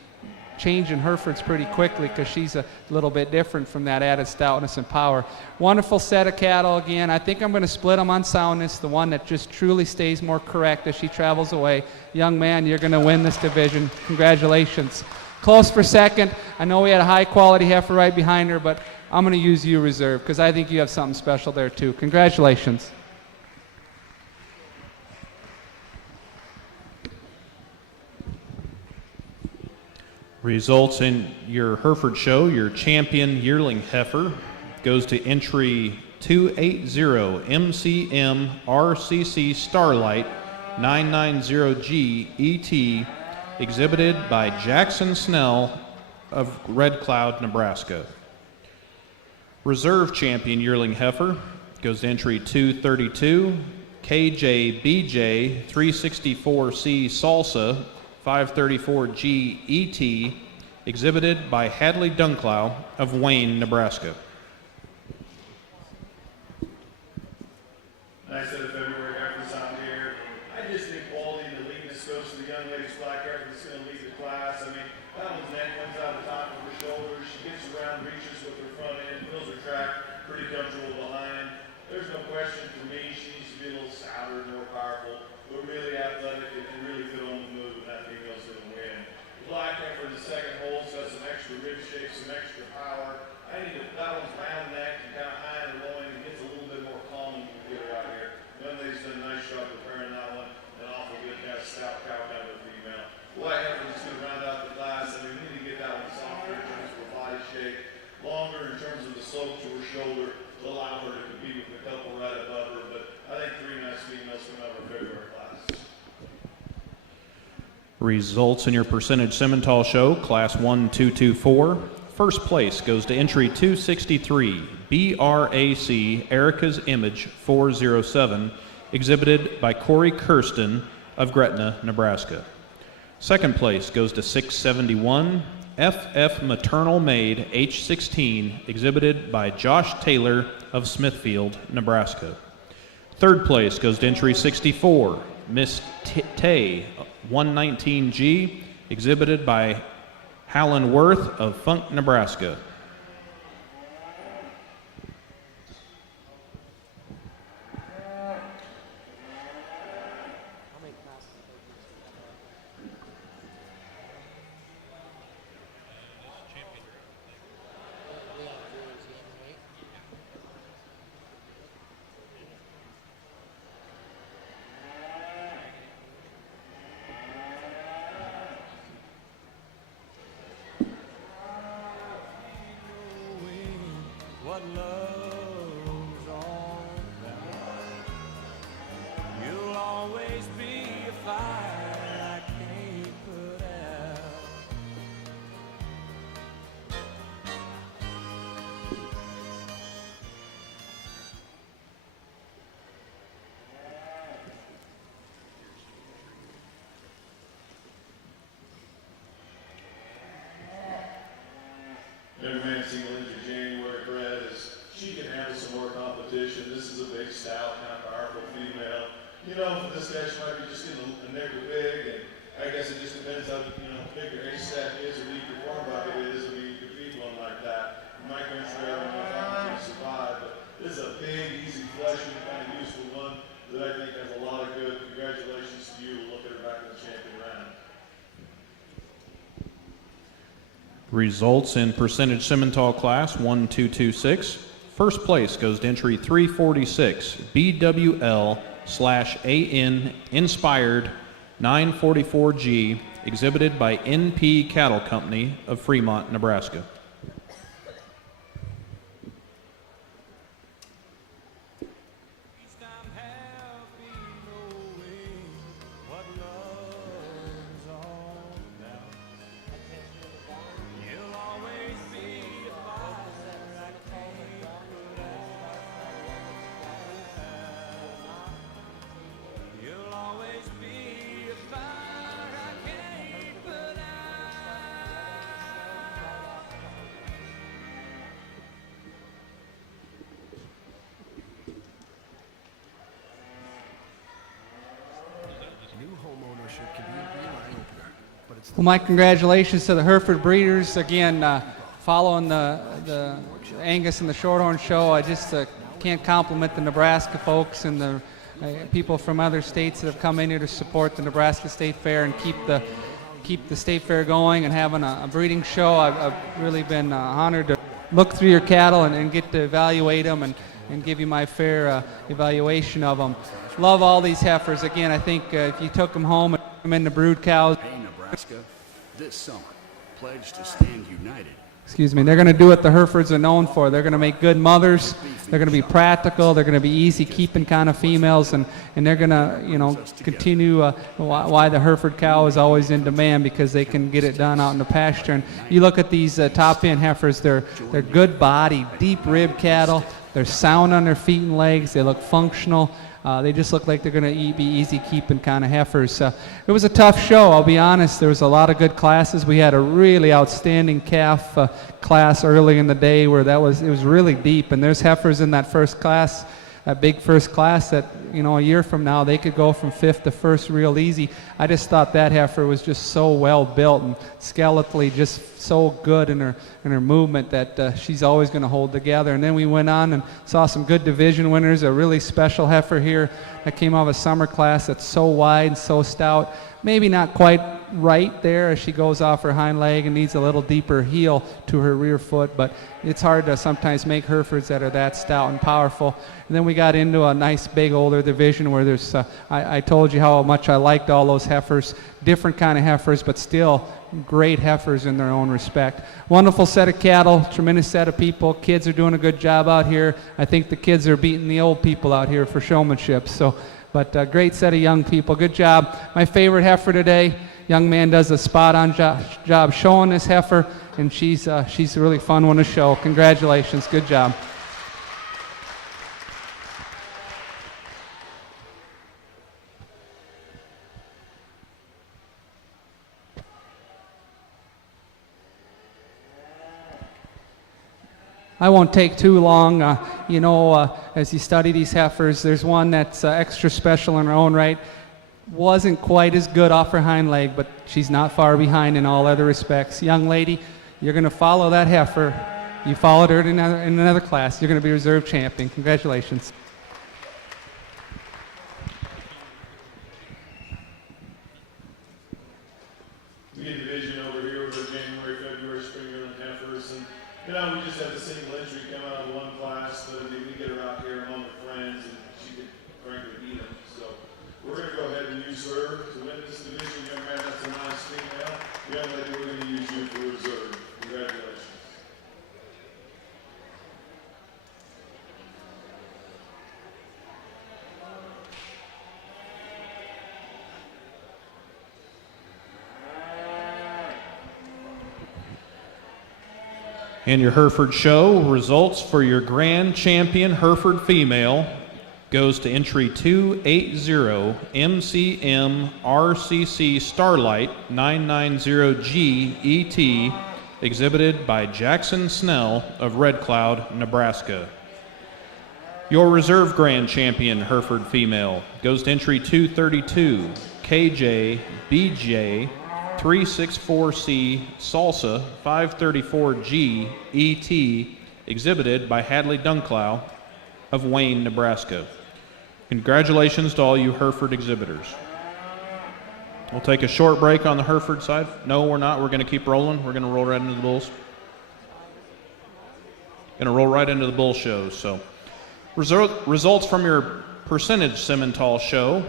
changing Herefords pretty quickly, because she's a little bit different from that added stoutness and power. Wonderful set of cattle again. I think I'm going to split them on soundness, the one that just truly stays more correct as she travels away. Young man, you're going to win this division. Congratulations. Close for second. I know we had a high quality heifer right behind her, but I'm going to use you reserve, because I think you have something special there too. Congratulations. Results in your Hereford show, your champion yearling heifer goes to entry 280 MCM RCC Starlight 990G ET, exhibited by Jackson Snell of Red Cloud, Nebraska. Reserve champion yearling heifer goes to entry 232 KJBJ 364C Salsa 534G ET, exhibited by Hadley Dunklow of Wayne, Nebraska. Nice set of February heifers out here. I just think quality and eliteness goes to the young lady's black heifer that's going to lead the class. I mean, that one's neck comes out the top of her shoulders. She gets around, reaches with her front end, fills her track, pretty comfortable behind. There's no question for me, she needs to be a little stouter and more powerful, but really athletic and really good on the move, and that female's going to win. The black heifer in the second hole has some extra rib shape, some extra power. That one's round neck and kind of high in the loin, and gets a little bit more calm when you get her out here. Young lady's done a nice job preparing that one. An awful good kind of stout cow kind of a female. Black heifer is going to round out the class. I mean, we need to get that one softer in terms of her body shape, longer in terms of the slope to her shoulder to allow her to compete with the couple right above her. But I think 3 nice females from our February class. Results in your percentage Simmental show, Class 1224. First place goes to entry 263, BRAC Erica's Image 407, exhibited by Corey Kirsten of Gretna, Nebraska. Second place goes to 671, FF Maternal Maid H16, exhibited by Josh Taylor of Smithfield, Nebraska. Third place goes to entry 64, Miss Tay 119G, exhibited by Hallen Worth of Funk, Nebraska. What love's all about. You'll always be a fire I can't put out. Every man single into January bred is she can handle some more competition. This is a big, stout, kind of powerful female. You know, for this guy, she might be just getting a nickel big, and I guess it just depends how big your H stack is or deep your form bucket is. I mean, you could feed one like that. You might venture out and not survive, but this is a big, easy, fleshy, kind of useful one that I think has a lot of good. Congratulations to you. We'll look at her back in the champion round. Results in percentage Simmental class 1226. First place goes to entry 346, BWL/AN Inspired 944G, exhibited by NP Cattle Company of Fremont, Nebraska. Well, my congratulations to the Hereford breeders. Again, following the Angus and the Shorthorn show, I just can't compliment the Nebraska folks and the people from other states that have come in here to support the Nebraska State Fair and keep the State Fair going and having a breeding show. I've really been honored to look through your cattle and get to evaluate them and give you my fair evaluation of them. Love all these heifers. Again, I think if you took them home and put them in the brood cows, Nebraska, this summer, pledge to stand united. Excuse me, they're going to do what the Herefords are known for. They're going to make good mothers. They're going to be practical. They're going to be easy keeping kind of females, and they're going to, continue why the Hereford cow is always in demand, because they can get it done out in the pasture. And you look at these top end heifers, they're good body, deep rib cattle. They're sound on their feet and legs. They look functional. They just look like they're going to be easy keeping kind of heifers. It was a tough show, I'll be honest. There was a lot of good classes. We had a really outstanding calf class early in the day where it was really deep. And there's heifers in that first class, that big first class, that a year from now they could go from fifth to first real easy. I just thought that heifer was just so well built and skeletally just so good in her movement that she's always going to hold together. And then we went on and saw some good division winners. A really special heifer here that came out of a summer class that's so wide and so stout. Maybe not quite right there as she goes off her hind leg and needs a little deeper heel to her rear foot, but it's hard to sometimes make Herefords that are that stout and powerful. And then we got into a nice big older division where there's, I told you how much I liked all those heifers, different kind of heifers, but still great heifers in their own respect. Wonderful set of cattle, tremendous set of people. Kids are doing a good job out here. I think the kids are beating the old people out here for showmanship. So, but great set of young people. Good job. My favorite heifer today, young man does a spot-on job showing this heifer, and she's a really fun one to show. Congratulations. Good job. I won't take too long. As you study these heifers, there's one that's extra special in her own right. Wasn't quite as good off her hind leg, but she's not far behind in all other respects. Young lady, you're going to follow that heifer. You followed her in another class. You're going to be reserve champion. Congratulations. We get division over here with our January, February, spring yearling heifers, and we just had the single entry come out of one class, but we get her out here among her friends, and she could frankly beat them. So we're going to go ahead and use her to win this division. Young man, that's a nice female. Young lady, we're going to use you for reserve. Congratulations. And your Hereford show results for your grand champion Hereford female goes to entry 280 MCM RCC Starlight 990G ET, exhibited by Jackson Snell of Red Cloud, Nebraska. Your reserve grand champion Hereford female goes to entry 232 KJ BJ 364C Salsa 534G ET, exhibited by Hadley Dunklow of Wayne, Nebraska. Congratulations to all you Hereford exhibitors. We'll take a short break on the Hereford side. No, we're not. We're going to keep rolling. We're going to roll right into the bulls. Going to roll right into the bull shows. So, results from your percentage Simmental show.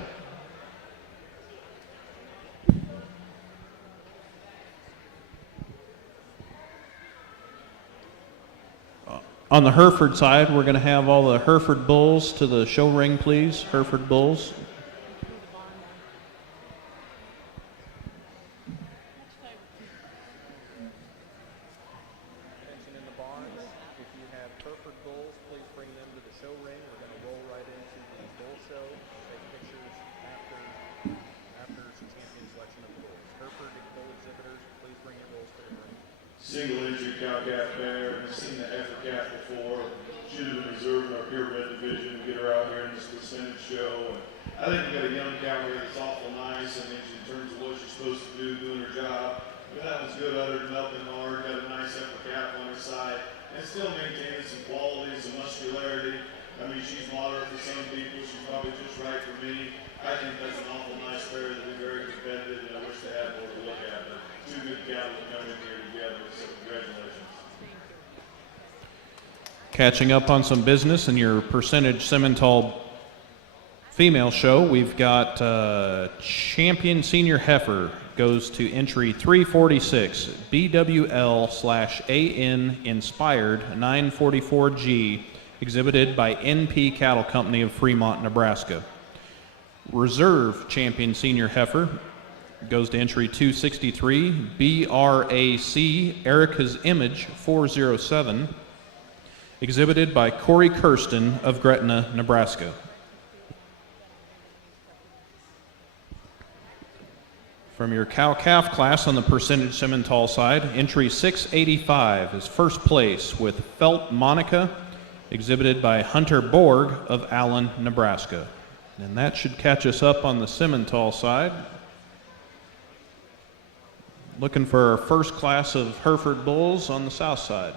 On the Hereford side, we're going to have all the Hereford bulls to the show ring, please. Hereford bulls. Single entry cow-calf bear. We've seen the heifer calf before. Should have been reserved in our purebred division. Get her out here in this percentage show. And I think we got a young cow here that's awful nice. I mean, in terms of what she's supposed to do, doing her job. But that was good other than milking hard. Got a nice heifer calf on her side. And still maintaining some quality, some muscularity. I mean, she's moderate for some people. She's probably just right for me. I think that's an awful nice pair that'll be very competitive, and I wish they had more to look at. But two good cattle coming here together, so congratulations. Catching up on some business in your percentage Simmental female show, we've got champion senior heifer goes to entry 346 BWL/AN inspired 944G, exhibited by NP Cattle Company of Fremont, Nebraska. Reserve champion senior heifer goes to entry 263 BRAC Erica's Image 407, exhibited by Corey Kirsten of Gretna, Nebraska. From your cow-calf class on the percentage Simmental side, entry 685 is first place with Felt Monica, exhibited by Hunter Borg of Allen, Nebraska. And that should catch us up on the Simmental side. Looking for our first class of Hereford bulls on the south side.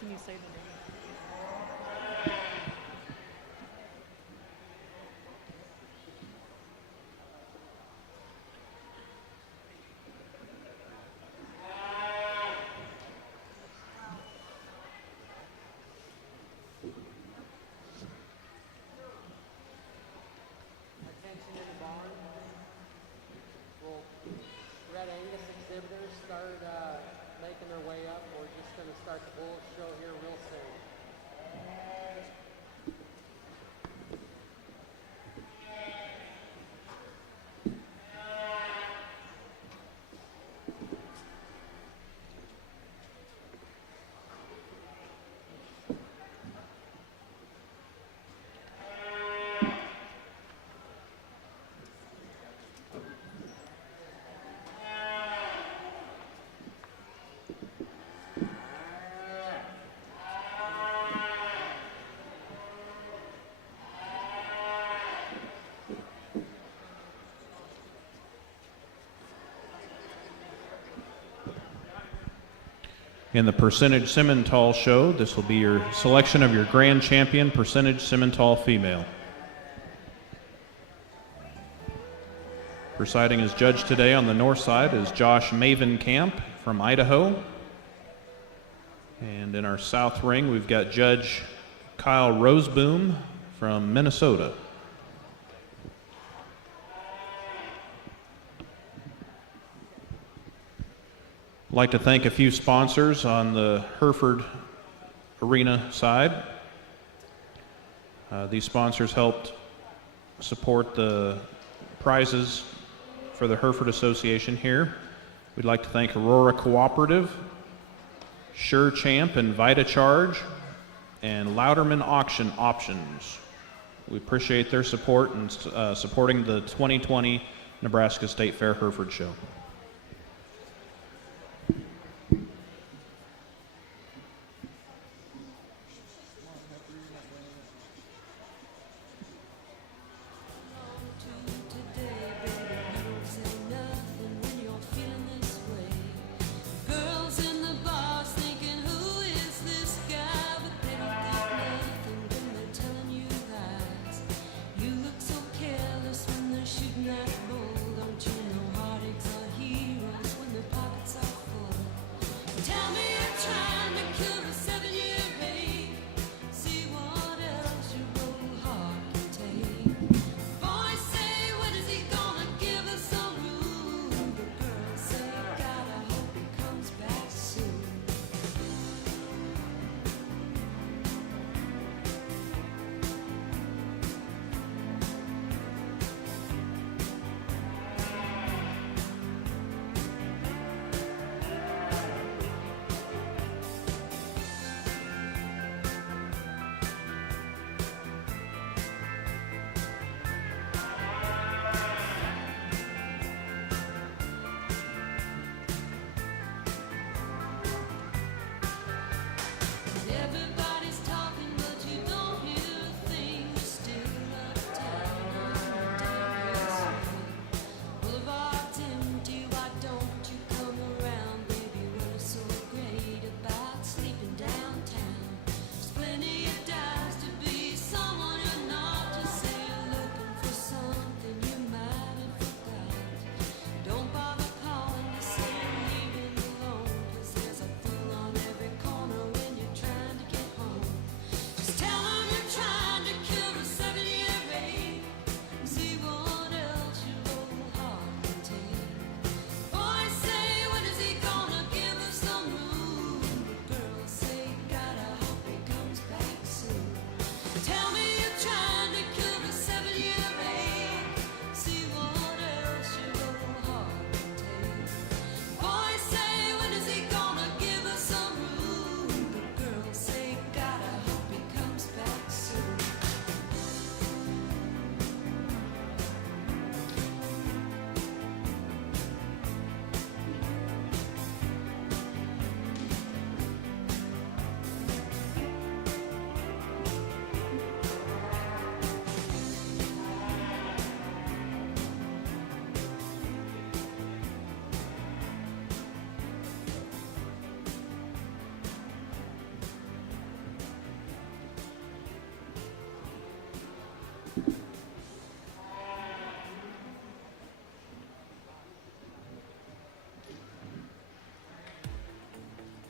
Can you say the name? exhibitors start making their way up. We're just going to start the bull show here real soon. In the Percentage Simmental show, this will be your selection of your grand champion Percentage Simmental female. Presiding as judge today on the north side is Josh Mavenkamp from Idaho. And in our south ring, we've got Judge Kyle Roseboom from Minnesota. I'd like to thank a few sponsors on the Hereford arena side. These sponsors helped support the prizes for the Hereford Association here. We'd like to thank Aurora Cooperative, Sure Champ and VitaCharge, and Louderman Auction Options. We appreciate their support and supporting the 2020 Nebraska State Fair Hereford Show.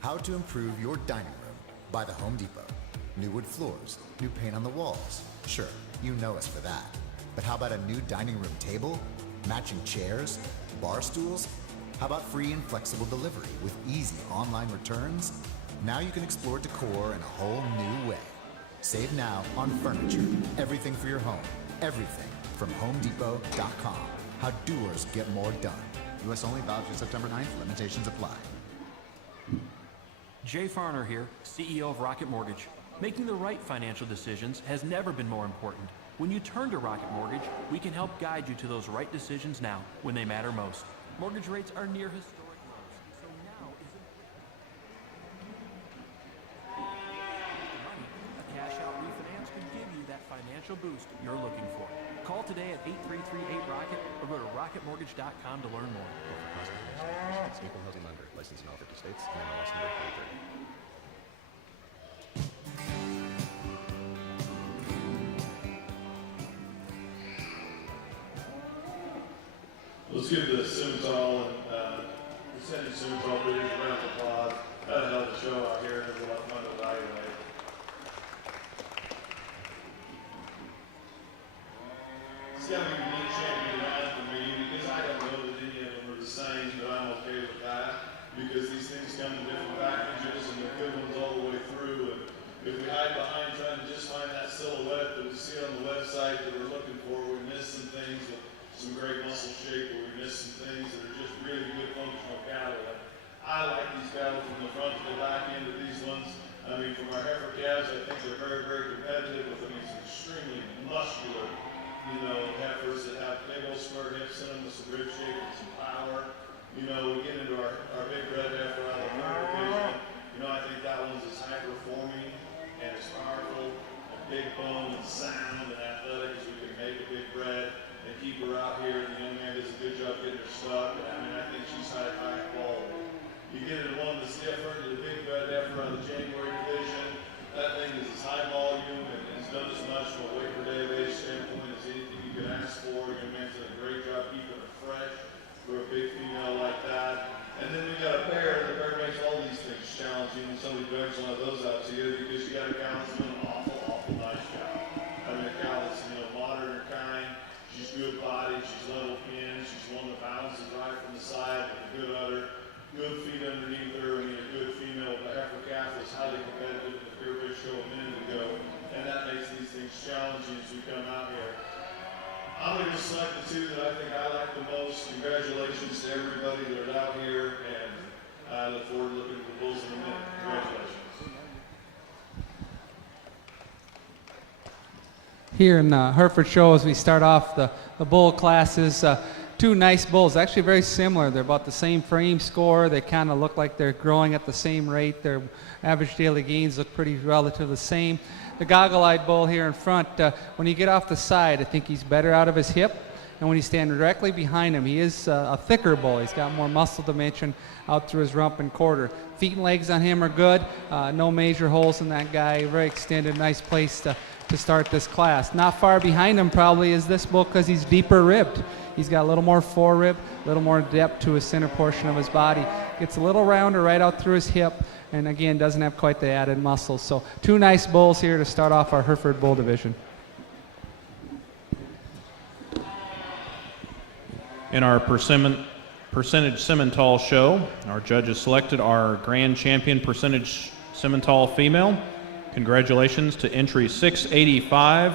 How to improve your dining room by the Home Depot. New wood floors, new paint on the walls. Sure, you know us for that. But how about a new dining room table, matching chairs, bar stools, How about free and flexible delivery with easy online returns? Now you can explore decor in a whole new way. Save now on furniture. Everything for your home. Everything from HomeDepot.com. How doers get more done. U.S. only, valid through September 9th. Limitations apply. Jay Farner here, CEO of Rocket Mortgage. Making the right financial decisions has never been more important. When you turn to Rocket Mortgage, we can help guide you to those right decisions now when they matter most. Mortgage rates are near historic lows, so now isn't money. A cash-out refinance could give you that financial boost you're looking for. Call today at 8338-ROCKET or go to rocketmortgage.com to learn more. Equal housing lender, licensed in all 50 states, and MLS number 33. Let's give the Simmental and percentage Simmental breeders a round of applause. Had a hell of a show out here, and there's a lot of fun to evaluate. It's kind of a unique champion round for me because I don't know that any of them are the same, but I'm okay with that because these things come in different packages and they're good ones all the way through. And if we hide behind trying to just find that silhouette that we see on the website that we're looking for, we miss some things with some great muscle shape, or we miss some things that are just really good functional cattle. And I like these cattle from the front to the back end of these ones. I mean, from our Hereford calves, I think they're very, very competitive with these extremely muscular, heifers that have big old square hips in them with some rib shape and some power. We get into our big red heifer out of the third division. I think that one's as high performing and as powerful and big bone and sound and athletic as we can make a big bred and keep her out here. And the young man does a good job getting her stuck. And I think she's high quality. You get into one that's different, the big red heifer out of the January division. That thing is as high volume and has done as much from a weight per day of age standpoint as anything you could ask for. Your man's done a great job keeping her fresh for a big female like that. And then we got a pair. The pair makes all these things challenging when somebody drags one of those out to you because you got a cow that's doing an awful nice job. I mean, a cow that's modern or kind. She's good body. She's level pinned. She's one that balances right from the side with a good udder, good feet underneath her. I mean, a good female with a heifer calf that's highly competitive. The Fairway show a minute ago, and that makes these things challenging as we come out here. I'm going to select the two that I think I like the most. Congratulations to everybody that are out here, and I look forward to looking at the bulls in a minute. Congratulations. Here in the Hereford show, as we start off the bull classes, two nice bulls, actually very similar. They're about the same frame score. They kind of look like they're growing at the same rate. Their average daily gains look pretty relatively the same. The goggle-eyed bull here in front, when you get off the side, I think he's better out of his hip. And when you stand directly behind him, he is a thicker bull. He's got more muscle dimension out through his rump and quarter. Feet and legs on him are good. No major holes in that guy. Very extended, nice place to start this class. Not far behind him probably is this bull because he's deeper ribbed. He's got a little more forerib, a little more depth to his center portion of his body. Gets a little rounder right out through his hip, and again, doesn't have quite the added muscle. So two nice bulls here to start off our Hereford Bull Division. In our percentage Simmental show, our judges selected our grand champion percentage Simmental female. Congratulations to entry 685,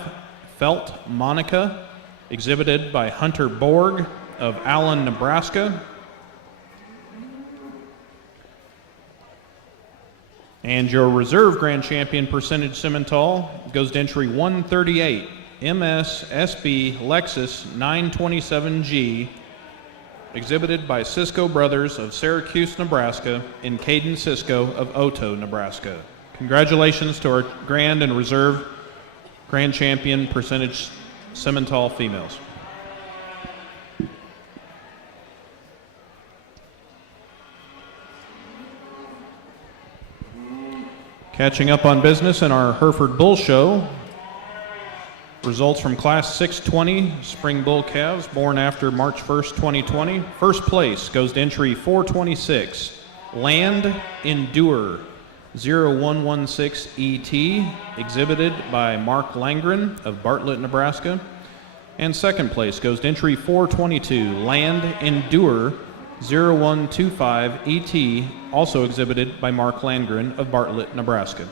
Felt Monica, exhibited by Hunter Borg of Allen, Nebraska. And your reserve grand champion percentage Simmental goes to entry 138, MS.SB Lexus 927G, exhibited by Cisco Brothers of Syracuse, Nebraska, and Caden Cisco of Oto, Nebraska. Congratulations to our grand and reserve grand champion percentage Simmental females. Catching up on business in our Hereford Bull Show. Results from Class 620 Spring Bull Calves born after March 1st, 2020. First place goes to entry 426, Land Endure 0116 ET, exhibited by Mark Langren of Bartlett, Nebraska. And second place goes to entry 422, Land Endure 0125 ET, also exhibited by Mark Landgren of Bartlett, Nebraska.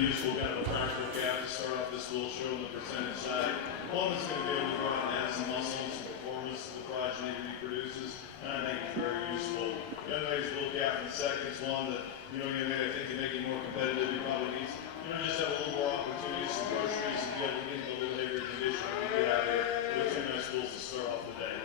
Useful kind of a practical gap to start off this little show on the percentage side. One that's going to be able to go out and add some muscle and some performance to the progeny that he produces, and I think it's very useful. The other thing is a little gap in the second is one that, I think can make you more competitive. You probably need, just have a little more opportunities, some groceries, and be able to get into a little heavier condition when you get out here. We have two nice bulls to start off the day.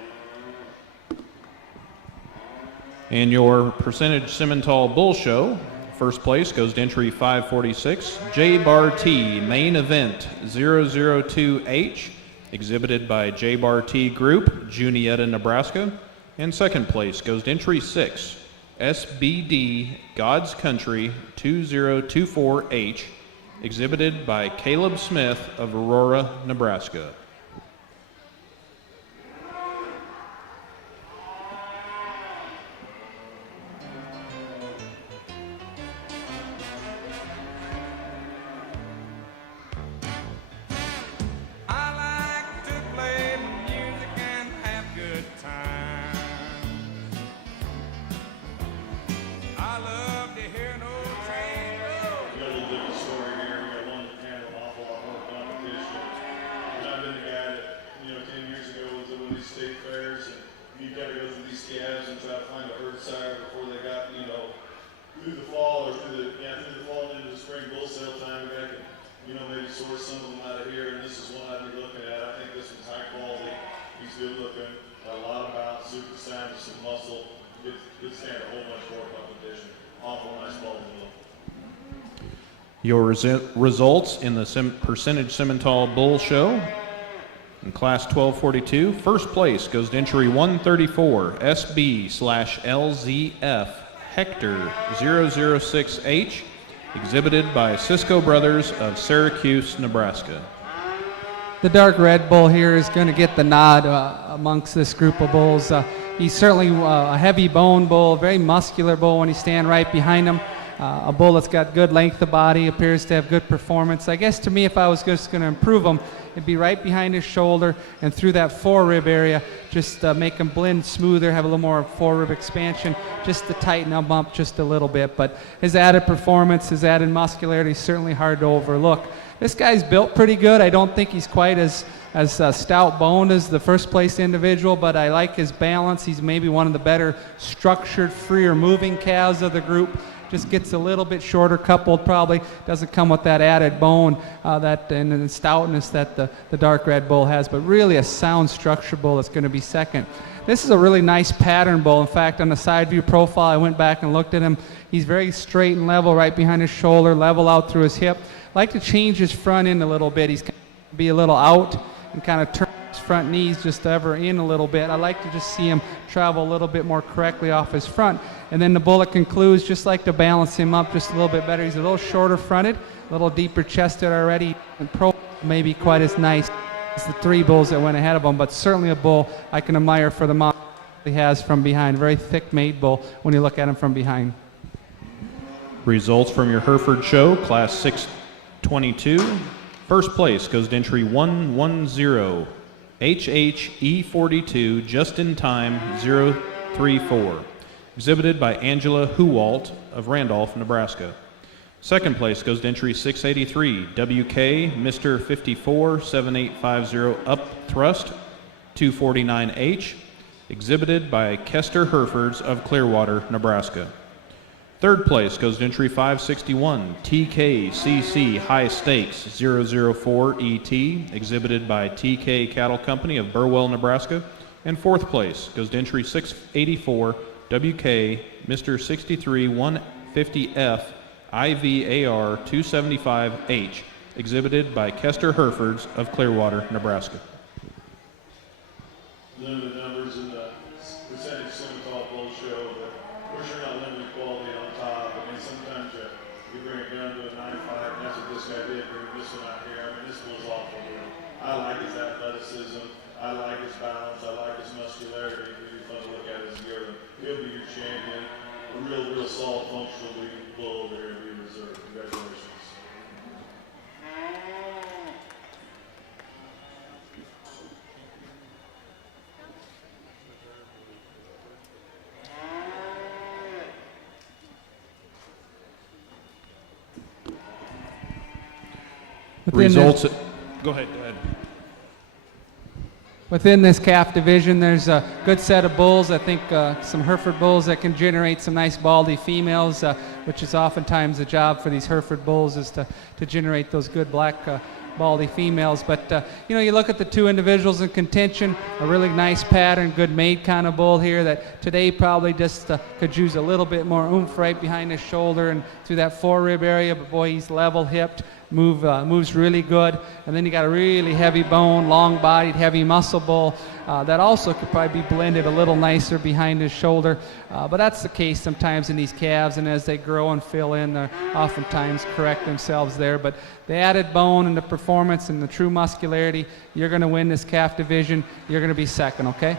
And your percentage Simmental Bull Show. First place goes to entry 546, J Bar T, main event 002H, exhibited by J Bar T Group, Juniata, Nebraska. And second place goes to entry 6, SBD God's Country 2024H, exhibited by Caleb Smith of Aurora, Nebraska. State fairs, and you've got to go through these scabs and try to find a herd sire before they got, through the fall or through the fall and into the spring bull sale time. We got to, maybe source some of them out of here, and this is one I'd be looking at. I think this one's high quality. He's good looking, a lot of bounce, super sound, some muscle. Could stand a whole bunch more competition. Awful nice ball to look. Your results in the percentage Simmental Bull Show. In Class 1242, first place goes to entry 134, SB/LZF Hector 006H, exhibited by Cisco Brothers of Syracuse, Nebraska. The dark red bull here is going to get the nod amongst this group of bulls. He's certainly a heavy bone bull, very muscular bull when you stand right behind him. A bull that's got good length of body, appears to have good performance. I guess to me, if I was just going to improve him, it'd be right behind his shoulder and through that forerib area, just make him blend smoother, have a little more forerib expansion, just to tighten him up just a little bit. But his added performance, his added muscularity is certainly hard to overlook. This guy's built pretty good. I don't think he's quite as stout boned as the first place individual, but I like his balance. He's maybe one of the better structured, freer moving calves of the group. Just gets a little bit shorter coupled, probably doesn't come with that added bone and the stoutness that the dark red bull has, but really a sound structure bull that's going to be second. This is a really nice pattern bull. In fact, on the side view profile, I went back and looked at him. He's very straight and level right behind his shoulder, level out through his hip. I like to change his front end a little bit. He's going to be a little out and kind of turn his front knees just ever in a little bit. I like to just see him travel a little bit more correctly off his front. And then the bullet concludes, just like to balance him up just a little bit better. He's a little shorter fronted, a little deeper chested already, and profile maybe quite as nice as the three bulls that went ahead of him, but certainly a bull I can admire for the model he has from behind. Very thick made bull when you look at him from behind. Results from your Hereford show, Class 622. First place goes to entry 110, HHE42, just in time 034. Exhibited by Angela Huwalt of Randolph, Nebraska. Second place goes to entry 683, WK Mr. 54 7850 Up Thrust 249H, exhibited by Kester Herefords of Clearwater, Nebraska. Third place goes to entry 561, TKCC High Stakes 004 ET, exhibited by TK Cattle Company of Burwell, Nebraska. And fourth place goes to entry 684, WK Mr. 63 150F IVAR 275H, exhibited by Kester Herefords of Clearwater, Nebraska. Limited numbers in the percentage Simmental bull show, but we're sure not limited quality on top. I mean, sometimes you bring it down to a 9.5, and that's what this guy did, bring this one out here. I mean, this bull's awful good. I like his athleticism. I like his balance. I like his muscularity. He'll be fun to look at as a year. He'll be your champion. A real solid functional bull over here to be reserved. Congratulations. Results. Go ahead. Within this calf division, there's a good set of bulls. I think some Hereford bulls that can generate some nice baldy females, which is oftentimes the job for these Hereford bulls, is to generate those good black baldy females. But you look at the two individuals in contention, a really nice pattern, good made kind of bull here that today probably just could use a little bit more oomph right behind his shoulder and through that forerib area, but boy, he's level hipped. Moves really good. And then you got a really heavy bone, long-bodied, heavy muscle bull that also could probably be blended a little nicer behind his shoulder. But that's the case sometimes in these calves, and as they grow and fill in, they oftentimes correct themselves there. But the added bone and the performance and the true muscularity, you're going to win this calf division. You're going to be second, okay?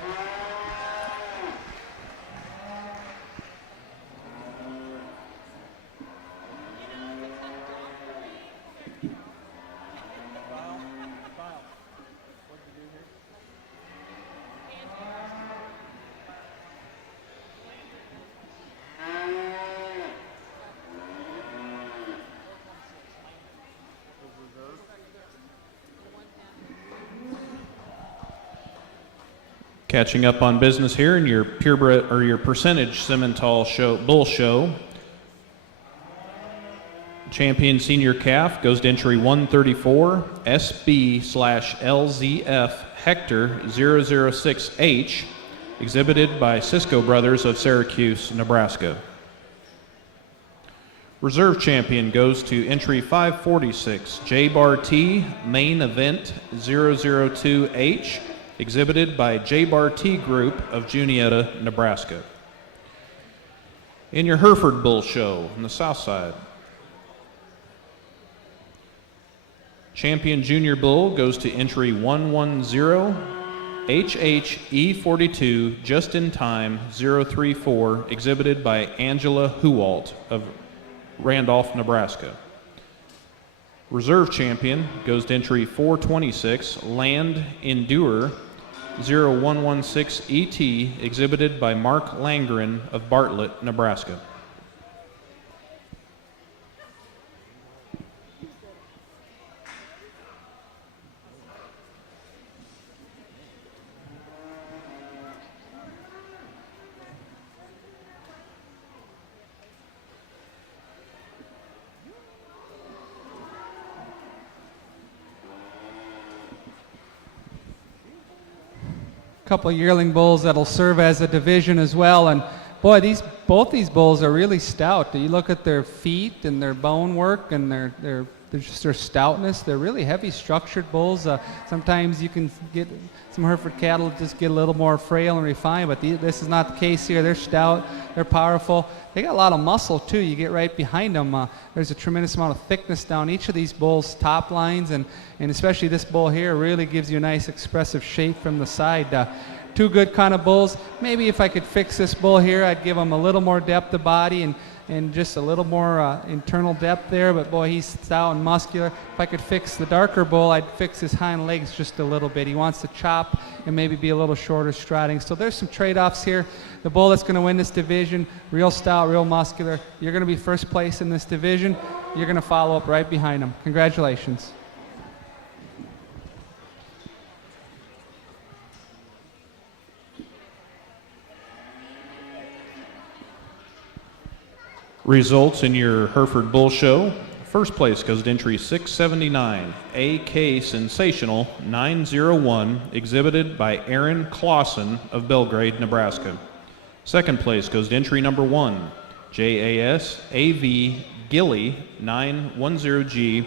Catching up on business here in your purebred or your percentage Simmental bull show. Champion senior calf goes to entry 134 SB/LZF Hector 006H, exhibited by Cisco Brothers of Syracuse, Nebraska. Reserve champion goes to entry 546 J-Bar T Main Event 002H, exhibited by J-Bar T Group of Juniata, Nebraska. In your Hereford Bull Show on the south side, champion junior bull goes to entry 110 HHE42 Just in Time 034, exhibited by Angela Huwalt of Randolph, Nebraska. Reserve champion goes to entry 426 Land Endure 0116 ET, exhibited by Mark Langren of Bartlett, Nebraska. Couple of yearling bulls that'll serve as a division as well, and boy, both these bulls are really stout. You look at their feet and their bone work and their stoutness. They're really heavy structured bulls. Sometimes you can get some Hereford cattle just get a little more frail and refined, but this is not the case here. They're stout, they're powerful. They got a lot of muscle too. You get right behind them. There's a tremendous amount of thickness down each of these bulls' top lines, and especially this bull here really gives you a nice expressive shape from the side. Two good kind of bulls. Maybe if I could fix this bull here, I'd give him a little more depth of body and just a little more internal depth there, but boy, he's stout and muscular. If I could fix the darker bull, I'd fix his hind legs just a little bit. He wants to chop and maybe be a little shorter striding. So there's some trade-offs here. The bull that's going to win this division, real stout, real muscular. You're going to be first place in this division. You're going to follow up right behind them. Congratulations. Results in your Hereford Bull Show. First place goes to entry 679, AK Sensational 901, exhibited by Aaron Clausen of Belgrade, Nebraska. Second place goes to entry number 1, JAS AV Gilly 910G,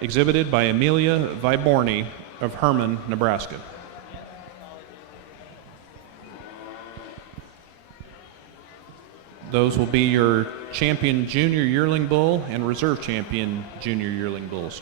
exhibited by Amelia Viborni of Herman, Nebraska. Those will be your champion junior yearling bull and reserve champion junior yearling bulls.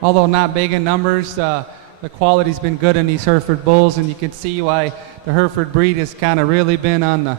Although not big in numbers, the quality's been good in these Hereford bulls, and you can see why the Hereford breed has kind of really been on the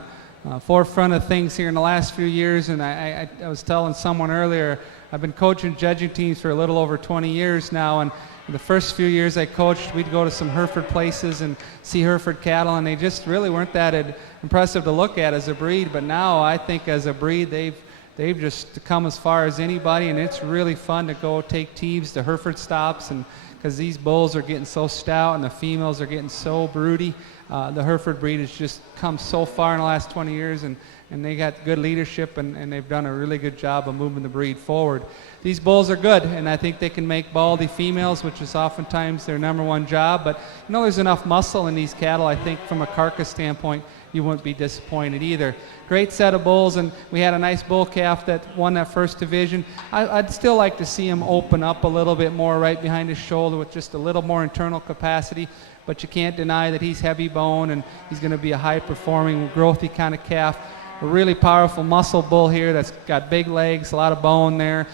forefront of things here in the last few years. And I was telling someone earlier, I've been coaching judging teams for a little over 20 years now, and the first few years I coached, we'd go to some Hereford places and see Hereford cattle, and they just really weren't that impressive to look at as a breed. But now I think as a breed, they've just come as far as anybody, and it's really fun to go take teams to Hereford stops, and because these bulls are getting so stout and the females are getting so broody. The Hereford breed has just come so far in the last 20 years, and they got good leadership, and they've done a really good job of moving the breed forward. These bulls are good, and I think they can make baldy females, which is oftentimes their #1 job. But you know, there's enough muscle in these cattle, I think, from a carcass standpoint, you wouldn't be disappointed either. Great set of bulls, and we had a nice bull calf that won that first division. I'd still like to see him open up a little bit more right behind his shoulder with just a little more internal capacity, but you can't deny that he's heavy bone and he's going to be a high-performing, growthy kind of calf. A really powerful muscle bull here that's got big legs, a lot of bone there.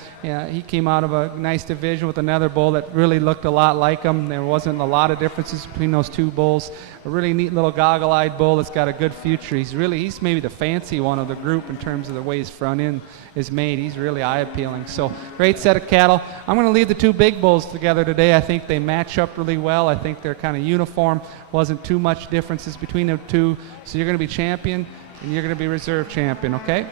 He came out of a nice division with another bull that really looked a lot like him. There wasn't a lot of differences between those two bulls. A really neat little goggle-eyed bull that's got a good future. He's maybe the fancy one of the group in terms of the way his front end is made. He's really eye-appealing. So great set of cattle. I'm going to leave the two big bulls together today. I think they match up really well. I think they're kind of uniform. Wasn't too much differences between the two. So you're going to be champion, and you're going to be reserve champion, okay?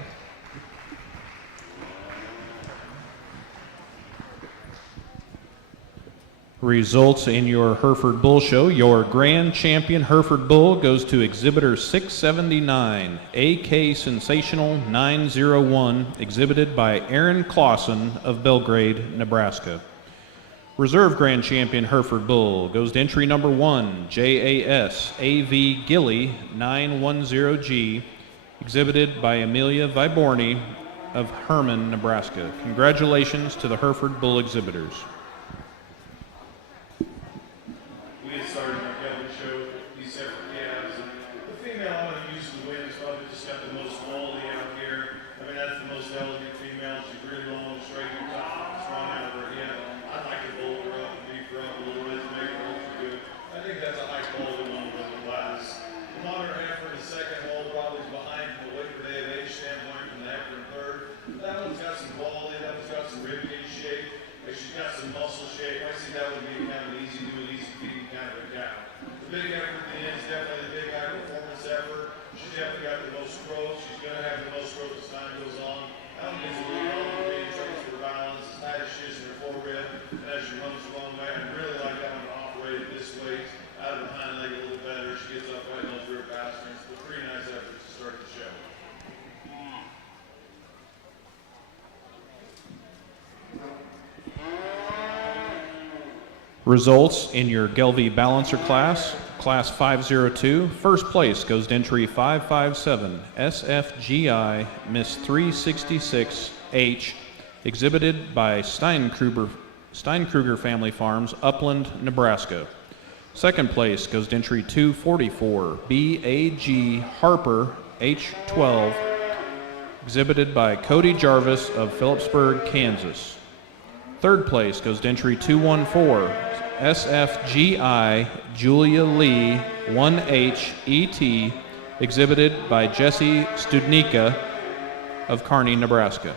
Results in your Hereford Bull Show. Your grand champion Hereford Bull goes to exhibitor 679, AK Sensational 901, exhibited by Aaron Clausen of Belgrade, Nebraska. Reserve grand champion Hereford Bull goes to entry number 1, JAS AV Gilly 910G, exhibited by Amelia Viborni of Herman, Nebraska. Congratulations to the Hereford Bull exhibitors. We get started in our cattle show with these Hereford calves. The female I'm going to use to win is probably just got the most quality out here. I mean, that's the most elegant female. She's really long, straight on top, strong out of her head. I'd like to bolt her up and beef her up a little bit to make her look good. I think that's a high quality one with the class. The modern Hereford is second, hole probably is behind from the weight per day of age standpoint from the Hereford third. That one's got some quality, that one's got some rib cage shape. She's got some Results in your Gelbvieh Balancer class, Class 502. First place goes to entry 557, SFGI Miss 366H, exhibited by Steinkruger Family Farms, Upland, Nebraska. Second place goes to entry 244, BAG Harper H12, exhibited by Cody Jarvis of Phillipsburg, Kansas. Third place goes to entry 214, SFGI Julia Lee 1H ET, exhibited by Jesse Studnicka of Kearney, Nebraska.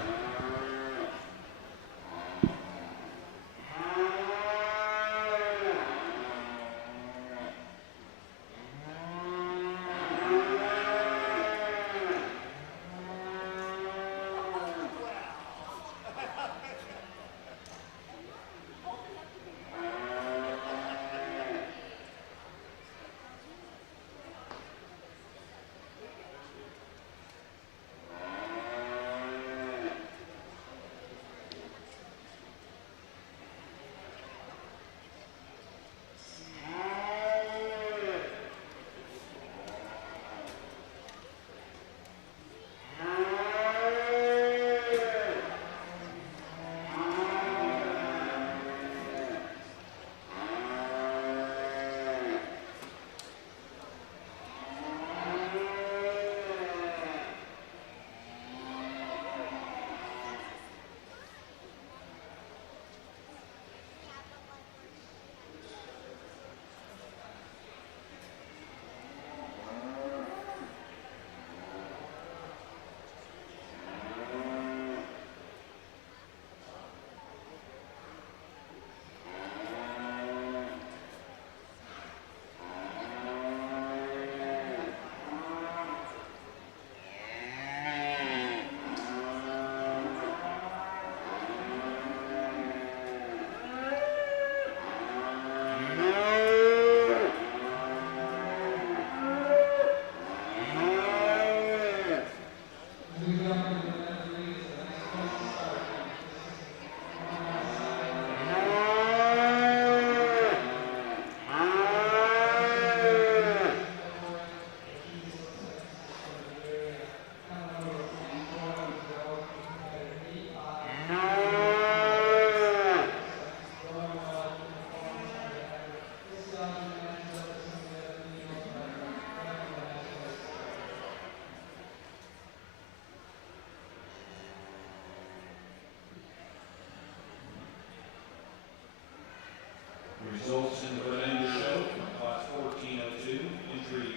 Results in the red Angus show from class 1402, entry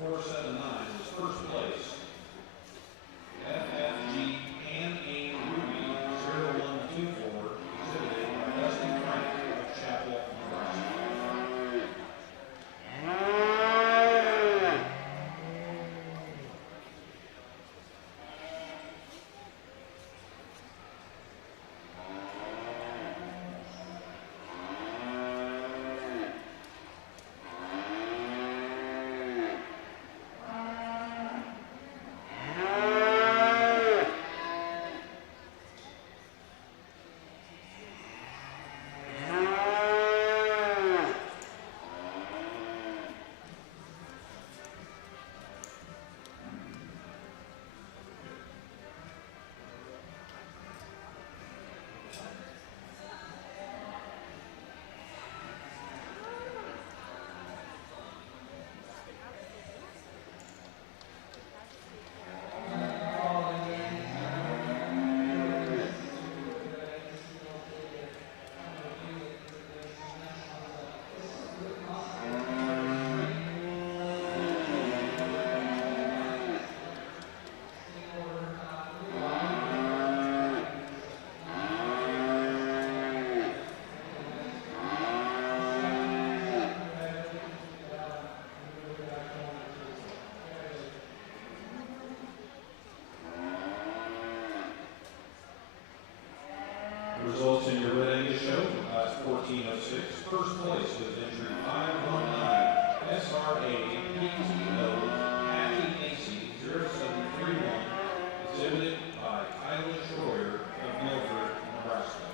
479 was first place. FFG Ann A. Ruby 0124, exhibited by Dustin Frank of Chapel, Nebraska. Results in your red Angus show, class 1406. First place was entry 519, SRA PTO Patty Macy 0731, exhibited by Kyla Schroyer of Milford, Nebraska.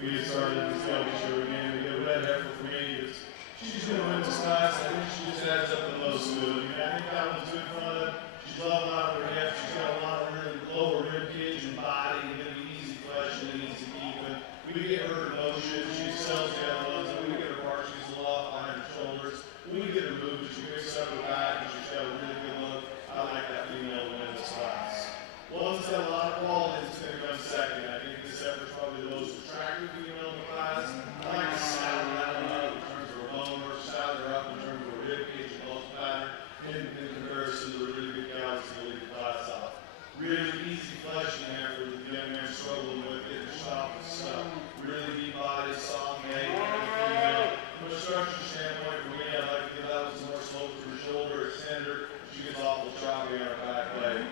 we get started in this Gelbvieh show again. We got a red heifer for me. She's going to win this class. I think she just adds up the most to it. I mean, I think that one's good fun. She's level out of her hip. She's got a lot of really lower rib cage and body. It's going to be easy flesh and easy to keep. And we get her in motion. She excels the other ones. And we get her part. She gets a lot behind her shoulders. We get her moved. She picks up her back. And she's got a really good look. I like that female to win this class. One that's got a lot of quality is going to come second. I think this effort's probably the most attractive female in the class. I like to saddle that one up in terms of her bone versus saddle her up in terms of her rib cage and both pattern in comparison to the really good cows in the lead class off. Really easy fleshing after the young man struggling with it and shop and stuff. Really deep body, soft made, female. From a structure standpoint, for me, I like to get out with some more slope to her shoulder, extend her. She gets awful choppy on her back leg.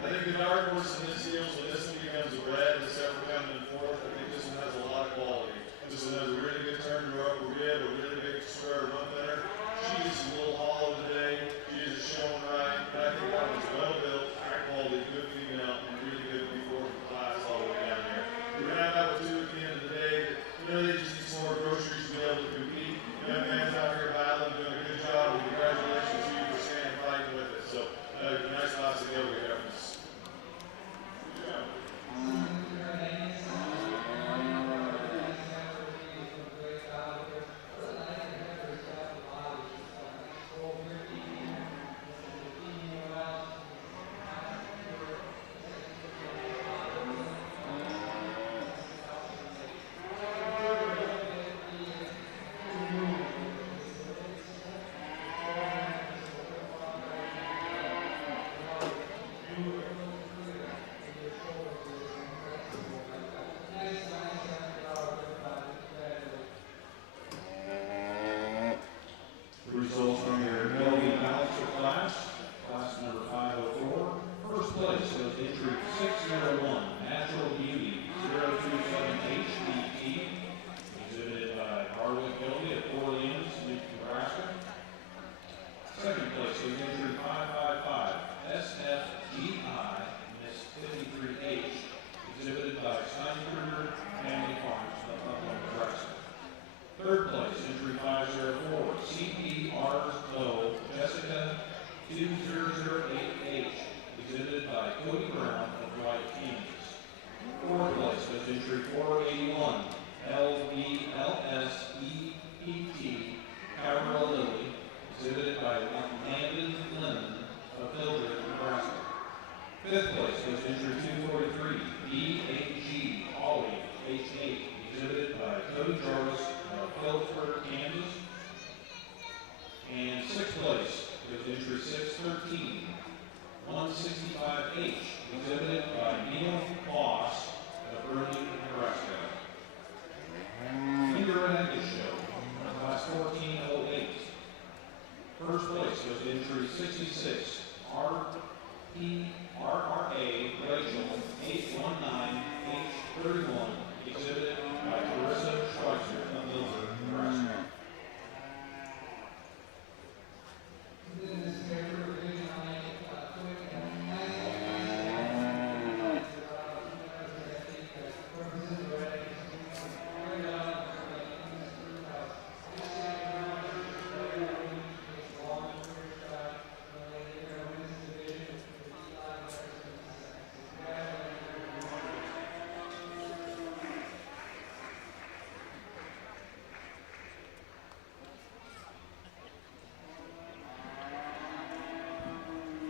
I think the dark horse in this deal, so this one becomes a red, this effort coming in fourth. I think this one has a lot of quality. This one has a really good turn to her upper rib, a really big square rump in her. She's just a little hollow today. She isn't showing right, but I think that one's well built, high quality, good female, and really good before the class all the way down here. We're going to have that with two at the end of the day. You know, they just need some more groceries to be able to compete. Young man's out here battling, doing a good job, and congratulations to you for standing fighting with it. So, nice class of Gelbvieh efforts. Results from your Gelbvieh Balancer class, class number 504. First place goes entry 601, Natural Beauty 027HBT, exhibited by Gelbvieh at Orleans, Nebraska. Second place goes entry 555, SFGI Miss 53H, exhibited by Steinberger Family Farms of Upland, Nebraska. Third place, entry 504, CPRO Jessica 2008H, exhibited by Cody Brown of White, Kansas. Fourth place was entry 481, LBLSEPT Caramel Lily, exhibited by Landon Lemon of Mildred, Nebraska. Fifth place was entry 243, BAG Ollie H8, exhibited by Cody Jarvis of Hereford, Kansas. And sixth place was entry 613, 165H, exhibited by Neil Boss of Burley, Nebraska. Finger and Angus show, class 1408. First place was entry 66, RRA Rachel 819H31, exhibited by Carissa Schuyler of Milford, Nebraska.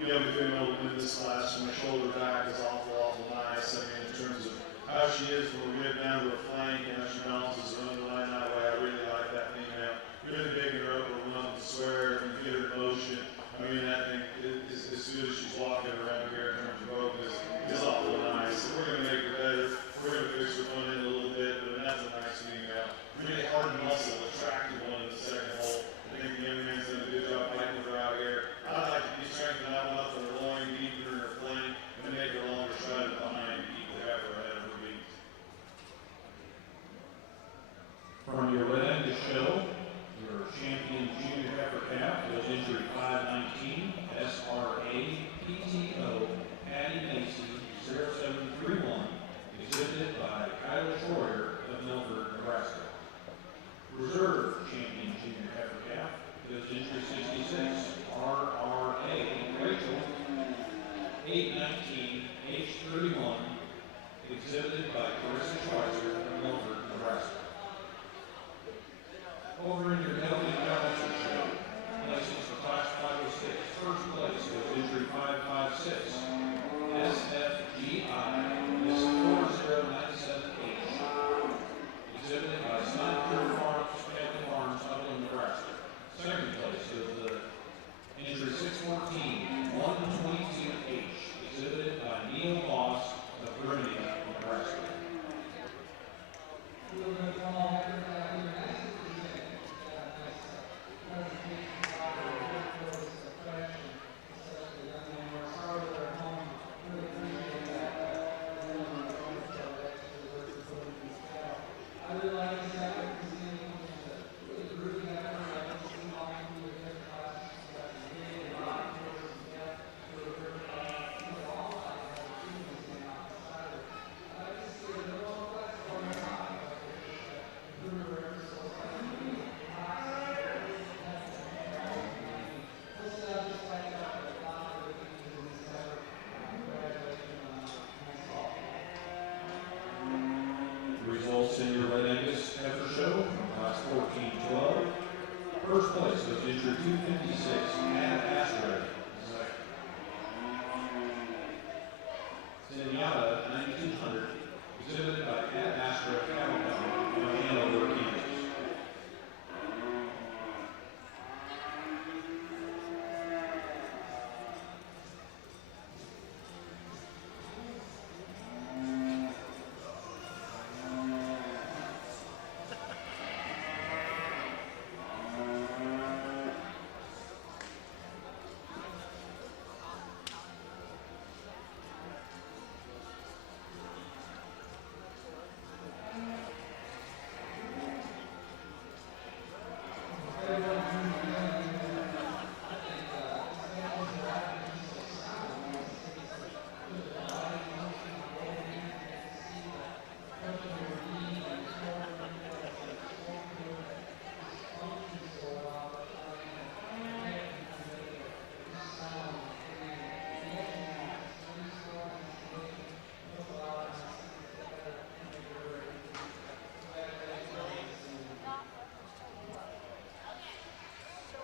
Gelbvieh female in this class from her shoulder back is awful nice. I mean, in terms of how she is from her rib down to her flank and how she balances her underline that way, I really like that female. Really big in her upper rump and square, and you get her in motion. I mean, that thing is as good as she's walking around here in terms of focus. It's awful nice. So we're going to make her better. We're going to fix her front end a little bit, but that's a nice female. Really hard muscle, attractive one in the second hole. I think the young man's done a good job fighting with her out here. I'd like to be strengthening that one up for her loin, deeper in her flank, and make her longer shot behind to keep the heifer ahead of her beat. From your Red Angus show, your champion junior heifer calf was entry 519, SRA-PTO Patty Macy 0731, exhibited by Schuyler of Milford, First place goes to entry 256, Ad Astra. Zenyatta 9200, exhibited by Ad Astra Cattle Company of Hanover, Kansas.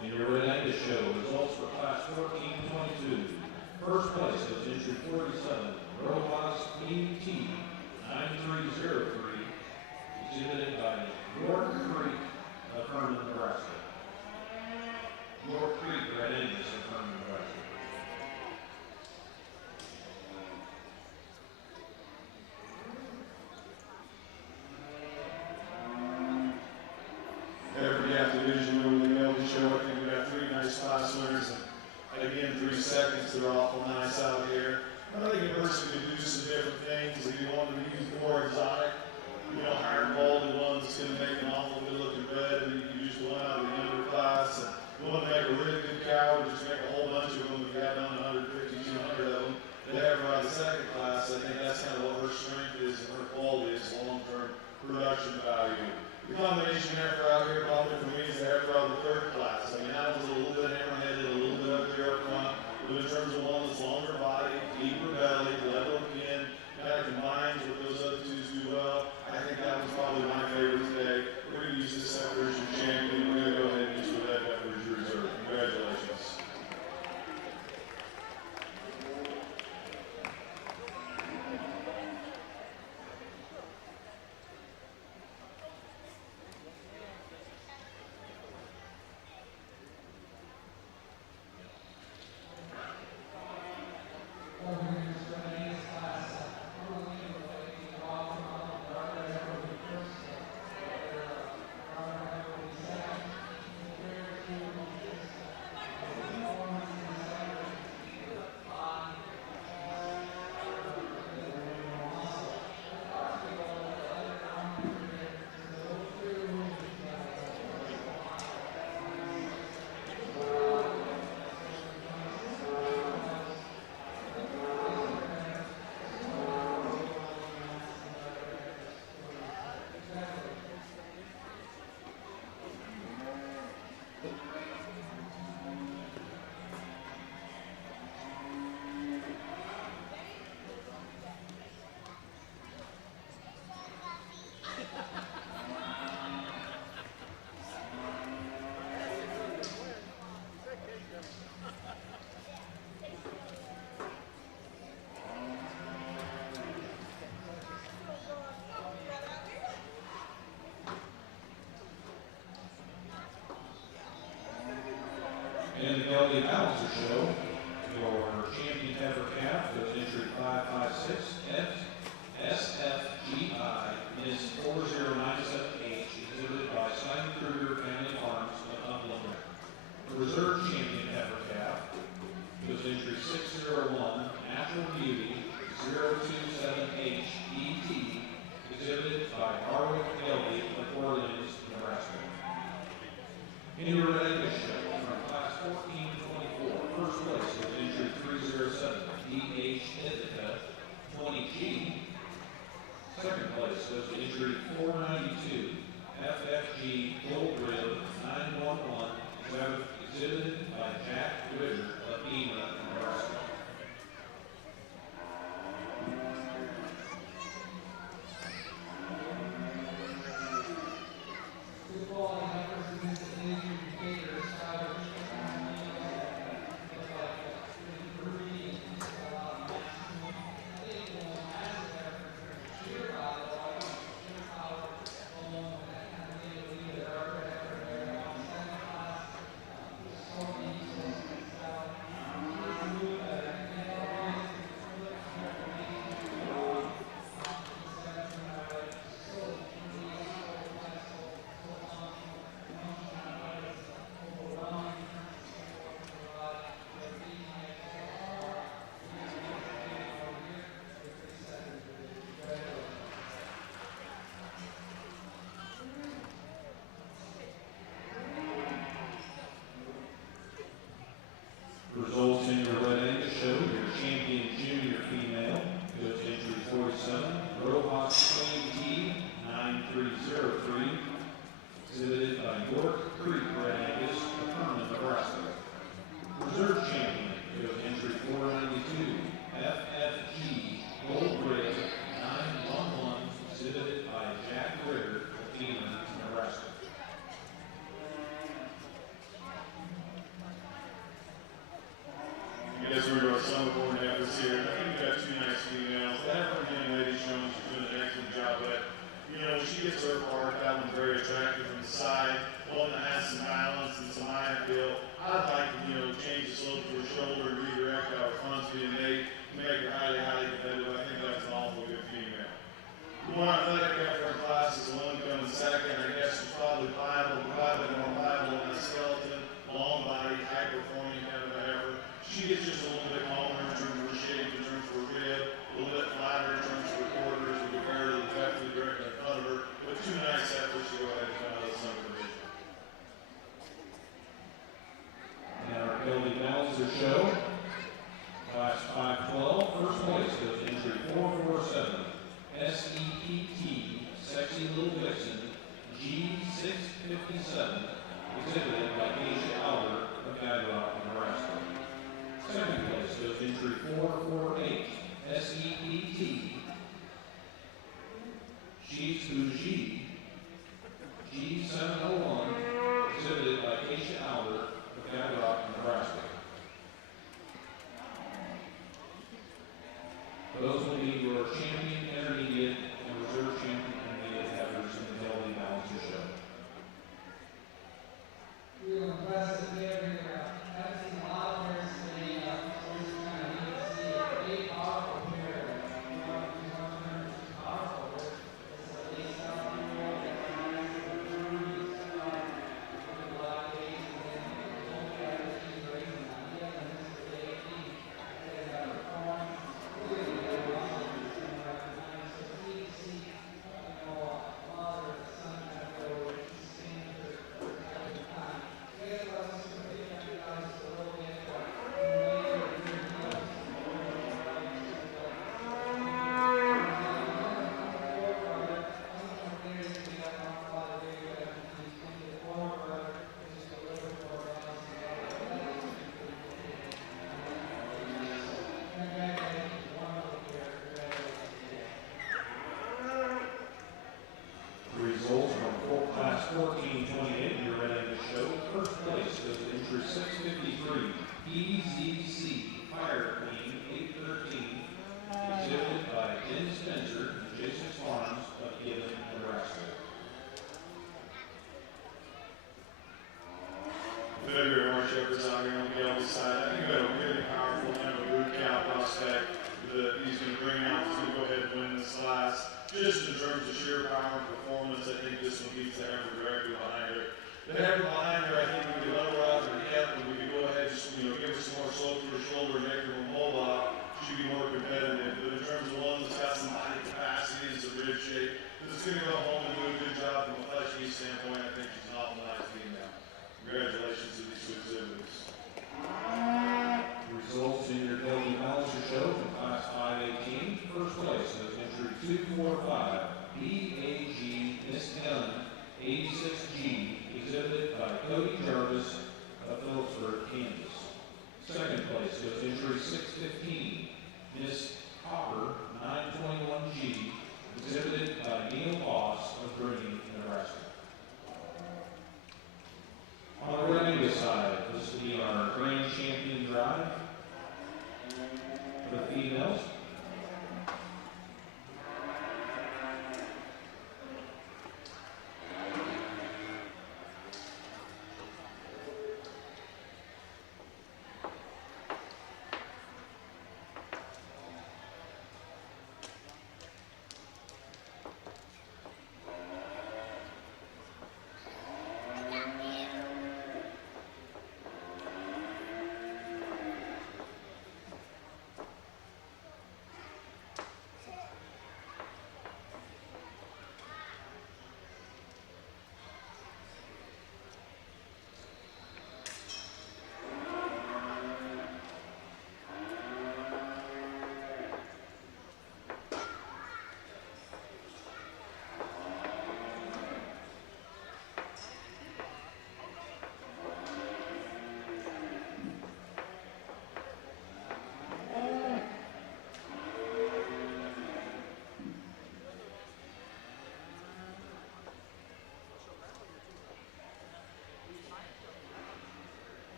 In your Red Angus show, results for class 1422. First place is entry 47, Rojas ET 9303, exhibited by York Creek of Herman, Nebraska. York Creek Red Angus of Herman, Nebraska. Every division over the Gelbvieh show, I think we got 3 nice class winners, and again 3 seconds. They're awful nice out here. I think University could do some different things if you wanted to use more exotic, higher quality ones that's going to make an awful good looking red, and you can use one out of the younger class. And we want to make a really good cow, just make a whole bunch of them. We've got done 150, 200 of them. They have her out of the second class. I think that's kind of what her strength is and her quality is, long-term production value. The combination heifer out here probably for me is the heifer out of the third class. I mean, that one's a little bit hammer-headed, a little bit uglier up front, but in terms of one that's longer body, deeper belly, level pin, kind of combines what those other two do well. I think that was probably my favorite today. We're going to use this heifer as your champion. We're going to go ahead and use that heifer as your reserve. Congratulations. In the Albion and Howells show, your champion heifer calf goes entry 556 SFGI is 4097H, exhibited by Simon Kruger Family Farms of Upland. The reserve champion heifer calf goes entry 601 Natural Beauty 027H ET, exhibited by R.O.G of Orleans, Nebraska. In your Red Angus show, from class 1424, first place is entry 307, D.H. Ithaca 20G. Second place goes to entry 492, FFG Goldrib 911, exhibited by Jack Ritter of Minature, Nebraska. Football, You know, she gets her part. That one's very attractive from the side. One that has some balance and some eye feel. I'd like to, you know, change the slope to her shoulder and redirect how her front's being made to make her highly, highly competitive. I think that's an awful good female. The one I think I got for her class is the one coming second. I guess she's probably pliable, more pliable in the skeleton, long body, high performing kind of a heifer. She gets just a little bit longer in terms of her shape, in terms of her rib, a little bit flatter in terms of her quarters, and compare to the definitely direct in front of her. With two nice efforts to go ahead and come out of the summer division. And our Gelbvieh Balancer show, class 512, first place goes entry 447, SEPT, Sexy Little Vixen, G657, exhibited by Asia Albert of Gelbvieh, Nebraska. Second place goes entry 448, SEPT, She's Bougie, G701, exhibited by Asia Albert of Gelbvieh, Nebraska. Those will be your champion, intermediate, and reserve champion intermediate heifers in the Gelbvieh Balancer show. We're impressed that we haven't seen a lot of pairs today. So we just kind of need to see a big, powerful pair. These ones are powerful. It's a big South World that's nice and fruity. With a lot of days, and then the whole pair is just racing on. He hasn't missed a day. He's got a performance. Really good muscle. So we need to see, a mother and son kind of go sustain for time. Results from class 1428, you're ready to show. First place goes entry 653, PZC, Fire Queen 813, exhibited by Jen Spencer and Jason Farms of Gibbon, Nebraska. February March Shepherds out here on the Gelbvieh side. I think we have a really powerful kind of root cow prospect that he's going to bring out to go ahead and win this class. Just in terms of sheer power and performance, I think this one beats the heifer directly behind her. The heifer behind her, I think we could let her out her hip, and we could go ahead and just, give her some more slope to her shoulder and make her from Wolbach. She'd be more competitive. But in terms of one that's got some body capacity and some rib shape, that's going to go home and do a good job from a flesh meat standpoint, I think she's an awful nice female. Congratulations to these two exhibitors. Results in your Gelbvieh Balancer show from class 518, first place goes entry 245, BAG Miss Gun 86G, exhibited by Cody Jarvis of Phillipsburg, Kansas. Second place goes entry 615, Miss Copper 921G, exhibited by Neil Boss of Green, Nebraska. On the Angus side, this will be our Grand Champion Drive for the females.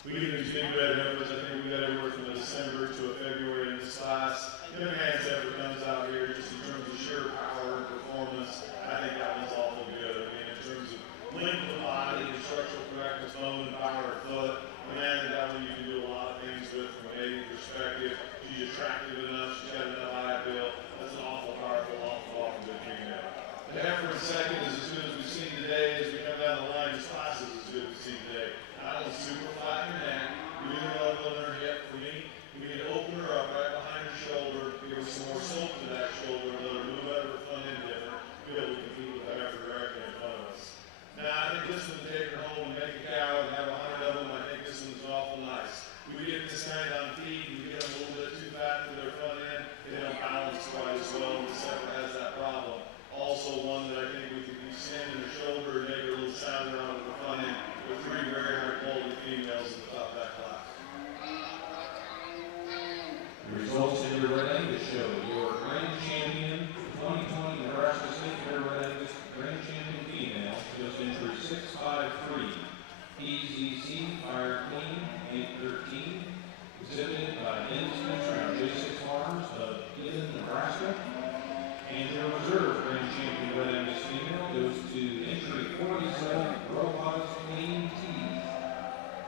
We get these big red Herefords. I think we got everywhere from a December to a February in this class. Young Hands Heifer comes out here just in terms of sheer power and performance. I think that one's awful good. I mean, in terms of length of body and structural correctness, bone and power of foot. I mean, I think that one you can do a lot of things with from a mating perspective. She's attractive enough. She's got enough eye build. That's an awful powerful, awful good female. The Heifer in second is as good as we've seen today. As we come down the line, this class is as good as we've seen today. That one's super flat in her neck. We need a level in her hip. For me, we need to open her up right behind her shoulder, give her some more slope to that shoulder, let her move out of her front end different, be able to compete with the Heifer directly in front of us. Now, I think this one, take her home and make a cow and have 100 of them, I think this one's awful nice. We get this kind on feed, and we get them a little bit too fat for their front end, they don't balance quite as well, and the Heifer has that problem. Also one that I think we can extend in the shoulder and make her a little sounder out of the front end with 3 very high quality females at the top of that class. The results in your Red Angus show your grand champion 2020 Nebraska State Fair Red Angus grand champion female just entry 653. EZC Fire Queen 813, exhibited by Minature and J6 Farms of Eden, Nebraska. And your reserve grand champion Red Angus female goes to entry 47, Robot Queen T,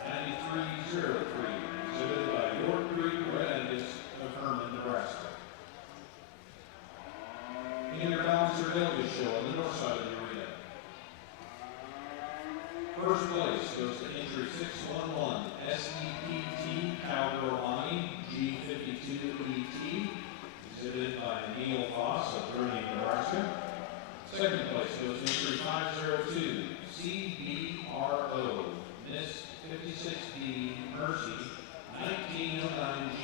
9303, exhibited by York Creek Red Angus of Herman, Nebraska. In your Balancer Gelbvieh show on the north side of the arena. First place goes to entry 611, SEPT Cowgirl Ani G52ET, exhibited by Neil Foss of Birmingham, Nebraska. Second place goes to entry 502, CBRO, Miss 56D Mercy, 1909G,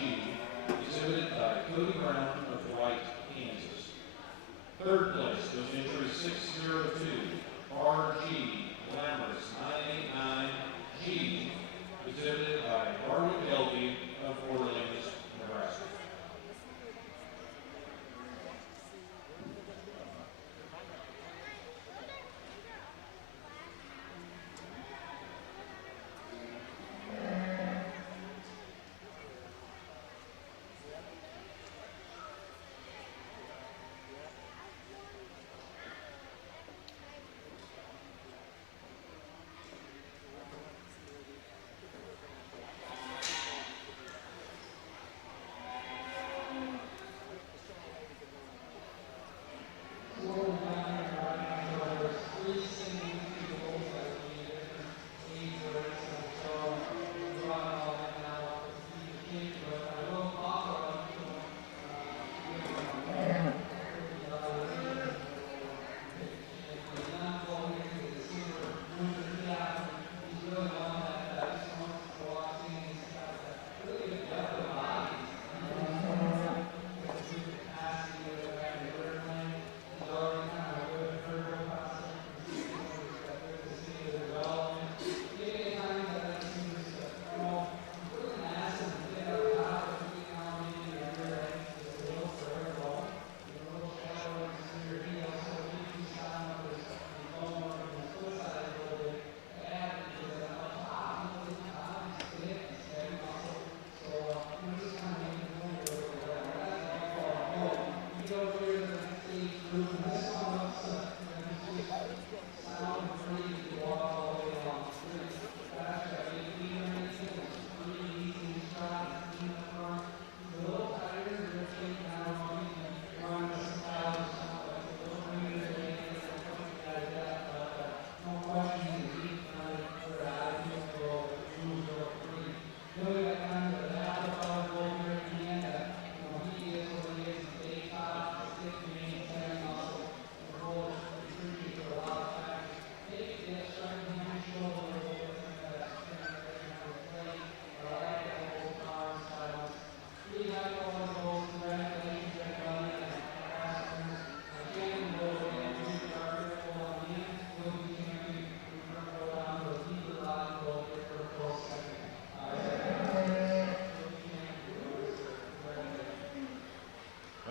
exhibited by Cody Brown of White, Kansas. Third place goes to entry 602, R.O.G, Glamorous 989G, exhibited by Gelbvieh of Orleans, Nebraska.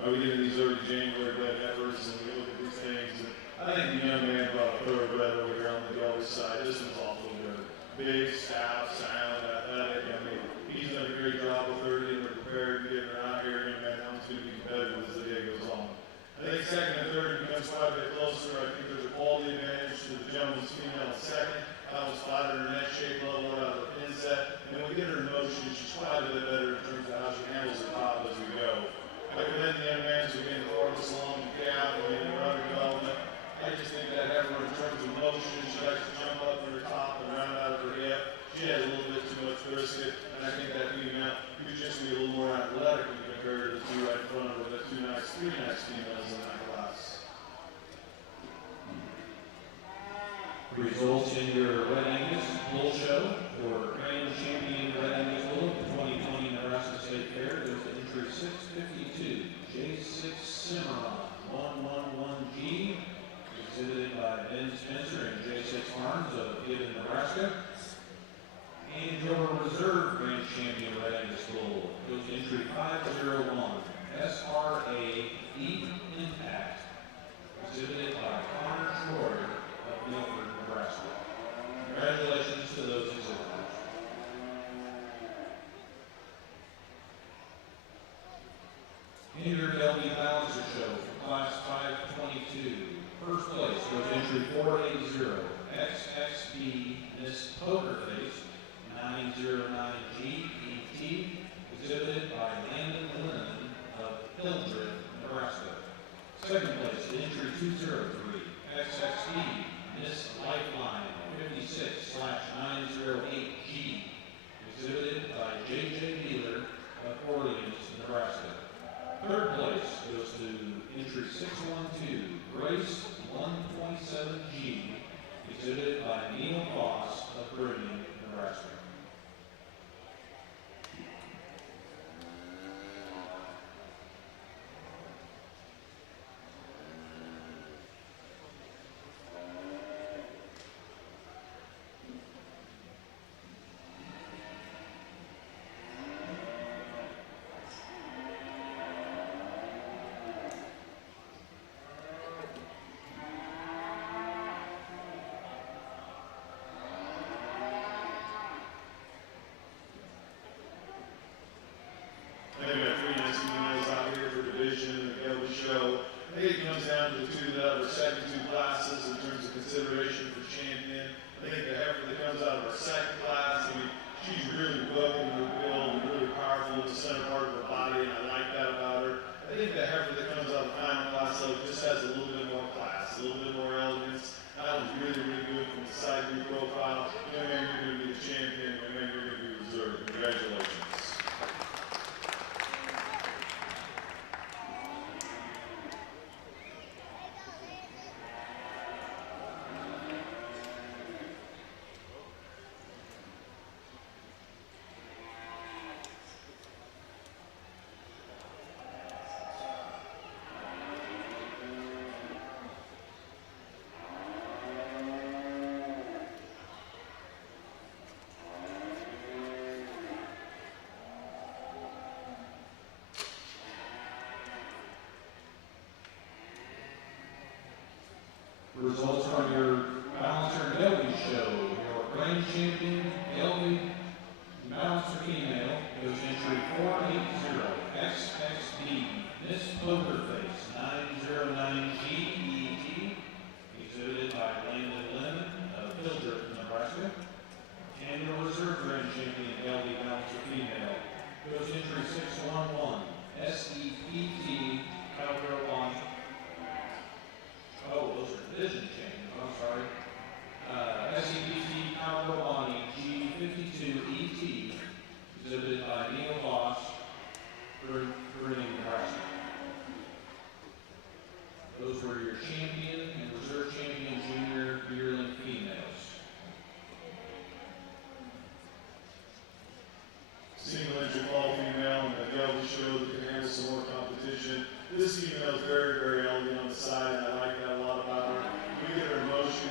We get in these early January red heifers and we look at these things. And I think the young man brought a thoroughbred over here on the Gelbvieh side. This one's big, stout, sound, athletic. I mean, he's done a great job with her, getting her prepared, getting her out here, and man, I'm going to be competitive as the day goes on. I think second and third becomes quite a bit closer. I think there's a quality advantage to the gentleman's female in second. I was flatter her neck shape level out of her inset. And when we get her in motion, she's quite a bit better in terms of how she handles her top as we go. I commend the young man who being farthest along the gap and in her development. I just think that Hereford in terms of motion, she likes to jump up in her top and round out of her hip. She has a little bit too much brisket, and I think that female could just be a little more athletic when you compare her to the two right in front of her, the three nice females in that class. Results in your Red Angus Bull Show for Grand Champion Red Angus Bull at the 2020 Nebraska State Fair goes to entry 652, J6 Cimarron 111G, exhibited by Ben Spencer and J6 Arms of Gibbon, Nebraska. And your reserve Grand Champion Red Angus Bull goes to entry 501, SRA Deep Impact, exhibited by Connor Schroyer of Milford, Nebraska. Congratulations to those exhibitors. In your Gelbvieh Balancer Show for Class 522, first place goes entry 480, XXB Miss Poker Face 909G ET, exhibited by Landon Lennon of Hildreth, Nebraska. Second place, entry 203, XXD Miss Lifeline 56/908G, exhibited by J.J. Wheeler of Orleans, Nebraska. Third place goes to entry 612, Grace 127G, exhibited by Neil Voss of Bruning, Nebraska. Consideration for champion. I think the heifer that comes out of our second class, I mean, she's really built in her build and really powerful in the center part of her body, and I like that about her. I think the heifer that comes out of the final class, though, just has a little bit more class, a little bit more elegance. That was really, really good from the side view profile. Young man, you're going to be the champion. Young man, you're going to be reserved. Congratulations. Results from your Balancer Gelbvieh Show. Your Grand Champion Gelbvieh Balancer Female goes entry 480, XXB Miss Poker Face 909G ET, exhibited by Landon Lemon of Hildreth, Nebraska. And your reserve Grand Champion Gelbvieh Balancer Female goes entry 611, SEPT Cowgirl on. Oh, those are division changes. I'm sorry. SEPT Cowgirl G52 ET, exhibited by Neil Voss, Bruning, Nebraska. Those were your champion and reserve champion junior yearling females. Single entry fall female in the Gelbvieh Show that can handle some more competition. This female is very, very elegant on the side, and I like that a lot about her. We get her in motion,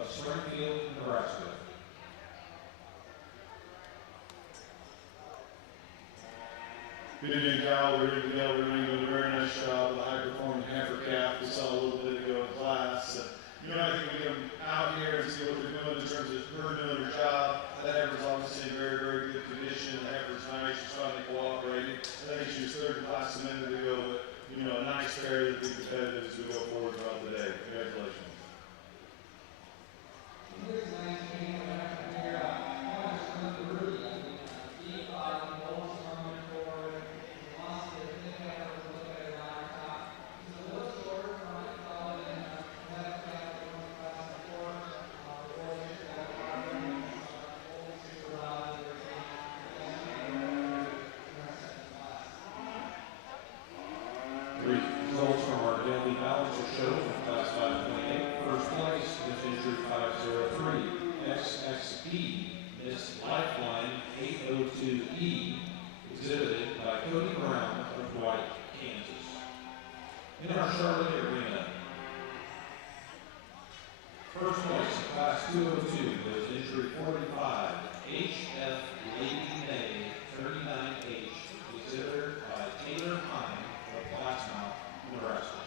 of Springfield, Nebraska. Good evening, Kyle. We're here together. We're doing a very nice job of the high-performing Hereford calf we saw a little bit ago in class. You know, I think we get them out here and see what they're doing in terms of her doing her job. That Hereford's obviously in very, very good condition. The Hereford's nice. She's finally cooperating. I think she was third in class a minute ago, but, you know, a nice pair to be competitive as we go forward throughout the day. Congratulations. Results from our Gelbvieh balance are shown in class 528. First place with injury 503. XXP missed lifeline 802E, exhibited by Cody Brown of White, Kansas. In our Charloais arena, first place in class 202 was injury 45. HF Lady May 39H, exhibited by Taylor Hine of Plattsmouth, Nebraska.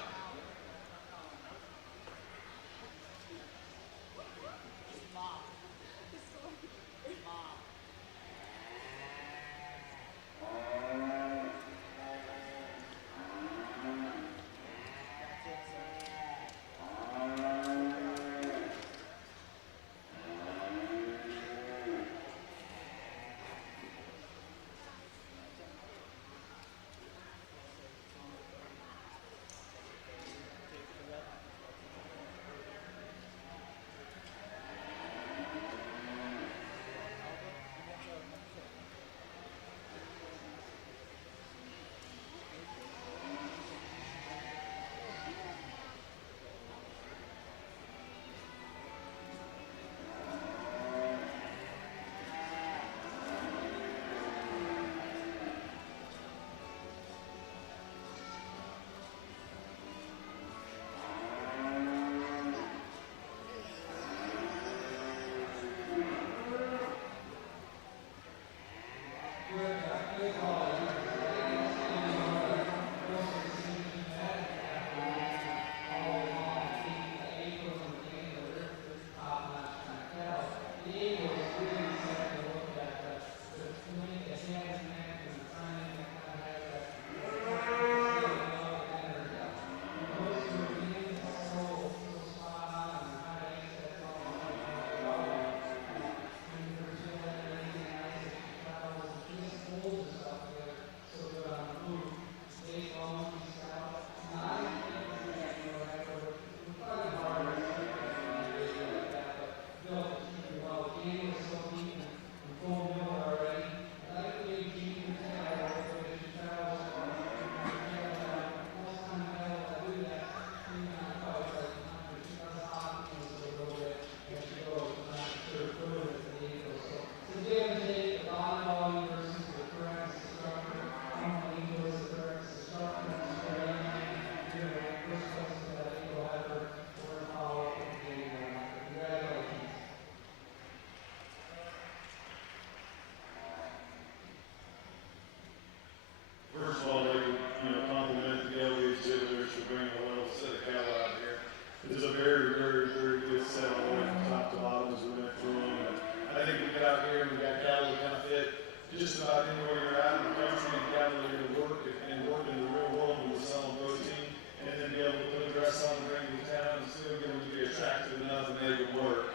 just about anywhere you're at in the country and gather your work and work in the real world with selling protein, and then be able to put a dress on and bring it to town and still get them to be attractive enough and make it work.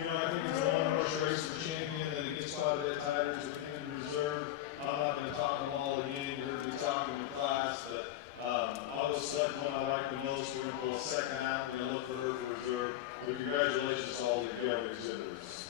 You know, I think it's a one-horse race for champion, and it gets quite a bit tighter as we get into reserve. I'm not going to talk them all again. You're going to be talking in class, but I'll go select one I like the most. We're going to pull a second out. We're going to look for her for reserve. But congratulations to all the Gelbvieh exhibitors.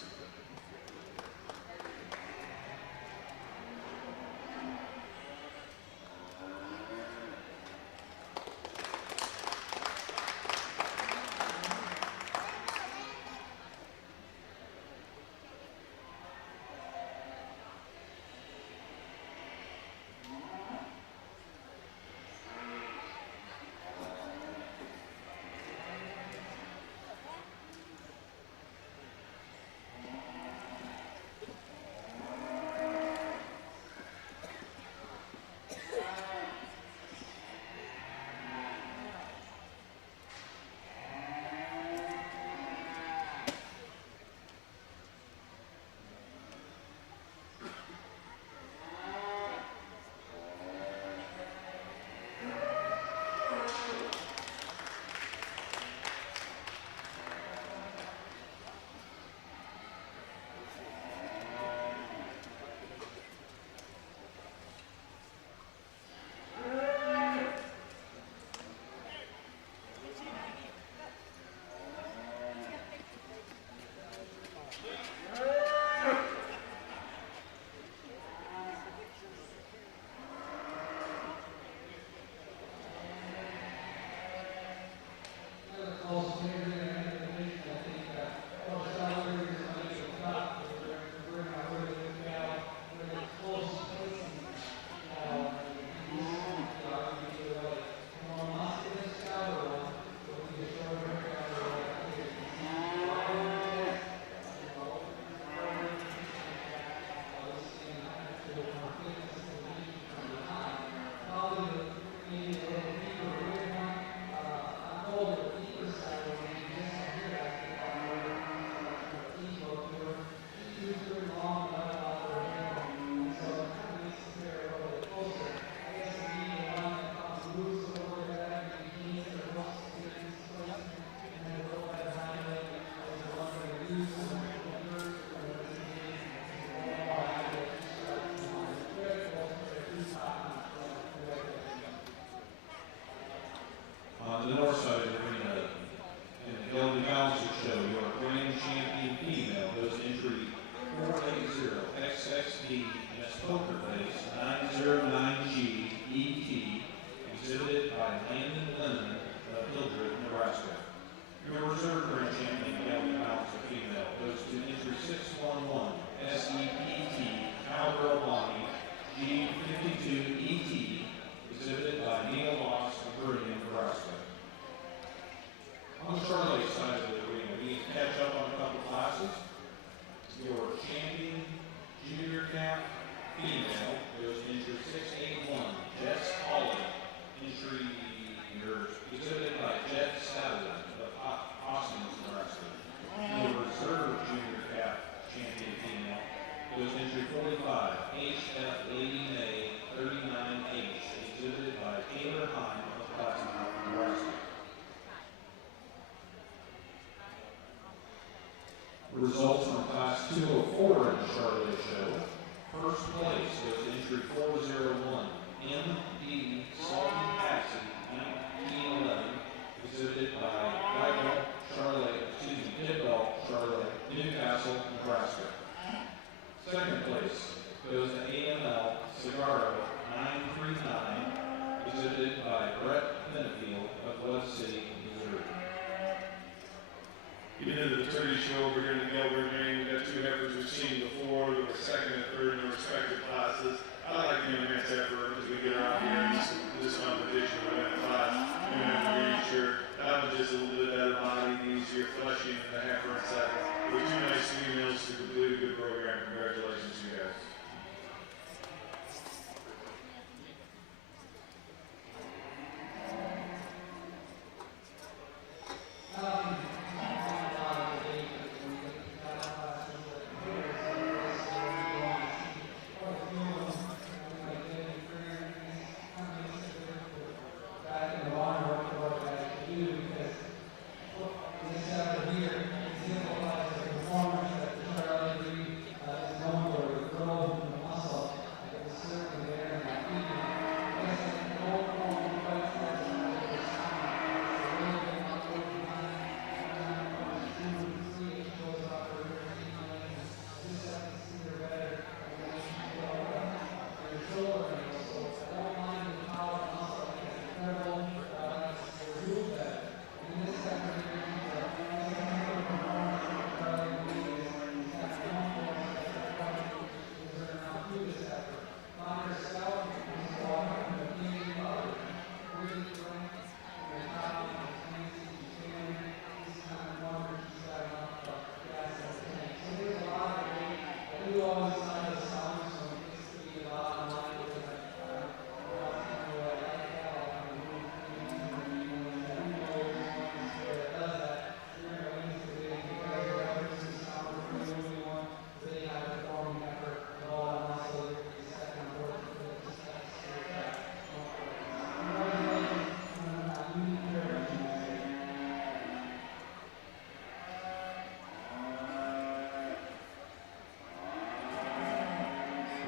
On the north side of the arena, in the Gelbvieh show, your grand champion female goes to entry 480XXD Miss Poker Face 909G ET, exhibited by Landon Lennon of Hildreth, Nebraska. Your reserve grand champion Gelbvieh female goes to entry 611 SEPT Cowgirl Bonnie G52ET, exhibited by Neil Loss of Meridian, Nebraska. On the Charloais side of the arena, we need to catch up on a couple classes. Your champion junior cap female goes to entry 681, Jess Holland, entry exhibited by Jeff Satterlund of Austin, Nebraska. Your reserve junior cap champion female goes to entry 45, HF Lady May 39H, exhibited by Taylor Hine of Platinum, Nebraska. Results from Class 204 in the Charloais show. First place goes to entry 401, M.D. Salty Patsy, 1911, exhibited by Bidwell Charloais, Newcastle, Nebraska. Second place goes to AML Cigarro, 939, exhibited by Brett Benefield of West City, Missouri. Getting into the 30 show over here in the Gelbvieh game, we've got two heifers we've seen before. They were second and third in their respective classes. I like the immense effort as we get around here in this competition. We went in class, we went in Minature. That was just a little bit better body, easier fleshing in the heifer and second. With two nice females to complete a good program. Congratulations to you guys.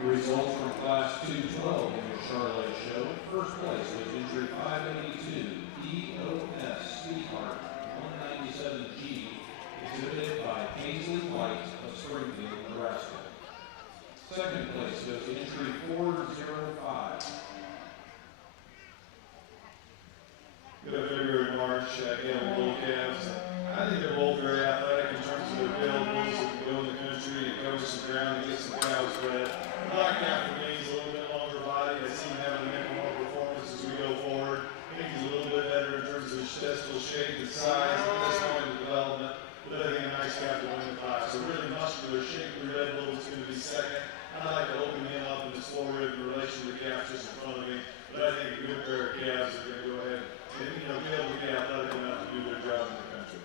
Results from Class 212 in the Charloais show. First place was entry 582, EOS Sweetheart 197G, exhibited by Paisley White of Springfield, Nebraska. Second place goes to entry 405. Good February and March, again, bull calves. I think they're both very athletic in terms of their build. Bulls that can go in the country and cover some ground and get some cows fed. Black calf for me is a little bit longer body. I see him having a bit more performance as we go forward. I think he's a little bit better in terms of his chestal shape and size at this point in development. But I think a nice calf to win the class. So really muscular, shapely red bull is going to be second. I like to open him up in his forward in relation to the calf just in front of me. But I think a good pair of calves are going to go ahead and be able to be athletic enough to do their job in the country.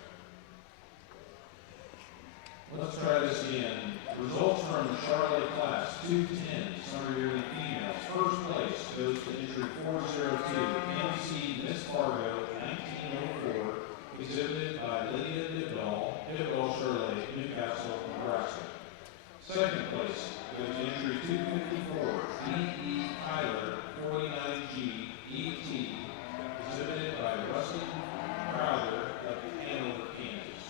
Let's try this again. Results from the Charloais Class 210 Summer Yearling Females. First place goes to entry 402, MC Miss Fargo 1904, exhibited by Lydia Bidwell, Charloais, Second place goes entry 254, D.E. Schuyler, 49G, E.T., exhibited by Rustin Crowther of Hanover, Kansas.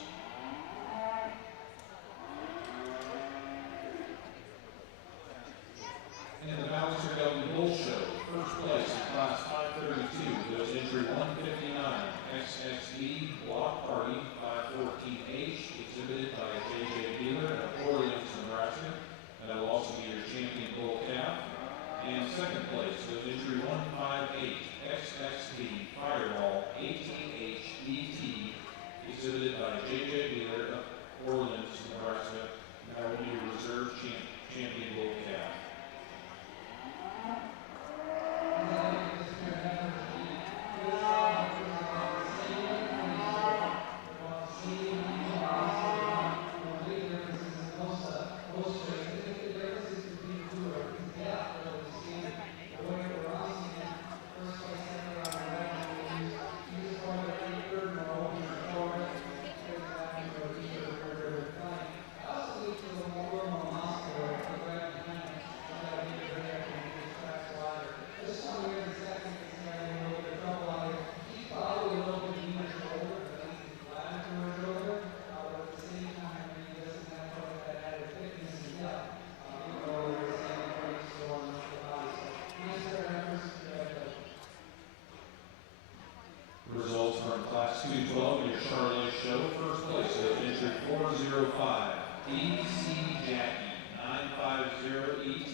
In the Balancer Gelbvieh Bull Show, first place in class 532 goes entry 159, XXE Block Party 514H, exhibited by J.J. Dealer of Orleans, Nebraska. And that will also be your champion bull calf. And second place goes entry 158, XXV Fireball 18H ET, exhibited by J.J. Dealer of Orleans, Nebraska. And that will be your reserve champion bull calf. Results from Class 212, your Charloais show. First place goes entry 405, D.C. Jackie 950 ET,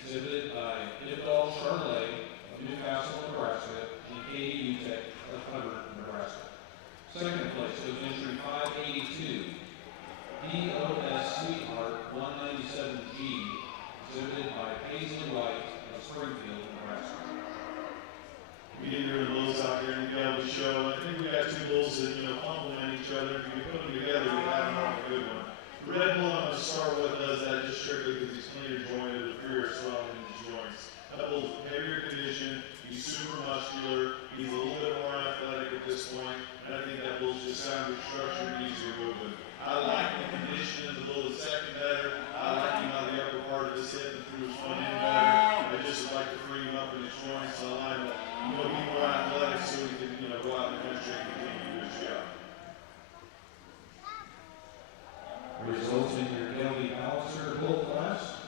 exhibited by Idol Charloais of Newcastle, Nebraska, and Katie Utek of Hubbard, Nebraska. Second place goes entry 582, D.O.S. Sweetheart 197G, exhibited by Paisley White of Springfield, Nebraska. We get rid of the bulls out here in the Gelbvieh show. I think we got two bulls that, complement each other. If you put them together, we have a good one. The Red Bull I'm going to start with does that just strictly because he's cleaner jointed, the rear swelling in his joints. That bull's heavier condition, he's super muscular, he's a little bit more athletic at this point, and I think that bull's just sounder structured and easier moving. I like the condition of the bull the second better. I like him on the upper part of his hip and through his front end better. I just would like to free him up in his joints. I like him to be more athletic so he can, go out in the country and continue to do his job. Results in your Gelbvieh Balancer bull class.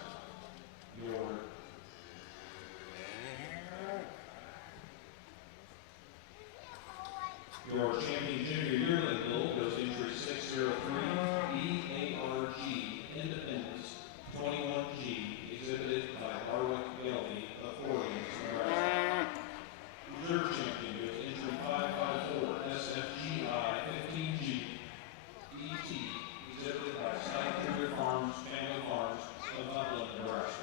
Your champion junior yearling bull goes entry 603, E.A.R.G. Independence 21G, exhibited by R.O.G of Orleans, Nebraska. Reserve champion goes entry 554, SFGI 15G, E.T., exhibited by Side Farms, Family Farms of Upland, Nebraska.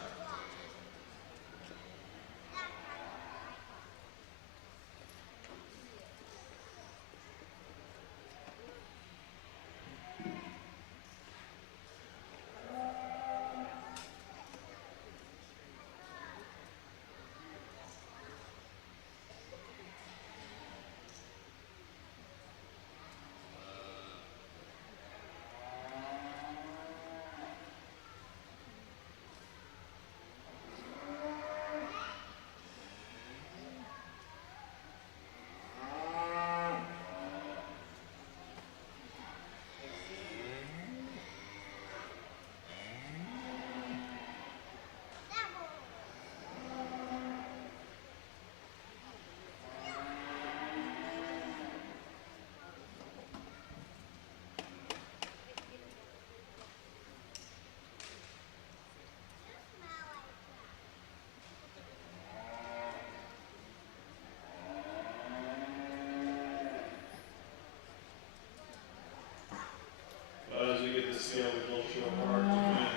As we get this Gelbvieh bull show apart,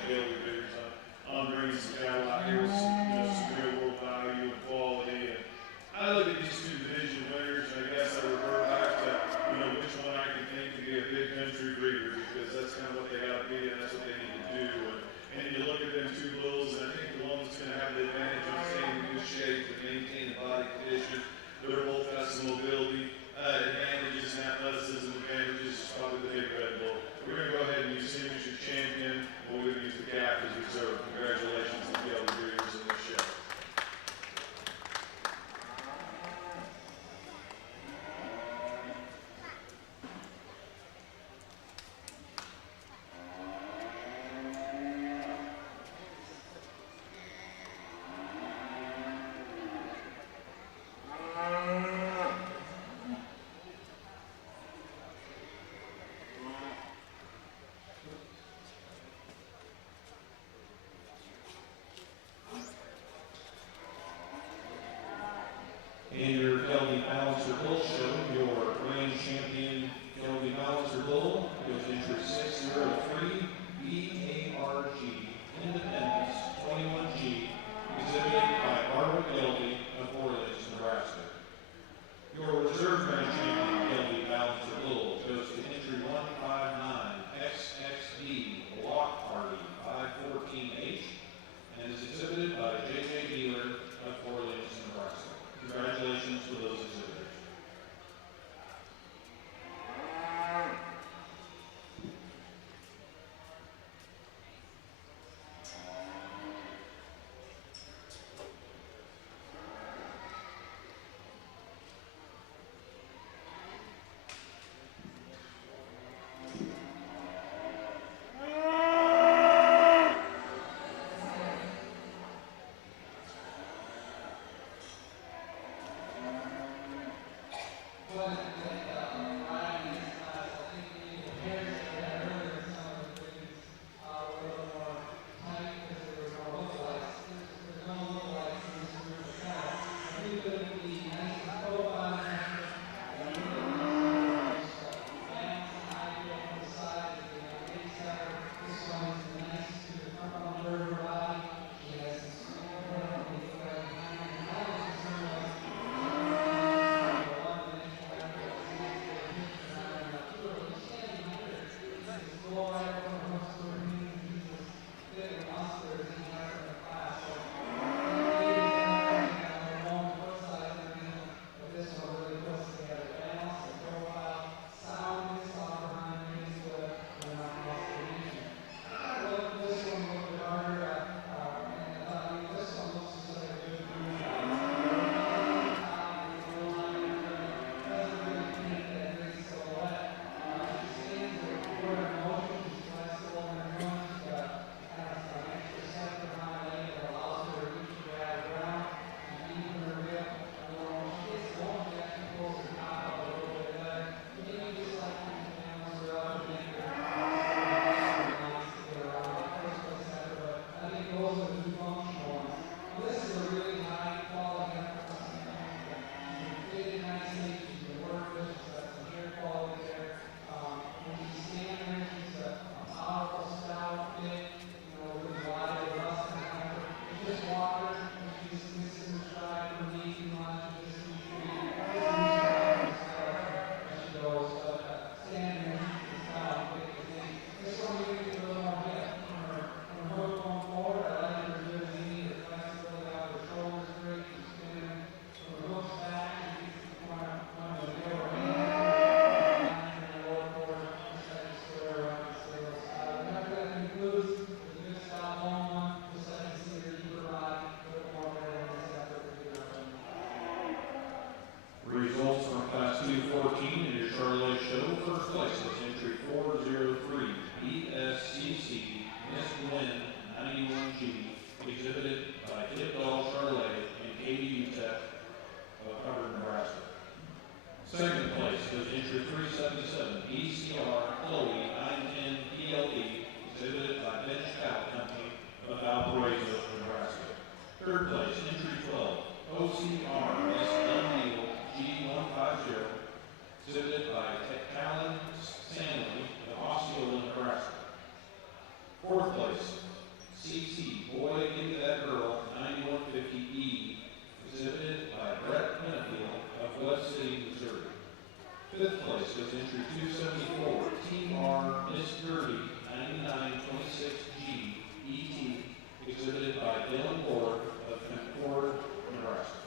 Gelbvieh figures I'm bringing some cattle out here with some real world value and quality. And I look at these two division winners, and I guess I revert back to, which one I can think to be a big country breeder, because that's kind of what they got to be, and that's what they need to do. And you look at them two bulls, and I think the one that's going to have the advantage on staying in good shape and maintain the body condition, they're both got some mobility advantages and athleticism advantages, is probably the big Red Bull. We're going to go ahead and use him as your champion, and we're going to use the calf Fourth place, CT, Boy Into That Girl, 9150E, exhibited by Brett Penfield of West City, Missouri. Fifth place was entry 274, Team R Miss Gertie, 9926G, ET, exhibited by Dylan Ward of Concord, Nebraska.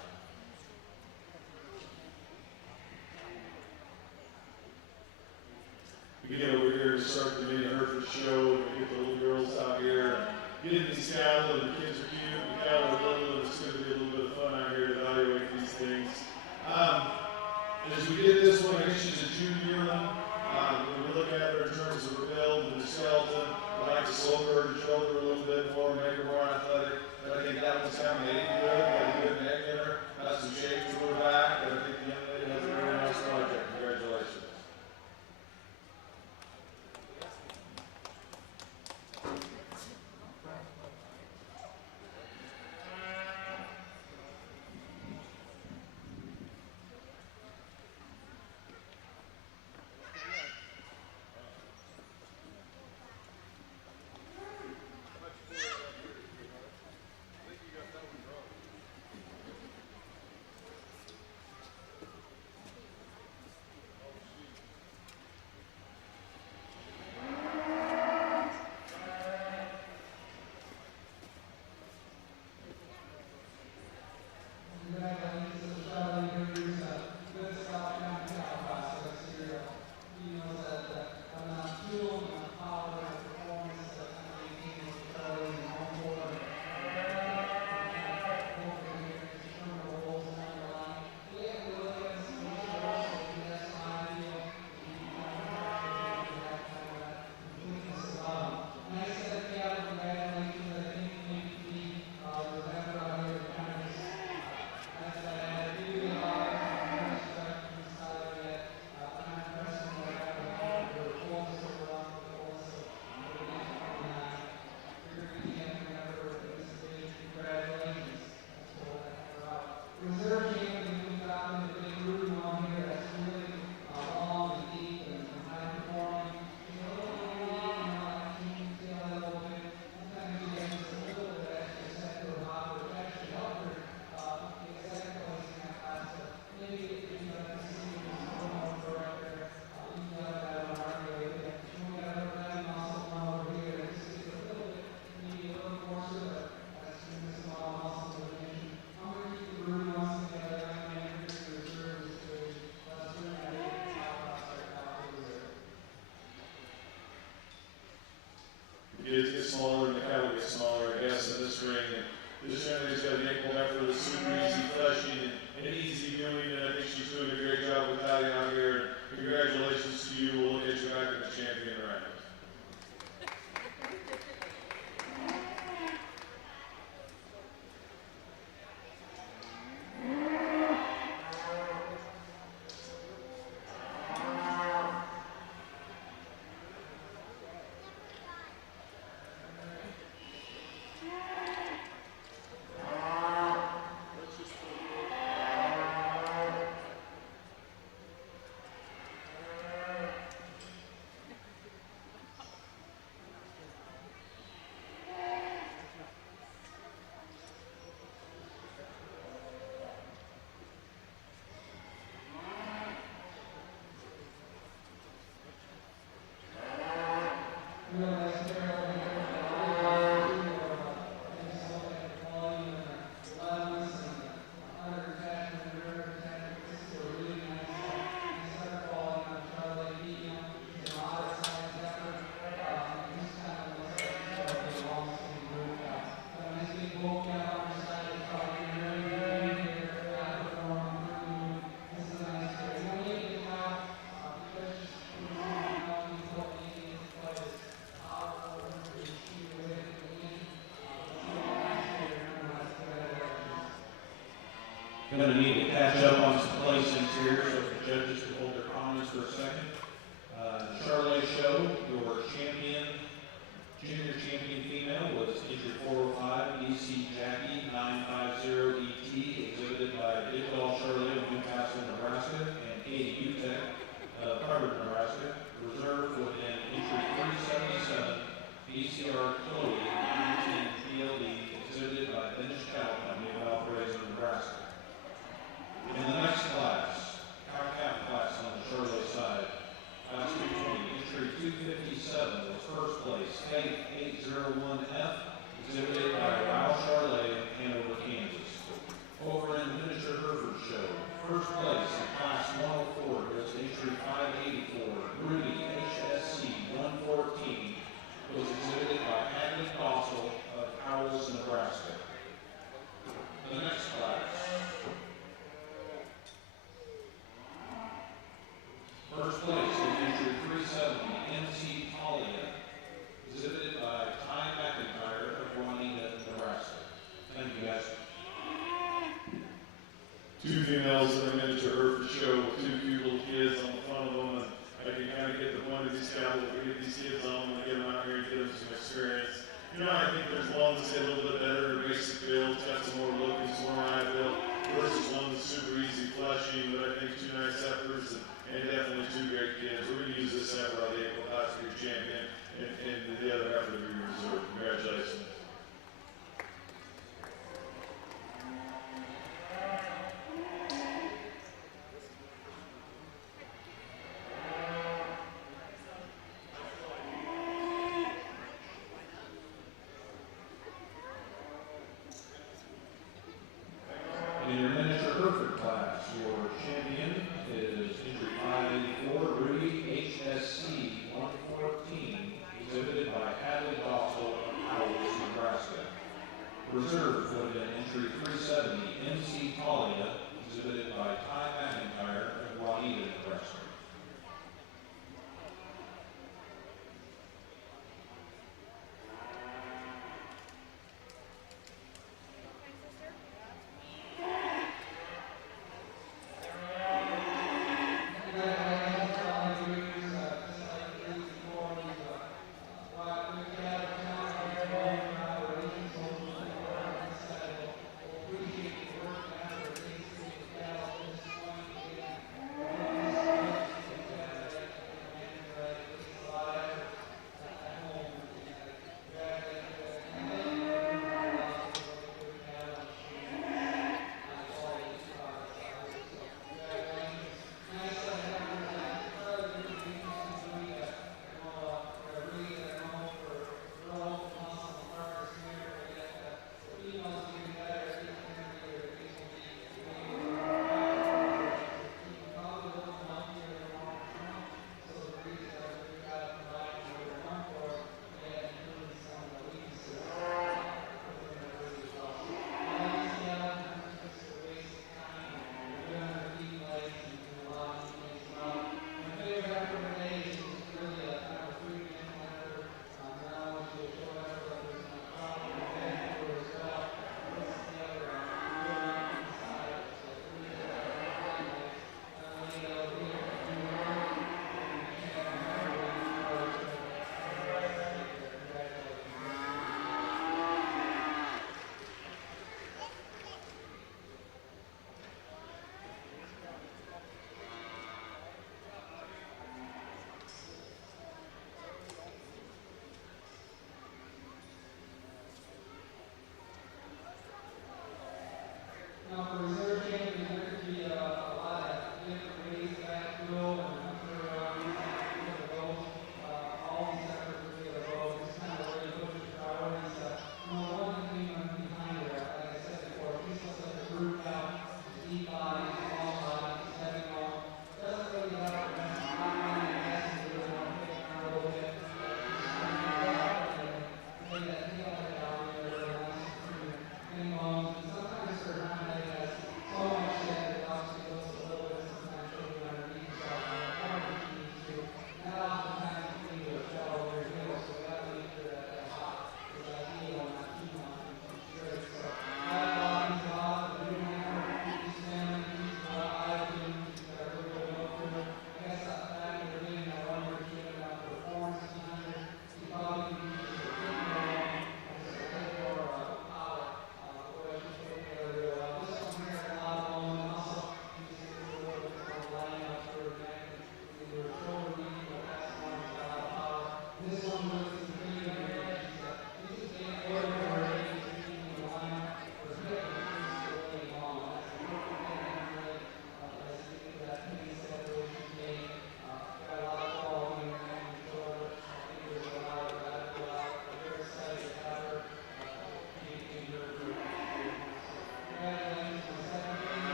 We get over here and start the mini Hereford show, and we get the little girls out here, and get in these cattle, and the kids are cute, and the cattle are little, and it's going to be a little bit of fun out here to evaluate these things. And as we get this one, I guess she's a junior one. When we look at her in terms of her build and the skeleton, we like to slow her and show her a little bit more, make her more athletic. And I think that one's kind of made good, got a good neck in her, got some shape to her back, and I think the young lady has a very nice project. Congratulations. Kids get smaller and the cattle get smaller, I guess, in this ring. And this young lady's got an ankle effort that's super easy fleshing and easy viewing, and I think she's doing a great job with Patty out here. And congratulations to you. We'll look at you back in the champion round. I'm going to need to catch up on some placings here, so if the judges can hold their comments for a second. Charloais show, your champion, junior champion female was entry 405, EC Jackie 950ET, exhibited by Digital Charloais of Newcastle, Nebraska, and Katie Utek of Harvard, Nebraska. Reserve within entry 377, BCR Faith 801F, exhibited by Charloais, Hanover, Kansas. Over in Miniature Hereford Show, first place in Class 104 goes to entry 584, Rudy HSC 114, was exhibited by Angus of Howells, Nebraska. The next class. First place in entry 370, MC Talia, exhibited by Ty McIntyre of Juanita, Nebraska. Thank you, guys. Two females in the Miniature Hereford Show with two cute little kids on the front of them, and I can kind of get the point of these cattle to get these kids on and get them out here and get them some experience. You know, I think there's one that's got a little bit better basic build, got some more look and some more eye build, versus one that's super easy fleshing, but I think two nice heifers and definitely two great kids. We're going to use this heifer on the April class for your champion and the other heifer to be reserved. Congratulations. In your Miniature Hereford class, your champion is entry 584, Rudy HSC 114, exhibited by Hadley Dossel of Howells, Nebraska. Reserve would have been entry 370, MC Talia, exhibited by Ty McIntyre of Juanita, Nebraska.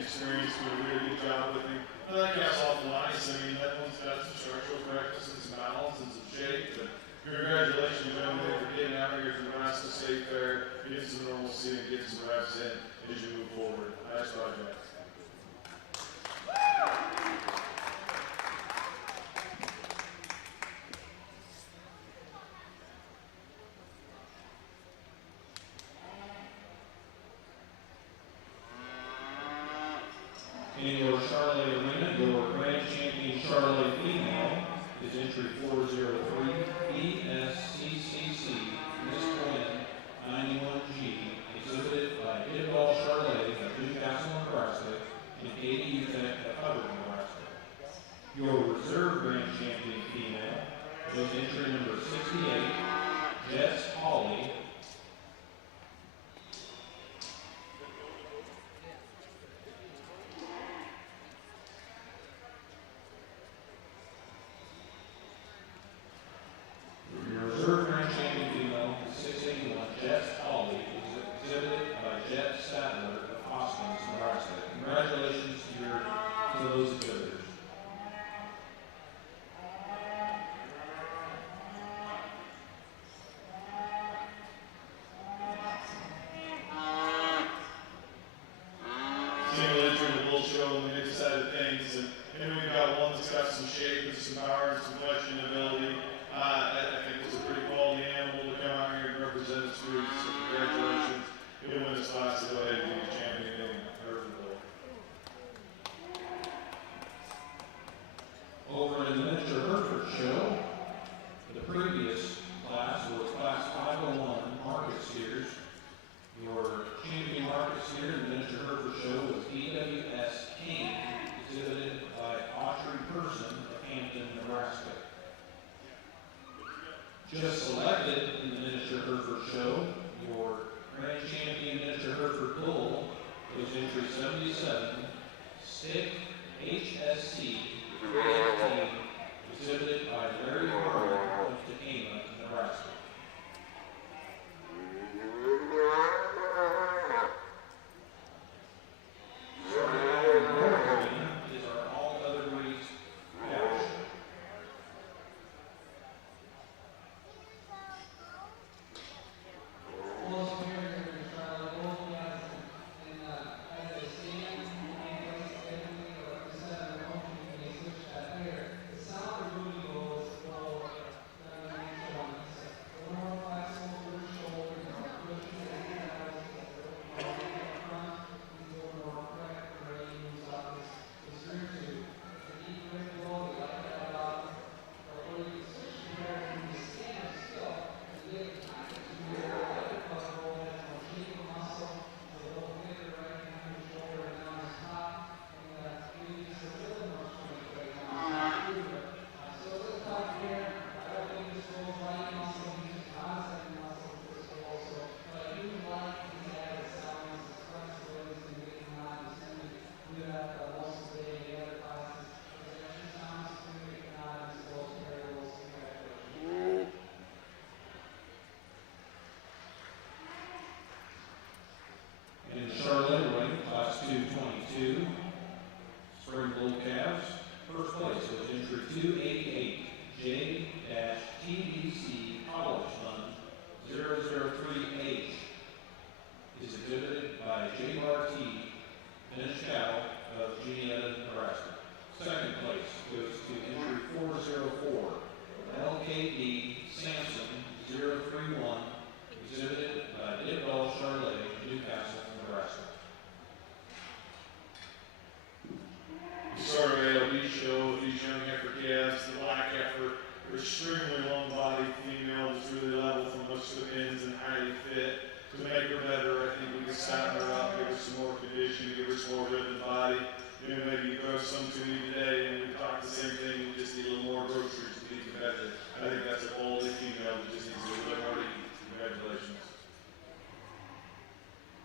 experience, doing a really good job with him. And that cat's awful nice. I mean, that one's got some structural correctness and some balance and some shape. But congratulations, young man, for getting out here to the Nebraska State Fair, getting some normalcy and getting some reps in as you move forward. Nice project. In your Charloais arena, your grand champion Charloais female is entry 403 ESCCC, Miss Gwen 91G, exhibited by Idball Charloais of Newcastle, Nebraska, and Katie Utek of Hubbard, Nebraska. Your reserve grand champion female is entry number 68, Jess Hawley. Over in the Miniature Hereford show, the previous class was class 501 market steers. Your champion market steer in the Miniature Hereford show was EWS King, exhibited by Autry Person of Hampton, Nebraska. Just selected in the Miniature Hereford show, your grand champion Miniature Hereford bull was entry 77, Stick HSC 318, exhibited by Larry Horner of Tacoma, Nebraska. Is our all other breeds pouch.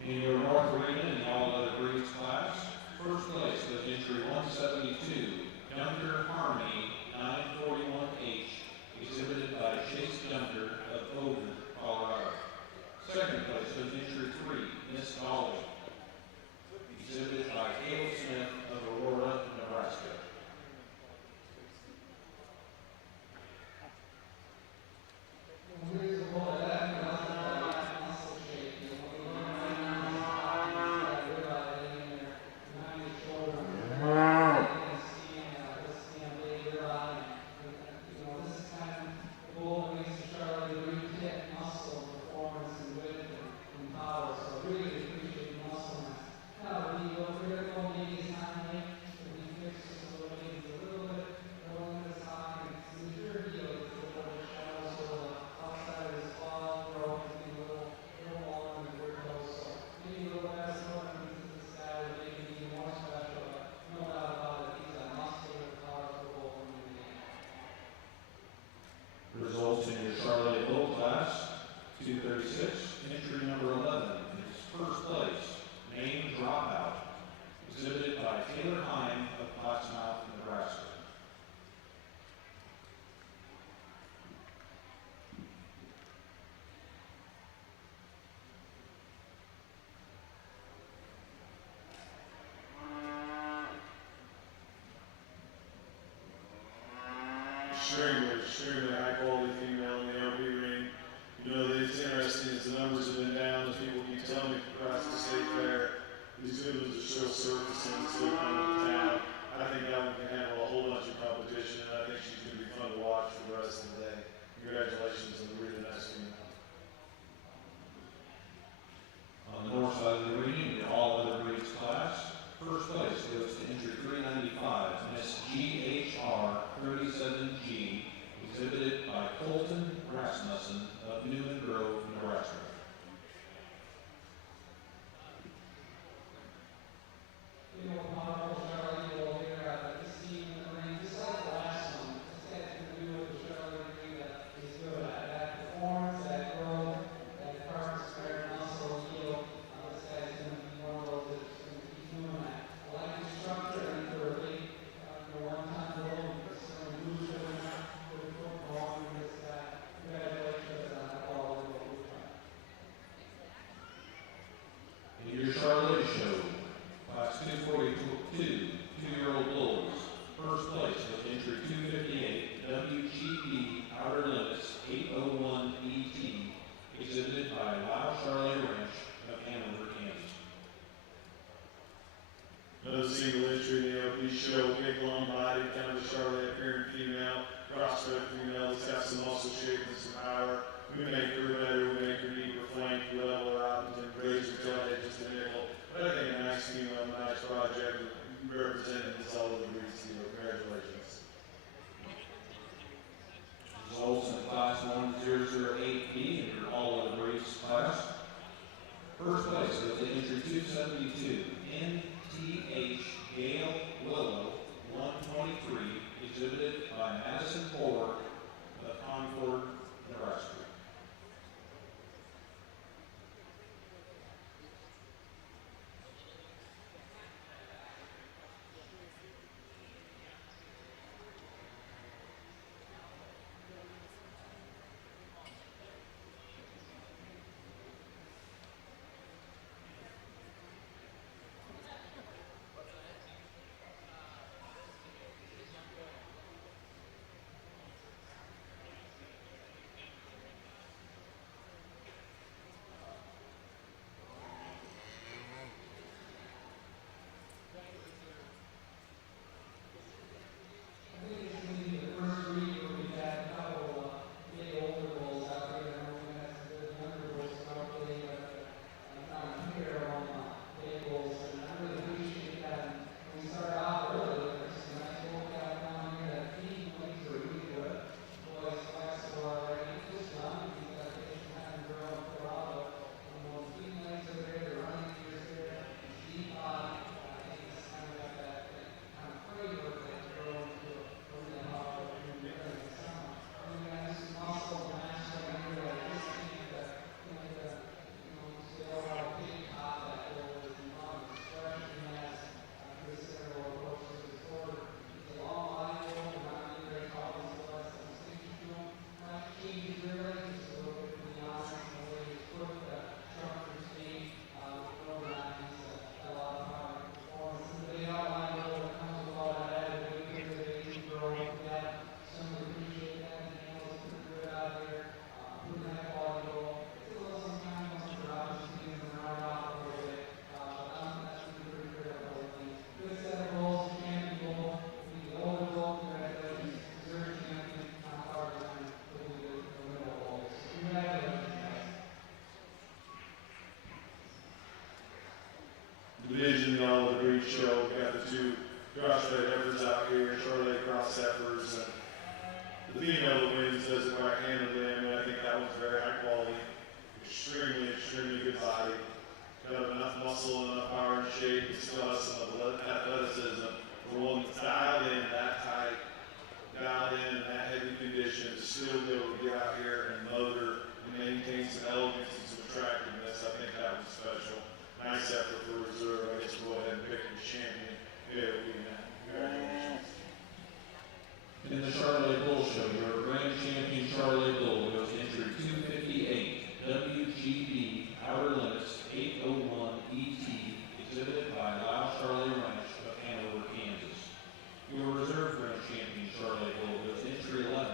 In your North Arena in the All Other Breeds class, first place was entry 172, Dunker Harmony 941H, exhibited by Chase Dunker of Over, Colorado. Second place was entry 3, Miss Dolly, exhibited by Hale extremely high quality female in the LP ring. You know, it's interesting as the numbers have been down, as people keep telling me across the state fair, these good ones are still surfacing, still coming to town. I think that one can handle a whole bunch of competition, and I think she's going to be fun to watch for the rest of the day. Congratulations on the really nice female. On the north side of the arena, your all other grades class. First place goes to entry 395, Miss GHR 37G, exhibited by Colton Rasmussen of Newman Grove, Nebraska. Your Charloais show, class 242, 2-year-old bulls. First place with entry 258, WGB Outer Limits 801 ET, exhibited by Charloais Ranch of Hanover, Kansas. Another single entry in the LP show, big long body, kind of a Charloais appearing female, crossbred female that's got some muscle shape and some power. We make her better, we make her deeper flank, we level her out, and raise her tail head just a nickel. But I think a nice female, a nice project, representing this all over the breeds. Congratulations. Results in class 1008B in your all other breeds class. First place goes to entry 272, NTH Gale Willow 123, exhibited by Madison Ford of Concord, Nebraska. Division in all the breed show. We got the two crossbred heifers out here, Charloais cross heifers, and the female that wins does it quite handily. I mean, I think that one's very high quality, extremely good body. Got enough muscle, enough power and shape, and still has some athleticism. For one that's dialed in that tight, dialed in that heavy condition, to still be able to get out here and motor and maintain some elegance and some attractiveness. I think that was special. Nice effort for reserve. I guess we'll go ahead and pick your champion. Yeah, we can. Congratulations. In the Charloais Bull Show, your grand champion Charloais Bull goes to entry 258, WGB Outer Limits 801 ET, exhibited by Charloais Ranch of Hanover, Kansas. Your reserve grand champion Charloais Bull goes to entry 11,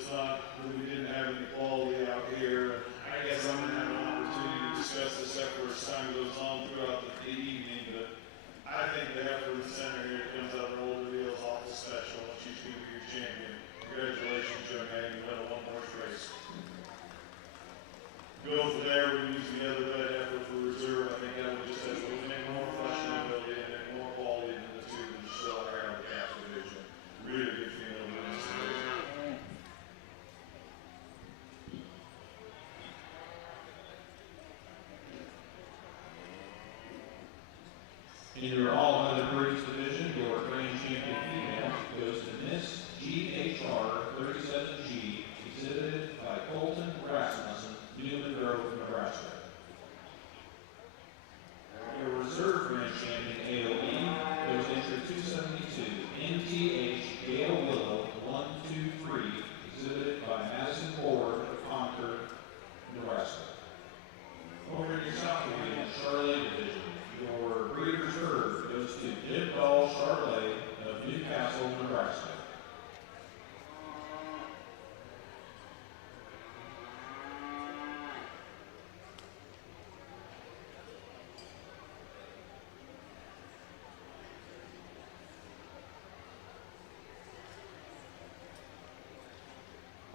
really thought that we didn't have any quality out here. I guess I'm gonna have an opportunity to discuss this effort as time goes on throughout the evening, but I think the Hereford Center here comes out of Roller Wheel is awful special. She's gonna be your champion. Congratulations, young man. You won a one-horse race. Go from there, we use the other vet effort for reserve. I think that would just have a little bit more flexibility and more quality than the two that you still are out of the calf division. Really good female in this division. In your all other breeds division, your grand champion female goes to Miss GHR 37G, exhibited by Colton Rasmussen, Newman Grove, Nebraska. Your reserve grand champion AOE goes entry 272, NTH Gale Willow 123, exhibited by Madison Ford of Concord, Nebraska. Over in your South Division, Charloais division, your breeder's herd goes to Gelbvieh Charloais of Newcastle, Nebraska.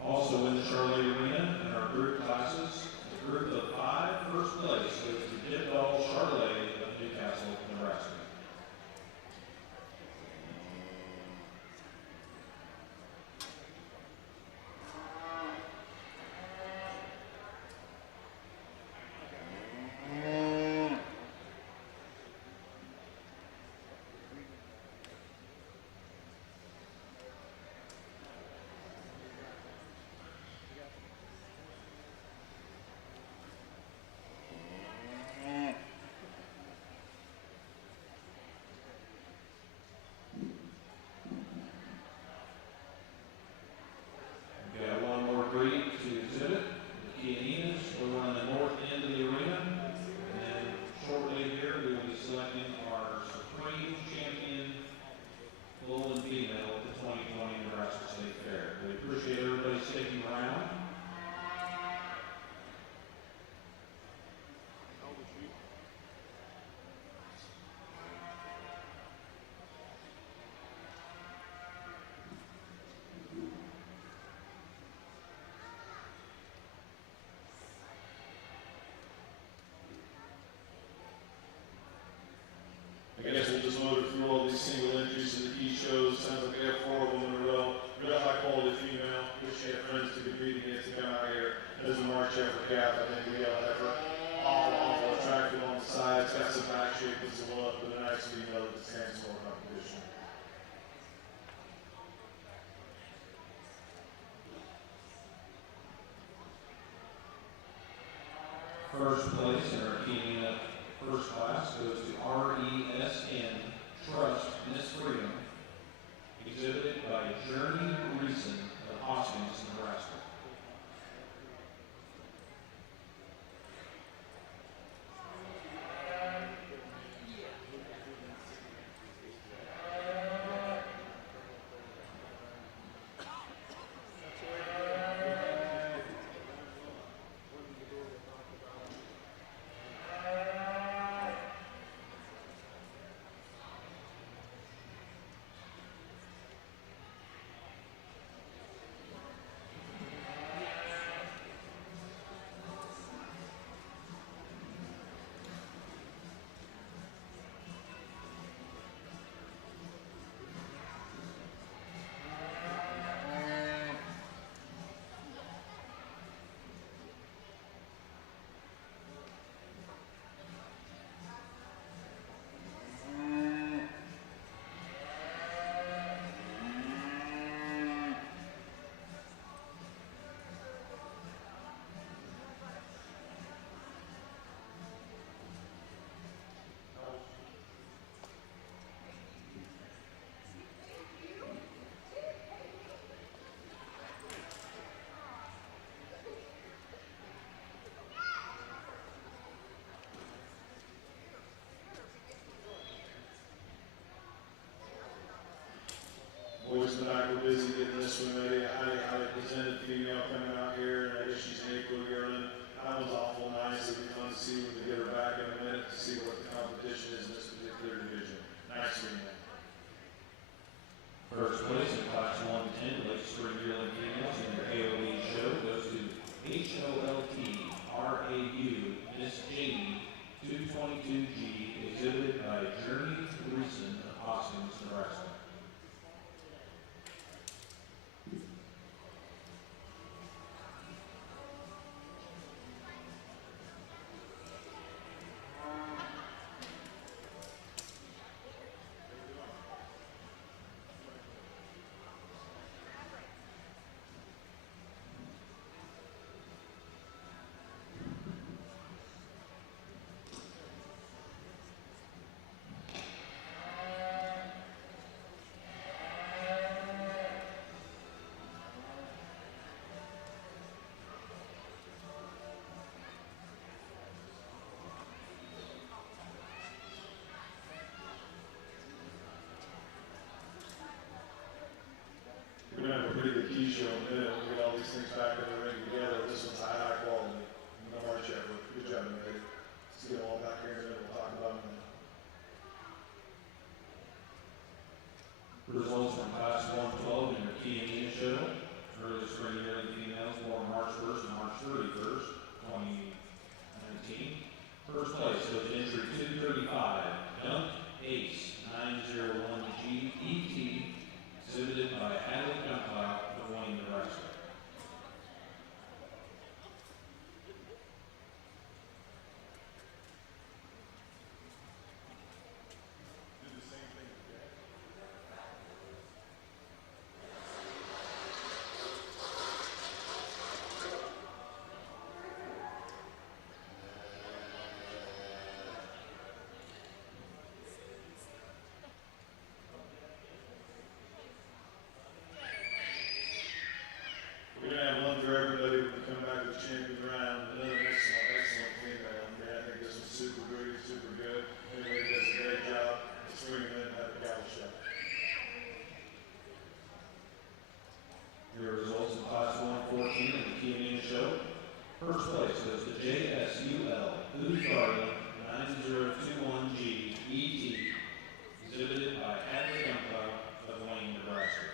Also in the Charloais arena, in our group classes, the group of 5 first place goes to Gelbvieh Charloais of Newcastle, Nebraska. We've got one more breed to exhibit, the Chianinas, over on the north end of the arena. And then shortly here, we will be selecting our Supreme Champion Golden Female at the 2020 Nebraska State Fair. We appreciate everybody sticking around. I guess we'll just motor through all these single entries to the key shows. Sounds like we have 4 of them in a row. Real high quality female. Wish you had friends to compete against to come out here. There's a March effort calf. I think we got an effort. All attractive on the sides. Got some back shape and some look, but a nice female that stands for competition. First place in our Chianina first class goes to R.E.S.N. Trust Miss Freedom, exhibited by Journey Reason of Hoskins, Nebraska. First place goes to JSUL Blue Charlie 9021G ET, exhibited by Hadley of Wayne, Nebraska.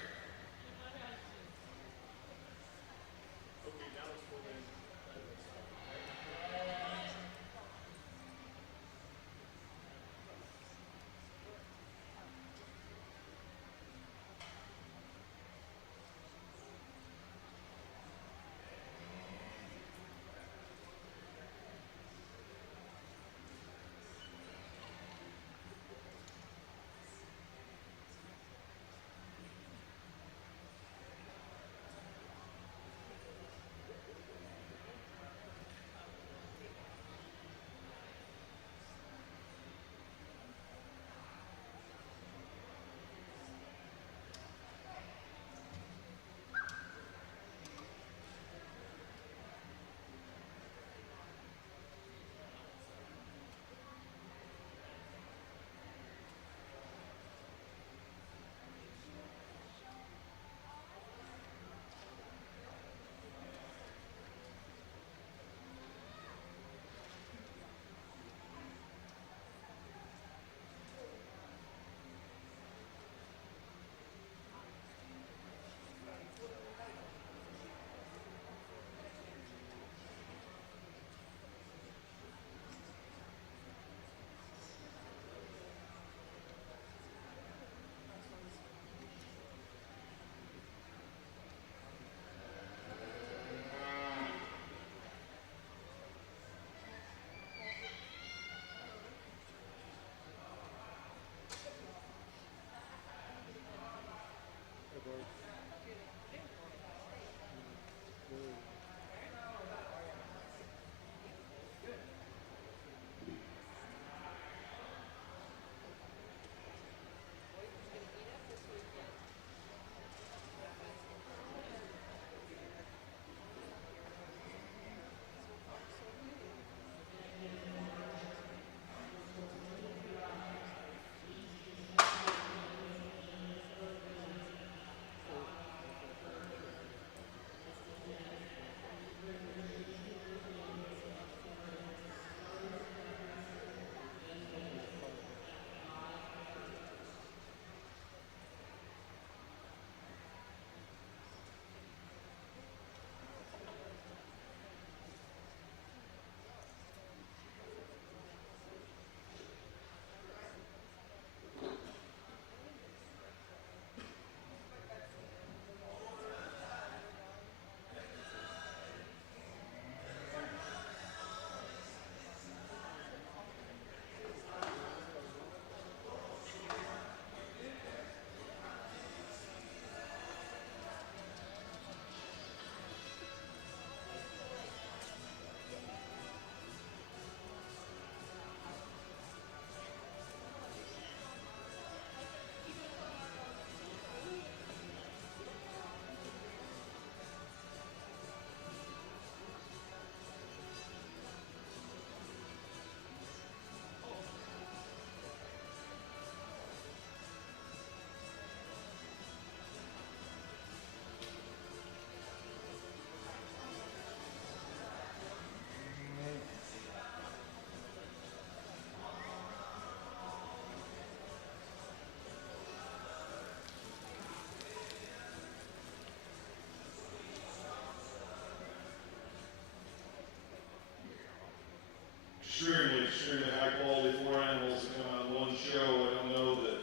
Extremely high quality four animals that come out in one show. I don't know that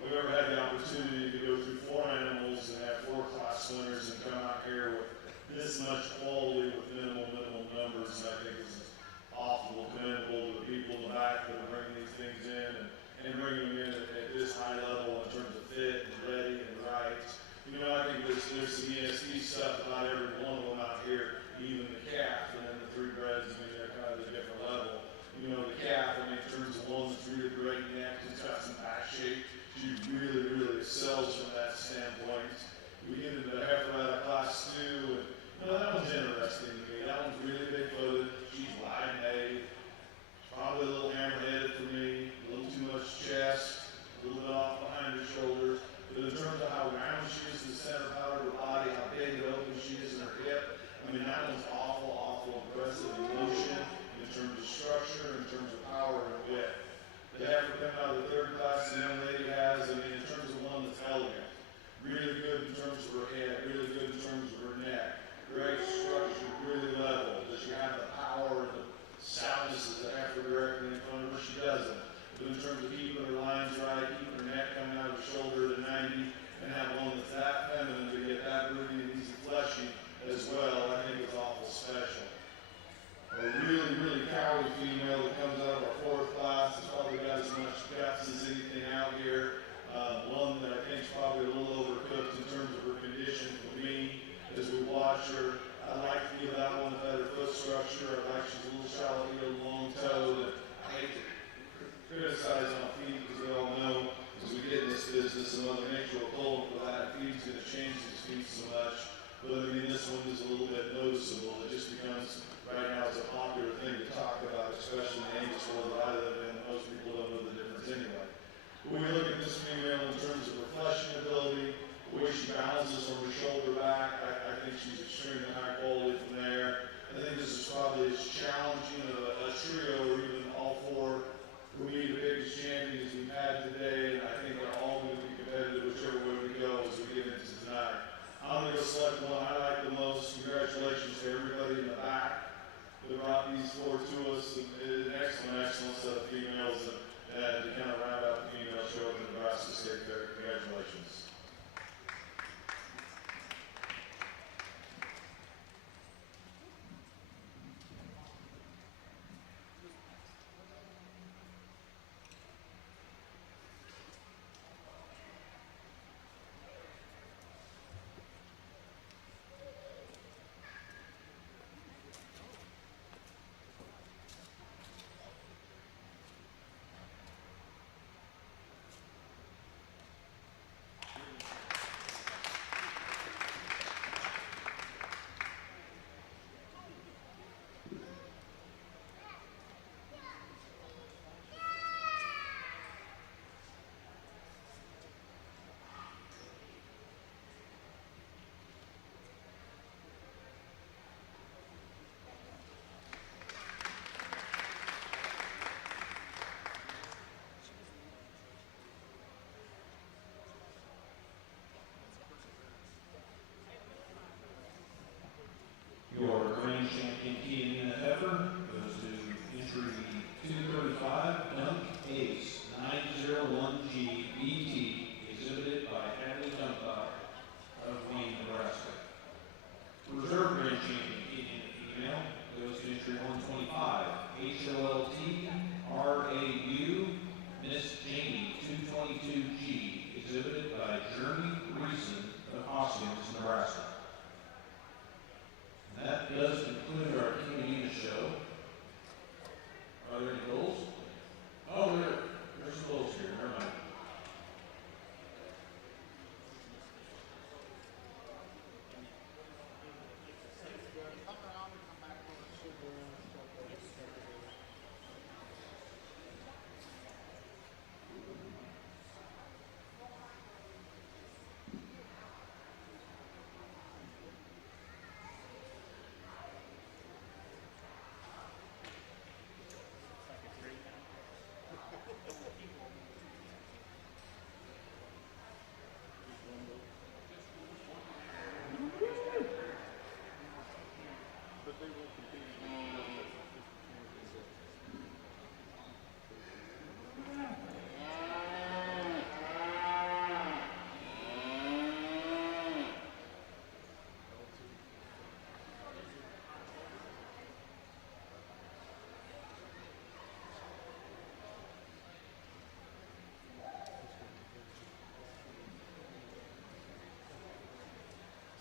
we've ever had the opportunity to go through four animals and have four class winners and come out here with this much quality with minimal numbers. And I think it's awful, commendable to the people in the back that are bringing these things in and bringing them in at this high level in terms of fit and ready and right. You know, I think there's some ESD stuff about every one of them out here, even the calf and then the three breds. I mean, they're kind of a different level. You know, the calf, I mean, in terms of one that's really great neck, it's got some back shape. She really excels from that standpoint. We get into the Hereford out of class 2, and you know, that one's interesting to me. That one's really big-footed. She's wide-made. Probably a little hammer-headed for me. A little too much chest. A little bit off behind her shoulders. But in terms of how round she is in the center part of her body, how big and open she is in her hip, I mean, that one's awful awful impressive emotion, in terms of structure, in terms of power and width. The heifer coming out of the third class, the young lady has, I mean, in terms of one that's elegant. Really good in terms of her head, really good in terms of her neck. Great structure, really level. Does she have the power and the soundness of the heifer directly in front of her? She doesn't. But in terms of keeping her lines right, keeping her neck coming out of the shoulder to 90, and have one that's that feminine to get that rooty and easy fleshy as well, I think it's awful special. A really, really cowy female that comes out of our fourth class has probably got as much guts as anything out here. One that I think is probably a little overcooked in terms of her condition for me as we watch her. I like to give that one a better foot structure. I like she's a little shallow heel, long toed. I hate to criticize on feet because we all know as we get in this business and Mother Nature will pull for that. Feet's going to change his feet so much. But I mean, this one is a little bit noticeable. It just becomes, right now, it's a popular thing to talk about, especially in the Angus world that I live in. Most people don't know the difference anyway. When we look at this female in terms of her fleshing ability, the way she balances from her shoulder back, I think she's extremely high quality from there. I think this is probably as challenging a trio or even all four for me, the biggest champions we've had today, and I think they're all going to be competitive whichever way we go as we get into tonight. I'm going to go select one I like the most. Congratulations to everybody in the back that brought these four to us. An excellent, excellent set of females and to kind of round out the female show at the Nebraska State Fair. Congratulations. Your grand champion Chianina heifer goes to entry 235, Dunk Ace 901G BT, exhibited by Hadley Dumpa of Wayne, Nebraska. Reserve grand champion Chianina female goes to entry 125, HOLT RAU Miss Jamie 222G, exhibited by Jeremy Reason of Hoskins, Nebraska. That does conclude our Chianina show. Are there any bulls? Oh, there's some bulls here. Never mind.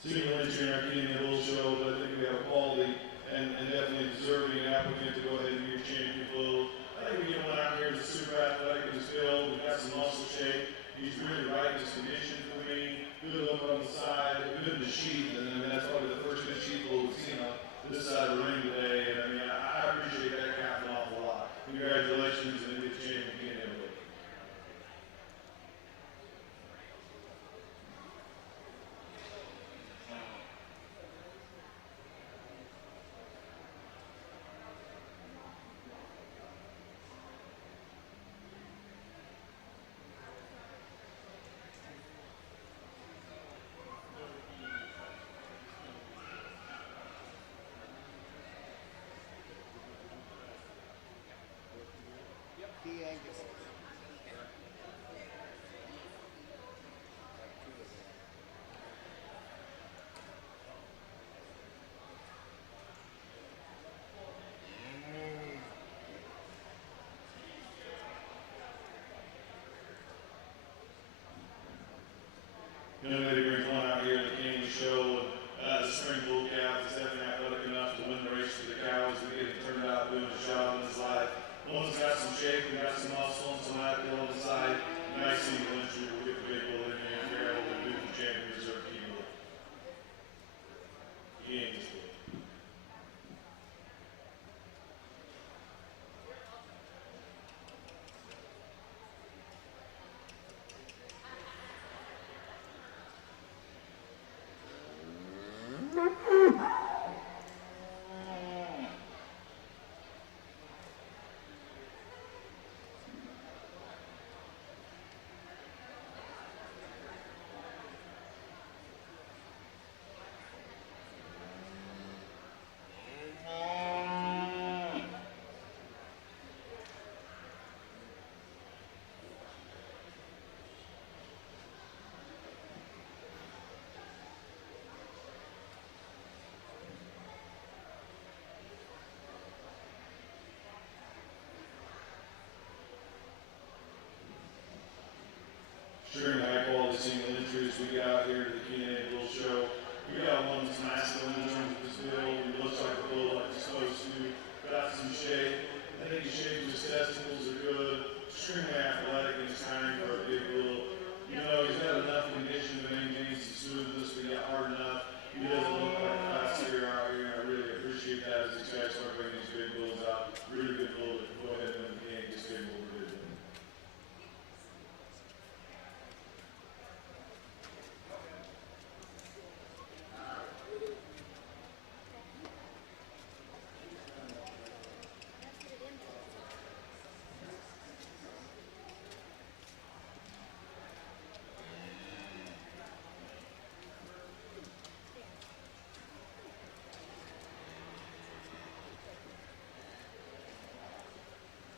Senior entry in our Chianina Bull Show, but I think we have quality and definitely deserving applicant to go ahead and be your champion bull. I think we get one out here that's super athletic in his build. We've got some muscle shape. He's really right in his condition for me. Good look on the side, good in the sheath, and I mean that's probably the first good sheath bull we've seen on this side of the ring today. And I mean I appreciate that calf an awful lot. Congratulations and get the champion Chianina Bull. Young lady brings one out here at the King show. The spring bull calf is definitely athletic enough to win the race for the cows. We get it turned out doing a job in his life. One's got some shape, we got some muscle and some appeal on the side. Nice single entry. We'll get the big bull in there. Figure out what we'll do for champion reserve key bull. Angus bull. Extremely high quality single entries we got here to the Chianina bull show. We got one that's masculine in terms of his build. He looks like a bull like he's supposed to. Got some shape. I think his shape, his testicles are good. Extremely athletic and he's tiny for a big bull. You know, he's got enough condition to maintain some smoothness, but yet hard enough. He doesn't look like a fast seer out here. I really appreciate that as these guys start bringing these big bulls out. Really good bull. Go ahead and win the game. Just big bull.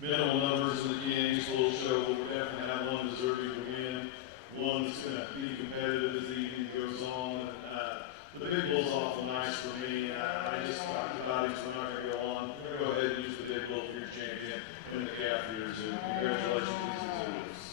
Minimal numbers in the Chiangus bull show. We'll definitely have one deserving to win. One that's going to be competitive as the evening goes on. The big bull's awful nice for me. I just talked about him, so we're not going to go on. We're going to go ahead and use the big bull for your champion in the calf here, Zoo. Congratulations to these exhibitors.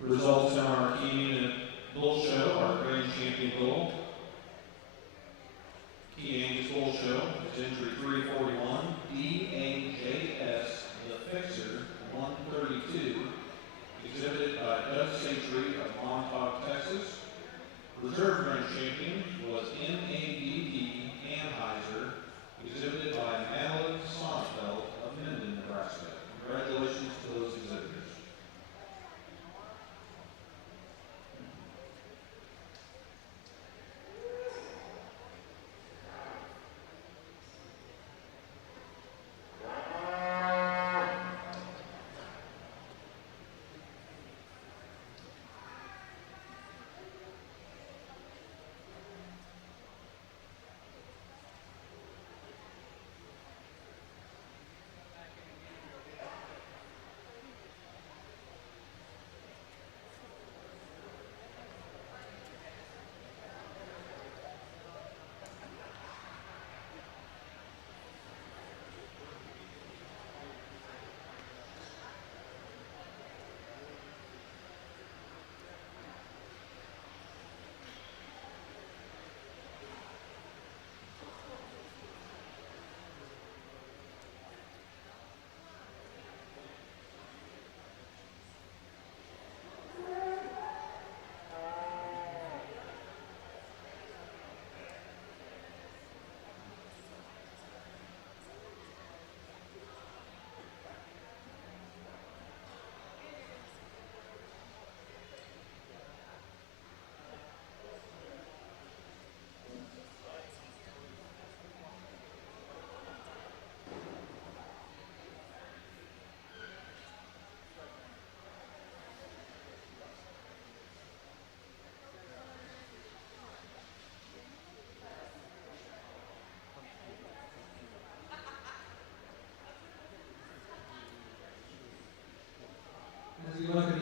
Results in our Chianina bull show, our grand champion bull. Chiangus bull show is entry 341, DAJS, the Fixer, 132, exhibited by Doug Sentry of Montauk, Texas. Reserve grand champion was M.A.D.D. Anheuser, exhibited by Madeline Sonnefeld of Minden, Nebraska. Congratulations to those exhibitors.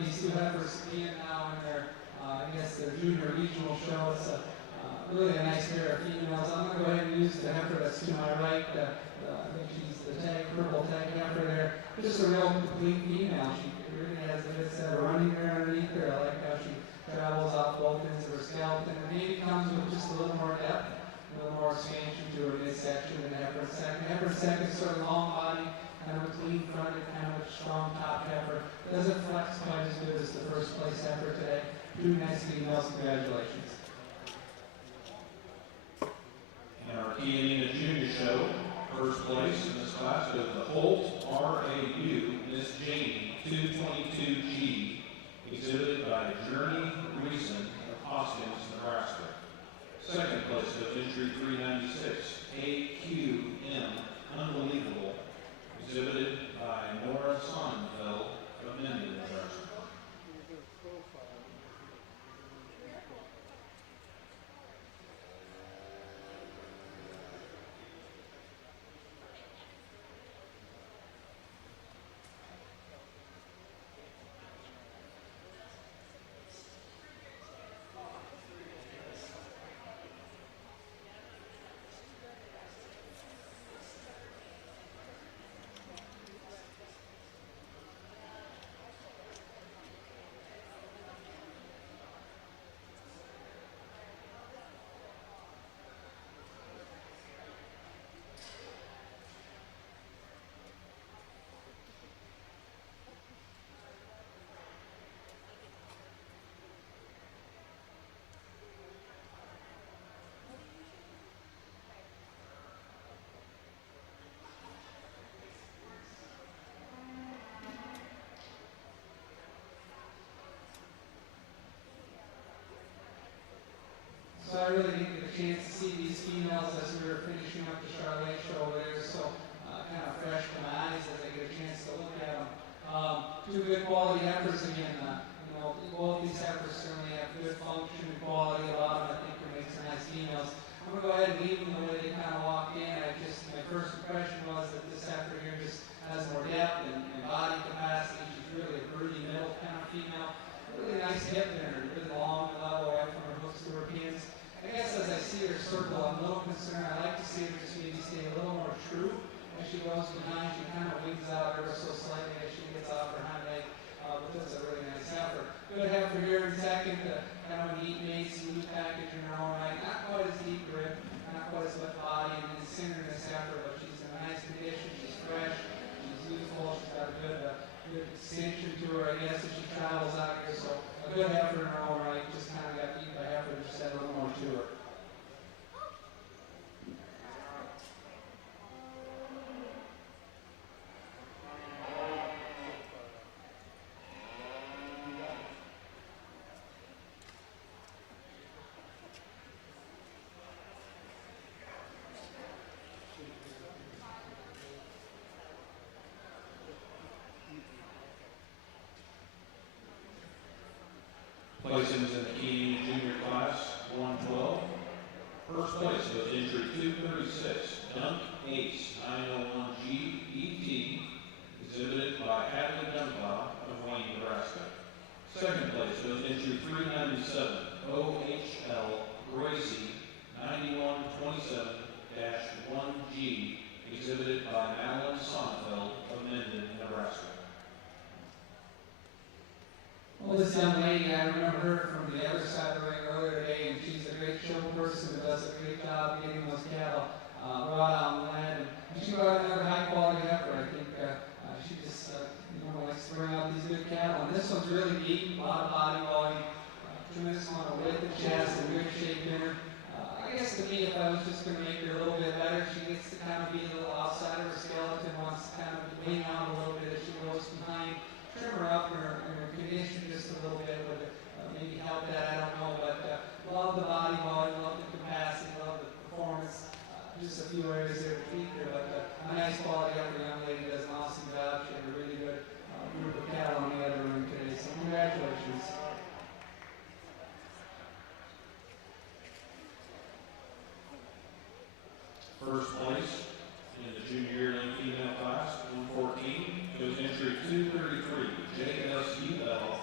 these two heifers being now in their, I guess, their junior regional show. It's really a nice pair of females. I'm going to go ahead and use the heifer that's to my right. I think she's the purple tag heifer there. Just a real complete female. She really has a good set of running there underneath her. I like how she travels out both ends of her scalp. And the baby comes with just a little more depth, a little more expansion to her midsection than the heifer second. Heifer second is sort of long body, kind of a clean fronted, kind of a strong top heifer. Doesn't flex quite as good as the first place heifer today. Two nice females. Congratulations. In our Chianina Junior Show, first place in this class goes the Holt R.A.U. Miss Jamie 222G, exhibited by Journey Reason of Hoskins, Nebraska. Second place goes entry 396, AQM Unbelievable, exhibited by Nora Sonnenfeld of Minden, Nebraska. So I really didn't get a chance to see these females as we were finishing up the Charloais show over there, so kind of fresh to my eyes as I get a chance to look at them. Two good quality heifers again. Both these heifers certainly have good function and quality. A lot of them I think can make some nice females. I'm going to go ahead and leave them the way they kind of walked in. My first impression was that this heifer here just has more depth and body capacity. She's really a broody middle kind of female. Really nice hip there, really long and level right from her hooks to her pins. I guess as I see her circle, I'm a little concerned. I like to see her just maybe stay a little more true as she goes behind. She kind of wings out ever so slightly as she gets off her hind leg. But that's a really nice heifer. Good heifer here in second. Kind of a neat made, smooth package in her own right. Not quite as deep grip, not quite as much body and center in this heifer, but she's in a nice condition. She's fresh. She's youthful. She's got a good extension to her, I guess, as she travels out here. So a good heifer in her own right. Just kind of got beat by heifer and just had a little more to her. Placings in the Chianina Junior Class 112. First place goes entry 236, Dunk Ace 901G ET, exhibited by Hadley Gelbvieh of Wayne, Nebraska. Second place goes entry 397, OHL Gracie 9127-1G, exhibited by Madeline Sonnenfeld of Minden, Nebraska. Well, this young lady, I remember her from the other side of the ring earlier today, and she's a great show person who does a great job getting those cattle brought out on the land. And she brought another high-quality heifer. I think she just likes to bring out these good cattle. And this one's really deep, a lot of body volume, tremendous amount of width and chest, and good shape in her. I guess to me, if I was just going to make her a little bit better, she gets to kind of be a little outside of her skeleton, wants to kind of lean out a little bit as she goes behind. Trim her up in her condition just a little bit with it. Maybe help that, I don't know, but love the body volume, love the capacity, love the performance. Just a few areas there to tweak her, but a nice quality effort. Young lady does an awesome job. She had a really good group of cattle on the other ring today, so congratulations. First place in the junior yearling female class 114 goes entry 233, JSUL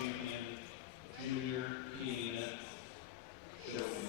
champion, junior Chianina Gelbvieh.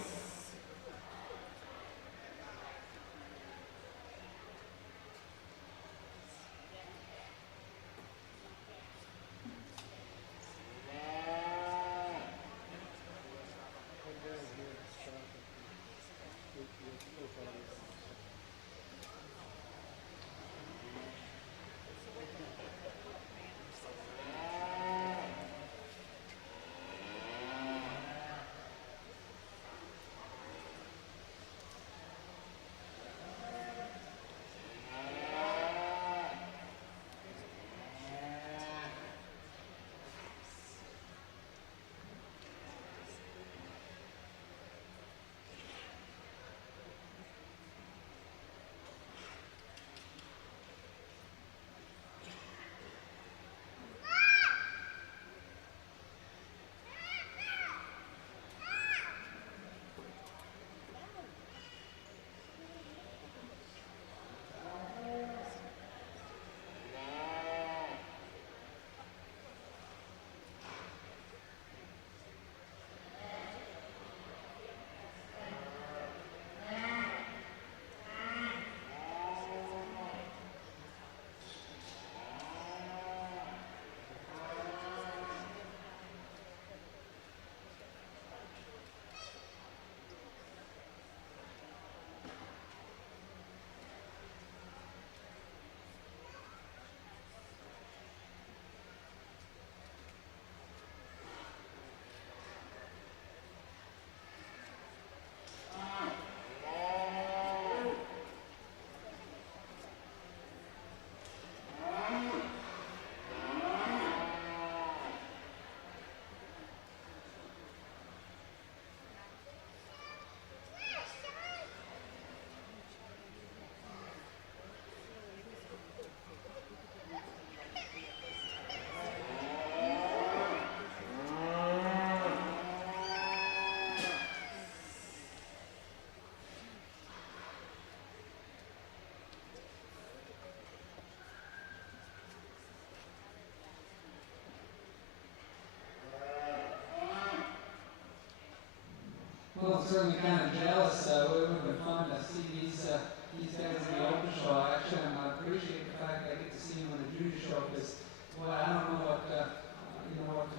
Well, I'm certainly kind of jealous. It would have been fun to see these guys in the open show. Actually, I appreciate the fact that I get to see them in the junior show because, boy, I don't know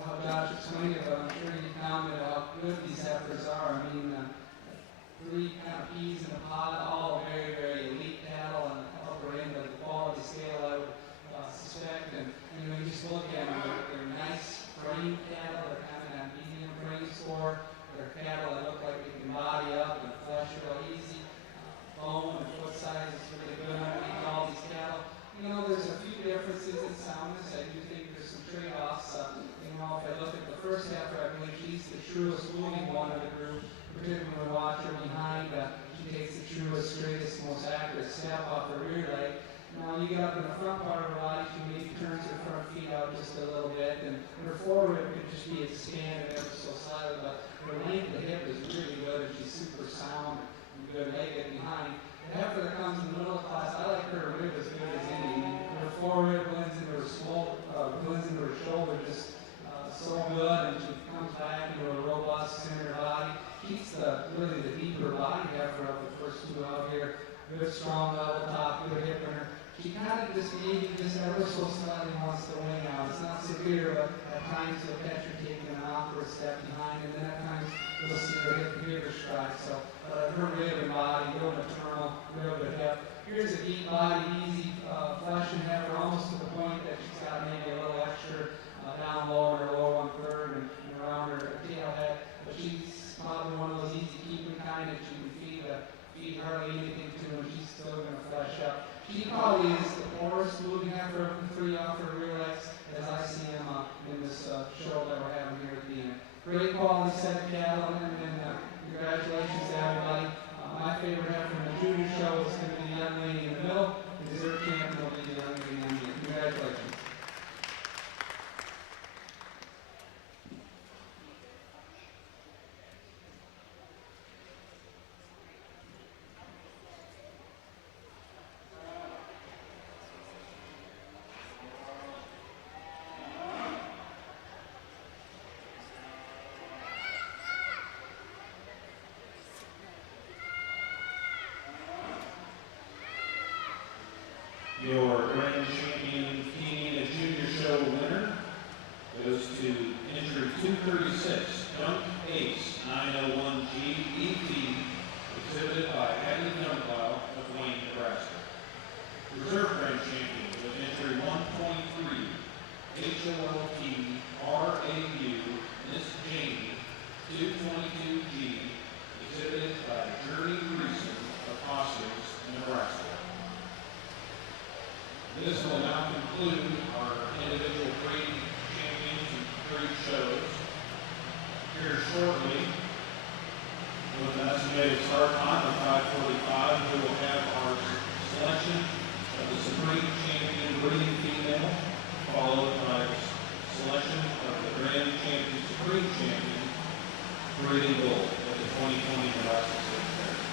how Josh explained it, but I'm sure he commented how good these heifers are. I mean, 3 kind of peas in a pod, all very, very elite cattle on the upper end of the quality scale, I would suspect. And you just look at them, they're nice frame cattle, they're kind of that medium frame score. They're cattle that look like they can body up and flesh real easy. Bone and foot size is really good underneath all these cattle. There's a few differences in soundness. I do think there's some trade-offs. If I look at the first heifer, I believe she's the truest moving one of the group. Particularly when we watch her behind, she takes the truest, straightest, most accurate step off her rear leg. Now you get up in the front part of her body, she maybe turns her front feet out just a little bit, and her forward could just be expanded ever so slightly, but her length of the hip is really good, and she's super sound and good legged behind. The heifer that comes in the middle of the class, I like her rib as good as any. Her forward blends into her shoulder just so good, and she comes back into a robust center body. Keeps really the deeper body heifer of the first 2 out here. Good strong level top, good hip in her. She kind of just ever so slightly wants to wing out. It's not severe, but at times you'll catch her taking an awkward step behind, and then at times you'll see her hip strike. So, her rib and body, real maternal, real good hip. Here's a deep body, easy flesh and heifer, almost to the point that she's got maybe a little extra down low in her lower 1/3 and around her tail head. But she's probably one of those easy keeping kind that you can feed hardly anything to, and she's still going to flesh up. She probably is the poorest moving heifer of the 3 off her rear legs, as I see them in this show that we're having here at the end. Great quality set of cattle, and congratulations to everybody. My favorite heifer in the junior show is going to be the young lady in the middle. The dessert champion will be the young lady in the end. Congratulations. breed shows. Here shortly, with an estimated start time of 5:45, we will have our selection of the Supreme Champion breeding female, followed by selection of the Grand Champion Supreme Champion breeding bull at the 2020 Nebraska State Fair.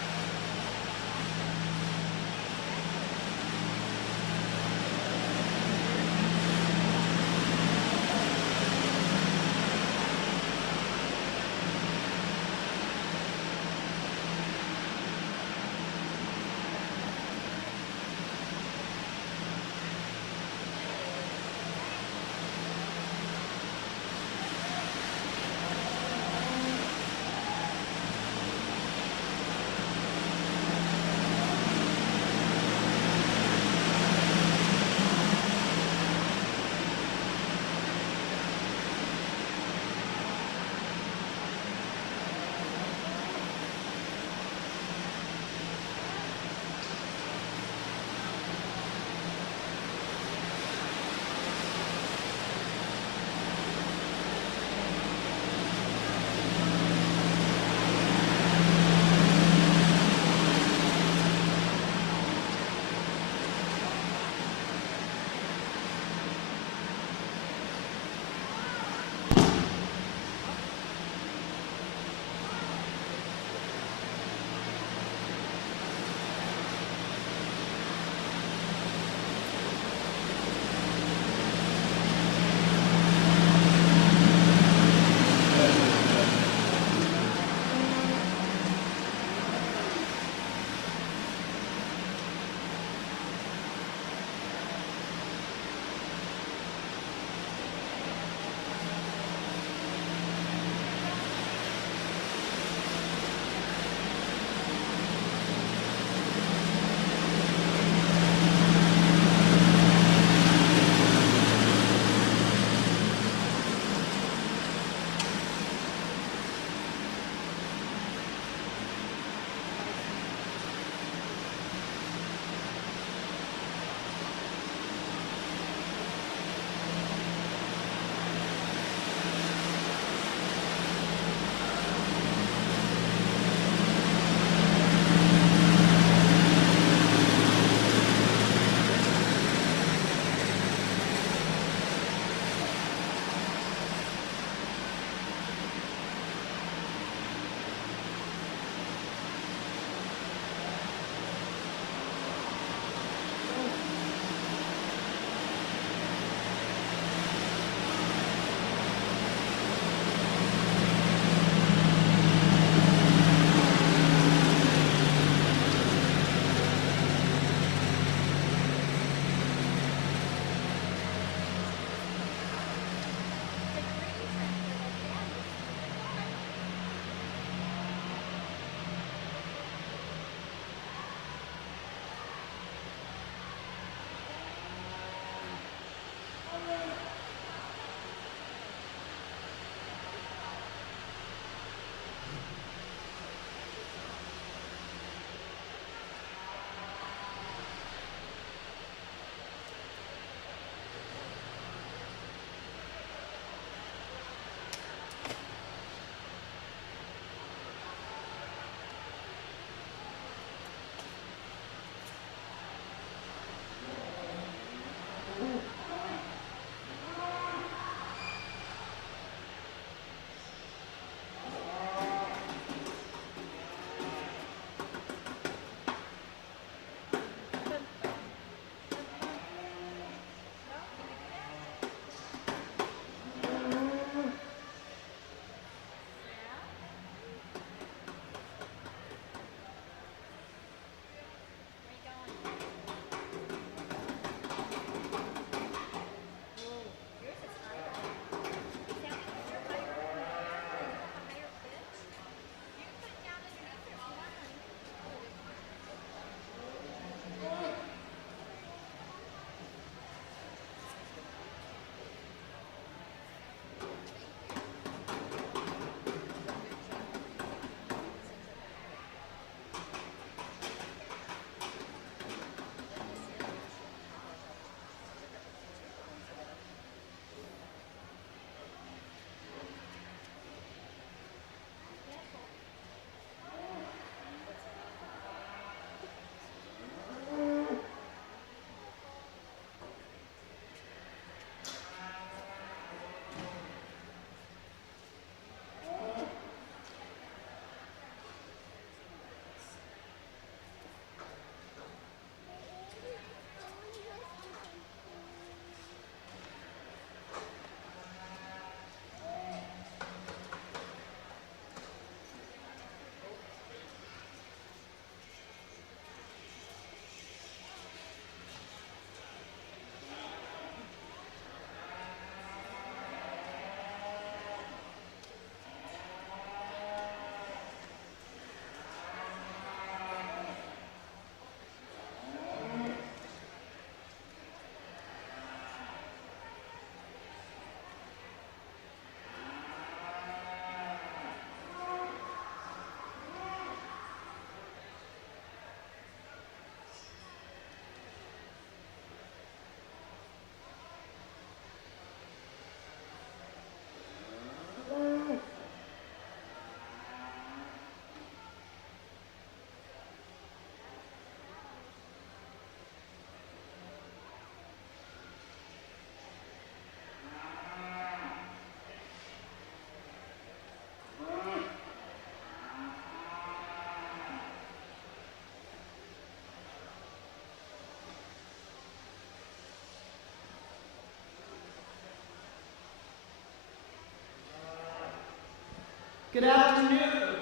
Good afternoon.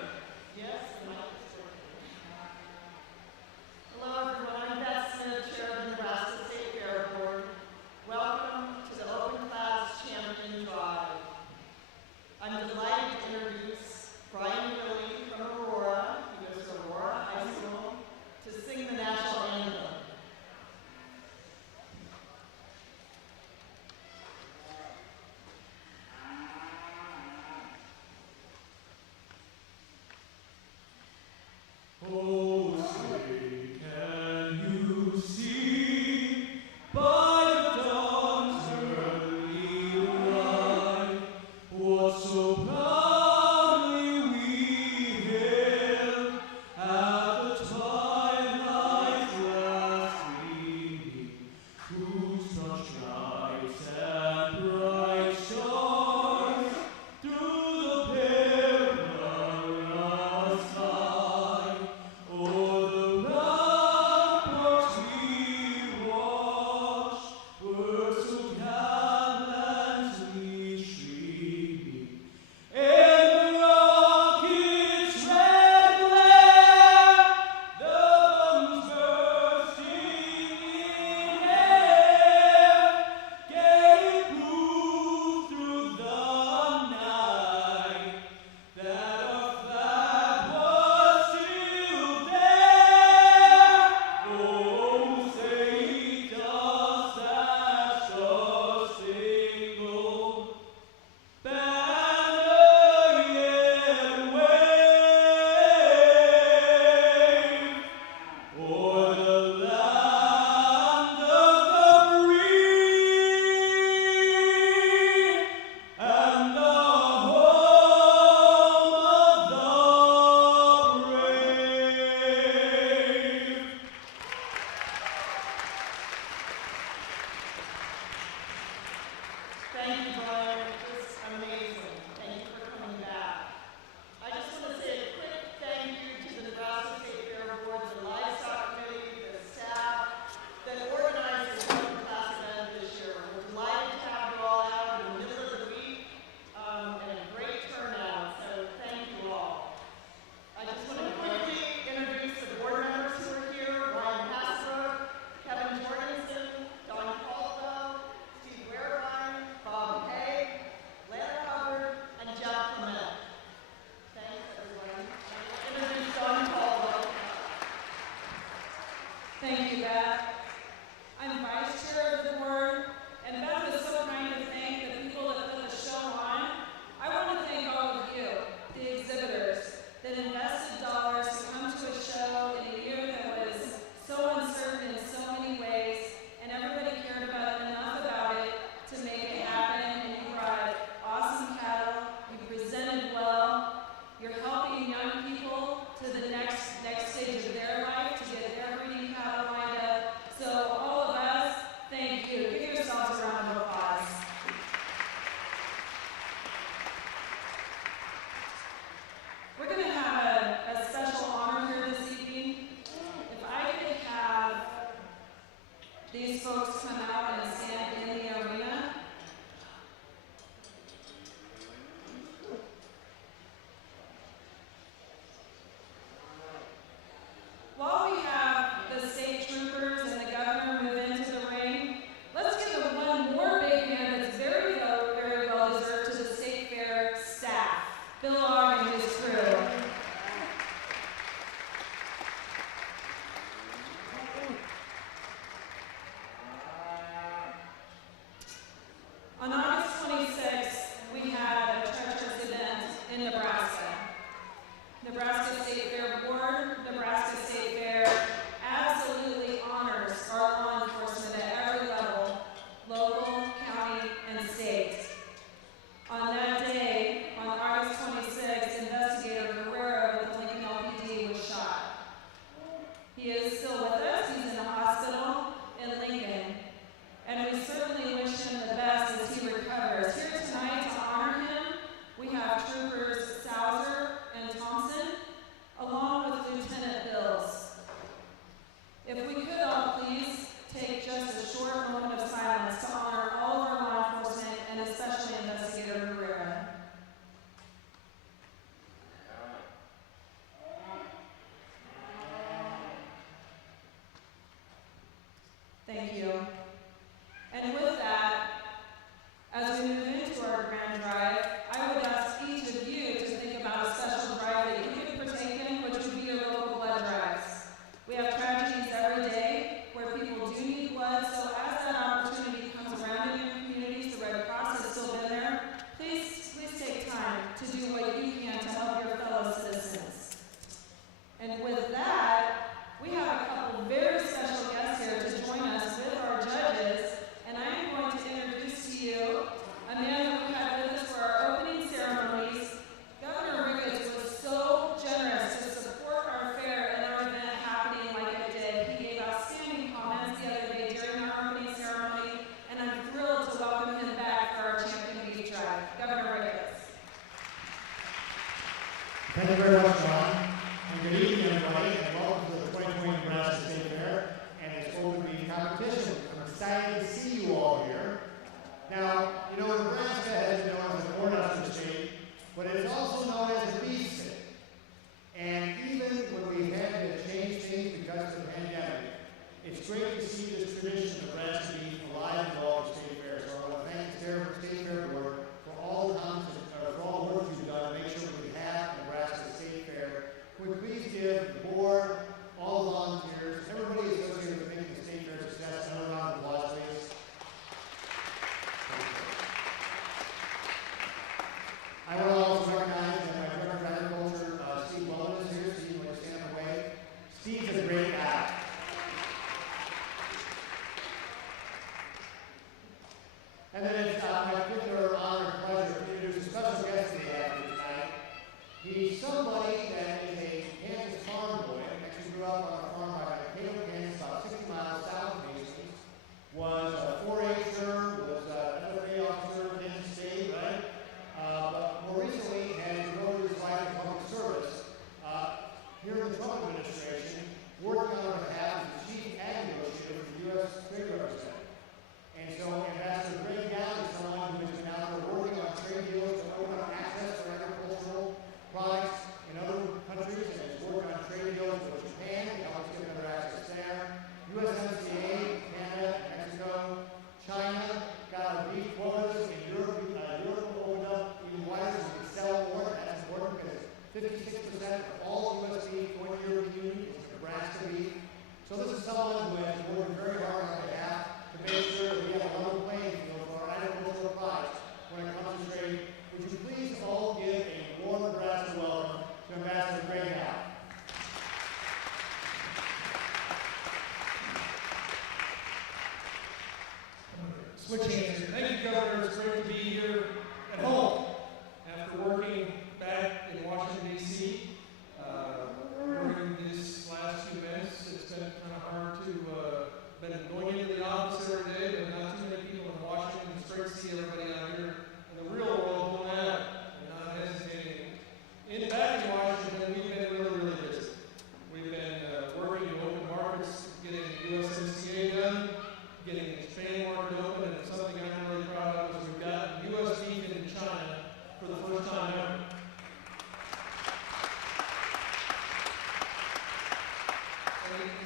Yes, the mic is working. Hello, everyone. I'm Minature of the Nebraska State Fair Board. Welcome to the Open Class Champion Drive. I'm delighted to introduce Brian Willey from Aurora. He goes to Aurora High School to sing the national anthem. Oh, say, can you see by the dawn's early light what so proudly we Thank you very much, John. And good evening, everybody, and welcome to the 2020 Nebraska State Fair and its open meeting competition. I'm excited to see you all here. Now, you know, Nebraska has been known as the corn-husker state, but it is also known as the beef state. And even when we had to change things because of the pandemic, it's great to see this tradition of Nebraska beef alive and well at the State Fair. So I want to thank the Hereford State Fair Board for all the comments, for all the work you've done to make sure we have Nebraska State Fair. Would you please give the board, all the volunteers, everybody associated with making the State Fair a success, another round of applause, please. I want to also recognize that my Director of Agriculture, Steve Weldon, is here. Steve, want to stand away? Steve's a great guy. And then it's my particular honor and pleasure to introduce a special guest we have here tonight. He's somebody that is a Kansas farm boy, actually grew up on a farm by Potato, Kansas, about 60 miles south of Hastings, was a 4-H'er, was an FFA officer in Kansas State, right? But more recently has devoted his life to public service here in the Trump administration, working on behalf of the chief ag negotiator for the U.S. Trade Representative. And so Ambassador Greg Down is someone who is now working on trade deals to open up access for agricultural products in other countries, and is working on trade deals with Japan to help us get better access there. USMCA, Canada, Mexico, China, got our beef quotas in Europe. Europe opened up even wider so we can sell more. That's important because 56% of all U.S. beef going to the European Union is Nebraska beef. So this is someone who has worked very hard on our behalf to make sure that we have a level playing field for our agricultural products when it comes to trade. Would you please all give a warm Nebraska welcome to Ambassador Greg Down. Switching answer. Thank you, Governor. It's great to be here at home after working back in Washington, D.C. During these last few minutes. It's been kind of hard to been going into the office every day, but not too many people in Washington. It's great to see everybody out here in the real world going at it and not hesitating. Back in Washington, we've been really busy. We've been working to open markets, getting USMCA done, getting the Spain market open, and something I'm really proud of is we've got U.S. beef into China for the first time ever.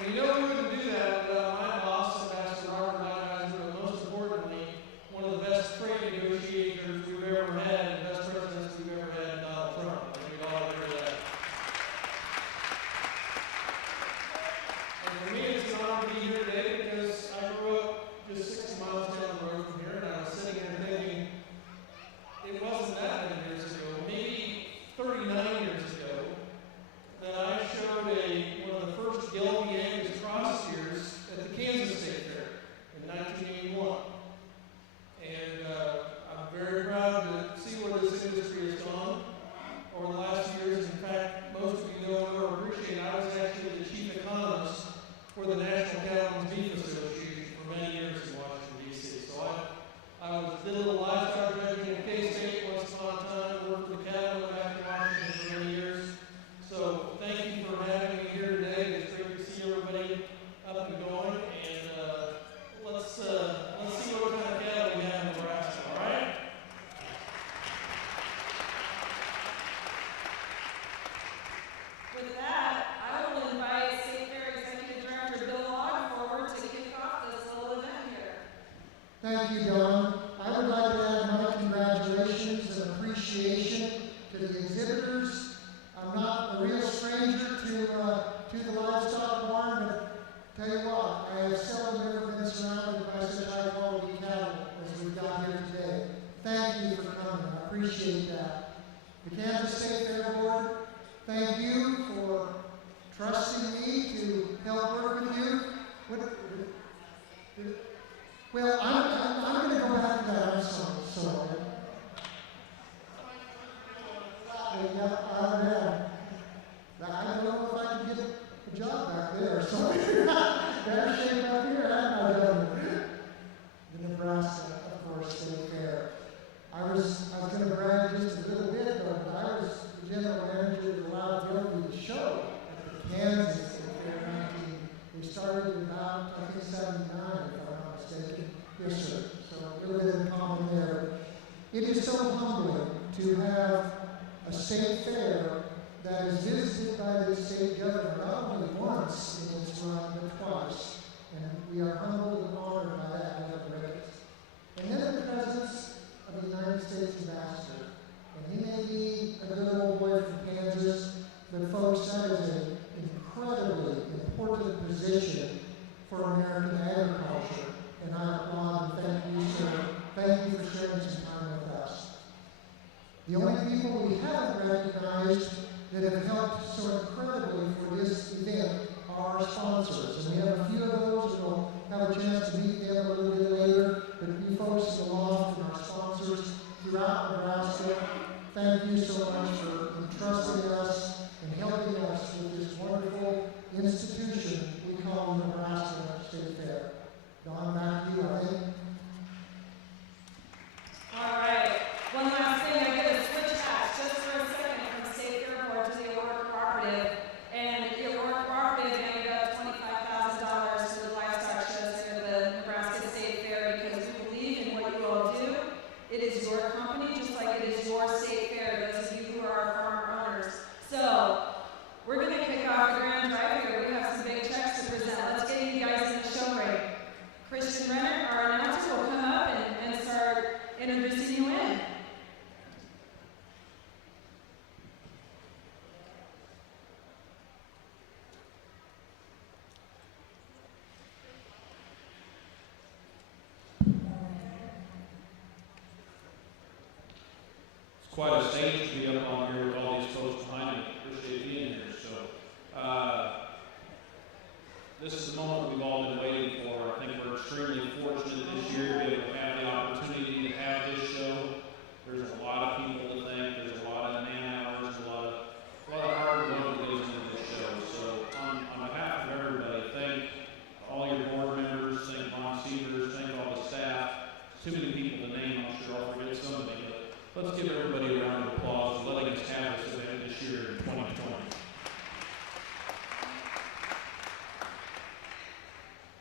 And you know we wouldn't do that without my boss, Ambassador Robert Lighthizer, but most importantly, one of the best trade negotiators we've ever had and best presidents we've ever had, Donald Trump. I think we all agree with that. And for me, it's an honor to be here today because I grew up just 60 miles down the road from here, and I was sitting here thinking, it wasn't that many years ago, maybe 39 years ago, that I showed one of the first Gelbvieh Angus cross steers at the Kansas State Fair in 1981. And I'm very proud to see where this industry has gone over the last years. In fact, most of you know or appreciate I was actually the chief economist for the National Cattlemen's Beef Association for many years in Washington, D.C. So I did a little livestock judging at K-State once upon a time, worked with cattle back in Washington for many years. So thank you for having me here today. It's great to see everybody up and going. And let's see what kind of cattle we have in Nebraska, all right? With that, I will invite State Fair Executive Director Bill Log forward to kick off this little event here. Thank you, Dawn. I would like to add my congratulations and appreciation to the exhibitors. I'm not a real stranger to the livestock barn, but tell you what, I have seldom ever been surrounded by such high quality cattle as we've got here today. Thank you for coming. I appreciate that. The Kansas State Fair Board, thank you for trusting me to help work with you. Well, I'm going to go back to that. I'm sorry. I don't know if I can get a job back there, so better shape up here. I'm not the Nebraska, of course, State Fair. I was going to brag just a little bit, but I was the general manager of the It is so humbling to have a state fair that is visited by the state government not only once in its run, but twice. And we are humbled and honored by that deliberate. And then the presence of the United States ambassador. And he may be a good old boy from Kansas, but folks, that is an incredibly important position for American agriculture. And I applaud and thank you, sir. Thank you for sharing some time with us. The only people we haven't recognized that have helped so incredibly for this event are our sponsors. And we have a few of those, and we'll have a chance to meet them a little bit later. But you folks in the loft and our sponsors throughout Nebraska, thank you so much for entrusting us and helping us with this wonderful institution we call the Nebraska State Fair. Don, back to you, I think. All right. One last thing, I get to switch hats just for a second from State Hereford to the Aurora Cooperative. And the Aurora Cooperative handed up $25,000 to the livestock shows here at the Nebraska State Fair because we believe in what you all do. It is your company, just like it is your state fair, those of you who are our farmer owners. So, we're going to kick off the grand drive here. We have some big checks to present. Let's get you guys in the show break. Christian Renner, our announcer, will come up and start introducing you in. It's quite a stage to be up on here with all these folks behind me. Appreciate being here. So, this is the moment we've all been waiting for. I think we're extremely fortunate this year to be able to have the opportunity to have this show. There's a lot of people to thank. There's a lot of man hours, a lot of hard work that goes into this show. So, on behalf of everybody, thank all your board members, thank Ron Severs, thank all the staff. Too many people to name, I'm sure I'll forget somebody, but let's give everybody a round of applause for letting us have this event this year in 2020.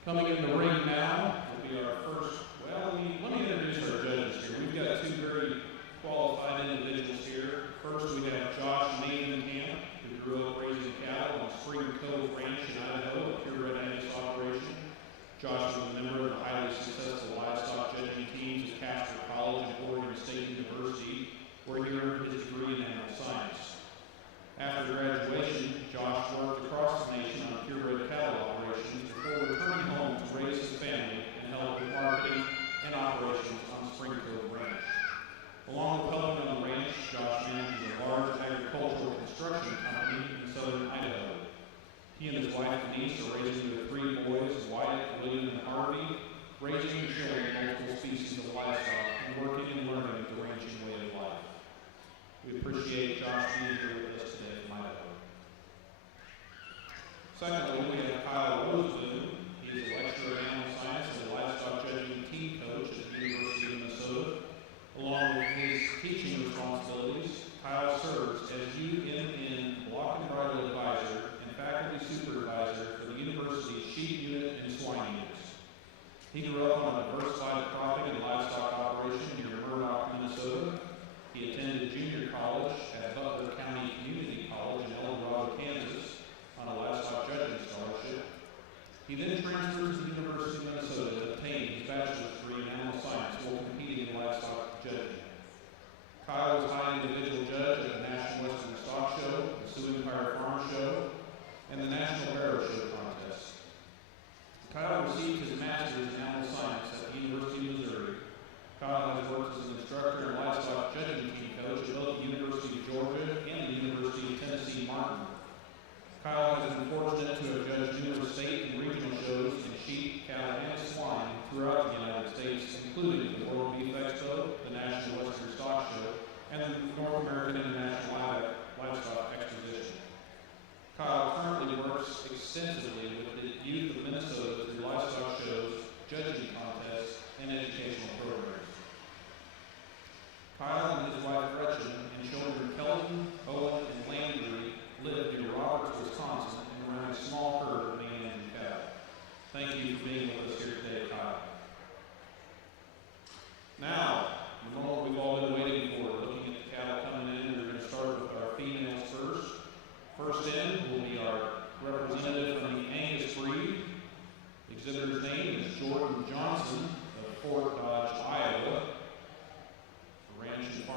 Coming in the ring now will be our first, let me introduce our judges here. We've got two very qualified individuals here. First, we have Josh Maven, who grew up raising cattle on Spring Cove Ranch in Idaho, a purebred Angus operation. Josh was a member of the highly successful livestock judging teams at Casper College and Oregon State University, where he earned his degree in animal science. After graduation, Josh worked across the nation on purebred cattle operations before returning home to raise his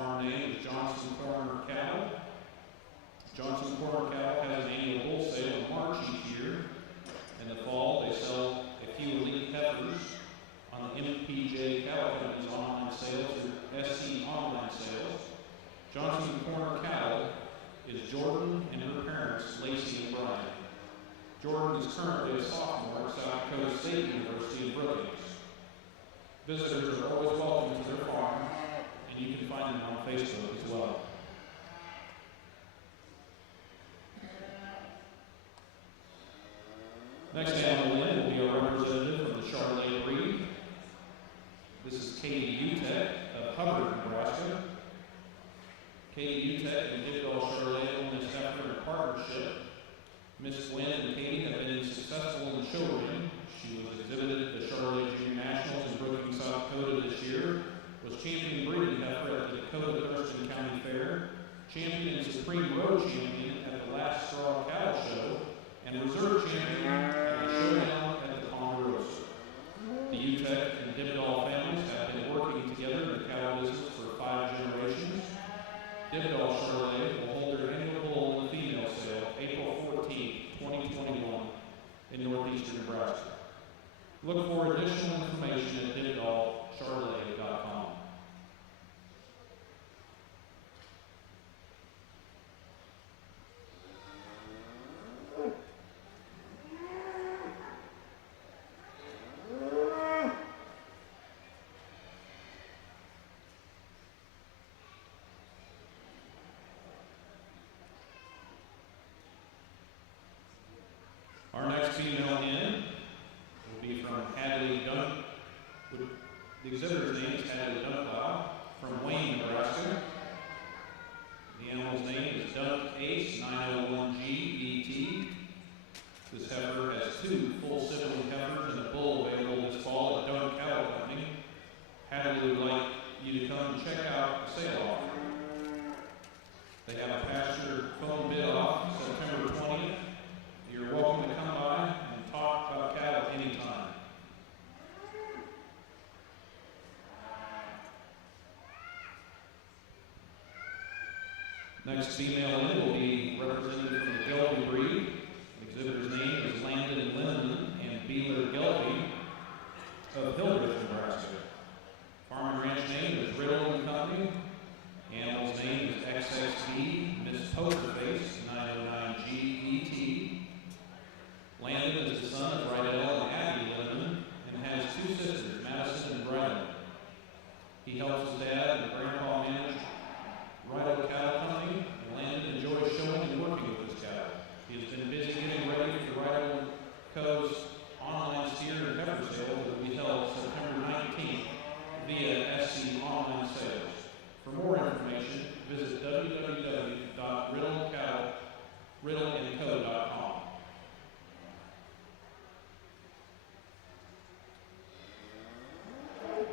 farm name is Johnson Corner Cattle. Johnson Corner Cattle has an annual bull sale in March each year. In the fall, they sell a few elite heifers on the MPJ Cattle Company's online sales through SC Online Sales. Johnson Corner Cattle is Jordan and her parents, Lacey and Brian. Jordan is currently a sophomore at South Dakota State University in Brookings. Visitors are always welcome to their farm, and you can find them on Facebook as well. Next animal in will be our representative from the Charloais breed. This is Katie Utek of Hubbard, Nebraska. Katie Utek and Dibdall Charloais own this heifer in partnership. Miss Gwen and Katie have been successful in the show ring. She was exhibited at the Charloais Junior Nationals in Brookings, South Dakota this year, was champion breeding heifer at the Dakota Thurston County Fair, champion and Supreme Road champion at the last Straw Cattle Show, and reserve champion at the showdown at the Ponderosa. The Utek and Dibdall families have been working together in the cattle business for 5 generations. Dibdall Charloais will hold their annual bull in the female sale April 14, 2021 in northeastern Nebraska. Look for additional information at dibdallcharlois.com. Our next female in will be from Hadley Dunk. The exhibitor's name is Hadley Dunklau from Wayne, Nebraska. The animal's name is Dunk Ace 901G ET. This heifer has 2 full sibling heifers and a bull available this fall at Dunk Cattle Company. Hadley would like you to come and check out the sale offer. They have a pasture phone bid off September 20th. You're welcome to come by and talk about cattle anytime. Next female in will be represented from the Gelbvieh breed. The exhibitor's name is Landon Limousin and Beeler Gelbvieh of Hildreth, Nebraska. Farm and ranch name is Riddle and Company. Animal's name is XXB Miss Pokerface 909G ET. Landon is the son of Rydell and Abby Limousin and has 2 sisters, Madison and Bryden. He helps his dad and grandpa manage Rydell Cattle Company, and Landon enjoys showing and working with his cattle. He has been busy getting ready for the Rydell Co.'s online steer and heifer sale that will be held September 19th via SC Online Sales. For more information, visit www.riddleandco.com.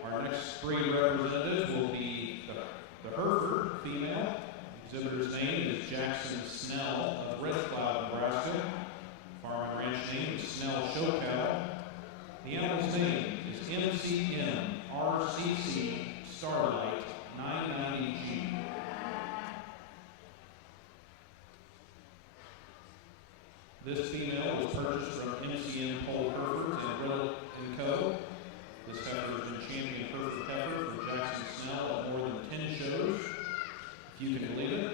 Our next breed representative will be the Hereford female. The exhibitor's name is Jackson Snell of Red Cloud, Nebraska. Farm and ranch name is Snell Show Cattle. The animal's name is MCM RCC Starlight 990G. This female was purchased from MCM Pole Herefords and Riddle & Co. This heifer has been champion Hereford heifer for Jackson Snell at more than 10 shows, if you can believe it.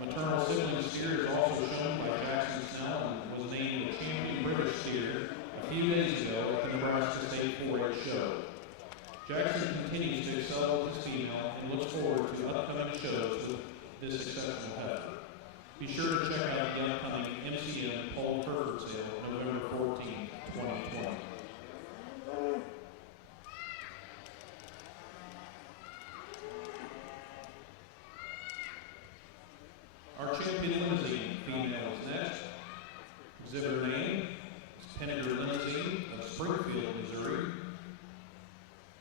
Maternal sibling steer is also shown by Jackson Snell and was named the champion British steer a few days ago at the Nebraska State 4-H show. Jackson continues to excel with this female and looks forward to upcoming shows with this exceptional heifer. Be sure to check out the upcoming MCM Pole Hereford sale November 14, 2020. Our champion Limousin female is next. Exhibitor name is Penninger Limousin of Springfield, Missouri.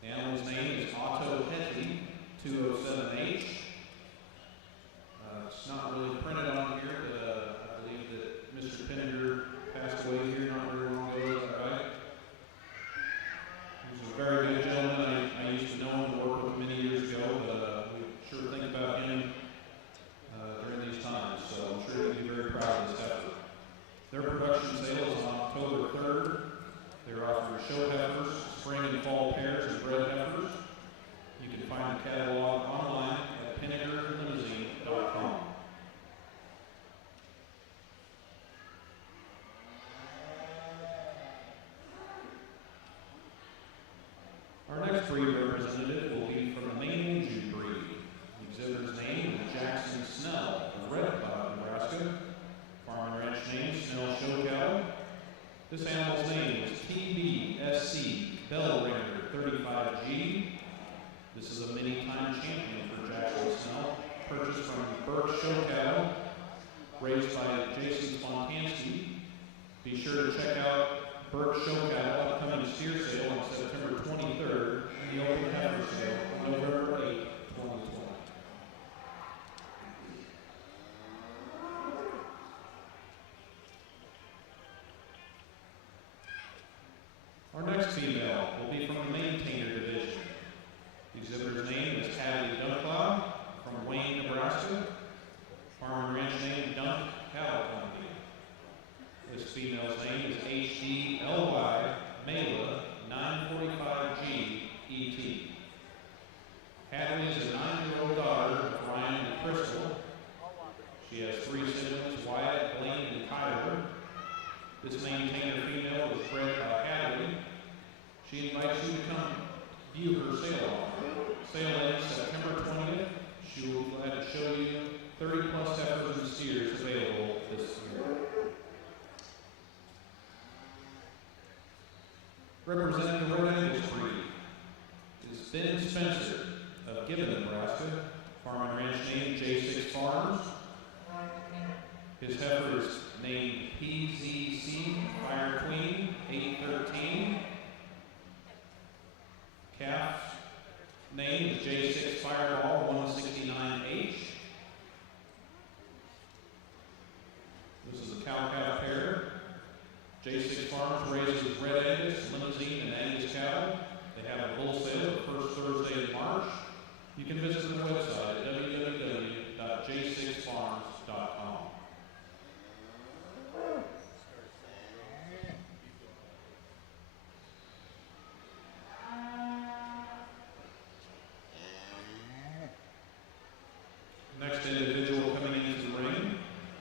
The animal's name is Otto Hetty 207H. It's not really printed on here, but I believe that Mr. Penninger passed away here not very long ago. Is that right? He was a very good gentleman. I used to know him and work with him many years ago, but we sure think about heifers from Burke Show Cattle, raised by Jason Spontansky. Be sure to check out Burke Show Cattle upcoming steer sale on September 23rd and the open heifer sale on November 8, 2020. Our next female will be from the Maintainer Division. The exhibitor's name is Hadley Dunkcloud from Wayne, Nebraska. Farm and ranch name Dunk Cattle Company. This female's name is H.D.L.Y. Mela 945G E.T. Hadley is a 9-year-old daughter of Ryan and Crystal. She has 3 siblings, Wyatt, Blaine, and Kyler. This Maintainer female was bred by Hadley. She invites you to come view her sale offer. Sale ends September 20th. She will be glad to show you 30 plus heifers and steers available this year. Representing the Red Angus breed is Ben Spencer of Gibbon, Nebraska. Farm and ranch name J6 Farms. His heifer is named PZC Fire Queen 813. Calf name is J6 Fireball 169H. This is a cow-calf pair. J6 Farms raises Red Angus, Limousin, and Angus cattle. They have a bull sale the first Thursday in March. You can visit their website at www.j6farms.com. Next individual coming into the ring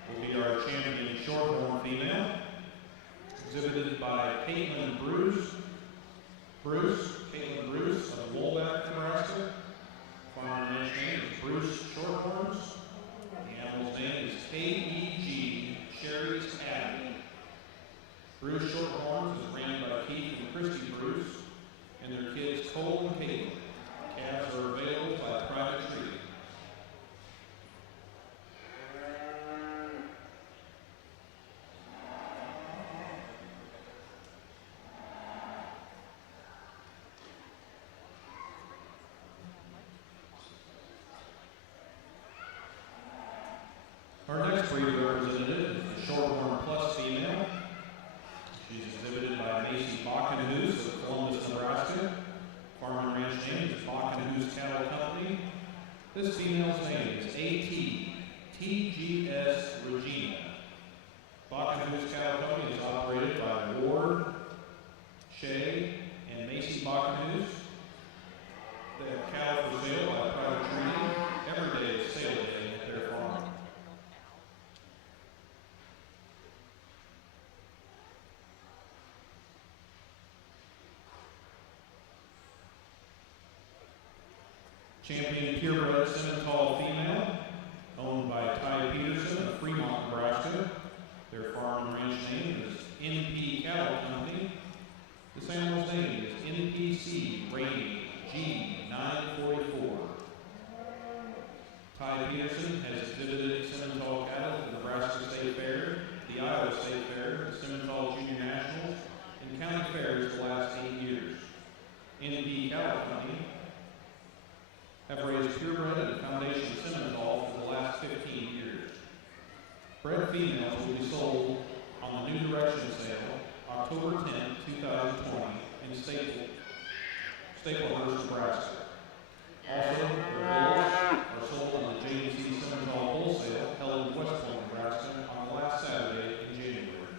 will be our champion Shorthorn female, exhibited by Caitlin Bruce of Wolbach, Nebraska. Farm and ranch name is Bruce Shorthorns. The animal's name is K.E.G. Sherry's Abbey. Bruce Shorthorns is ran by Keith and Christy Bruce and their kids Cole and Caitlin. Calves are available by private treaty. Our next breed representative is the Shorthorn Plus female. She's exhibited by Macy Backenhoos of Columbus, Nebraska. Farm and ranch name is Backenhoos Cattle Company. This female's name is A.T.T.G.S. Regina. Backenhoos Cattle Company is operated by Ward, Shea, and Macy Backenhoos. They have cattle for sale by private treaty. Every day is sale day at their farm. Champion purebred Simmental female, owned by Ty Peterson of Fremont, Nebraska. Their farm and ranch name is NP Cattle Company. This animal's name is NPC Rainy G944. Ty Peterson has exhibited Simmental cattle at the Nebraska State Fair, the Iowa State Fair, the Simmental Junior Nationals, and county fairs the last 8 years. NP Cattle Company have raised purebred and foundation Simmental for the last 15 years. Bred females will be sold on the New Direction sale October 10, 2020 in Staplehurst, Nebraska. Also, their bulls are sold on the J&C Simmental Bull Sale held in West Point, Nebraska on the last Saturday in January.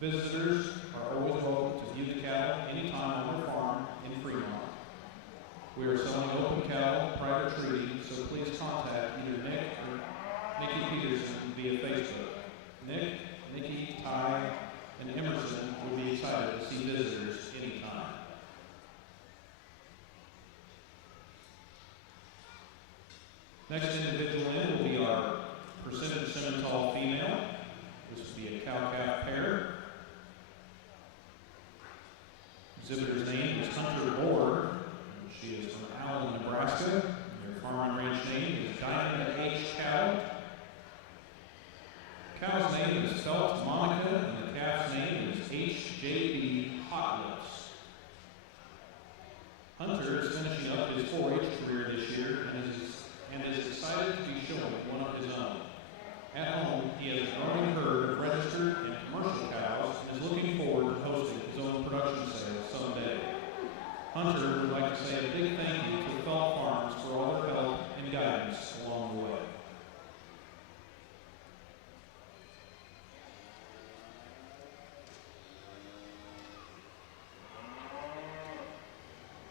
Visitors are always welcome to view the cattle anytime on their farm in Fremont. We are selling open cattle, private treaty, so please contact either Nick or Nikki Peterson via Facebook. Nick, Nikki, Ty, and Emerson will be excited to see visitors anytime. Next individual in will be our percentage Simmental female. This will be a cow-calf pair. Exhibitor's name is Hunter Ward. She is from Allen, Nebraska. Their farm and ranch name is Diamond H. Cattle. Cow's name is Felt Monica, and the calf's name is H.J.B. Hot Lips. Hunter is finishing up his 4-H career this year and is excited to be showing one of his own. At home, he has a growing herd of registered and commercial cows and is looking forward to hosting his own production sales someday. Hunter would like to say a big thank you to Felt Farms for all their help and guidance along the way.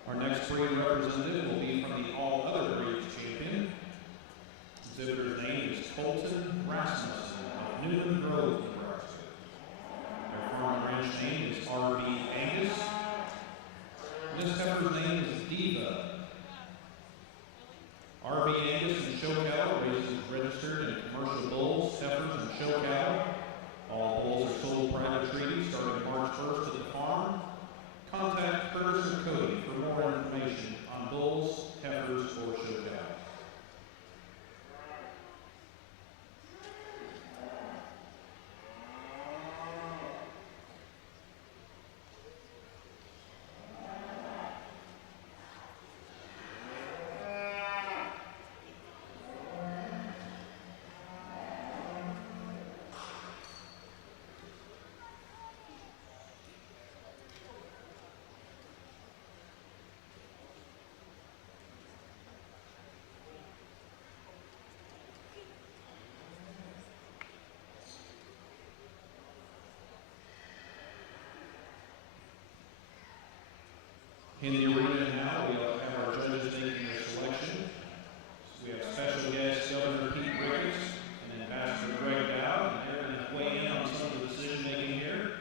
Our next breed representative will be from the All Other Breeds champion. Exhibitor's name is Colton Rasmussen of Newman Grove, Nebraska. Their farm and ranch name is R.P. Angus. This heifer's name is Diva. R.P. Angus and show cattle raises registered and commercial bulls, heifers, and show cattle. All bulls are sold private treaty starting March 1st at the farm. Contact Curtis or Cody for more information on bulls, heifers, or show cattle. In the arena now, we have our judges making their selection. We have special guest Governor Pete Ricketts and Ambassador Greg Dowd, and they're going to weigh in on some of the decision making here.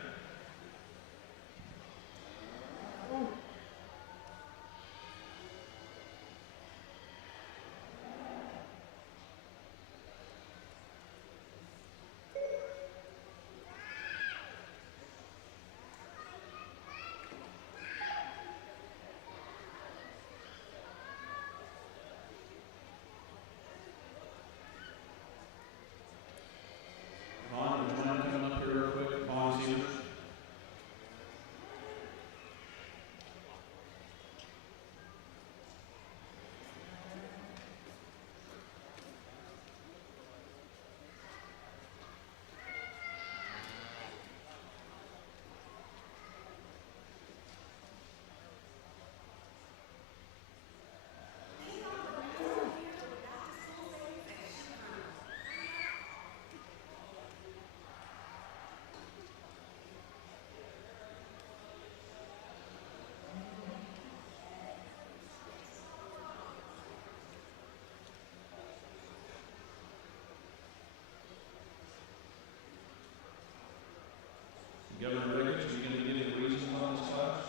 Governor Ricketts, are you going to give any reasons on this class?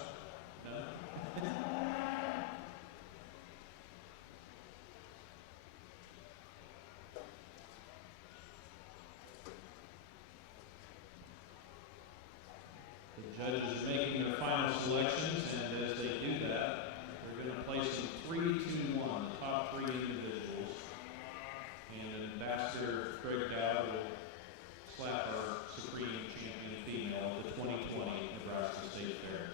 No? The judges are making their final selections, and as they do that, they're going to place them 3, 2, 1, the top 3 individuals. And Ambassador Greg Dowd will slap our Supreme Champion female at the 2020 Nebraska State Fair.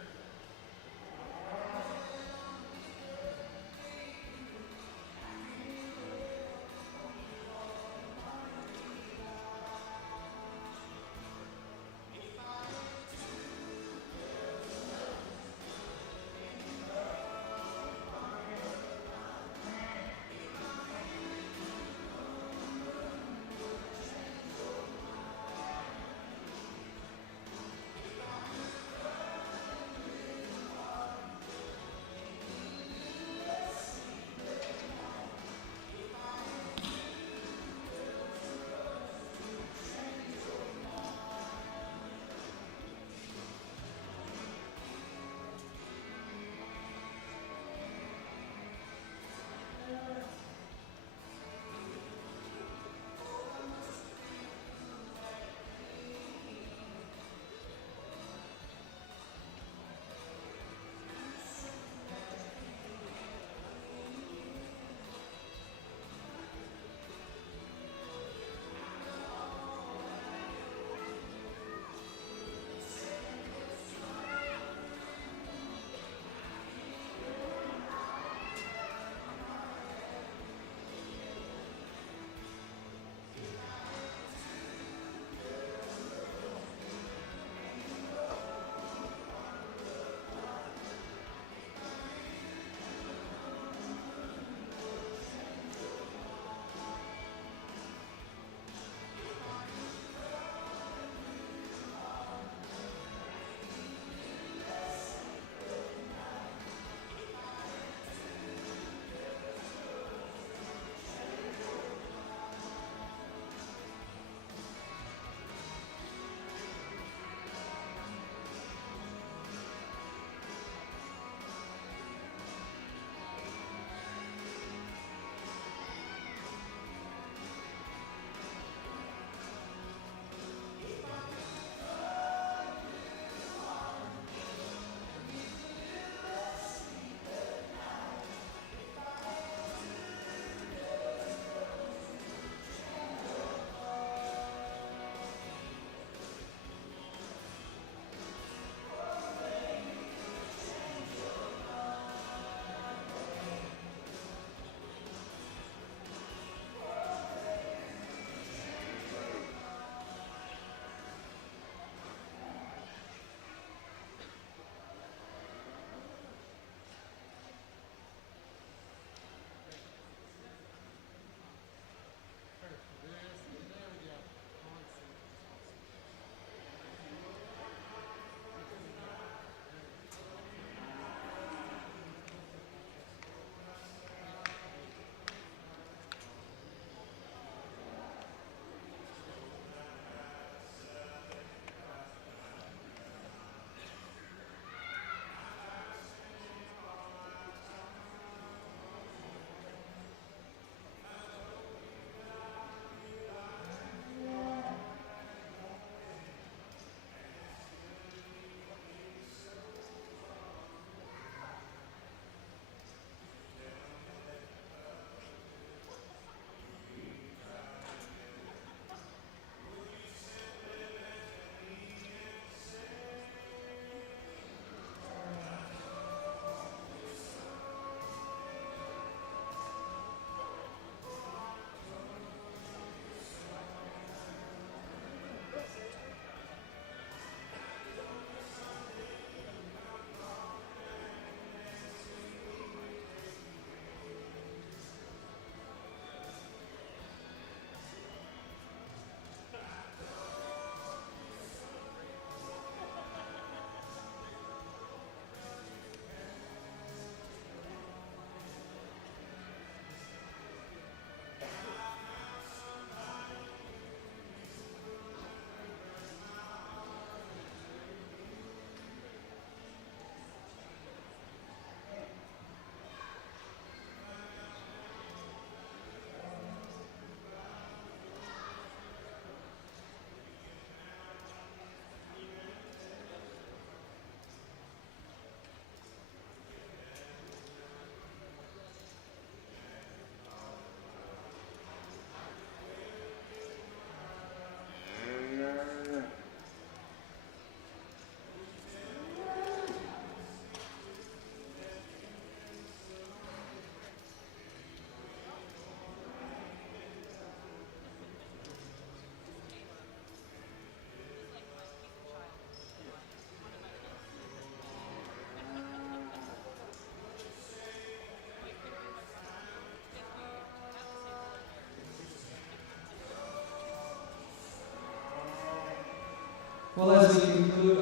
Well, as we conclude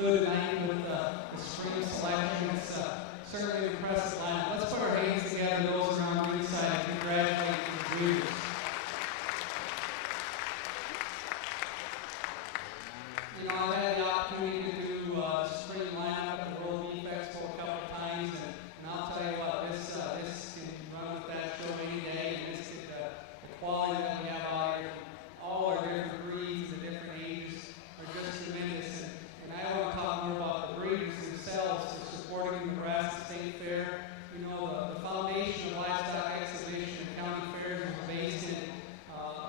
tonight with the spring selection, it's certainly an impressive lineup. Let's put our hands together, those around the inside, and congratulate the breeders. You know, I've had the opportunity to do spring lineup at the World Beef Expo a couple of times, and I'll tell you what, this can run with that show any day, and the quality that we have out here, all our different breeds, the different ages, are just tremendous. And I want to talk more about the breeders themselves for supporting the Nebraska State Fair. You know, the foundation of livestock exhibition and county fairs was based in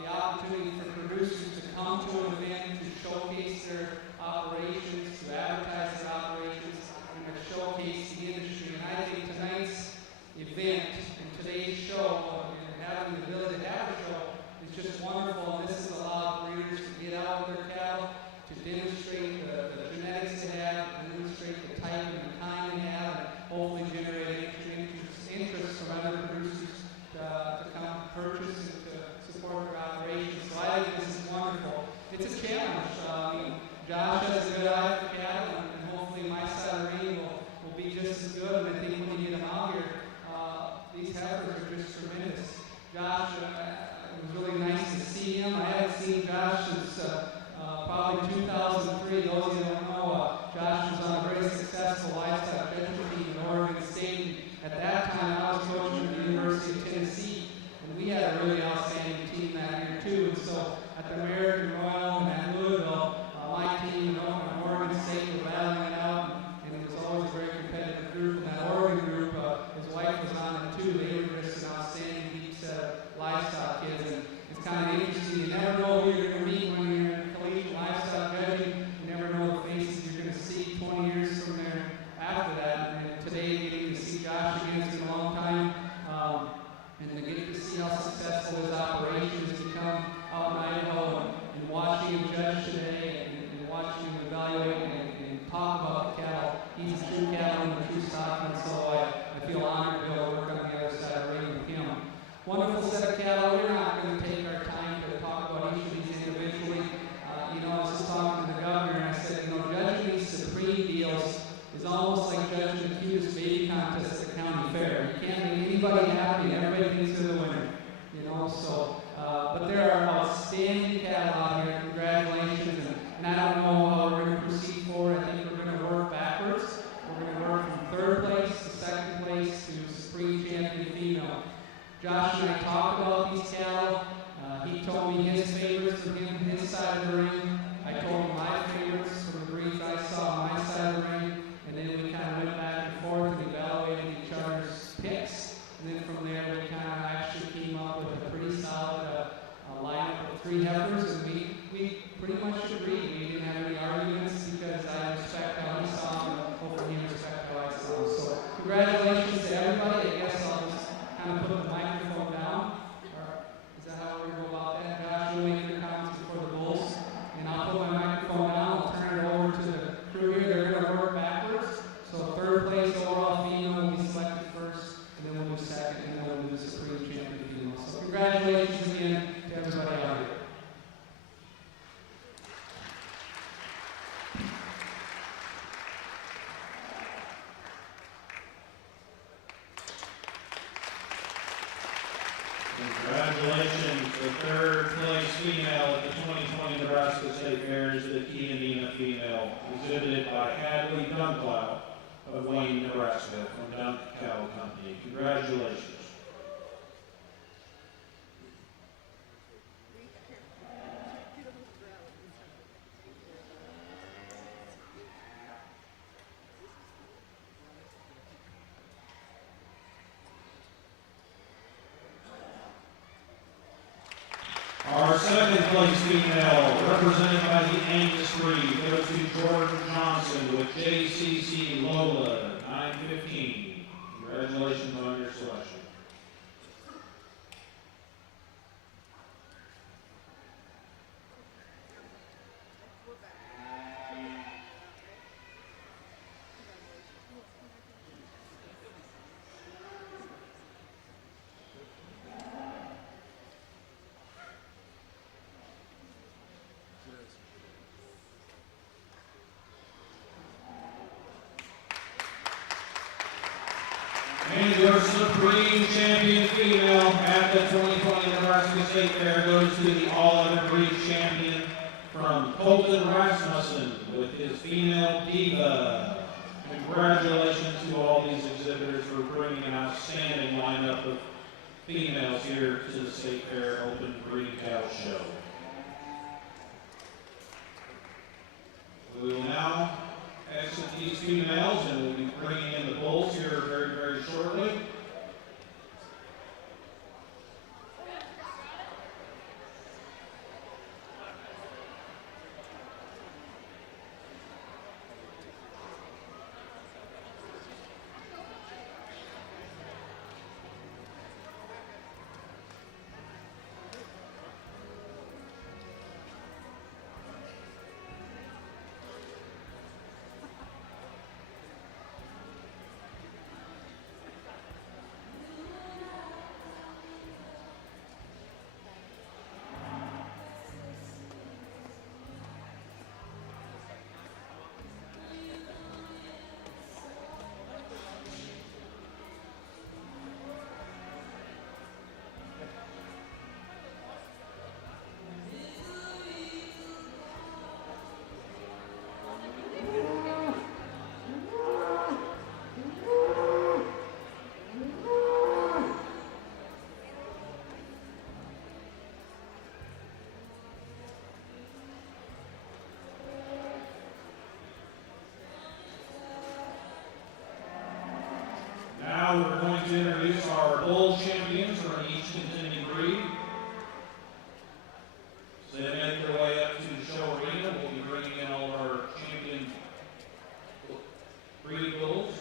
the opportunity for producers to come to an event to showcase their operations, to advertise their operations, and to showcase the industry. And I think tonight's event and today's show, and having the ability to have a show, is just wonderful. And this has allowed breeders to get out with their cattle, to demonstrate the genetics they have, demonstrate the type and the kind they have, and hopefully generate interest from other producers to come purchase and to support their operations. So I think this is wonderful. It's a challenge. I mean, Josh has a good eye for cattle, and hopefully my side of the ring will be just as good. And I think when you get them out here, these heifers are just tremendous. Josh, it was really nice to see him. I haven't seen Josh since probably 2003. Those of you who don't know, Josh was on a very successful livestock judging team in Oregon State. At that time, I was coaching at the University of Tennessee, and we had a really outstanding team that year too. And so at the American Royal and at Louisville, my team and Oregon State were battling it out, and it was always a very competitive group. And that Oregon group, his wife was on it too. They were just an outstanding deep set of livestock kids, and it's kind of interesting. You never know who you're going to meet when you're in collegiate livestock judging. You never know the faces you're going to see 20 years from there after that. And today, getting to see Josh again, it's been a long time, and to get to see how successful his operation has become out in Idaho, and watching him judge today, and watching him evaluate and talk about the cattle. He's a true cattleman, a true stockman, so I feel honored to be able to work on the other side of the ring with him. Wonderful set of cattle. We're not going to take our time to talk about each of these individually. You know, I was just talking to the governor, and I said, you know, judging these supreme deals is almost like judging the cutest baby contest at the county fair. You can't make anybody happy, and everybody thinks they're the winner. You know, so, but there are outstanding cattle out here. Congratulations, and I don't know how we're going to proceed forward. I think we're going to work backwards. We're going to work from third place to second place to Supreme Champion Female. Josh and I talked about these cattle. He told me his favorites from him, his side of the ring. I told him my favorites from the breeds I saw on my side of the ring. And then we kind of went back and forth and evaluated each other's picks. And then from there, we kind of actually came up with a pretty solid lineup of 3 heifers. And we pretty much agreed. We didn't have any arguments because I respect how he saw them, and hopefully he respected how I saw them. So congratulations to everybody. I guess I'll just kind of put the microphone down. Or is that how we're going to go about that? Josh, you'll make your comments before the bulls. And I'll put my microphone down. I'll turn it over to the crew here. They're going to work backwards. So third place overall female will be selected first, and then we'll do second, and then we'll do the Supreme Champion female. So congratulations again to everybody out here. Congratulations, the third place female at the 2020 Nebraska State Fair is the Chianina female, exhibited by Hadley Dunkplow of Wayne, Nebraska, from Dunk Cattle Company. Congratulations. Our second place female, represented by the Angus breed, goes to Jordan Johnson with JCC Lola, 915. Congratulations on your selection. State Fair goes to the all-other breed champion from Colton Rasmussen with his female diva. Congratulations to all these exhibitors for bringing an outstanding lineup of females here to the State Fair Open Breed Cow Show. We will now exit these females and we'll be bringing in the bulls here very, very shortly. Now we're going to introduce our bull champions from each contending breed. So they make their way up to the show arena. We'll be bringing in all of our champion breed bulls.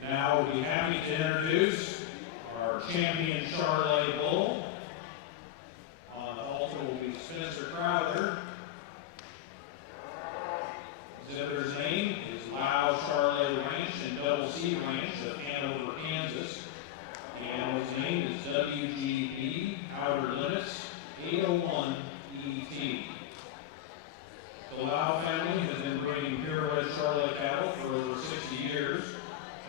Now we'll be happy to introduce our champion Charlois bull. On the halter will be Spencer Crowther. Exhibitor's name is Lao Charlois Ranch and Double C Ranch of Hanover, Kansas. The animal's name is WGB Outer Limits 801 ET. The Lao family has been breeding purebred Charlois cattle for over 60 years.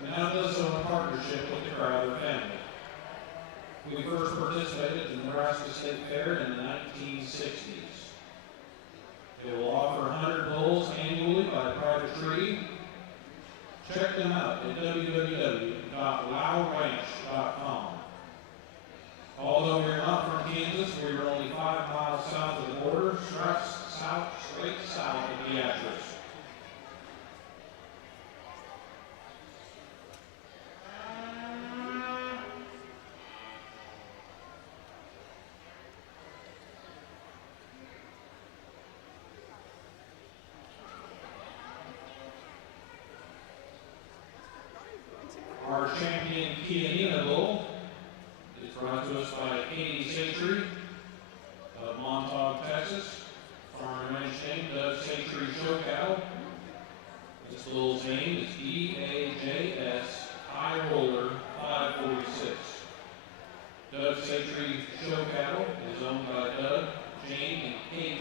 And now does so in partnership with the Crowther family. We first participated in the Nebraska State Fair in the 1960s. They will offer 100 bulls annually by private tree. Check them out at www.lauranch.com. Although we are not from Kansas, we are only 5 miles south of the border, straight south of Beatrice. Our champion Chianina bull is brought to us by Katie Satry of Montauk, Texas. Farm and ranch name, Doug Satry Show Cow. This bull's name is EAJS High Roller 546. Doug Satry Show Cattle is owned by Doug, Jane, and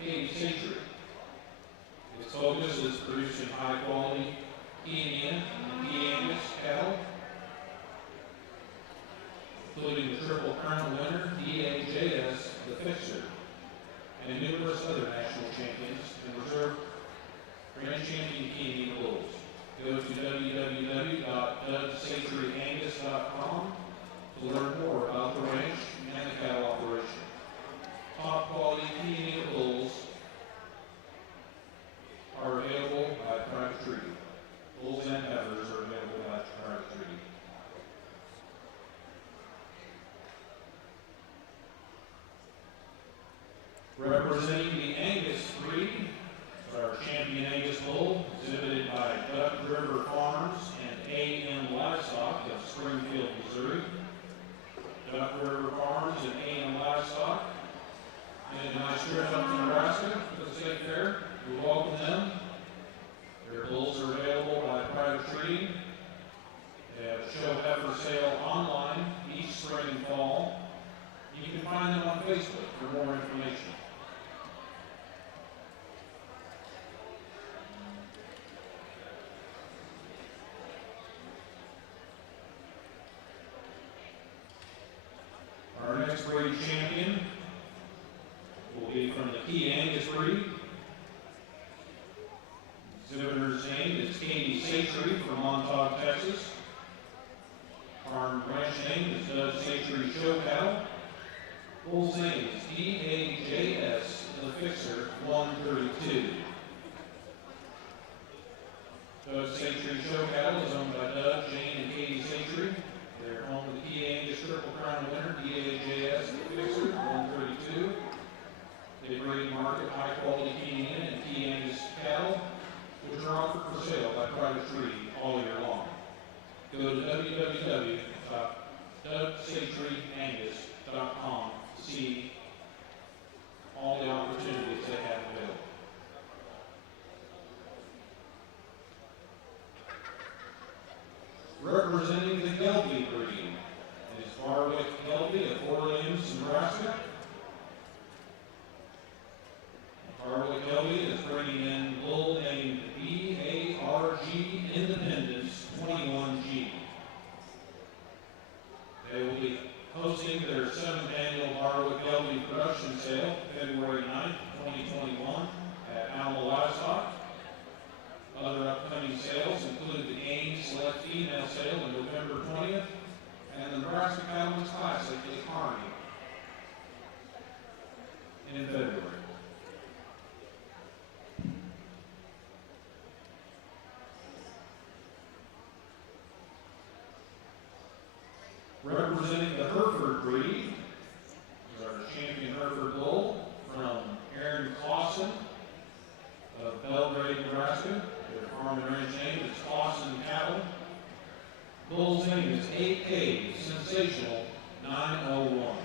Katie Satry. Its focus is producing high quality Chianina and Angus cattle, including the Triple Crown winner, EAJS, the Fixer, and numerous other national champions and reserve Grand Champion Chianina bulls. Go to www.dougsatryangus.com to learn more about the ranch and the cattle operation. Top quality Chianina bulls are available by private treaty. Bulls and heifers are available by private treaty. Representing the Angus breed is our champion Angus bull, exhibited by Duck River Farms and A.M. Livestock of Springfield, Missouri. Duck River Farms and A.M. Livestock made a nice trip up to Nebraska for the State Fair. We welcome them. Their bulls are available by private treaty. They have a show heifer sale online each spring and fall. You can find them on Facebook for more information. Our next breed champion will be from the Chiangus breed. Exhibitor's name is Katie Satry from Montauk, Texas. Farm ranch name is Doug Satry Show Cattle. Bull's name is DAJS The Fixer 132. Doug Satry Show Cattle is owned by Doug, Jane, and Katie Satry. They're home to the Chiangus Triple Crown winner, DAJS The Fixer 132. They breed and market high quality Chianina and Chiangus cattle, which are offered for sale by private treaty all year long. Go to www.dougsatryangus.com to see all the opportunities they have available. Representing the Gelbvieh breed is Gelbvieh of Orleans, Nebraska. Gelbvieh is bringing in bull named R.O.G Independence 21G. They will be hosting their 7th annual Gelbvieh production sale February 9th, 2021 at Alma Livestock. Other upcoming sales include the Ames Select Female Sale on November 20th and the Nebraska Cattlemen's Classic at Kearney in February. Representing the Hereford breed is our champion Hereford bull from Aaron Clausen of Belgrade, Nebraska. Their farm and ranch name is Clausen Cattle. Bull's name is AK Sensational 901.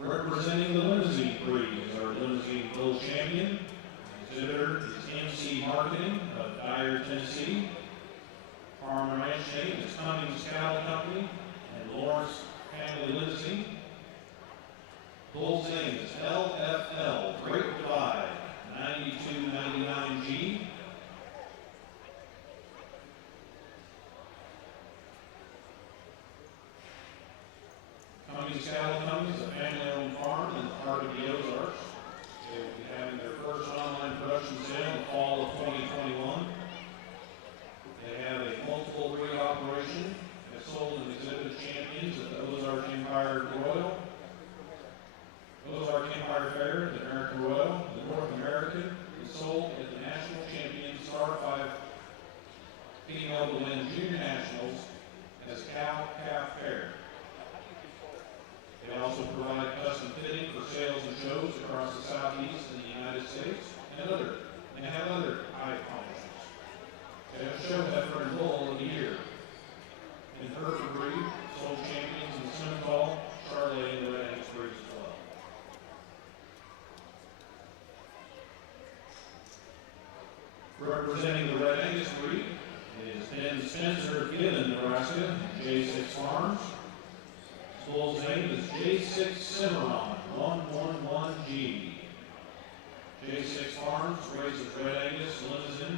Representing the Limousin breed is our Limousin bull champion. Exhibitor is MC Marketing of Dyer, Tennessee. Farm and ranch name is Cummings Cattle Company and Lawrence Family Limousin. Bull's name is LFL Great Divide 9299G. Cummings Cattle Company is a family-owned farm in the heart of the Ozarks. They will be having their first online production sale in the fall of 2021. They have a multiple breed operation and have sold and exhibited champions at the Ozark Empire Royal, Ozark Empire Fair, the American Royal, the North American, and sold at the National Champion Star 5 female to win Junior Nationals as Cow Calf Fair. They also provide custom fitting for sales and shows across the Southeast and the United States and have other high accomplishments. They have show heifer and bull of the year. In Hereford breed, sold champions in the Simmentals, Charloais, and the Red Angus breeds as well. Representing the Red Angus breed is Ben Spencer of Gibbon, Nebraska, J6 Farms. Bull's name is J6 Cimarron 111G. J6 Farms raises Red Angus, Limousin,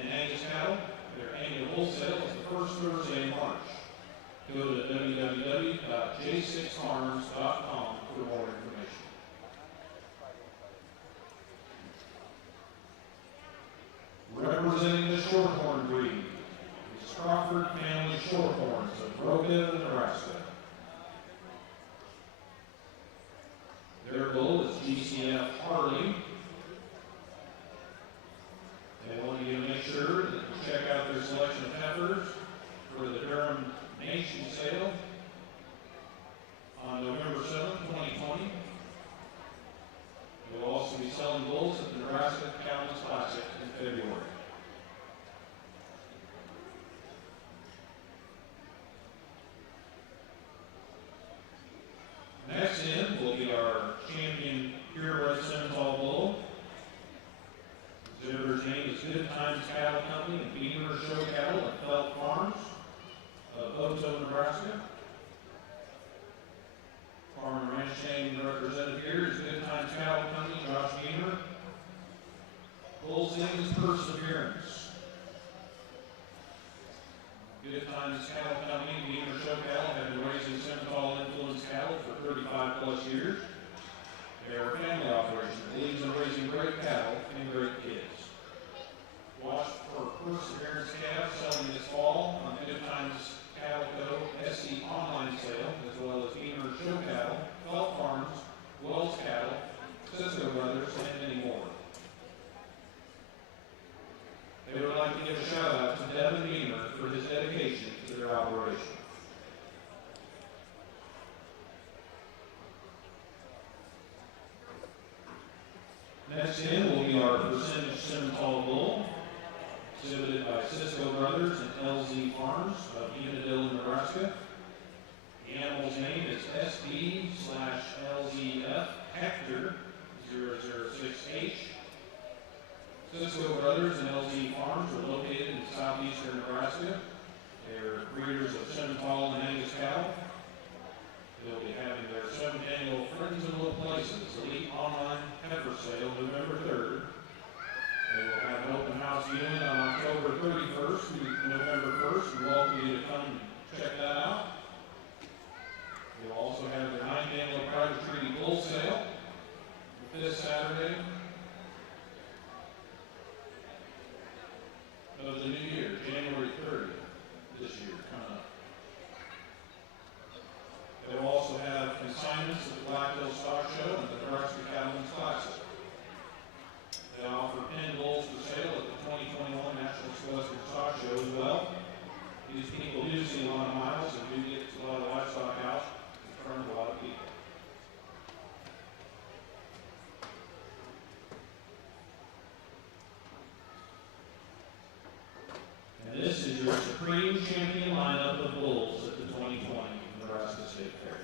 and Angus cattle. Their annual wholesale is the first Thursday in March. Go to www.j6farms.com for more information. Representing the Shorthorn breed is Crawford Family Shorthorns of Gelbvieh, Nebraska. Their bull is GCF Harley. They want you to make sure that you check out their selection of heifers for the Durham Nation sale on November 7th, 2020. We will also be selling bulls at the Nebraska Cattlemen's Classic in February. Next in will be our champion purebred Simmental bull. Exhibitor's name is Good Times Cattle Company and Beamer Show Cattle at Felt Farms of Oto, Nebraska. Farm and ranch name represented here is Good Times Cattle Company, Josh Beamer. Bull's name is Perseverance. Good Times Cattle Company, Beamer Show Cattle have been raising Simmental influence cattle for 35 plus years. They are a family operation that believes in raising great cattle and great kids. Watch for Perseverance calves selling this fall on Good Times Cattle Co. SC online sale, as well as Beamer Show Cattle, Felt Farms, Wells Cattle, Cisco Brothers, and many more. They would like to give a shout out to Devin Beamer for his dedication to their operation. Next in will be our percentage Simmental bull, exhibited by Cisco Brothers and LZ Farms of Unadilla, Nebraska. The animal's name is SD/LZF Hector 006H. Cisco Brothers and LZ Farms are located in southeastern Nebraska. They are breeders of Simmental and Angus cattle. They'll be having their 7th annual Friends in Low Places Elite Online Heifer Sale November 3rd. They will have an open house viewing on October 31st through November 1st. We welcome you to come and check that out. They'll also have their 9th annual private treaty bull sale this Saturday of the new year, January 30th, this year, coming up. They will also have consignments at the Black Hill Stock Show and the Nebraska Cattlemen's Classic. They offer pin bulls for sale at the 2021 National Western Stock Show as well. These people do see a lot of miles and do get a lot of livestock out in front of a lot of people. And this is your Supreme Champion lineup of bulls at the 2020 Nebraska State Fair.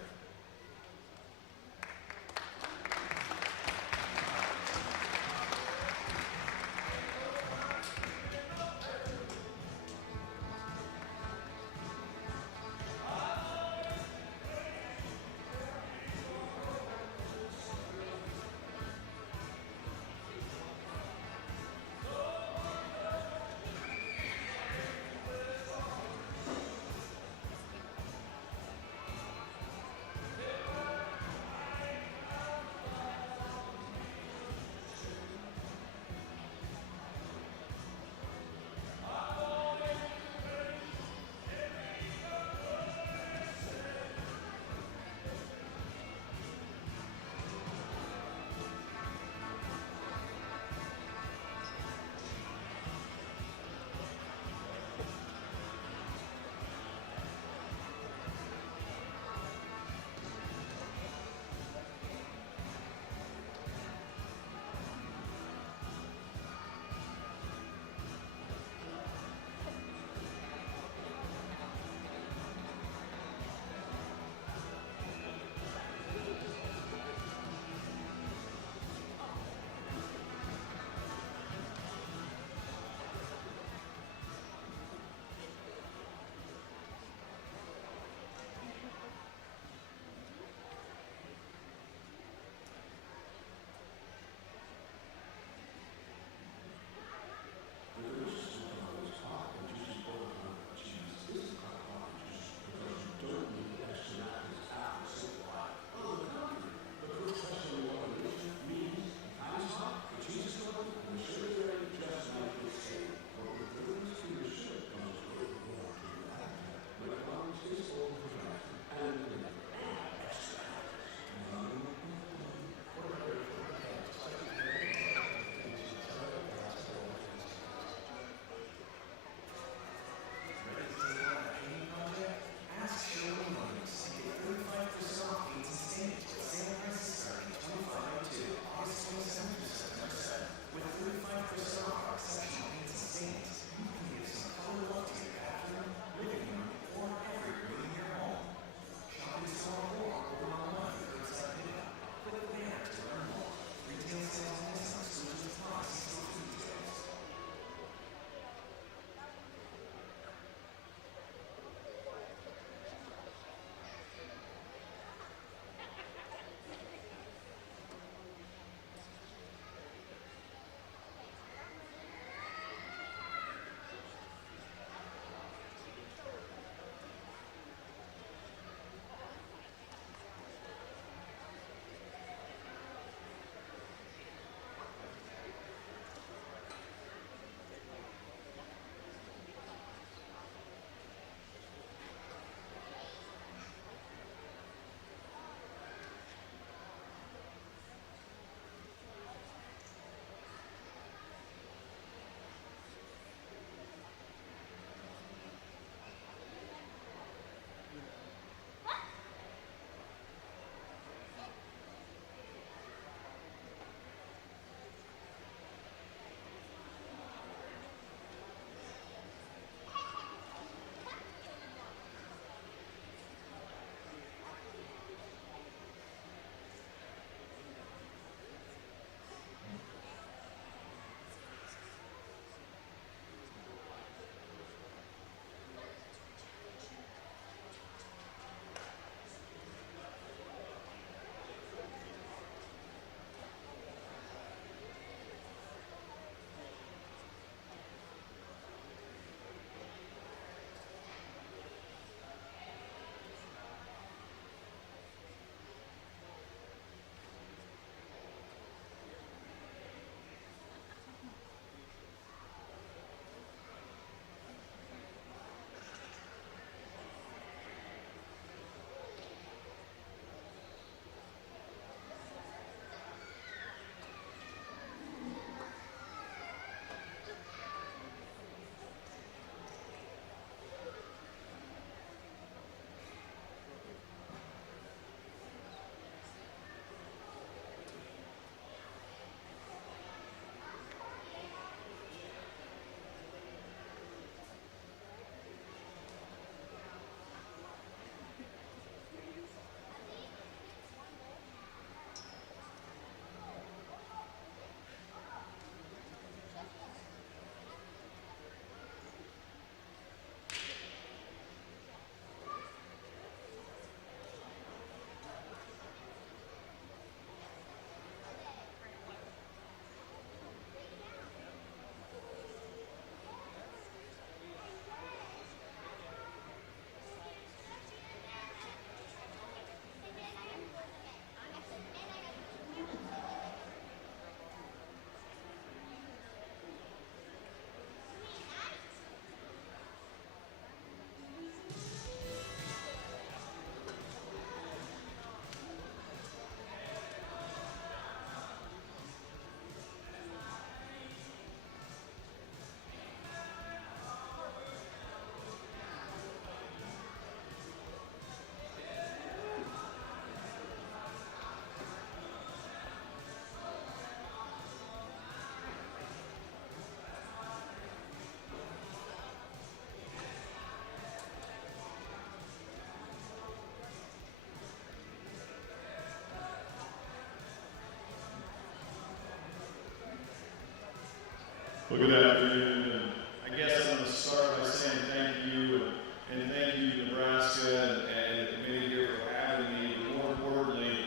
Well, good afternoon. And I guess I'm going to start by saying thank you, and thank you, Nebraska, and the committee here for having me. But more importantly,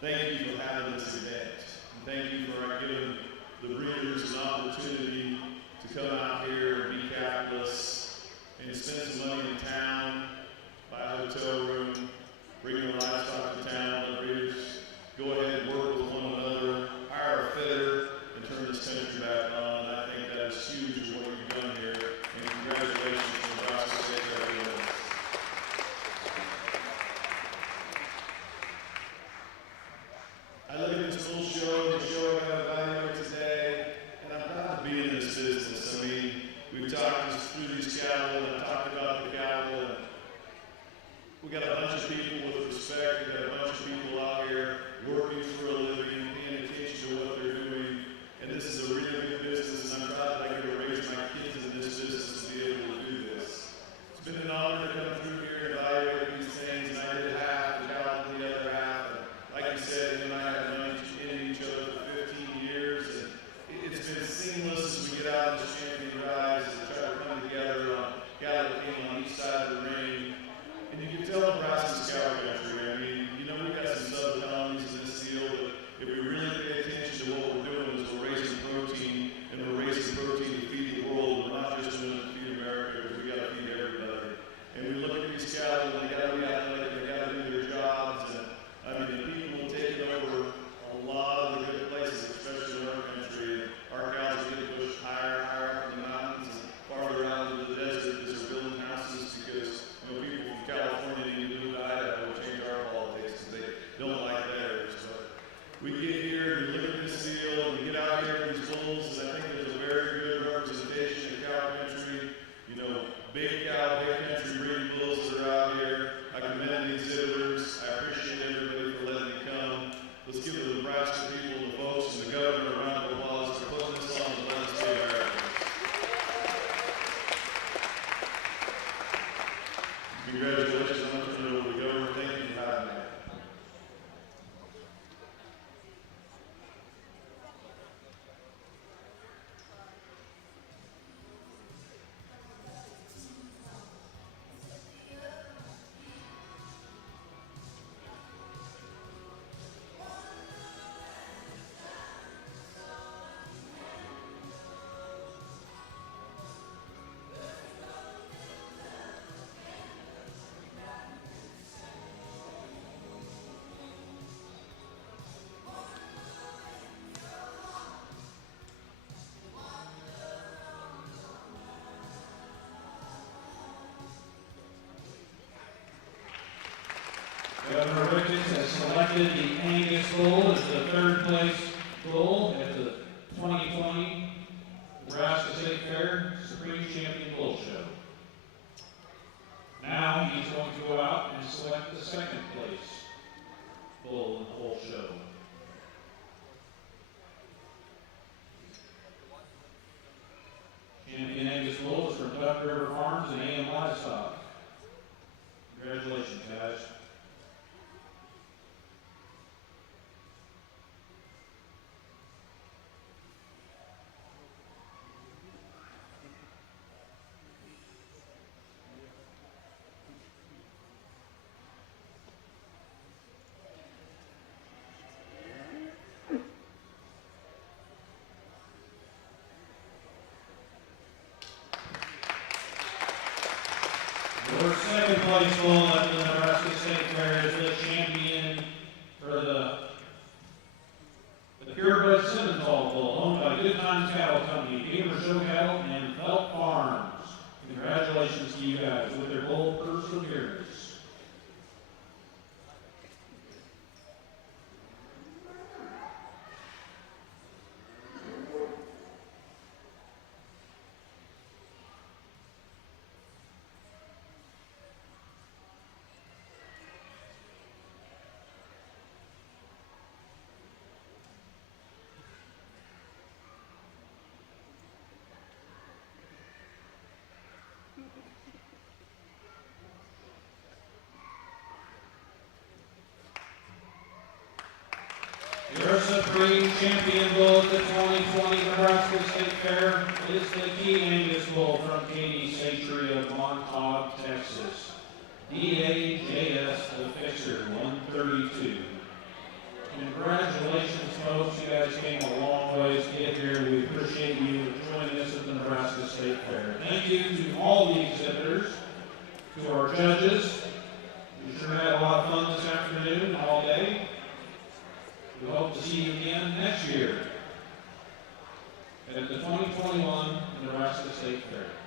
thank you for having this event. And thank you for giving the breeders an opportunity to come out here and be capitalists and spend some money in town, buy a hotel room, bring your livestock to town, let breeders go ahead and work with one another, hire a fitter, and turn this country back on. I think that is huge what you've done here, and congratulations to Nebraska State Fair. I look at this little show, the show I got evaluated today, and I'm proud to be in this business. I mean, we've talked through these cattle, and talked about the cattle, and we got a bunch of people with respect. We got a bunch of people out here working for a living, paying attention to what they're doing. And this is a really good business, and I'm proud that I get to raise my kids in this business to be able to do this. It's been an honor to come through here and evaluate these things, and I did half, and Cal did the other half. And like you said, you and I have known each other for 15 years, and it's been seamless as we get out of this champion rise and try to come together on cattle that came on each side of the ring. And you can tell Nebraska's cow country. I mean, you know, we've got some sub-economies in this deal, but if we really pay attention to what we're doing is we're raising protein, and we're raising protein to feed the world. We're not just doing it to feed America, because we got to feed everybody. And we look at these cattle, and they got to be athletic, they got to do their jobs. And I mean, the people taking over a lot of the good places, especially in our country. Our cows are getting pushed higher and higher up in the mountains and farther out into the desert because they're building houses because, you know, people from California need to move to Idaho and change our politics because they don't like theirs. But we get here and we look at this deal and we get out here with these bulls, and I think there's a very good representation of cow country. You know, big cow, big country breeding bulls that are out here. I commend the exhibitors. I appreciate everybody for letting me come. Let's give the Nebraska people, the folks, and the governor a round of applause for putting this on the legislative record. Congratulations. I'm going to turn it over to the governor. Thank you for having me. Governor Ricketts has selected the Angus bull as the third place bull at the 2020 Nebraska State Fair Supreme Champion Bull Show. Now he's going to go out and select the second place bull in the whole show. Champion Angus bull is from Duck River Farms and AM Livestock. Congratulations, guys. Your second place bull at the Nebraska State Fair is the champion for the purebred Simmentals bull, owned by Good Times Cattle Company, Beaver Show Cattle, and Felt Farms. Congratulations to you guys with their bull Perseverance. Your Supreme Champion bull at the 2020 Nebraska Nebraska State Fair is the key Angus bull from Katie's Sanctuary of Montauk, Texas. DAJS, the fixer, 132. Congratulations, folks. You guys came a long ways to get here. We appreciate you joining us at the Nebraska State Fair. Thank you to all the exhibitors, to our judges. We sure had a lot of fun this afternoon and all day. We hope to see you again next year at the 2021 Nebraska State Fair.